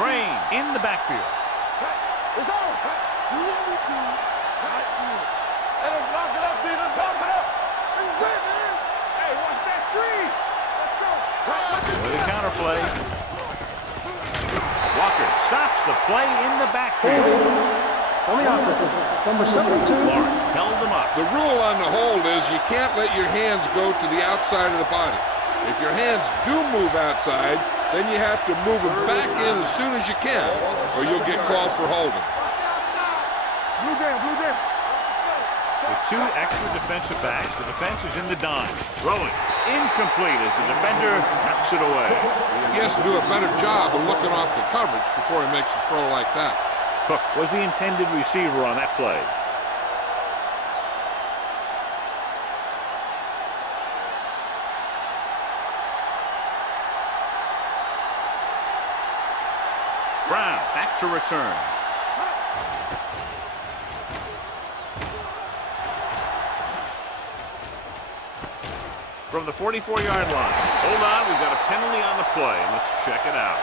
Crane in the backfield. It's on. Do what we do. Right here. Let us lock it up, D. Let's lock it up. This is it, man. Hey, watch that screen. Let's go. With a counterplay. Walker stops the play in the backfield. On the offense, number 72. Lawrence held him up. The rule on the hold is you can't let your hands go to the outside of the body. If your hands do move outside, then you have to move them back in as soon as you can, or you'll get called for holding. Blue jam, blue jam. With 2 extra defensive backs, the defense is in the dime. Throwing incomplete as the defender knocks it away. He has to do a better job of looking off the coverage before he makes a throw like that. Cook was the intended receiver on that play. Brown back to return. From the 44-yard line. Hold on, we've got a penalty on the play. Let's check it out.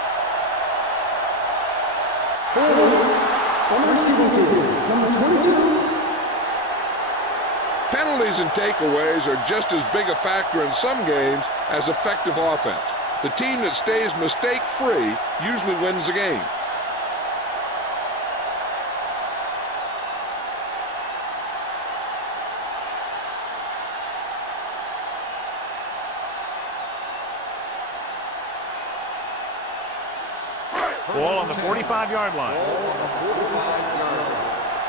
On the receiving team, number 22. Penalties and takeaways are just as big a factor in some games as effective offense. The team that stays mistake-free usually wins the game. Ball on the 45-yard line.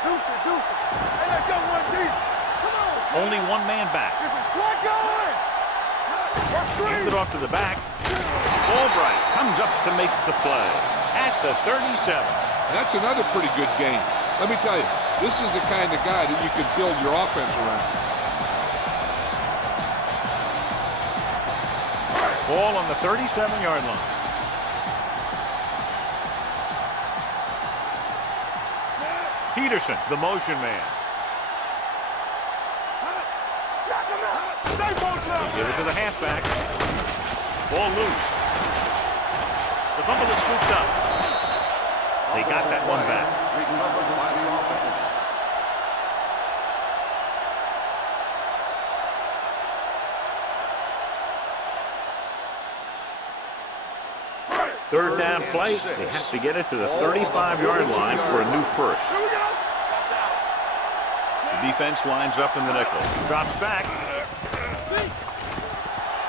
Deuce it. Hey, let's go one deep. Come on. Only one man back. This is slot going. Hand it off to the back. Albright comes up to make the play at the 37. That's another pretty good game. Let me tell you, this is the kind of guy that you can build your offense around. Ball on the 37-yard line. Peterson, the motion man. Give it to the halfback. Ball loose. The fumble is scooped up. They got that one back. Recovered by the offense. Third down play. They have to get it to the 35-yard line for a new first. The defense lines up in the nickel. Drops back.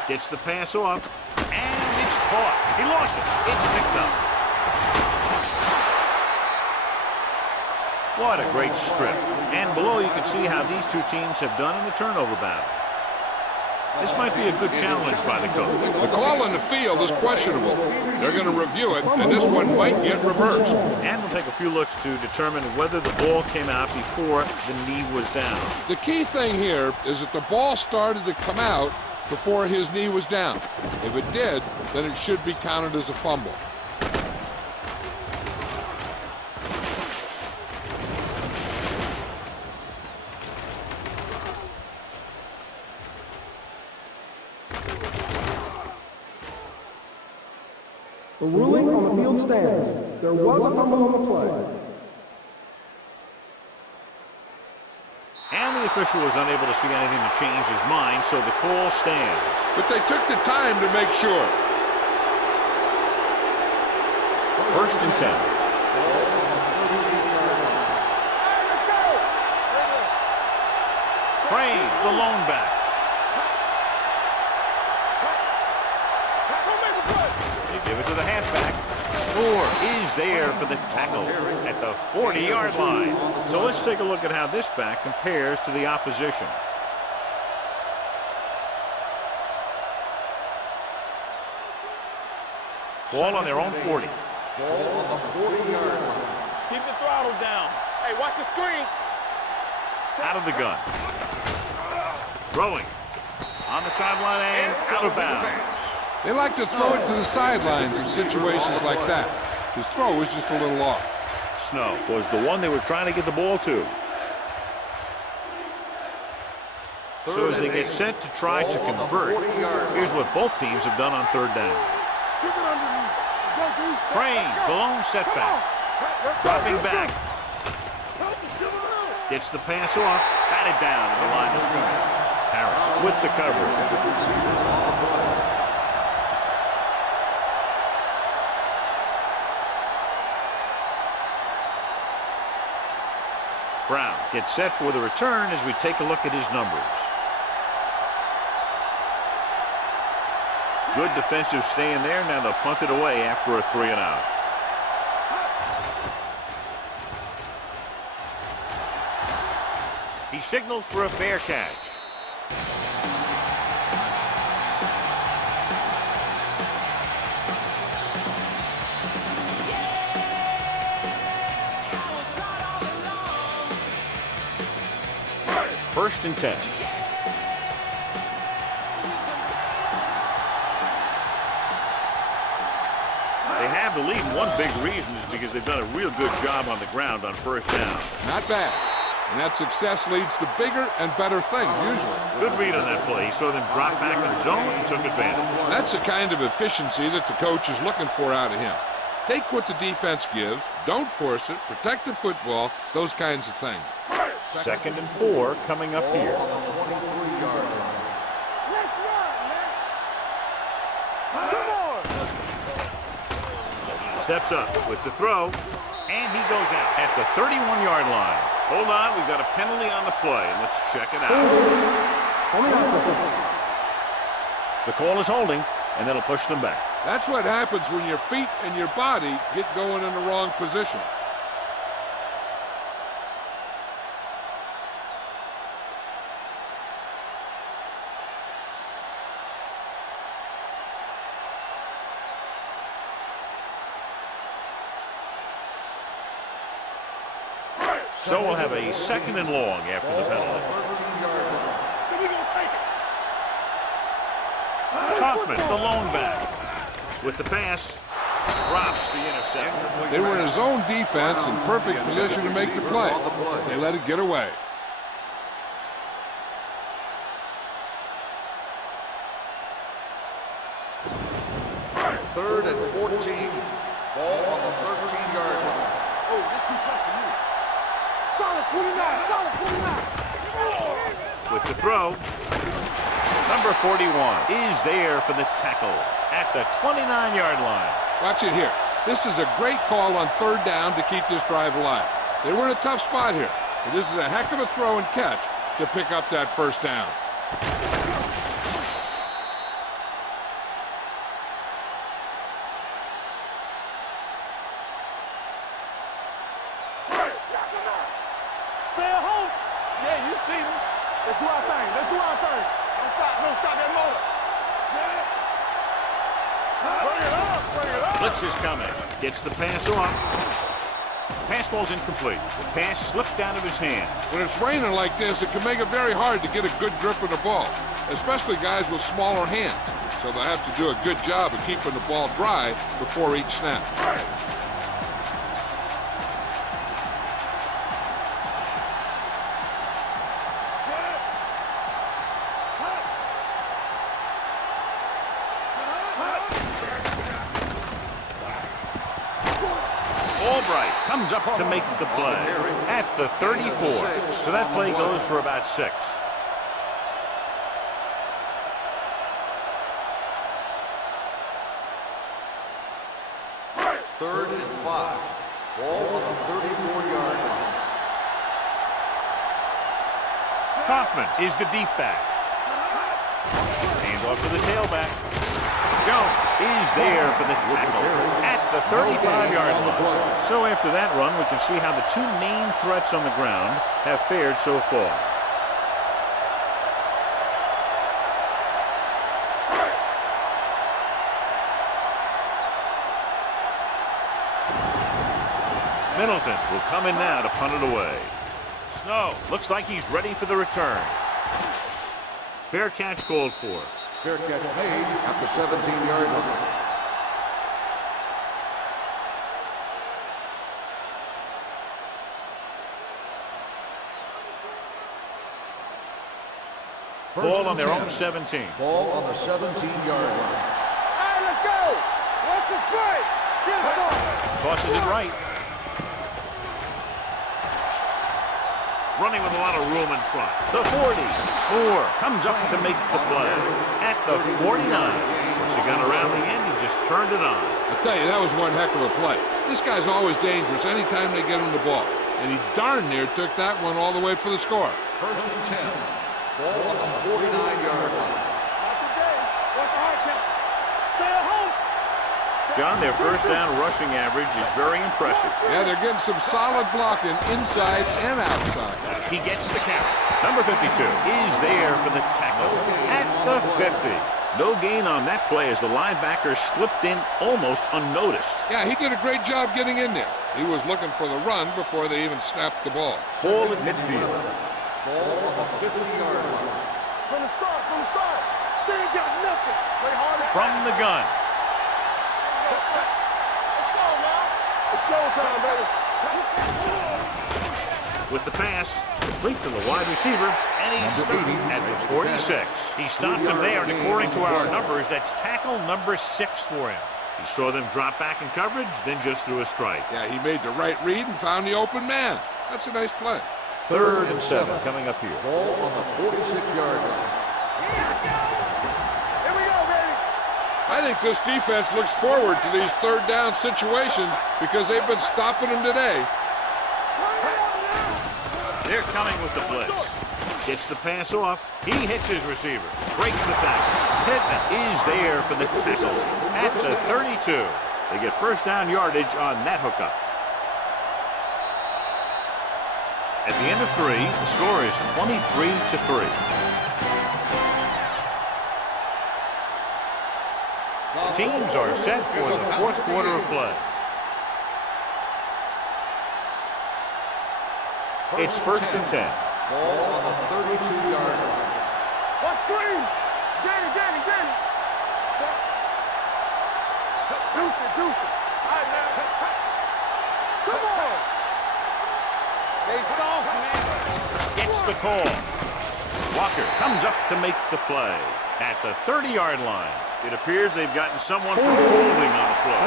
Gets the pass off. And it's caught. He lost it. It's picked up. What a great strip. And below you can see how these two teams have done in the turnover battle. This might be a good challenge by the coach. The call on the field is questionable. They're going to review it, and this one might get reversed. And we'll take a few looks to determine whether the ball came out before the knee was down. The key thing here is that the ball started to come out before his knee was down. If it did, then it should be counted as a fumble. The ruling on the field stands. There was a fumble on the play. And the official was unable to see anything to change his mind, so the call stands. But they took the time to make sure. First and 10. Crane, the lone back. Give it to the halfback. Moore is there for the tackle at the 40-yard line. So let's take a look at how this back compares to the opposition. Ball on their own 40. Ball on the 40-yard line. Keep the throttle down. Hey, watch the screen. Out of the gun. Throwing. On the sideline and out of bounds. They like to throw it to the sidelines in situations like that. His throw was just a little off. Snow was the one they were trying to get the ball to. So as they get set to try to convert, here's what both teams have done on third down. Keep it underneath. Don't Crane, the lone setback. Dropping back. Gets the pass off. Batted down at the line of scrimmage. Harris with the coverage. Brown gets set for the return as we take a look at his numbers. Good defensive stand there. Now they'll punt it away after a 3-and-out. He signals for a fair catch. First and 10. They have the lead, and one big reason is because they've done a real good job on the ground on first down. Not bad. And that success leads to bigger and better things, usually. Good read on that play. He saw them drop back in zone and took advantage. That's the kind of efficiency that the coach is looking for out of him. Take what the defense gives, don't force it, protect the football, those kinds of things. Second and 4 coming up here. Steps up with the throw, and he goes out at the 31-yard line. Hold on, we've got a penalty on the play, and let's check it out. The call is holding, and that'll push them back. That's what happens when your feet and your body get going in the wrong position. So we'll have a second and long after the penalty. Kaufman, the lone back. With the pass, drops the interception. They were in a zone defense in perfect position to make the play. They let it get away. Third and 14. Ball on the 13-yard line. Oh, this is tough for you. Solid 29, solid 29. With the throw, number 41 is there for the tackle at the 29-yard line. Watch it here. This is a great call on third down to keep this drive alive. They were in a tough spot here, but this is a heck of a throw and catch to pick up that first down. Blitz is coming. Gets the pass off. Pass ball's incomplete. The pass slipped out of his hand. When it's raining like this, it can make it very hard to get a good grip of the ball, especially guys with smaller hands. So they'll have to do a good job of keeping the ball dry before each snap. Comes up to make the play at the 34. So that play goes for about 6. Third and 5. Ball on the 34-yard line. Kaufman is the deep back. Hand off to the tailback. Jones is there for the tackle at the 35-yard line. So after that run, we can see how the two main threats on the ground have fared so far. Middleton will come in now to punt it away. Snow looks like he's ready for the return. Fair catch called for. Fair catch made at the 17-yard line. Ball on their own 17. Ball on the 17-yard line. All right, let's go. What's the play? Tosses it right. Running with a lot of room in front. The 40. Moore comes up to make the play. At the 49. Once he got around the end, he just turned it on. I'll tell you, that was one heck of a play. This guy's always dangerous anytime they get him the ball. And he darn near took that one all the way for the score. First and 10. Ball on the 49-yard line. John, their first down rushing average is very impressive. Yeah, they're getting some solid blocking inside and outside. He gets the carry. Number 52 is there for the tackle at the 50. No gain on that play as the linebacker slipped in almost unnoticed. Yeah, he did a great job getting in there. He was looking for the run before they even snapped the ball. Full at midfield. Ball on the 50-yard line. From the start. They ain't got nothing. Play harder. From the gun. It's showtime, baby. With the pass, complete to the wide receiver, and he's stopped at the 46. He stopped him there, and according to our numbers, that's tackle number 6 for him. He saw them drop back in coverage, then just threw a strike. Yeah, he made the right read and found the open man. That's a nice play. 3rd and 7 coming up here. Ball on the 46-yard line. Here we go, baby. I think this defense looks forward to these third down situations because they've been stopping them today. They're coming with the blitz. Gets the pass off. He hits his receiver. Breaks the tackle. Pittman is there for the tackle at the 32. They get first down yardage on that hookup. At the end of 3, the score is 23-3. The teams are set for the 4th quarter of play. It's 1st and 10. Ball on the 32-yard line. What screen? Get it. Deuce it. All right, man. Come on. They soft, man. Gets the call. Walker comes up to make the play at the 30-yard line. It appears they've gotten someone for holding on the play.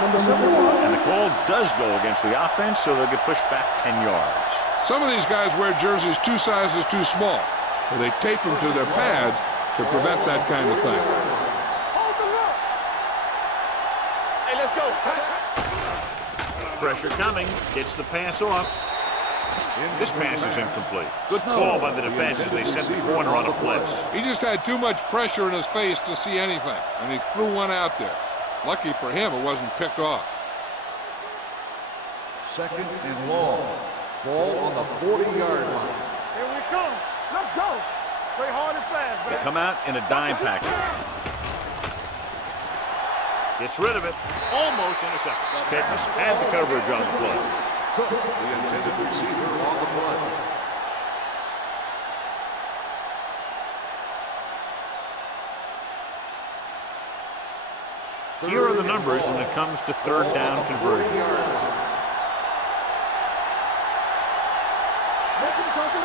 Number 71. And the call does go against the offense, so they'll get pushed back 10 yards. Some of these guys wear jerseys 2 sizes too small, or they tape them to their pads to prevent that kind of thing. Hold the look. Hey, let's go. Pressure coming. Gets the pass off. This pass is incomplete. Good call by the defense as they set the corner on a blitz. He just had too much pressure in his face to see anything, and he threw one out there. Lucky for him, it wasn't picked off. 2nd and long. Ball on the 40-yard line. Here we come. Let's go. Play hard and fast, They baby. come out in a dime package. Gets rid of it. Almost intercepted. Pittman had the coverage on the play. Cook, the intended receiver on the play. Here are the numbers when it comes to 3rd down conversions.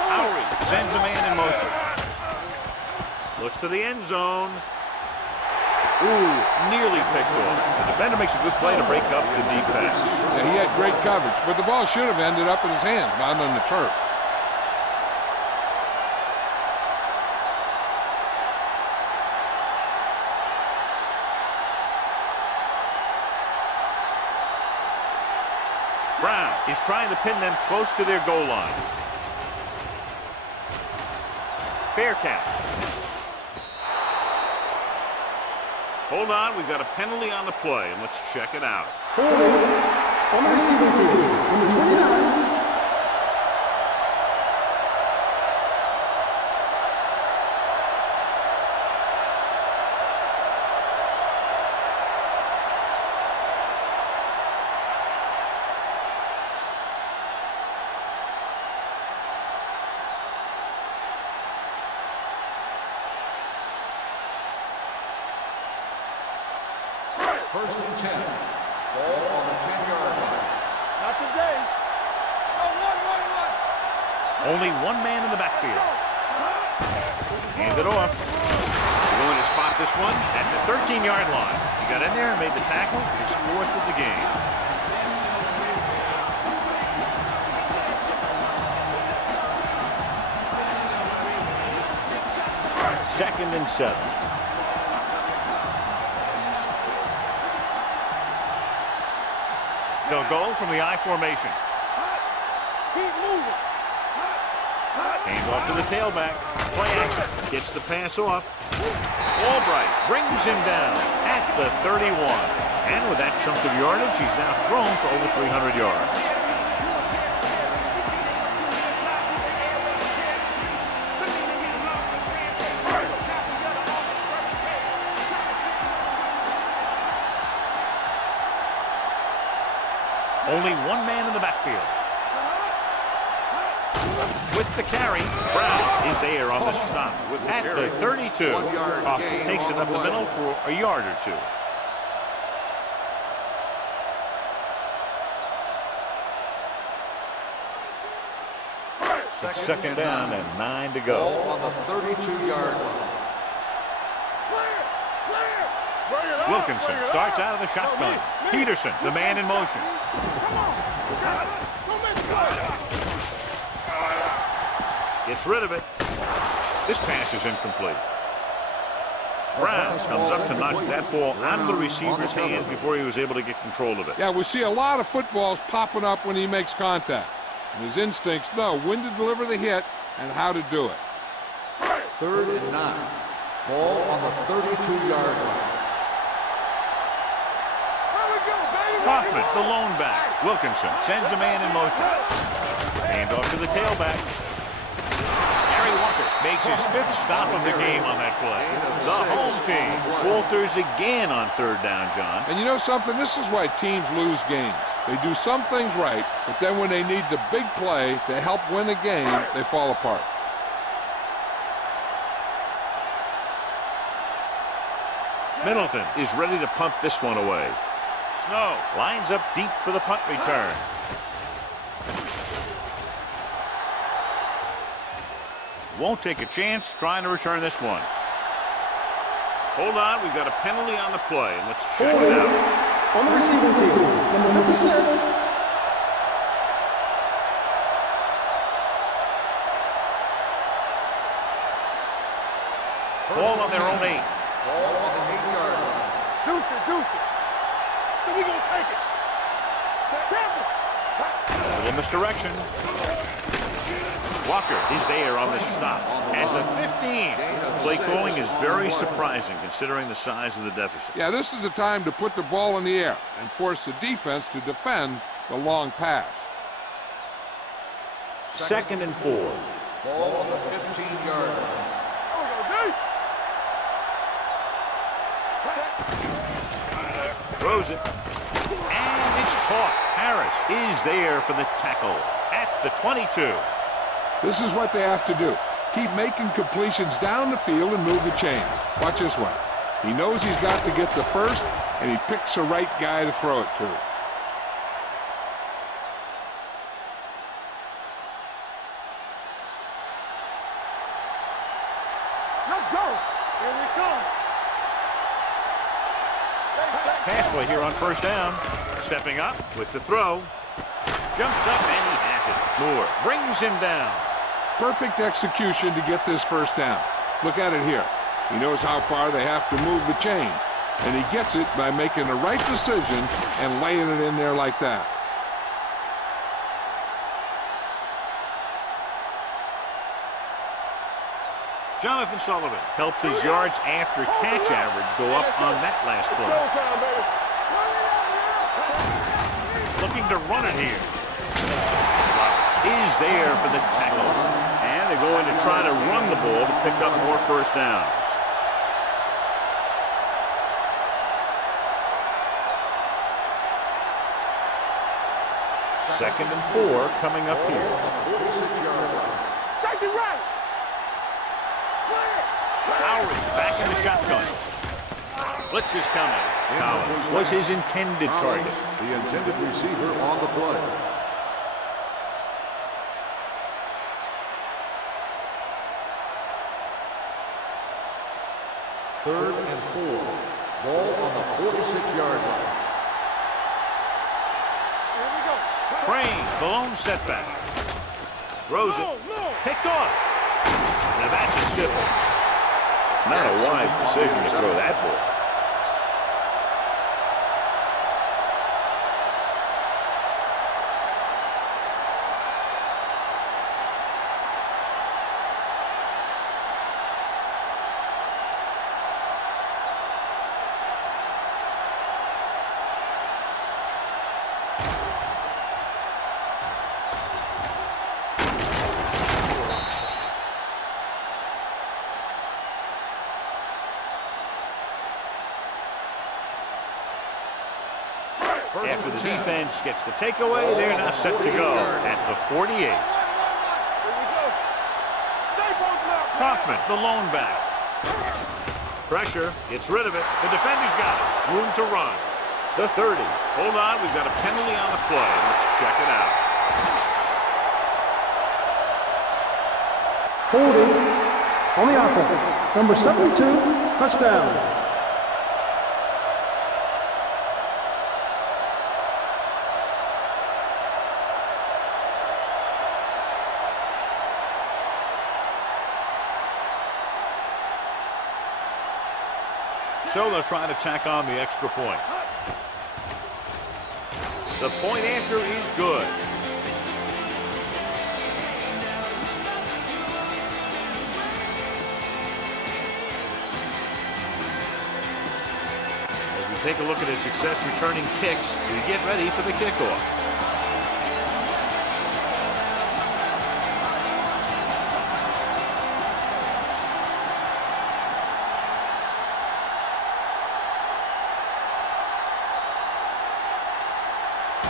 Lowry sends a man in motion. Looks to the end zone. Ooh, nearly picked off. The defender makes a good play to break up the deep pass. Yeah, he had great coverage, but the ball should have ended up in his hands, not on the turf. Brown is trying to pin them close to their goal line. Fair catch. Hold on, we've got a penalty on the play, and let's check it out. On the receiving team, number 29. First and 10. Ball on the 10-yard line. Not today. Only one man in the backfield. Hand it off. They're going to spot this one at the 13-yard line. He got in there and made the tackle. His 4th of the game. Second and 7. They'll go from the I formation. Keep moving. Hand off to the tailback. Play action. Gets the pass off. Albright brings him down at the 31. And with that chunk of yardage, he's now thrown for over 300 yards. Only one man in the backfield. With the carry, Brown is there on the stop. At the 32, Kaufman takes it up the middle for a yard or two. It's second down and 9 to go. Ball on the 32-yard line. Wilkinson starts out of the shotgun. Peterson, the man in motion. Gets rid of it. This pass is incomplete. Brown comes up to knock that ball out of the receiver's hands before he was able to get control of it. Yeah, we see a lot of footballs popping up when he makes contact. And his instincts know when to deliver the hit and how to do it. 3rd and 9. Ball on the 32-yard line. Kaufman, the lone back. Wilkinson sends a man in motion. Hand off to the tailback. Gary Walker makes his 5th stop of the game on that play. The home team falters again on 3rd down, John. And you know something? This is why teams lose games. They do some things right, but then when they need the big play to help win the game, they fall apart. Middleton is ready to punt this one away. Snow lines up deep for the punt return. Won't take a chance trying to return this one. Hold on, we've got a penalty on the play. Let's check it out. On the receiving team, number 56. Ball on their own 8. Ball on the 8-yard line. Deuce it. So we gonna take it. A little misdirection. Walker is there on the stop at the 15. Play calling is very surprising considering the size of the deficit. Yeah, this is a time to put the ball in the air and force the defense to defend the long pass. 2nd and 4. Ball on the 15-yard line. Throws it. And it's caught. Harris is there for the tackle at the 22. This is what they have to do. Keep making completions down the field and move the chains. Watch this one. He knows he's got to get the first, and he picks the right guy to throw it to. Let's go. Here we come. Pass play here on 1st down. Stepping up with the throw. Jumps up and he has it. Moore brings him down. Perfect execution to get this 1st down. Look at it here. He knows how far they have to move the chain, and he gets it by making the right decision and laying it in there like that. Jonathan Sullivan helped his yards after catch average go up on that last play. Looking to run it here. Is there for the tackle. And they're going to try to run the ball to pick up more 1st downs. Second and 4 coming up here. 46-yard line. Take it right. Lowry back in the shotgun. Blitz is coming. Collins was his intended target. The intended receiver on the play. 3rd and 4. Ball on the 46-yard line. Here we go. Crane, the lone setback. Throws it. Picked off. Now that's a stifle. Not a wise decision to throw that ball. After the defense gets the takeaway, they're now set to go at the 48. Here we go. Staples now. Kaufman, the lone back. Pressure, gets rid of it. The defender's got it. Room to run. The 30. Hold on, we've got a penalty on the play. Let's check it out. Holding on the offense. Number 72, touchdown. So they'll try to tack on the extra point. The point after is good. As we take a look at his success returning kicks, we get ready for the kickoff.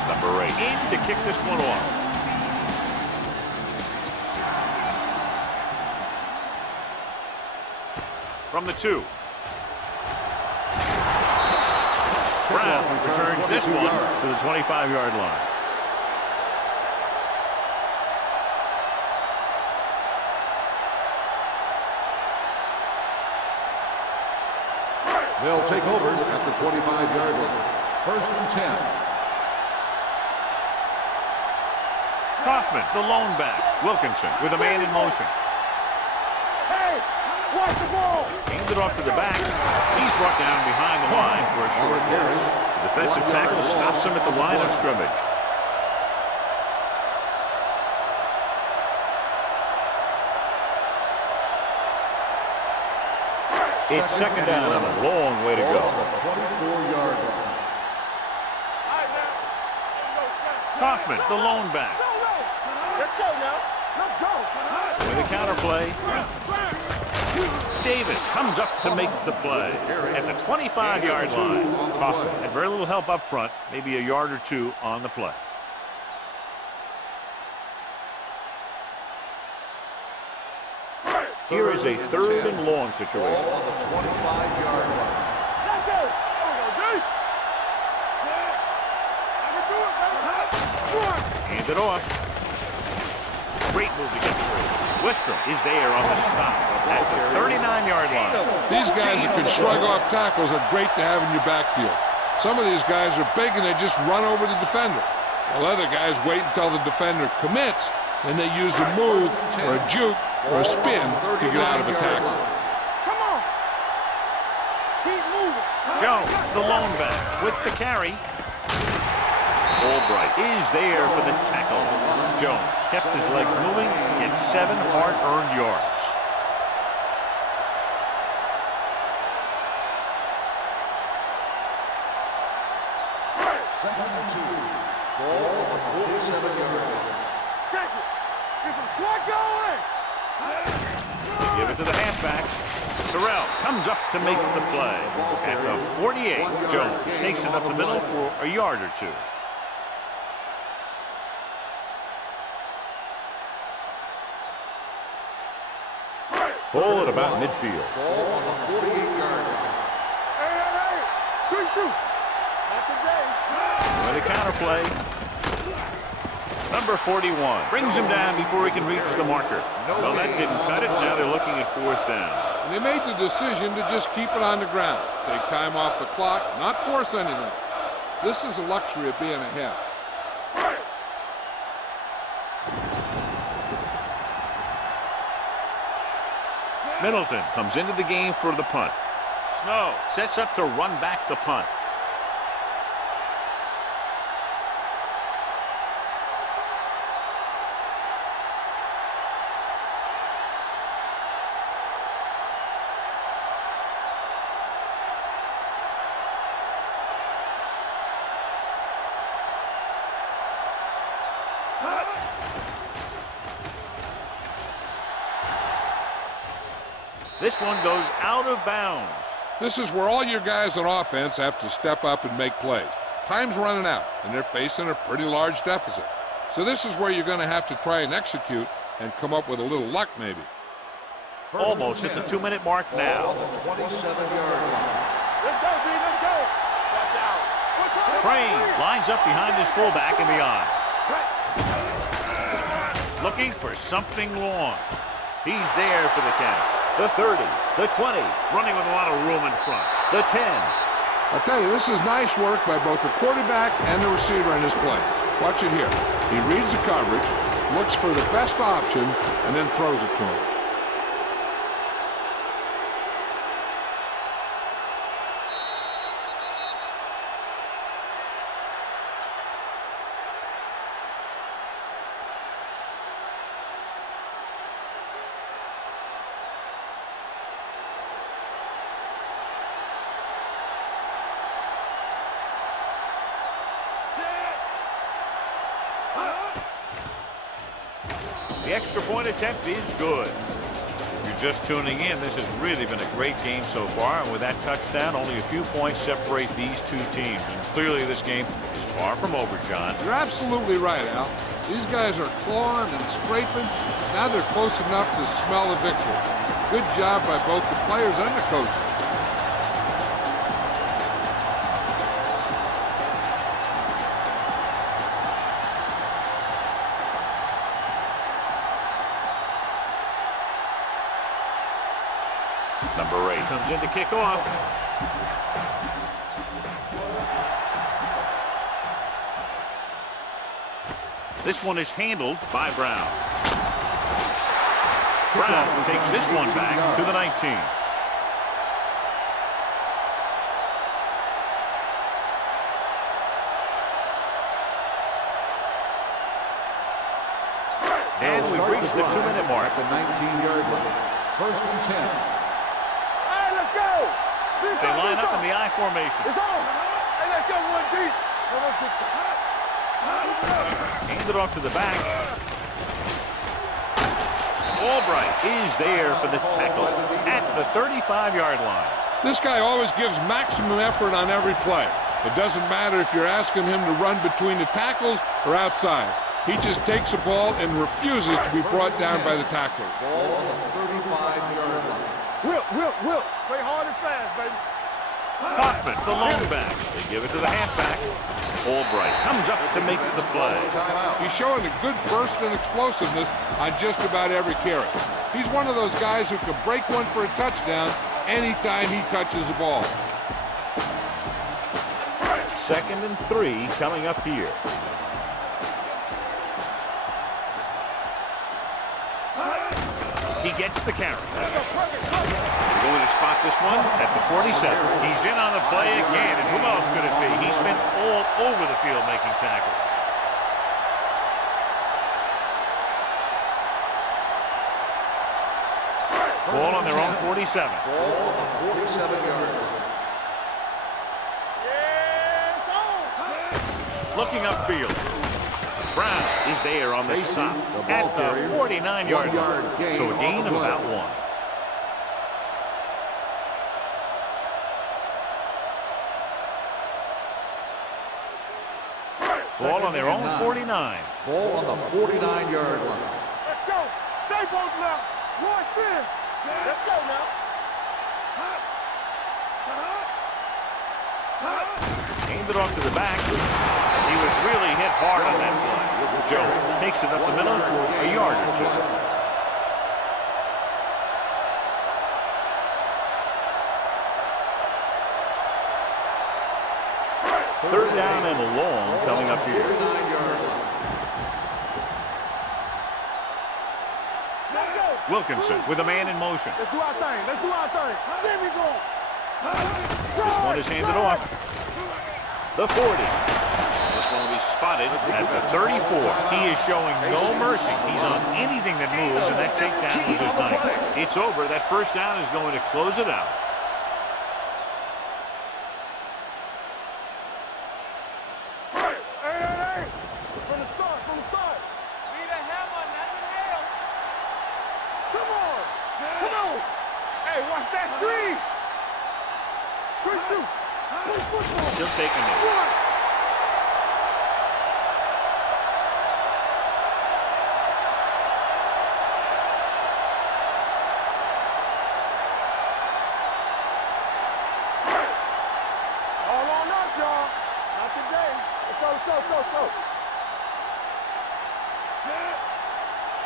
Number 8 in to kick this one off. From the 2. Brown returns this one to the 25-yard line. They'll take over at the 25-yard line. 1st and 10. Kaufman, the lone back. Wilkinson with a man in motion. Hey, watch the ball. Handed off to the back. He's brought down behind the line for a short loss. The defensive tackle stops him at the line of scrimmage. It's 2nd down and a long way to go. 24-yard line. Kaufman, the lone back. Let's go now. Let's go. With a counter play. Davis comes up to make the play at the 25-yard line. Kaufman had very little help up front, maybe a yard or two on the play. Here is a 3rd and long situation. Ball on the 25-yard line. Let's go. Hand it off. Great move to get through. Wistrom is there on the stop at the 39-yard line. These guys that can shrug off tackles are great to have in your backfield. Some of these guys are big and they just run over the defender. While other guys wait until the defender commits, and they use a move or a juke or a spin to get out of a tackle. Come on. Keep moving. Jones, the lone back, with the carry. Albright is there for the tackle. Jones kept his legs moving, gets 7 hard-earned yards. Second and 2. Ball on the 47-yard line. Check it. Get some slot going. They give it to the halfback. Terrell comes up to make the play. At the 48, Jones takes it up the middle for a yard or 2. Full at about midfield. Ball on the 48-yard line. Hey. Good shoot. Not today. With a counter play. Number 41 brings him down before he can reach the marker. Well, that didn't cut it. Now they're looking at 4th down. And they made the decision to just keep it on the ground. Take time off the clock, not force anything. This is the luxury of being ahead. Middleton comes into the game for the punt. Snow sets up to run back the punt. This one goes out of bounds. This is where all your guys on offense have to step up and make plays. Time's running out, and they're facing a pretty large deficit. So this is where you're going to have to try and execute and come up with a little luck, maybe. Almost at the 2-minute mark now. On the 27-yard line. Let's go, B, let's go. Watch out. Crane lines up behind his fullback in the eye. Looking for something long. He's there for the catch. The 30, the 20, running with a lot of room in front. The 10. I'll tell you, this is nice work by both the quarterback and the receiver in this play. Watch it here. He reads the coverage, looks for the best option, and then throws it to him. The extra point attempt is good. If you're just tuning in, this has really been a great game so far, and with that touchdown, only a few points separate these two teams. And clearly this game is far from over, John. You're absolutely right, Al. These guys are clawing and scraping. Now they're close enough to smell the victory. Good job by both the players and the coach. Number 8 comes in to kick off. This one is handled by Brown. Brown takes this one back to the 19. And we've reached the 2-minute mark. The 19-yard line. First and 10. Hey, let's go. They line up in the I formation. It's on. Hey, let's go, 1 deep. Hand it off to the back. Albright is there for the tackle at the 35-yard line. This guy always gives maximum effort on every play. It doesn't matter if you're asking him to run between the tackles or outside. He just takes the ball and refuses to be brought down by the tackler. Ball on the 35-yard line. Whip. Play hard and fast, baby. Kaufman, the lone back. They give it to the halfback. Albright comes up to make the play. He's showing a good burst and explosiveness on just about every carry. He's one of those guys who can break one for a touchdown anytime he touches the ball. 2nd and 3 coming up here. He gets the carry. They're going to spot this one at the 47. He's in on the play again, and who else could it be? He's been all over the field making tackles. Ball on their own 47. Ball on the 47-yard line. Looking upfield. Brown is there on the stop at the 49-yard line. So a gain of about 1. Ball on their own 49. Ball on the 49-yard line. Let's go. Stay both now. Watch in. Let's go now. Aimed it off to the back. He was really hit hard on that play. Jones takes it up the middle for a yard or 2. Third down and long coming up here. 49-yard line. Wilkinson with a man in motion. Let's do our thing. Let's do our thing. There we go. This one is handed off. The 40. This one will be spotted at the 34. He is showing no mercy. He's on anything that moves, and that takedown was his night. It's over. That first down is going to close it out. Hey. From the start. Need a hammer, not a nail. Come on. Hey, watch that screen. Quick shoot. Play football. He'll take a knee. Run. All on us, y'all. Not today. Let's go.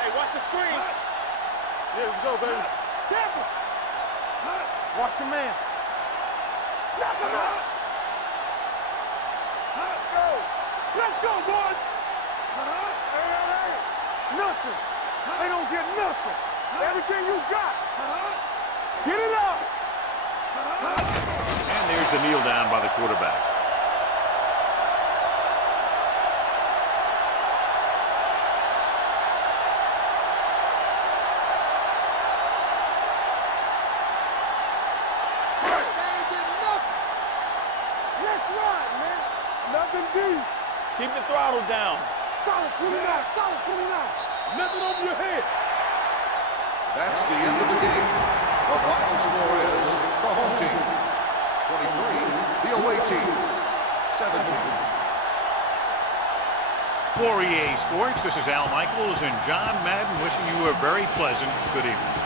Hey, watch the screen. There we go, baby. Careful. Watch your man. Knock him out. Let's go, boys. Hey. Nothing. They don't get nothing. Everything you got. Get it up. And there's the kneel down by the quarterback. Let's ride, man. Nothing deep. Keep the throttle down. Solid 29. Nothing over your head. That's the end of the game. The final score is the home team 23, the away team 17. For EA Sports, this is Al Michaels and John Madden wishing you a very pleasant good evening.